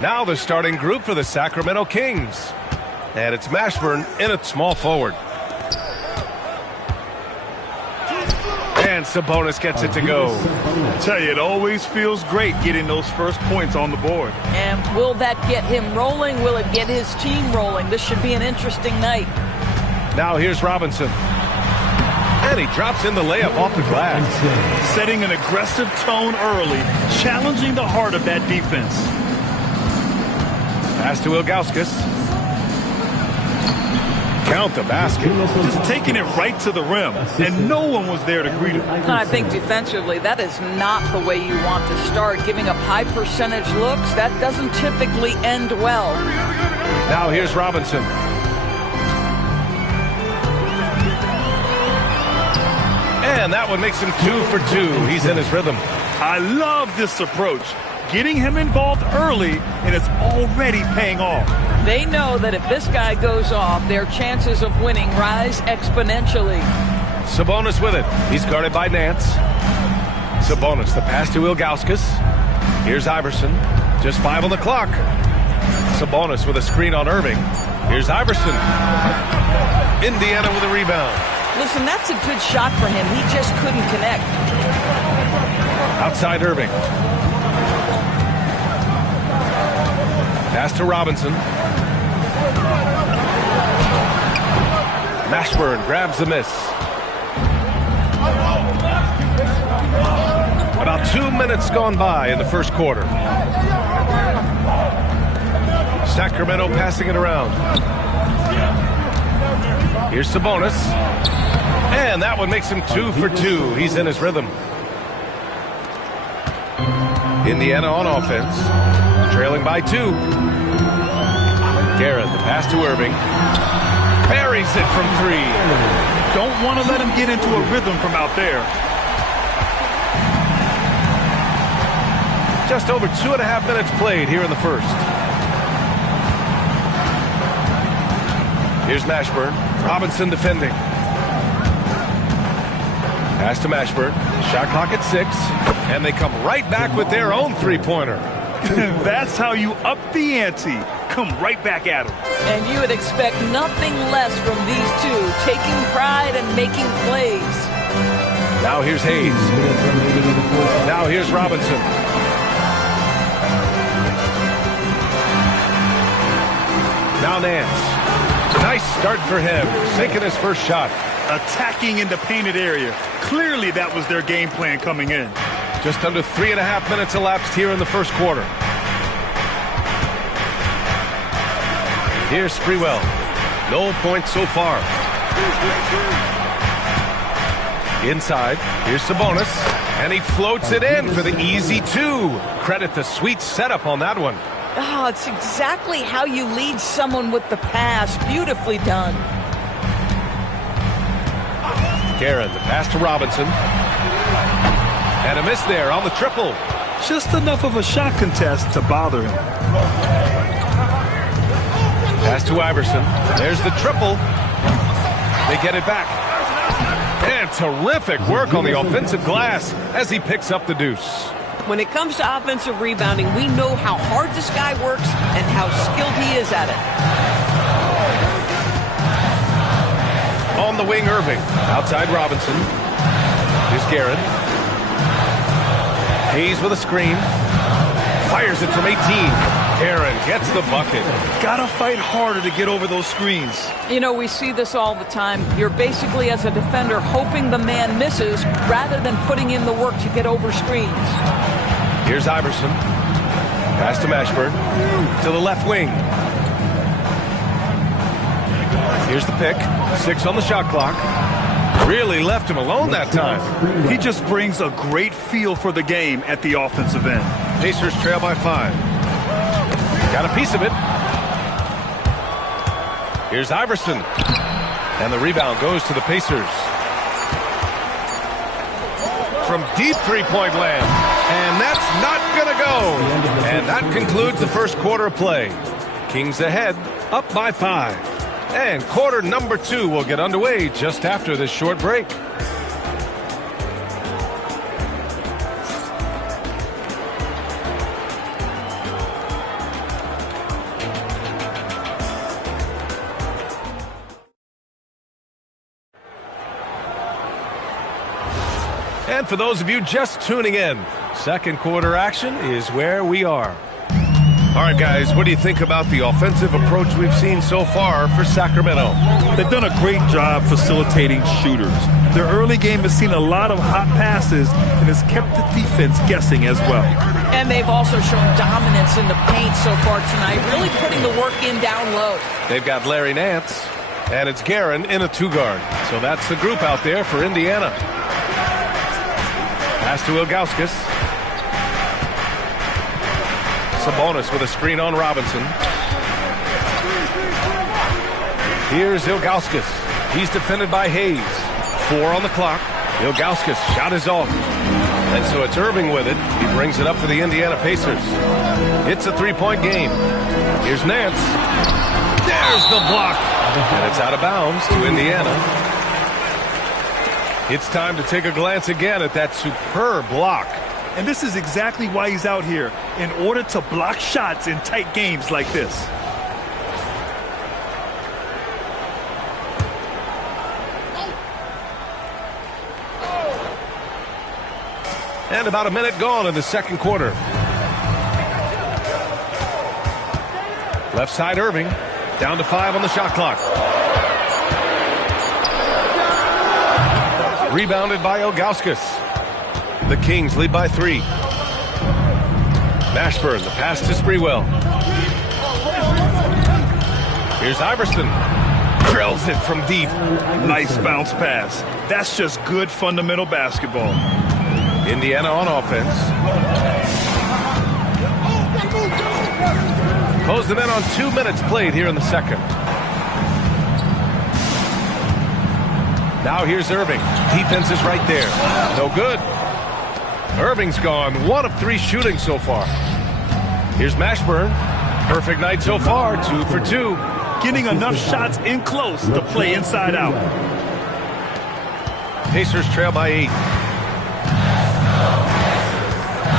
Now the starting group for the Sacramento Kings. And it's Mashburn in at small forward. And Sabonis gets it to go. I tell you, it always feels great getting those first points on the board. And will that get him rolling? Will it get his team rolling? This should be an interesting night. Now here's Robinson. And he drops in the layup off the glass. Setting an aggressive tone early, challenging the heart of that defense. Pass to Ilgauskas. Count the basket. Just taking it right to the rim, and no one was there to greet him. I think defensively, that is not the way you want to start. Giving up high percentage looks, that doesn't typically end well. Now here's Robinson. And that one makes him 2 for 2. He's in his rhythm. I love this approach. Getting him involved early, and it's already paying off. They know that if this guy goes off, their chances of winning rise exponentially. Sabonis with it. He's guarded by Nance. Sabonis, the pass to Ilgauskas. Here's Iverson. Just 5 on the clock. Sabonis with a screen on Irving. Here's Iverson. Indiana with a rebound. Listen, that's a good shot for him. He just couldn't connect. Outside Irving. Pass to Robinson. Mashburn grabs the miss. About 2 minutes gone by in the first quarter. Sacramento passing it around. Here's Sabonis. And that one makes him 2 for 2. He's in his rhythm. Indiana on offense. Trailing by 2. Garrett, the pass to Irving. Buries it from 3. Don't want to let him get into a rhythm from out there. Just over 2.5 minutes played here in the first. Here's Mashburn. Robinson defending. Pass to Mashburn. Shot clock at 6. And they come right back with their own three-pointer. That's how you up the ante. Come right back at him. And you would expect nothing less from these two, taking pride and making plays. Now here's Hayes. Now here's Robinson. Now Nance. Nice start for him, sinking his first shot. Attacking in the painted area. Clearly that was their game plan coming in. Just under 3.5 minutes elapsed here in the first quarter. Here's Sprewell. No points so far. Inside, here's Sabonis. And he floats it in for the easy 2. Credit the sweet setup on that one. Oh, it's exactly how you lead someone with the pass. Beautifully done. Guerin, the pass to Robinson. And a miss there on the triple. Just enough of a shot contest to bother him. Pass to Iverson. There's the triple. They get it back. And terrific work on the offensive glass as he picks up the deuce. When it comes to offensive rebounding, we know how hard this guy works and how skilled he is at it. On the wing, Irving. Outside Robinson. Here's Guerin. Hayes with a screen. Fires it from 18. Guerin gets the bucket. Gotta fight harder to get over those screens. You know, we see this all the time. You're basically, as a defender, hoping the man misses rather than putting in the work to get over screens. Here's Iverson. Pass to Mashburn. To the left wing. Here's the pick. 6 on the shot clock. Really left him alone that time. He just brings a great feel for the game at the offensive end. Pacers trail by 5. Got a piece of it. Here's Iverson. And the rebound goes to the Pacers. From deep three-point land. And that's not going to go. And that concludes the first quarter of play. Kings ahead, up by 5. And quarter number 2 will get underway just after this short break. And for those of you just tuning in, second quarter action is where we are. All right, guys, what do you think about the offensive approach we've seen so far for Sacramento? They've done a great job facilitating shooters. Their early game has seen a lot of hot passes and has kept the defense guessing as well. And they've also shown dominance in the paint so far tonight, really putting the work in down low. They've got Larry Nance, and it's Guerin in a 2-guard. So that's the group out there for Indiana. Pass to Ilgauskas. Sabonis with a screen on Robinson. Here's Ilgauskas. He's defended by Hayes. 4 on the clock. Ilgauskas shot is off. And so it's Irving with it. He brings it up for the Indiana Pacers. It's a 3-point game. Here's Nance. There's the block. And it's out of bounds to Indiana. It's time to take a glance again at that superb block. And this is exactly why he's out here, in order to block shots in tight games like this. And about a minute gone in the second quarter. Left side Irving, down to 5 on the shot clock. Rebounded by Ilgauskas. The Kings lead by 3. Mashburn, the pass to Sprewell. Here's Iverson. Drills it from deep. Nice bounce pass. That's just good fundamental basketball. Indiana on offense. Close them in on 2 minutes played here in the second. Now here's Irving. Defense is right there. No good. Irving's gone. 1 of 3 shooting so far. Here's Mashburn. Perfect night so far. 2 for 2. Getting enough shots in close to play inside out. Pacers trail by 8.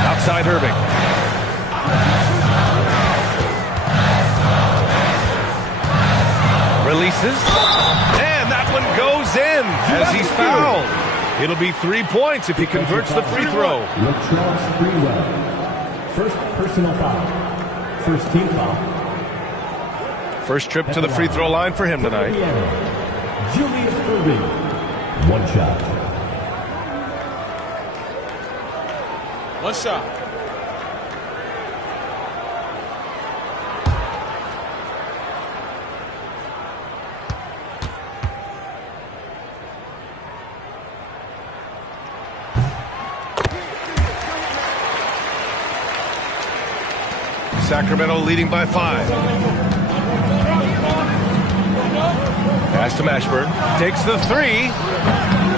Outside Irving. Releases. And that one goes in as he's fouled. It'll be 3 points if he converts the free throw. Latrell Sprewell. First personal foul. First team foul. First trip to the free throw line for him tonight. Julius Irving. 1 shot. 1 shot. Sacramento leading by 5. Pass to Mashburn. Takes the 3.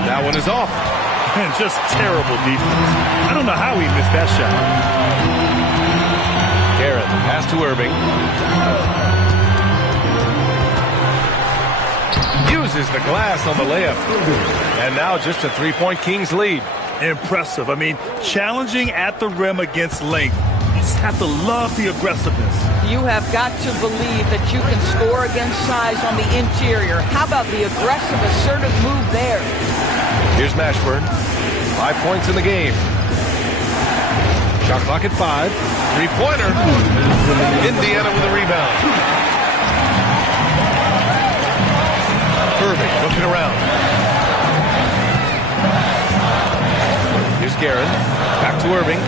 That one is off. And just terrible defense. I don't know how he missed that shot. Garrett, pass to Irving. Uses the glass on the layup. And now just a 3-point Kings lead. Impressive. I mean, challenging at the rim against length. You just have to love the aggressiveness. You have got to believe that you can score against size on the interior. How about the aggressive, assertive move there? Here's Mashburn. 5 points in the game. Shot clock at 5. 3-pointer. Indiana with a rebound. Irving looking around. Here's Guerin. Back to Irving.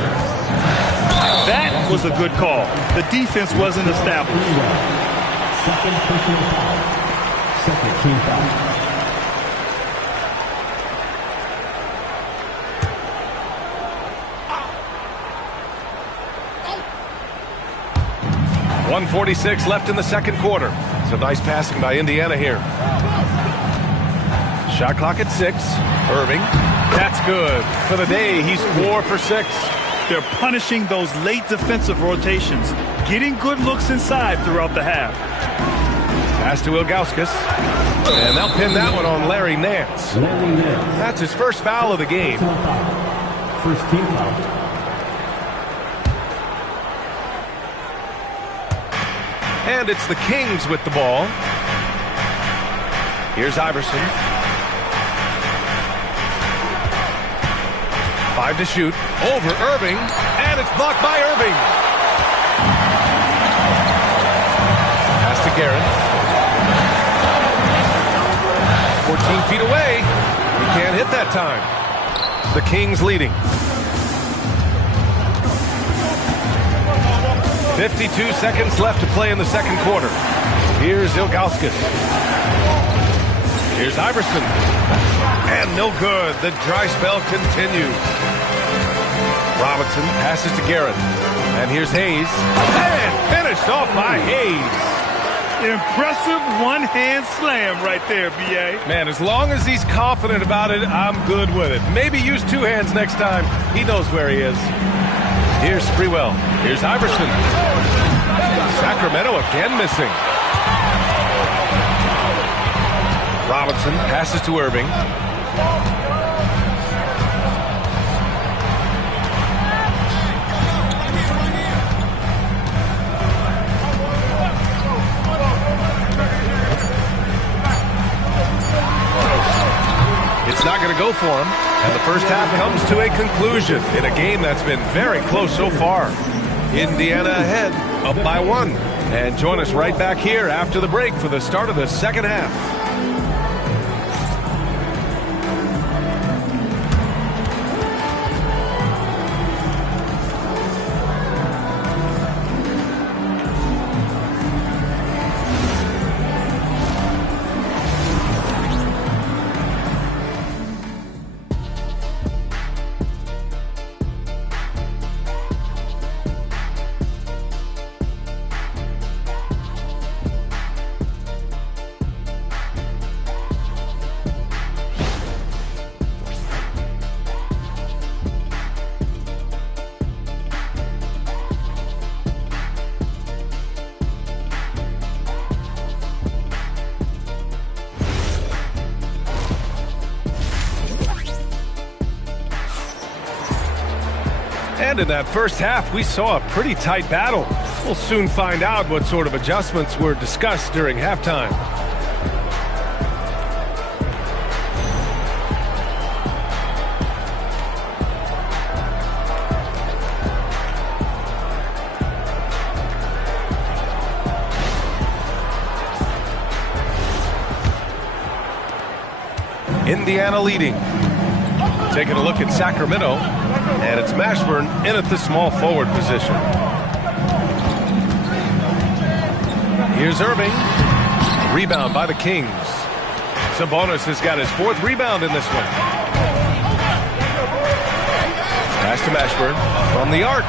That was a good call. The defense wasn't established. Second personal foul. Second team foul. 1:46 left in the second quarter. Some nice passing by Indiana here. Shot clock at 6. Irving. That's good. For the day, he's 4 for 6. They're punishing those late defensive rotations, getting good looks inside throughout the half. Pass to Ilgauskas. And they'll pin that one on Larry Nance. That's his first foul of the game. First team foul. And it's the Kings with the ball. Here's Iverson. 5 to shoot. Over Irving. And it's blocked by Irving. Pass to Guerin. 14 feet away. He can't hit that time. The Kings leading. 52 seconds left to play in the second quarter. Here's Ilgauskas. Here's Iverson. And no good. The dry spell continues. Robinson passes to Guerin. And here's Hayes. And finished off by Hayes. Impressive one-hand slam right there, B.A. Man, as long as he's confident about it, I'm good with it. Maybe use 2 hands next time. He knows where he is. Here's Sprewell. Here's Iverson. Sacramento again missing. Robinson passes to Irving. It's not going to go for him. And the first half comes to a conclusion in a game that's been very close so far. Indiana ahead, up by 1. And join us right back here after the break for the start of the second half. And in that first half, we saw a pretty tight battle. We'll soon find out what sort of adjustments were discussed during halftime. Indiana leading. Taking a look at Sacramento, and it's Mashburn in at the small forward position. Here's Irving. Rebound by the Kings. Sabonis has got his 4th rebound in this one. Pass to Mashburn from the arc.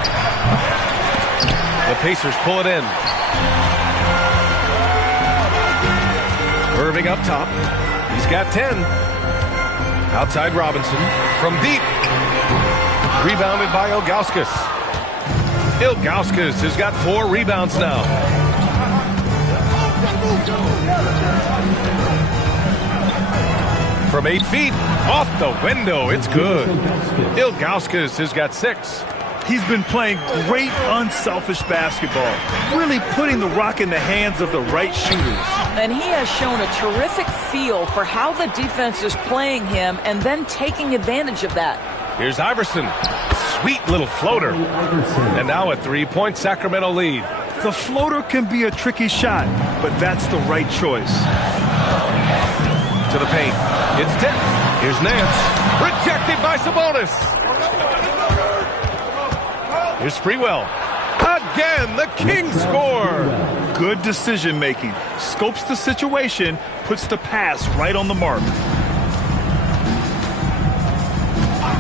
The Pacers pull it in. Irving up top. He's got 10. Outside Robinson from deep. Rebounded by Ilgauskas. Ilgauskas has got 4 rebounds now. From 8 feet, off the window, it's good. Ilgauskas has got 6. He's been playing great unselfish basketball, really putting the rock in the hands of the right shooters. And he has shown a terrific feel for how the defense is playing him and then taking advantage of that. Here's Iverson. Sweet little floater. And now a 3-point Sacramento lead. The floater can be a tricky shot, but that's the right choice. To the paint. It's tipped. Here's Nance. Rejected by Sabonis. Here's Sprewell. Again, the Kings score. Good decision making. Scopes the situation, puts the pass right on the mark.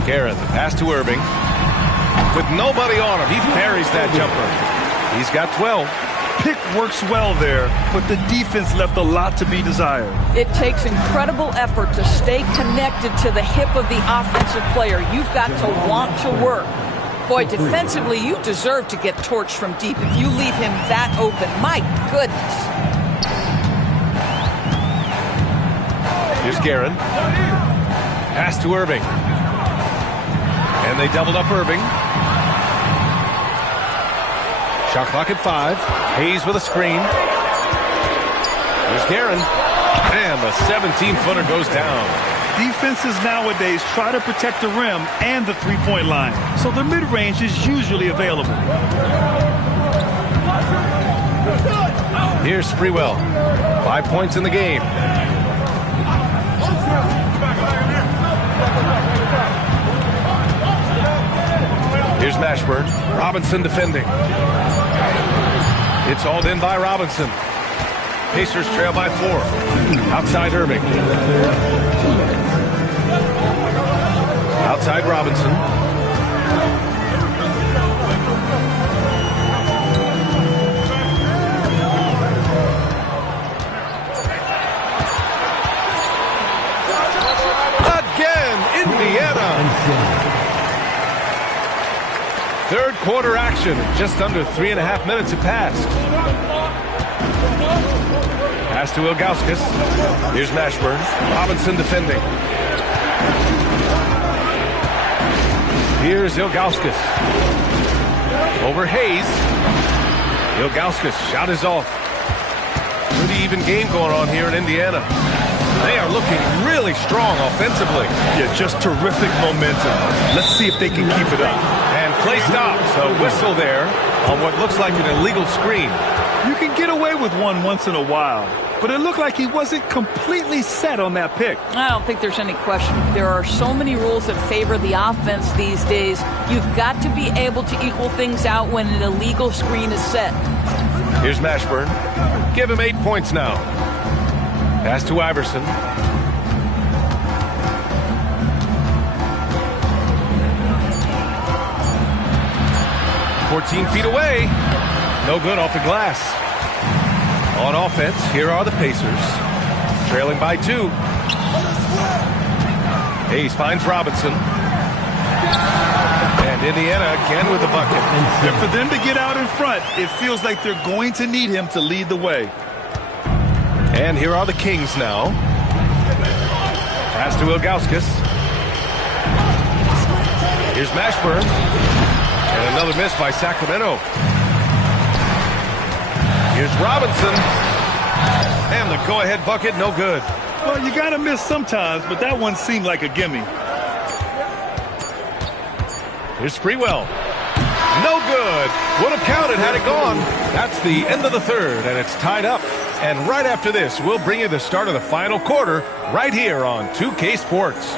Guerin, the pass to Irving. With nobody on him, he buries that jumper. He's got 12. Pick works well there, but the defense left a lot to be desired. It takes incredible effort to stay connected to the hip of the offensive player. You've got to want to work. Boy, defensively, you deserve to get torched from deep if you leave him that open. My goodness. Here's Guerin. Pass to Irving. And they doubled up Irving. Shot clock at 5. Hayes with a screen. Here's Guerin. And the 17-footer goes down. Defenses nowadays try to protect the rim and the three-point line, so the mid-range is usually available. Here's Sprewell. 5 points in the game. Here's Mashburn. Robinson defending. It's hauled in by Robinson. Pacers trail by 4. Outside Irving. Outside Robinson. Again, Indiana. Third quarter action. Just under 3.5 minutes have passed. Pass to Ilgauskas. Here's Mashburn. Robinson defending. Here's Ilgauskas. Over Hayes. Ilgauskas shot is off. Pretty even game going on here in Indiana. They are looking really strong offensively. Yeah, just terrific momentum. Let's see if they can keep it up. And play stops. A whistle there on what looks like an illegal screen. You can get away with one once in a while, but it looked like he wasn't completely set on that pick. I don't think there's any question. There are so many rules that favor the offense these days. You've got to be able to equal things out when an illegal screen is set. Here's Mashburn. Give him 8 points now. Pass to Iverson. "14 feet away. No good off the glass." On offense, here are the Pacers. Trailing by 2. Hayes finds Robinson. And Indiana again with the bucket. And for them to get out in front, it feels like they're going to need him to lead the way. And here are the Kings now. Pass to Ilgauskas. Here's Mashburn. And another miss by Sacramento. Here's Robinson. And the go-ahead bucket, no good. Well, you got to miss sometimes, but that one seemed like a gimme. Here's Sprewell. No good. Would have counted had it gone. That's the end of the third, and it's tied up. And right after this, we'll bring you the start of the final quarter right here on 2K Sports.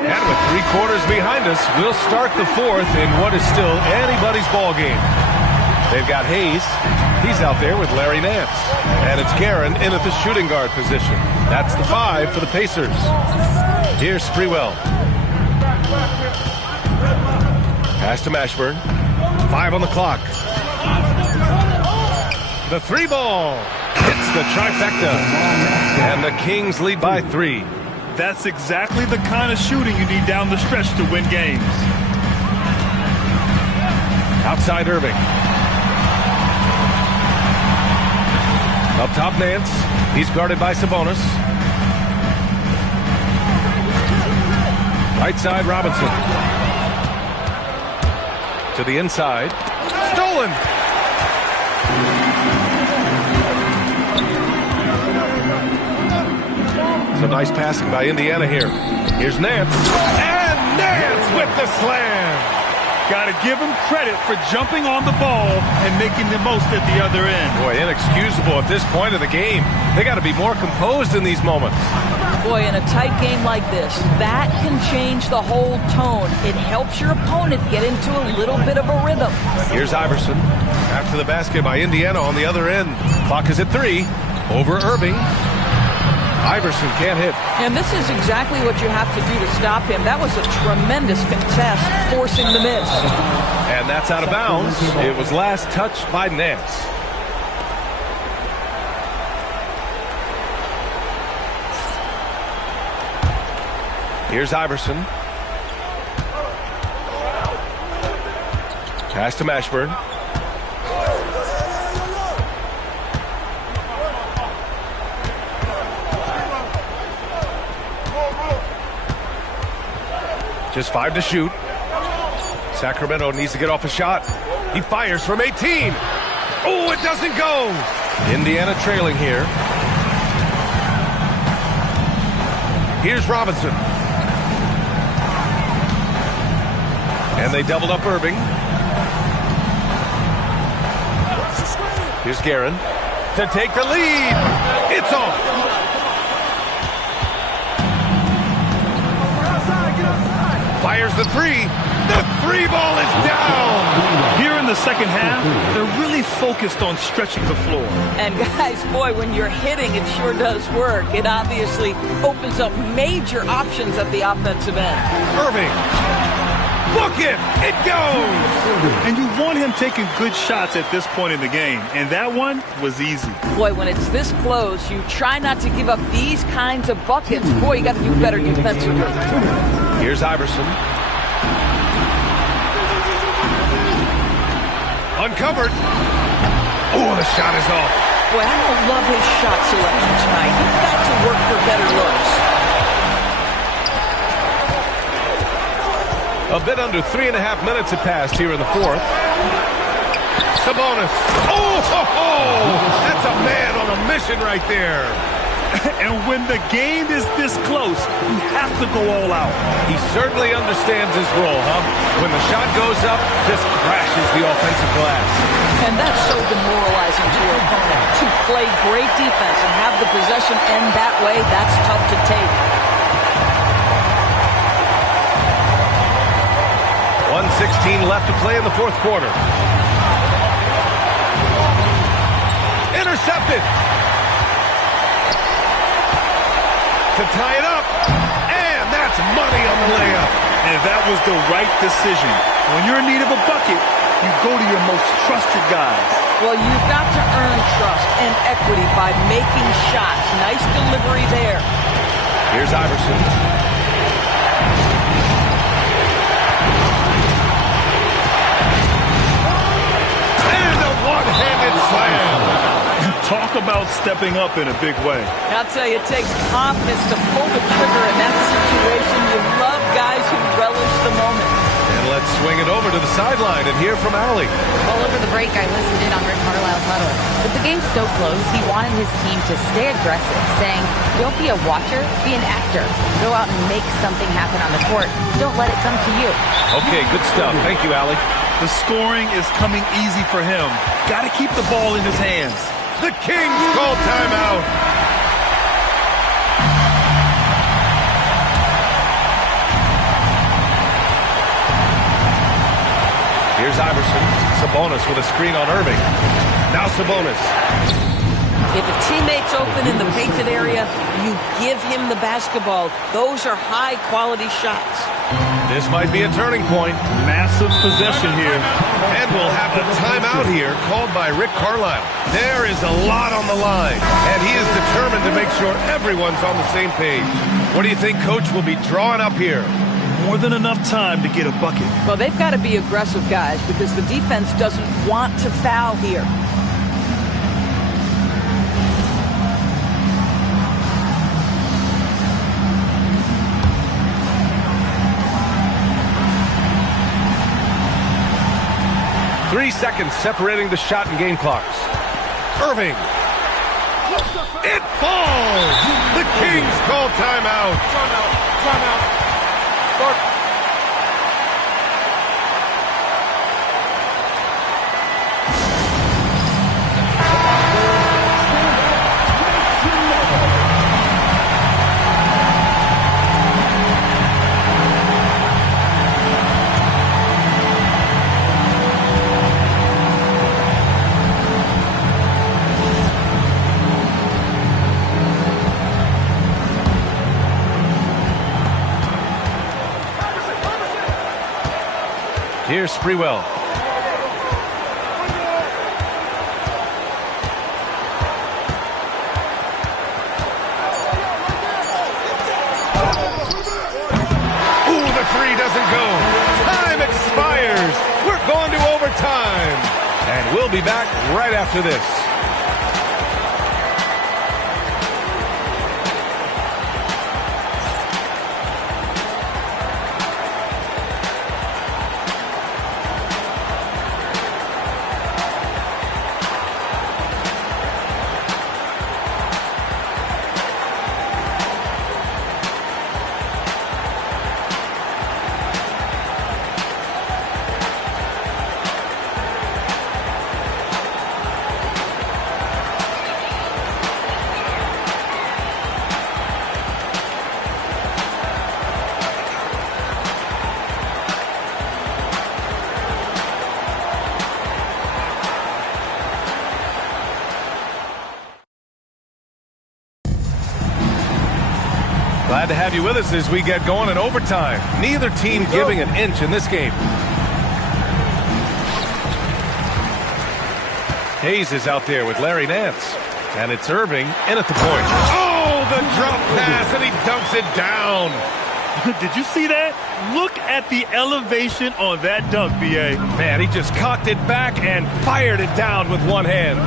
And with 3 quarters behind us, we'll start the fourth in what is still anybody's ball game. They've got Hayes. He's out there with Larry Nance. And it's Guerin in at the shooting guard position. That's the 5 for the Pacers. Here's Sprewell. Pass to Mashburn. 5 on the clock. The 3 ball. Hits the trifecta. And the Kings lead by 3. That's exactly the kind of shooting you need down the stretch to win games. Outside Irving. Up top Nance. He's guarded by Sabonis. Right side Robinson. To the inside. Stolen. Some nice passing by Indiana here. Here's Nance. And Nance with the slam. Got to give him credit for jumping on the ball and making the most at the other end. Boy, inexcusable at this point of the game. They got to be more composed in these moments. Boy, in a tight game like this, that can change the whole tone. It helps your opponent get into a little bit of a rhythm. Here's Iverson. After the basket by Indiana on the other end. Clock is at 3. Over Irving. Iverson can't hit. And this is exactly what you have to do to stop him. That was a tremendous contest, forcing the miss. And that's out of bounds. It was last touched by Nance. Here's Iverson. Pass to Mashburn. Just 5 to shoot. Sacramento needs to get off a shot. He fires from 18. Oh, it doesn't go. Indiana trailing here. Here's Robinson. And they doubled up Irving. Here's Guerin to take the lead. It's off. Fires the 3. The 3 ball is down. Here in the second half, they're really focused on stretching the floor. And guys, boy, when you're hitting, it sure does work. It obviously opens up major options at the offensive end. Irving. Book it. It goes. And you want him taking good shots at this point in the game. And that one was easy. Boy, when it's this close, you try not to give up these kinds of buckets. Boy, you got to do better defensively. Here's Iverson. Uncovered. Oh, the shot is off. Boy, I don't love his shot selection tonight. He's got to work for better looks. A bit under 3.5 minutes have passed here in the fourth. Sabonis. Oh, ho, ho. That's a man on a mission right there. And when the game is this close, you have to go all out. He certainly understands his role, huh? When the shot goes up, just crashes the offensive glass. And that's so demoralizing to your opponent. To play great defense and have the possession end that way, that's tough to take. 1:16 left to play in the fourth quarter. Intercepted. To tie it up. And that's money on the layup. And that was the right decision. When you're in need of a bucket, you go to your most trusted guys. Well, you've got to earn trust and equity by making shots. Nice delivery there. Here's Iverson. Talk about stepping up in a big way. I'll tell you, it takes confidence to pull the trigger in that situation. You love guys who relish the moment. And let's swing it over to the sideline and hear from Allie. Well, over the break, I listened in on Rick Carlisle's huddle. With the game so close, he wanted his team to stay aggressive, saying, don't be a watcher, be an actor. Go out and make something happen on the court. Don't let it come to you. Okay, good stuff. Thank you, Allie. The scoring is coming easy for him. Got to keep the ball in his hands. The Kings call timeout. Here's Iverson. Sabonis with a screen on Irving. Now Sabonis. If a teammate's open in the painted area, you give him the basketball. Those are high-quality shots. This might be a turning point. Massive possession here. And we'll have a timeout here called by Rick Carlisle. There is a lot on the line, and he is determined to make sure everyone's on the same page. What do you think Coach will be drawing up here? More than enough time to get a bucket. Well, they've got to be aggressive, guys, because the defense doesn't want to foul here. Three seconds separating the shot and game clocks. Irving. It falls! The Kings call timeout. Timeout. Start. Here's Sprewell. Ooh, the three doesn't go. Time expires. We're going to overtime. And we'll be back right after this. Glad to have you with us as we get going in overtime. Neither team giving an inch in this game. Hayes is out there with Larry Nance. And it's Irving in at the point. Oh, the drop pass, and he dunks it down. Did you see that? Look at the elevation on that dunk, B.A. Man, he just cocked it back and fired it down with one hand.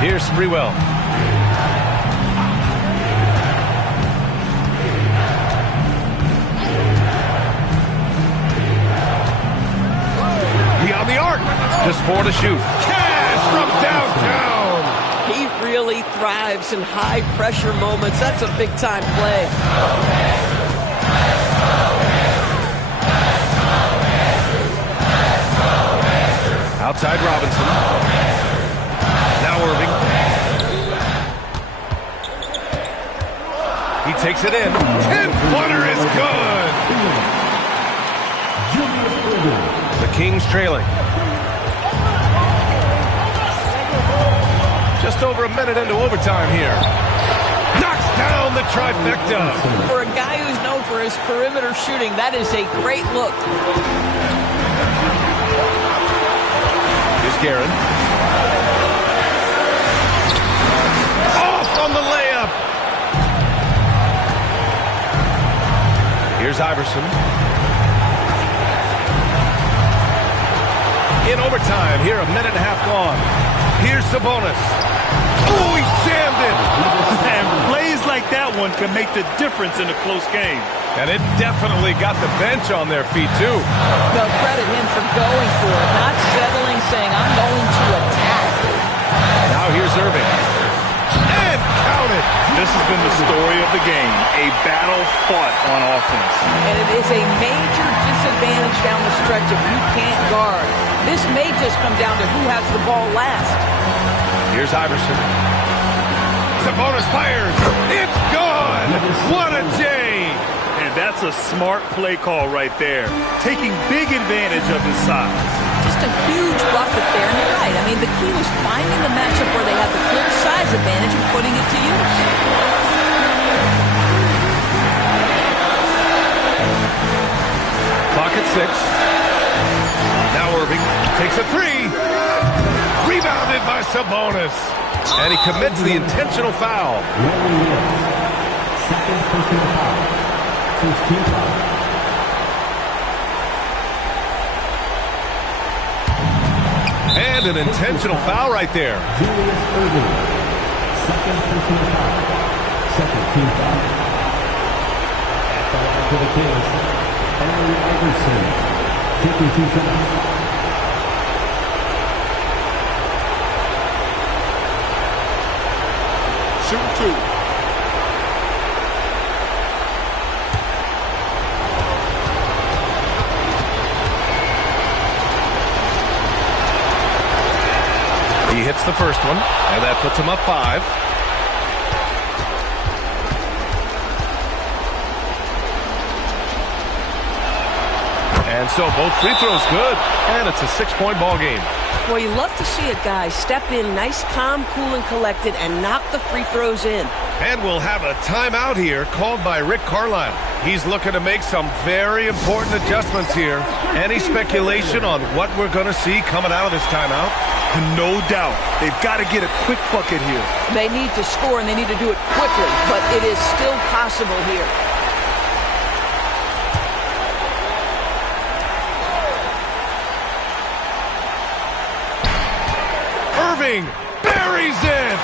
Here's Sprewell. Beyond the arc. Just 4 to shoot. Cash from downtown. He really thrives in high-pressure moments. That's a big-time play. Outside Robinson. Now Irving. He takes it in. 10-footer is good. The Kings trailing. Just over a minute into overtime here. Knocks down the trifecta. For a guy who's known for his perimeter shooting, that is a great look. Here's Guerin. Off on the layup. Here's Iverson. In overtime, here a minute and a half gone. Here's Sabonis. Oh, he jammed it. And plays like that one can make the difference in a close game. And it definitely got the bench on their feet, too. No, credit him for going for it, not settling, saying, I'm going to attack. Now here's Irving. And counted. This has been the story of the game, a battle fought on offense. And it is a major disadvantage down the stretch if you can't guard. This may just come down to who has the ball last. Here's Iverson. Sabonis fires. It's gone. What a J. And that's a smart play call right there, taking big advantage of his size. Just a huge bucket there, and you're right. I mean, the key was finding the matchup where they had the clear size advantage and putting it to use. Clock at 6. Now Irving takes a 3. Rebounded by Sabonis. And he commits the intentional foul. Second personal foul. First team foul. And an intentional foul right there. Julius Irving. Second personal foul. Second team foul. At the line for the Kings, Allen Iverson. Taking 2 shots. Shooting 2. He hits the first one, and that puts him up 5. And so both free throws good, and it's a 6-point ball game. Well, you love to see a guy step in nice, calm, cool, and collected and knock the free throws in. And we'll have a timeout here called by Rick Carlisle. He's looking to make some very important adjustments here. Any speculation on what we're going to see coming out of this timeout? No doubt. They've got to get a quick bucket here. They need to score, and they need to do it quickly, but it is still possible here. Irving buries it!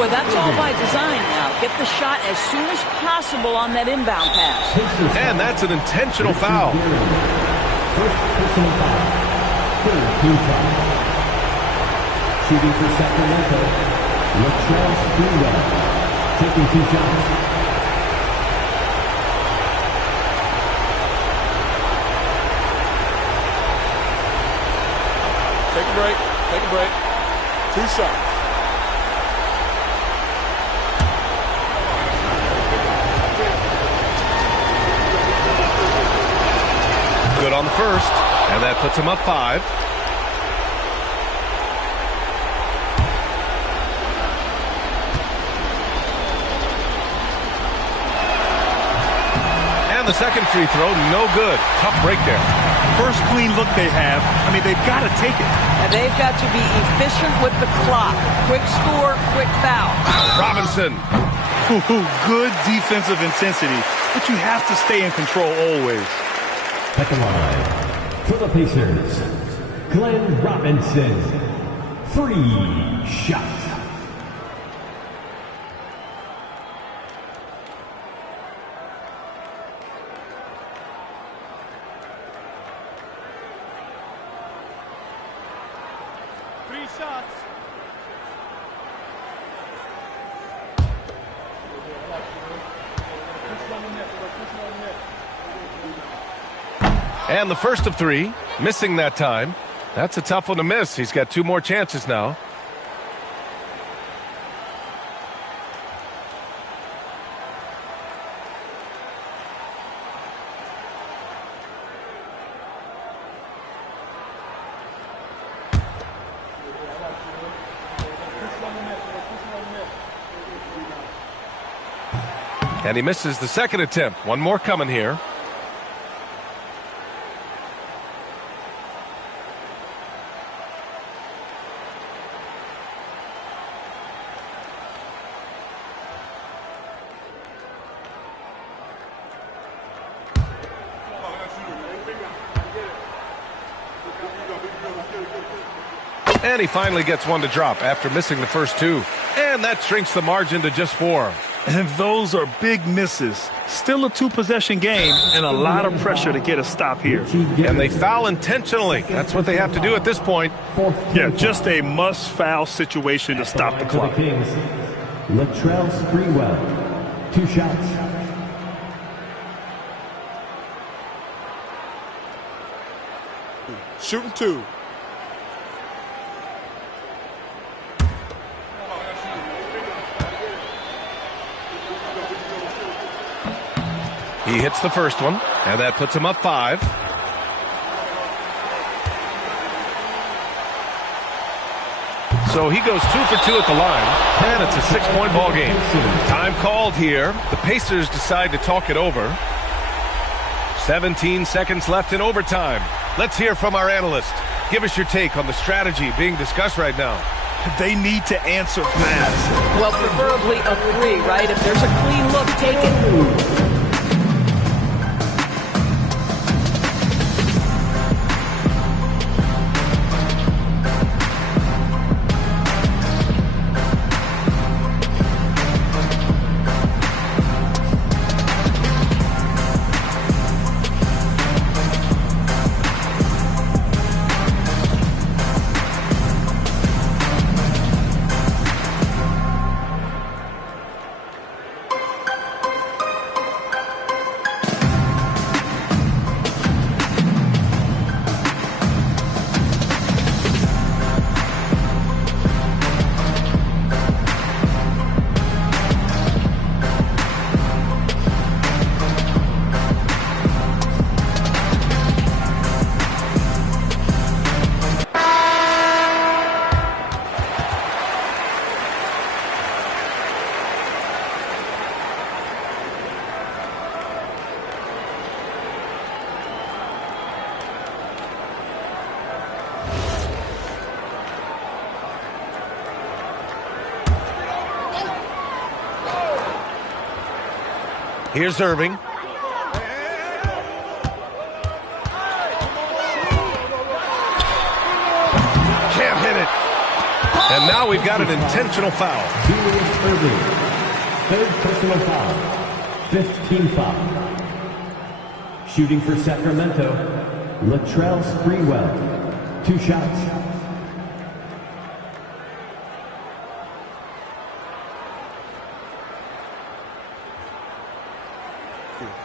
Well, that's all by design now. Get the shot as soon as possible on that inbound pass. And that's an intentional foul. First personal foul. Third team foul. Shooting for Sacramento, Latrell Sprewell. Taking 2 shots. Take a break. Take a break. 2 shots. Good on the first, and that puts him up 5. And the second free throw, no good. Tough break there. First clean look they have. I mean, they've got to take it. And they've got to be efficient with the clock. Quick score, quick foul. Robinson. Good defensive intensity, but you have to stay in control always. At the line for the Pacers, Glenn Robinson. 3 shots. And the first of 3, missing that time. That's a tough one to miss. He's got 2 more chances now. And he misses the second attempt. One more coming here. And he finally gets one to drop after missing the first two. And that shrinks the margin to just 4. And those are big misses. Still a 2-possession game and a lot of pressure to get a stop here. And they foul intentionally. That's what they have to do at this point. Yeah, just a must-foul situation to stop the clock. Latrell Sprewell, 2 shots. Shooting 2. He hits the first one, and that puts him up 5. So he goes 2 for 2 at the line, and it's a 6-point ball game. Time called here. The Pacers decide to talk it over. 17 seconds left in overtime. Let's hear from our analyst. Give us your take on the strategy being discussed right now. They need to answer fast. Well, preferably a 3, right? If there's a clean look, take it. Here's Irving. Can't hit it. And now we've got an intentional foul. Julius Irving, 3rd personal foul, 5th team foul. Shooting for Sacramento, Latrell Sprewell, 2 shots.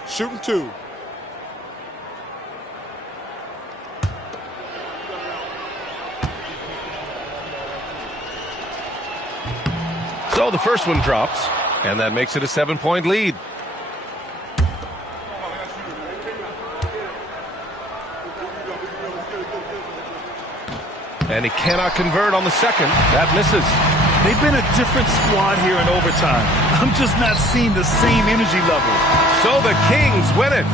Shooting 2. So the first one drops, and that makes it a 7-point lead. And he cannot convert on the second. That misses. They've been a different squad here in overtime. I'm just not seeing the same energy level. So the Kings win it.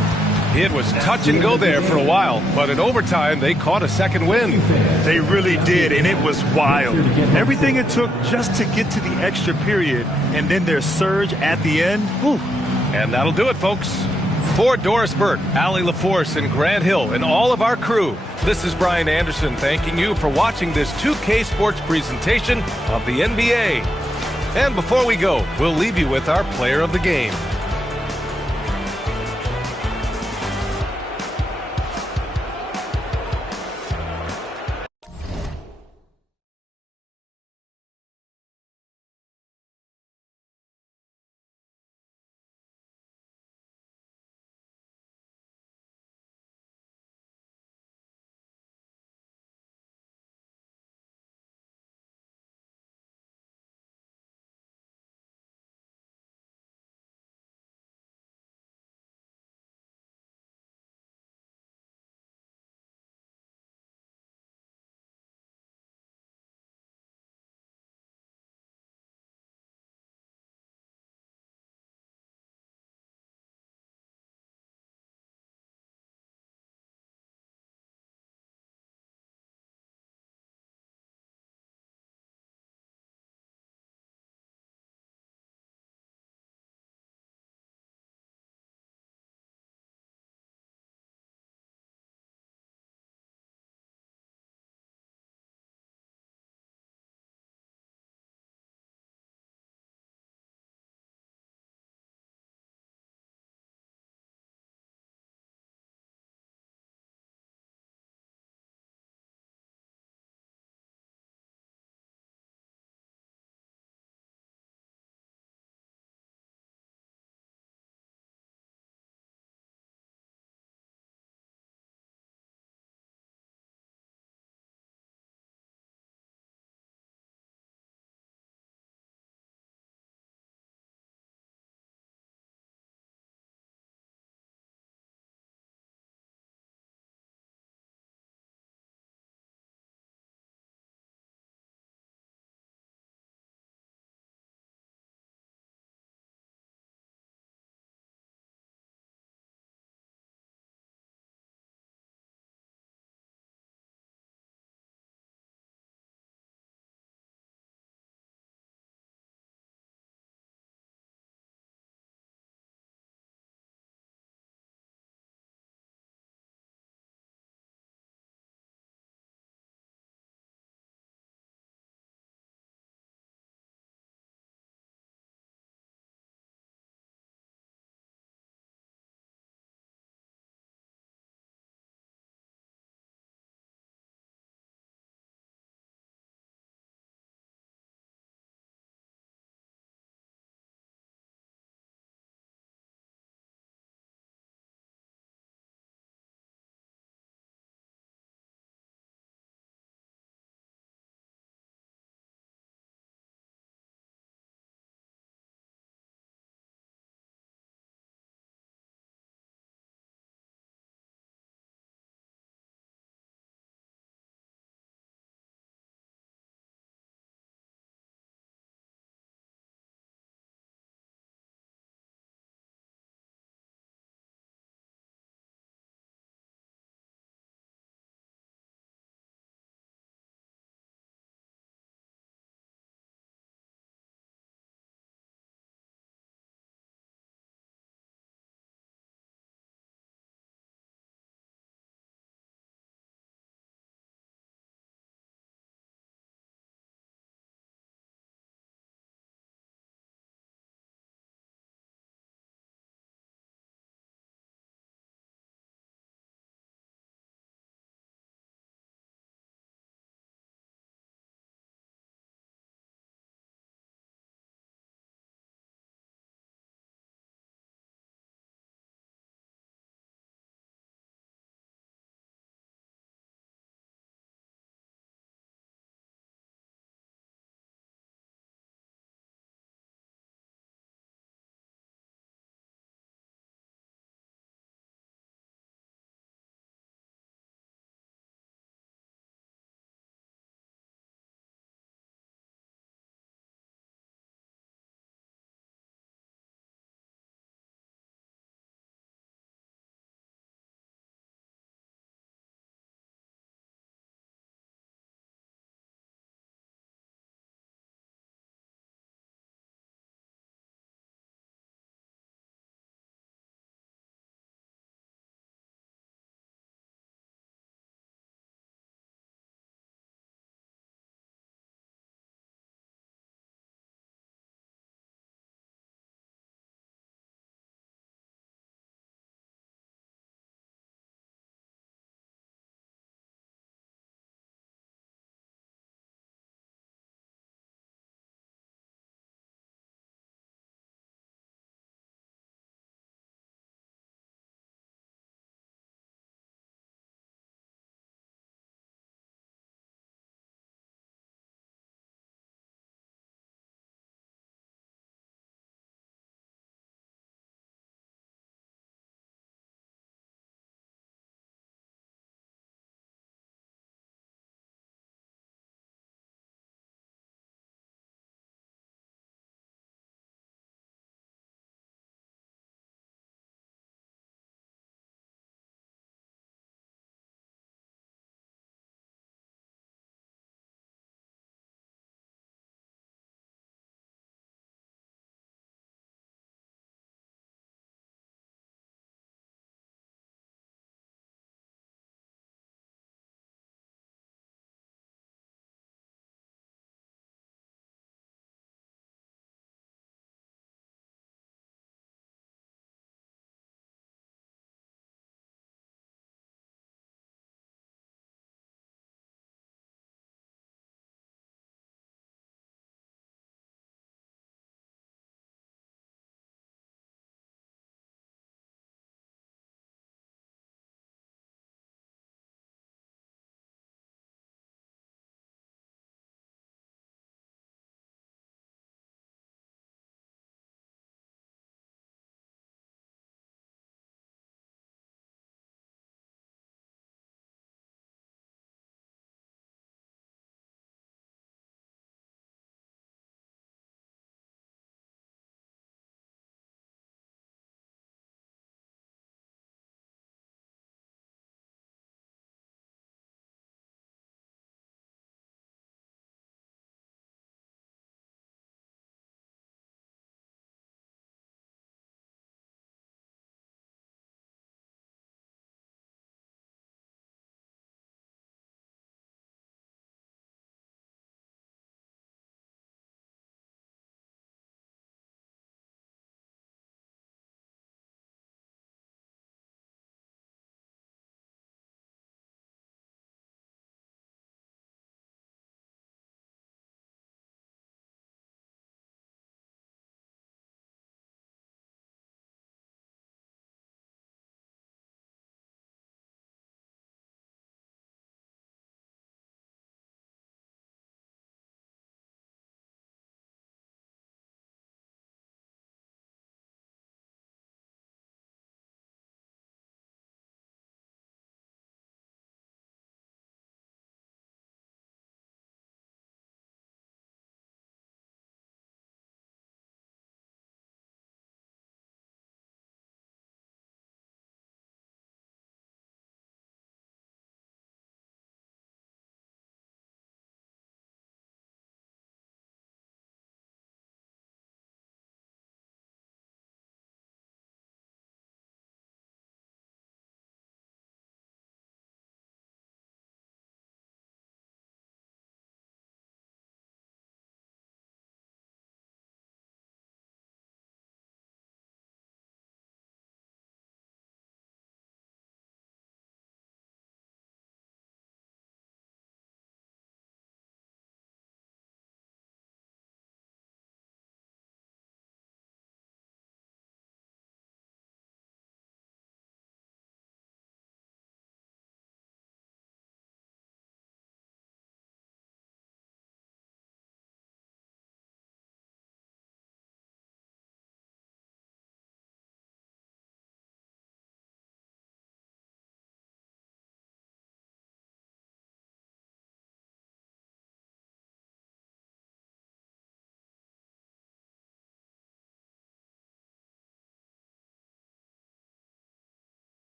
It was touch and go there for a while, but in overtime, they caught a second win. They really did, and it was wild. Everything it took just to get to the extra period, and then their surge at the end. Whew. And that'll do it, folks. For Doris Burke, Allie LaForce, and Grant Hill, and all of our crew, this is Brian Anderson thanking you for watching this 2K Sports presentation of the NBA. And before we go, we'll leave you with our player of the game.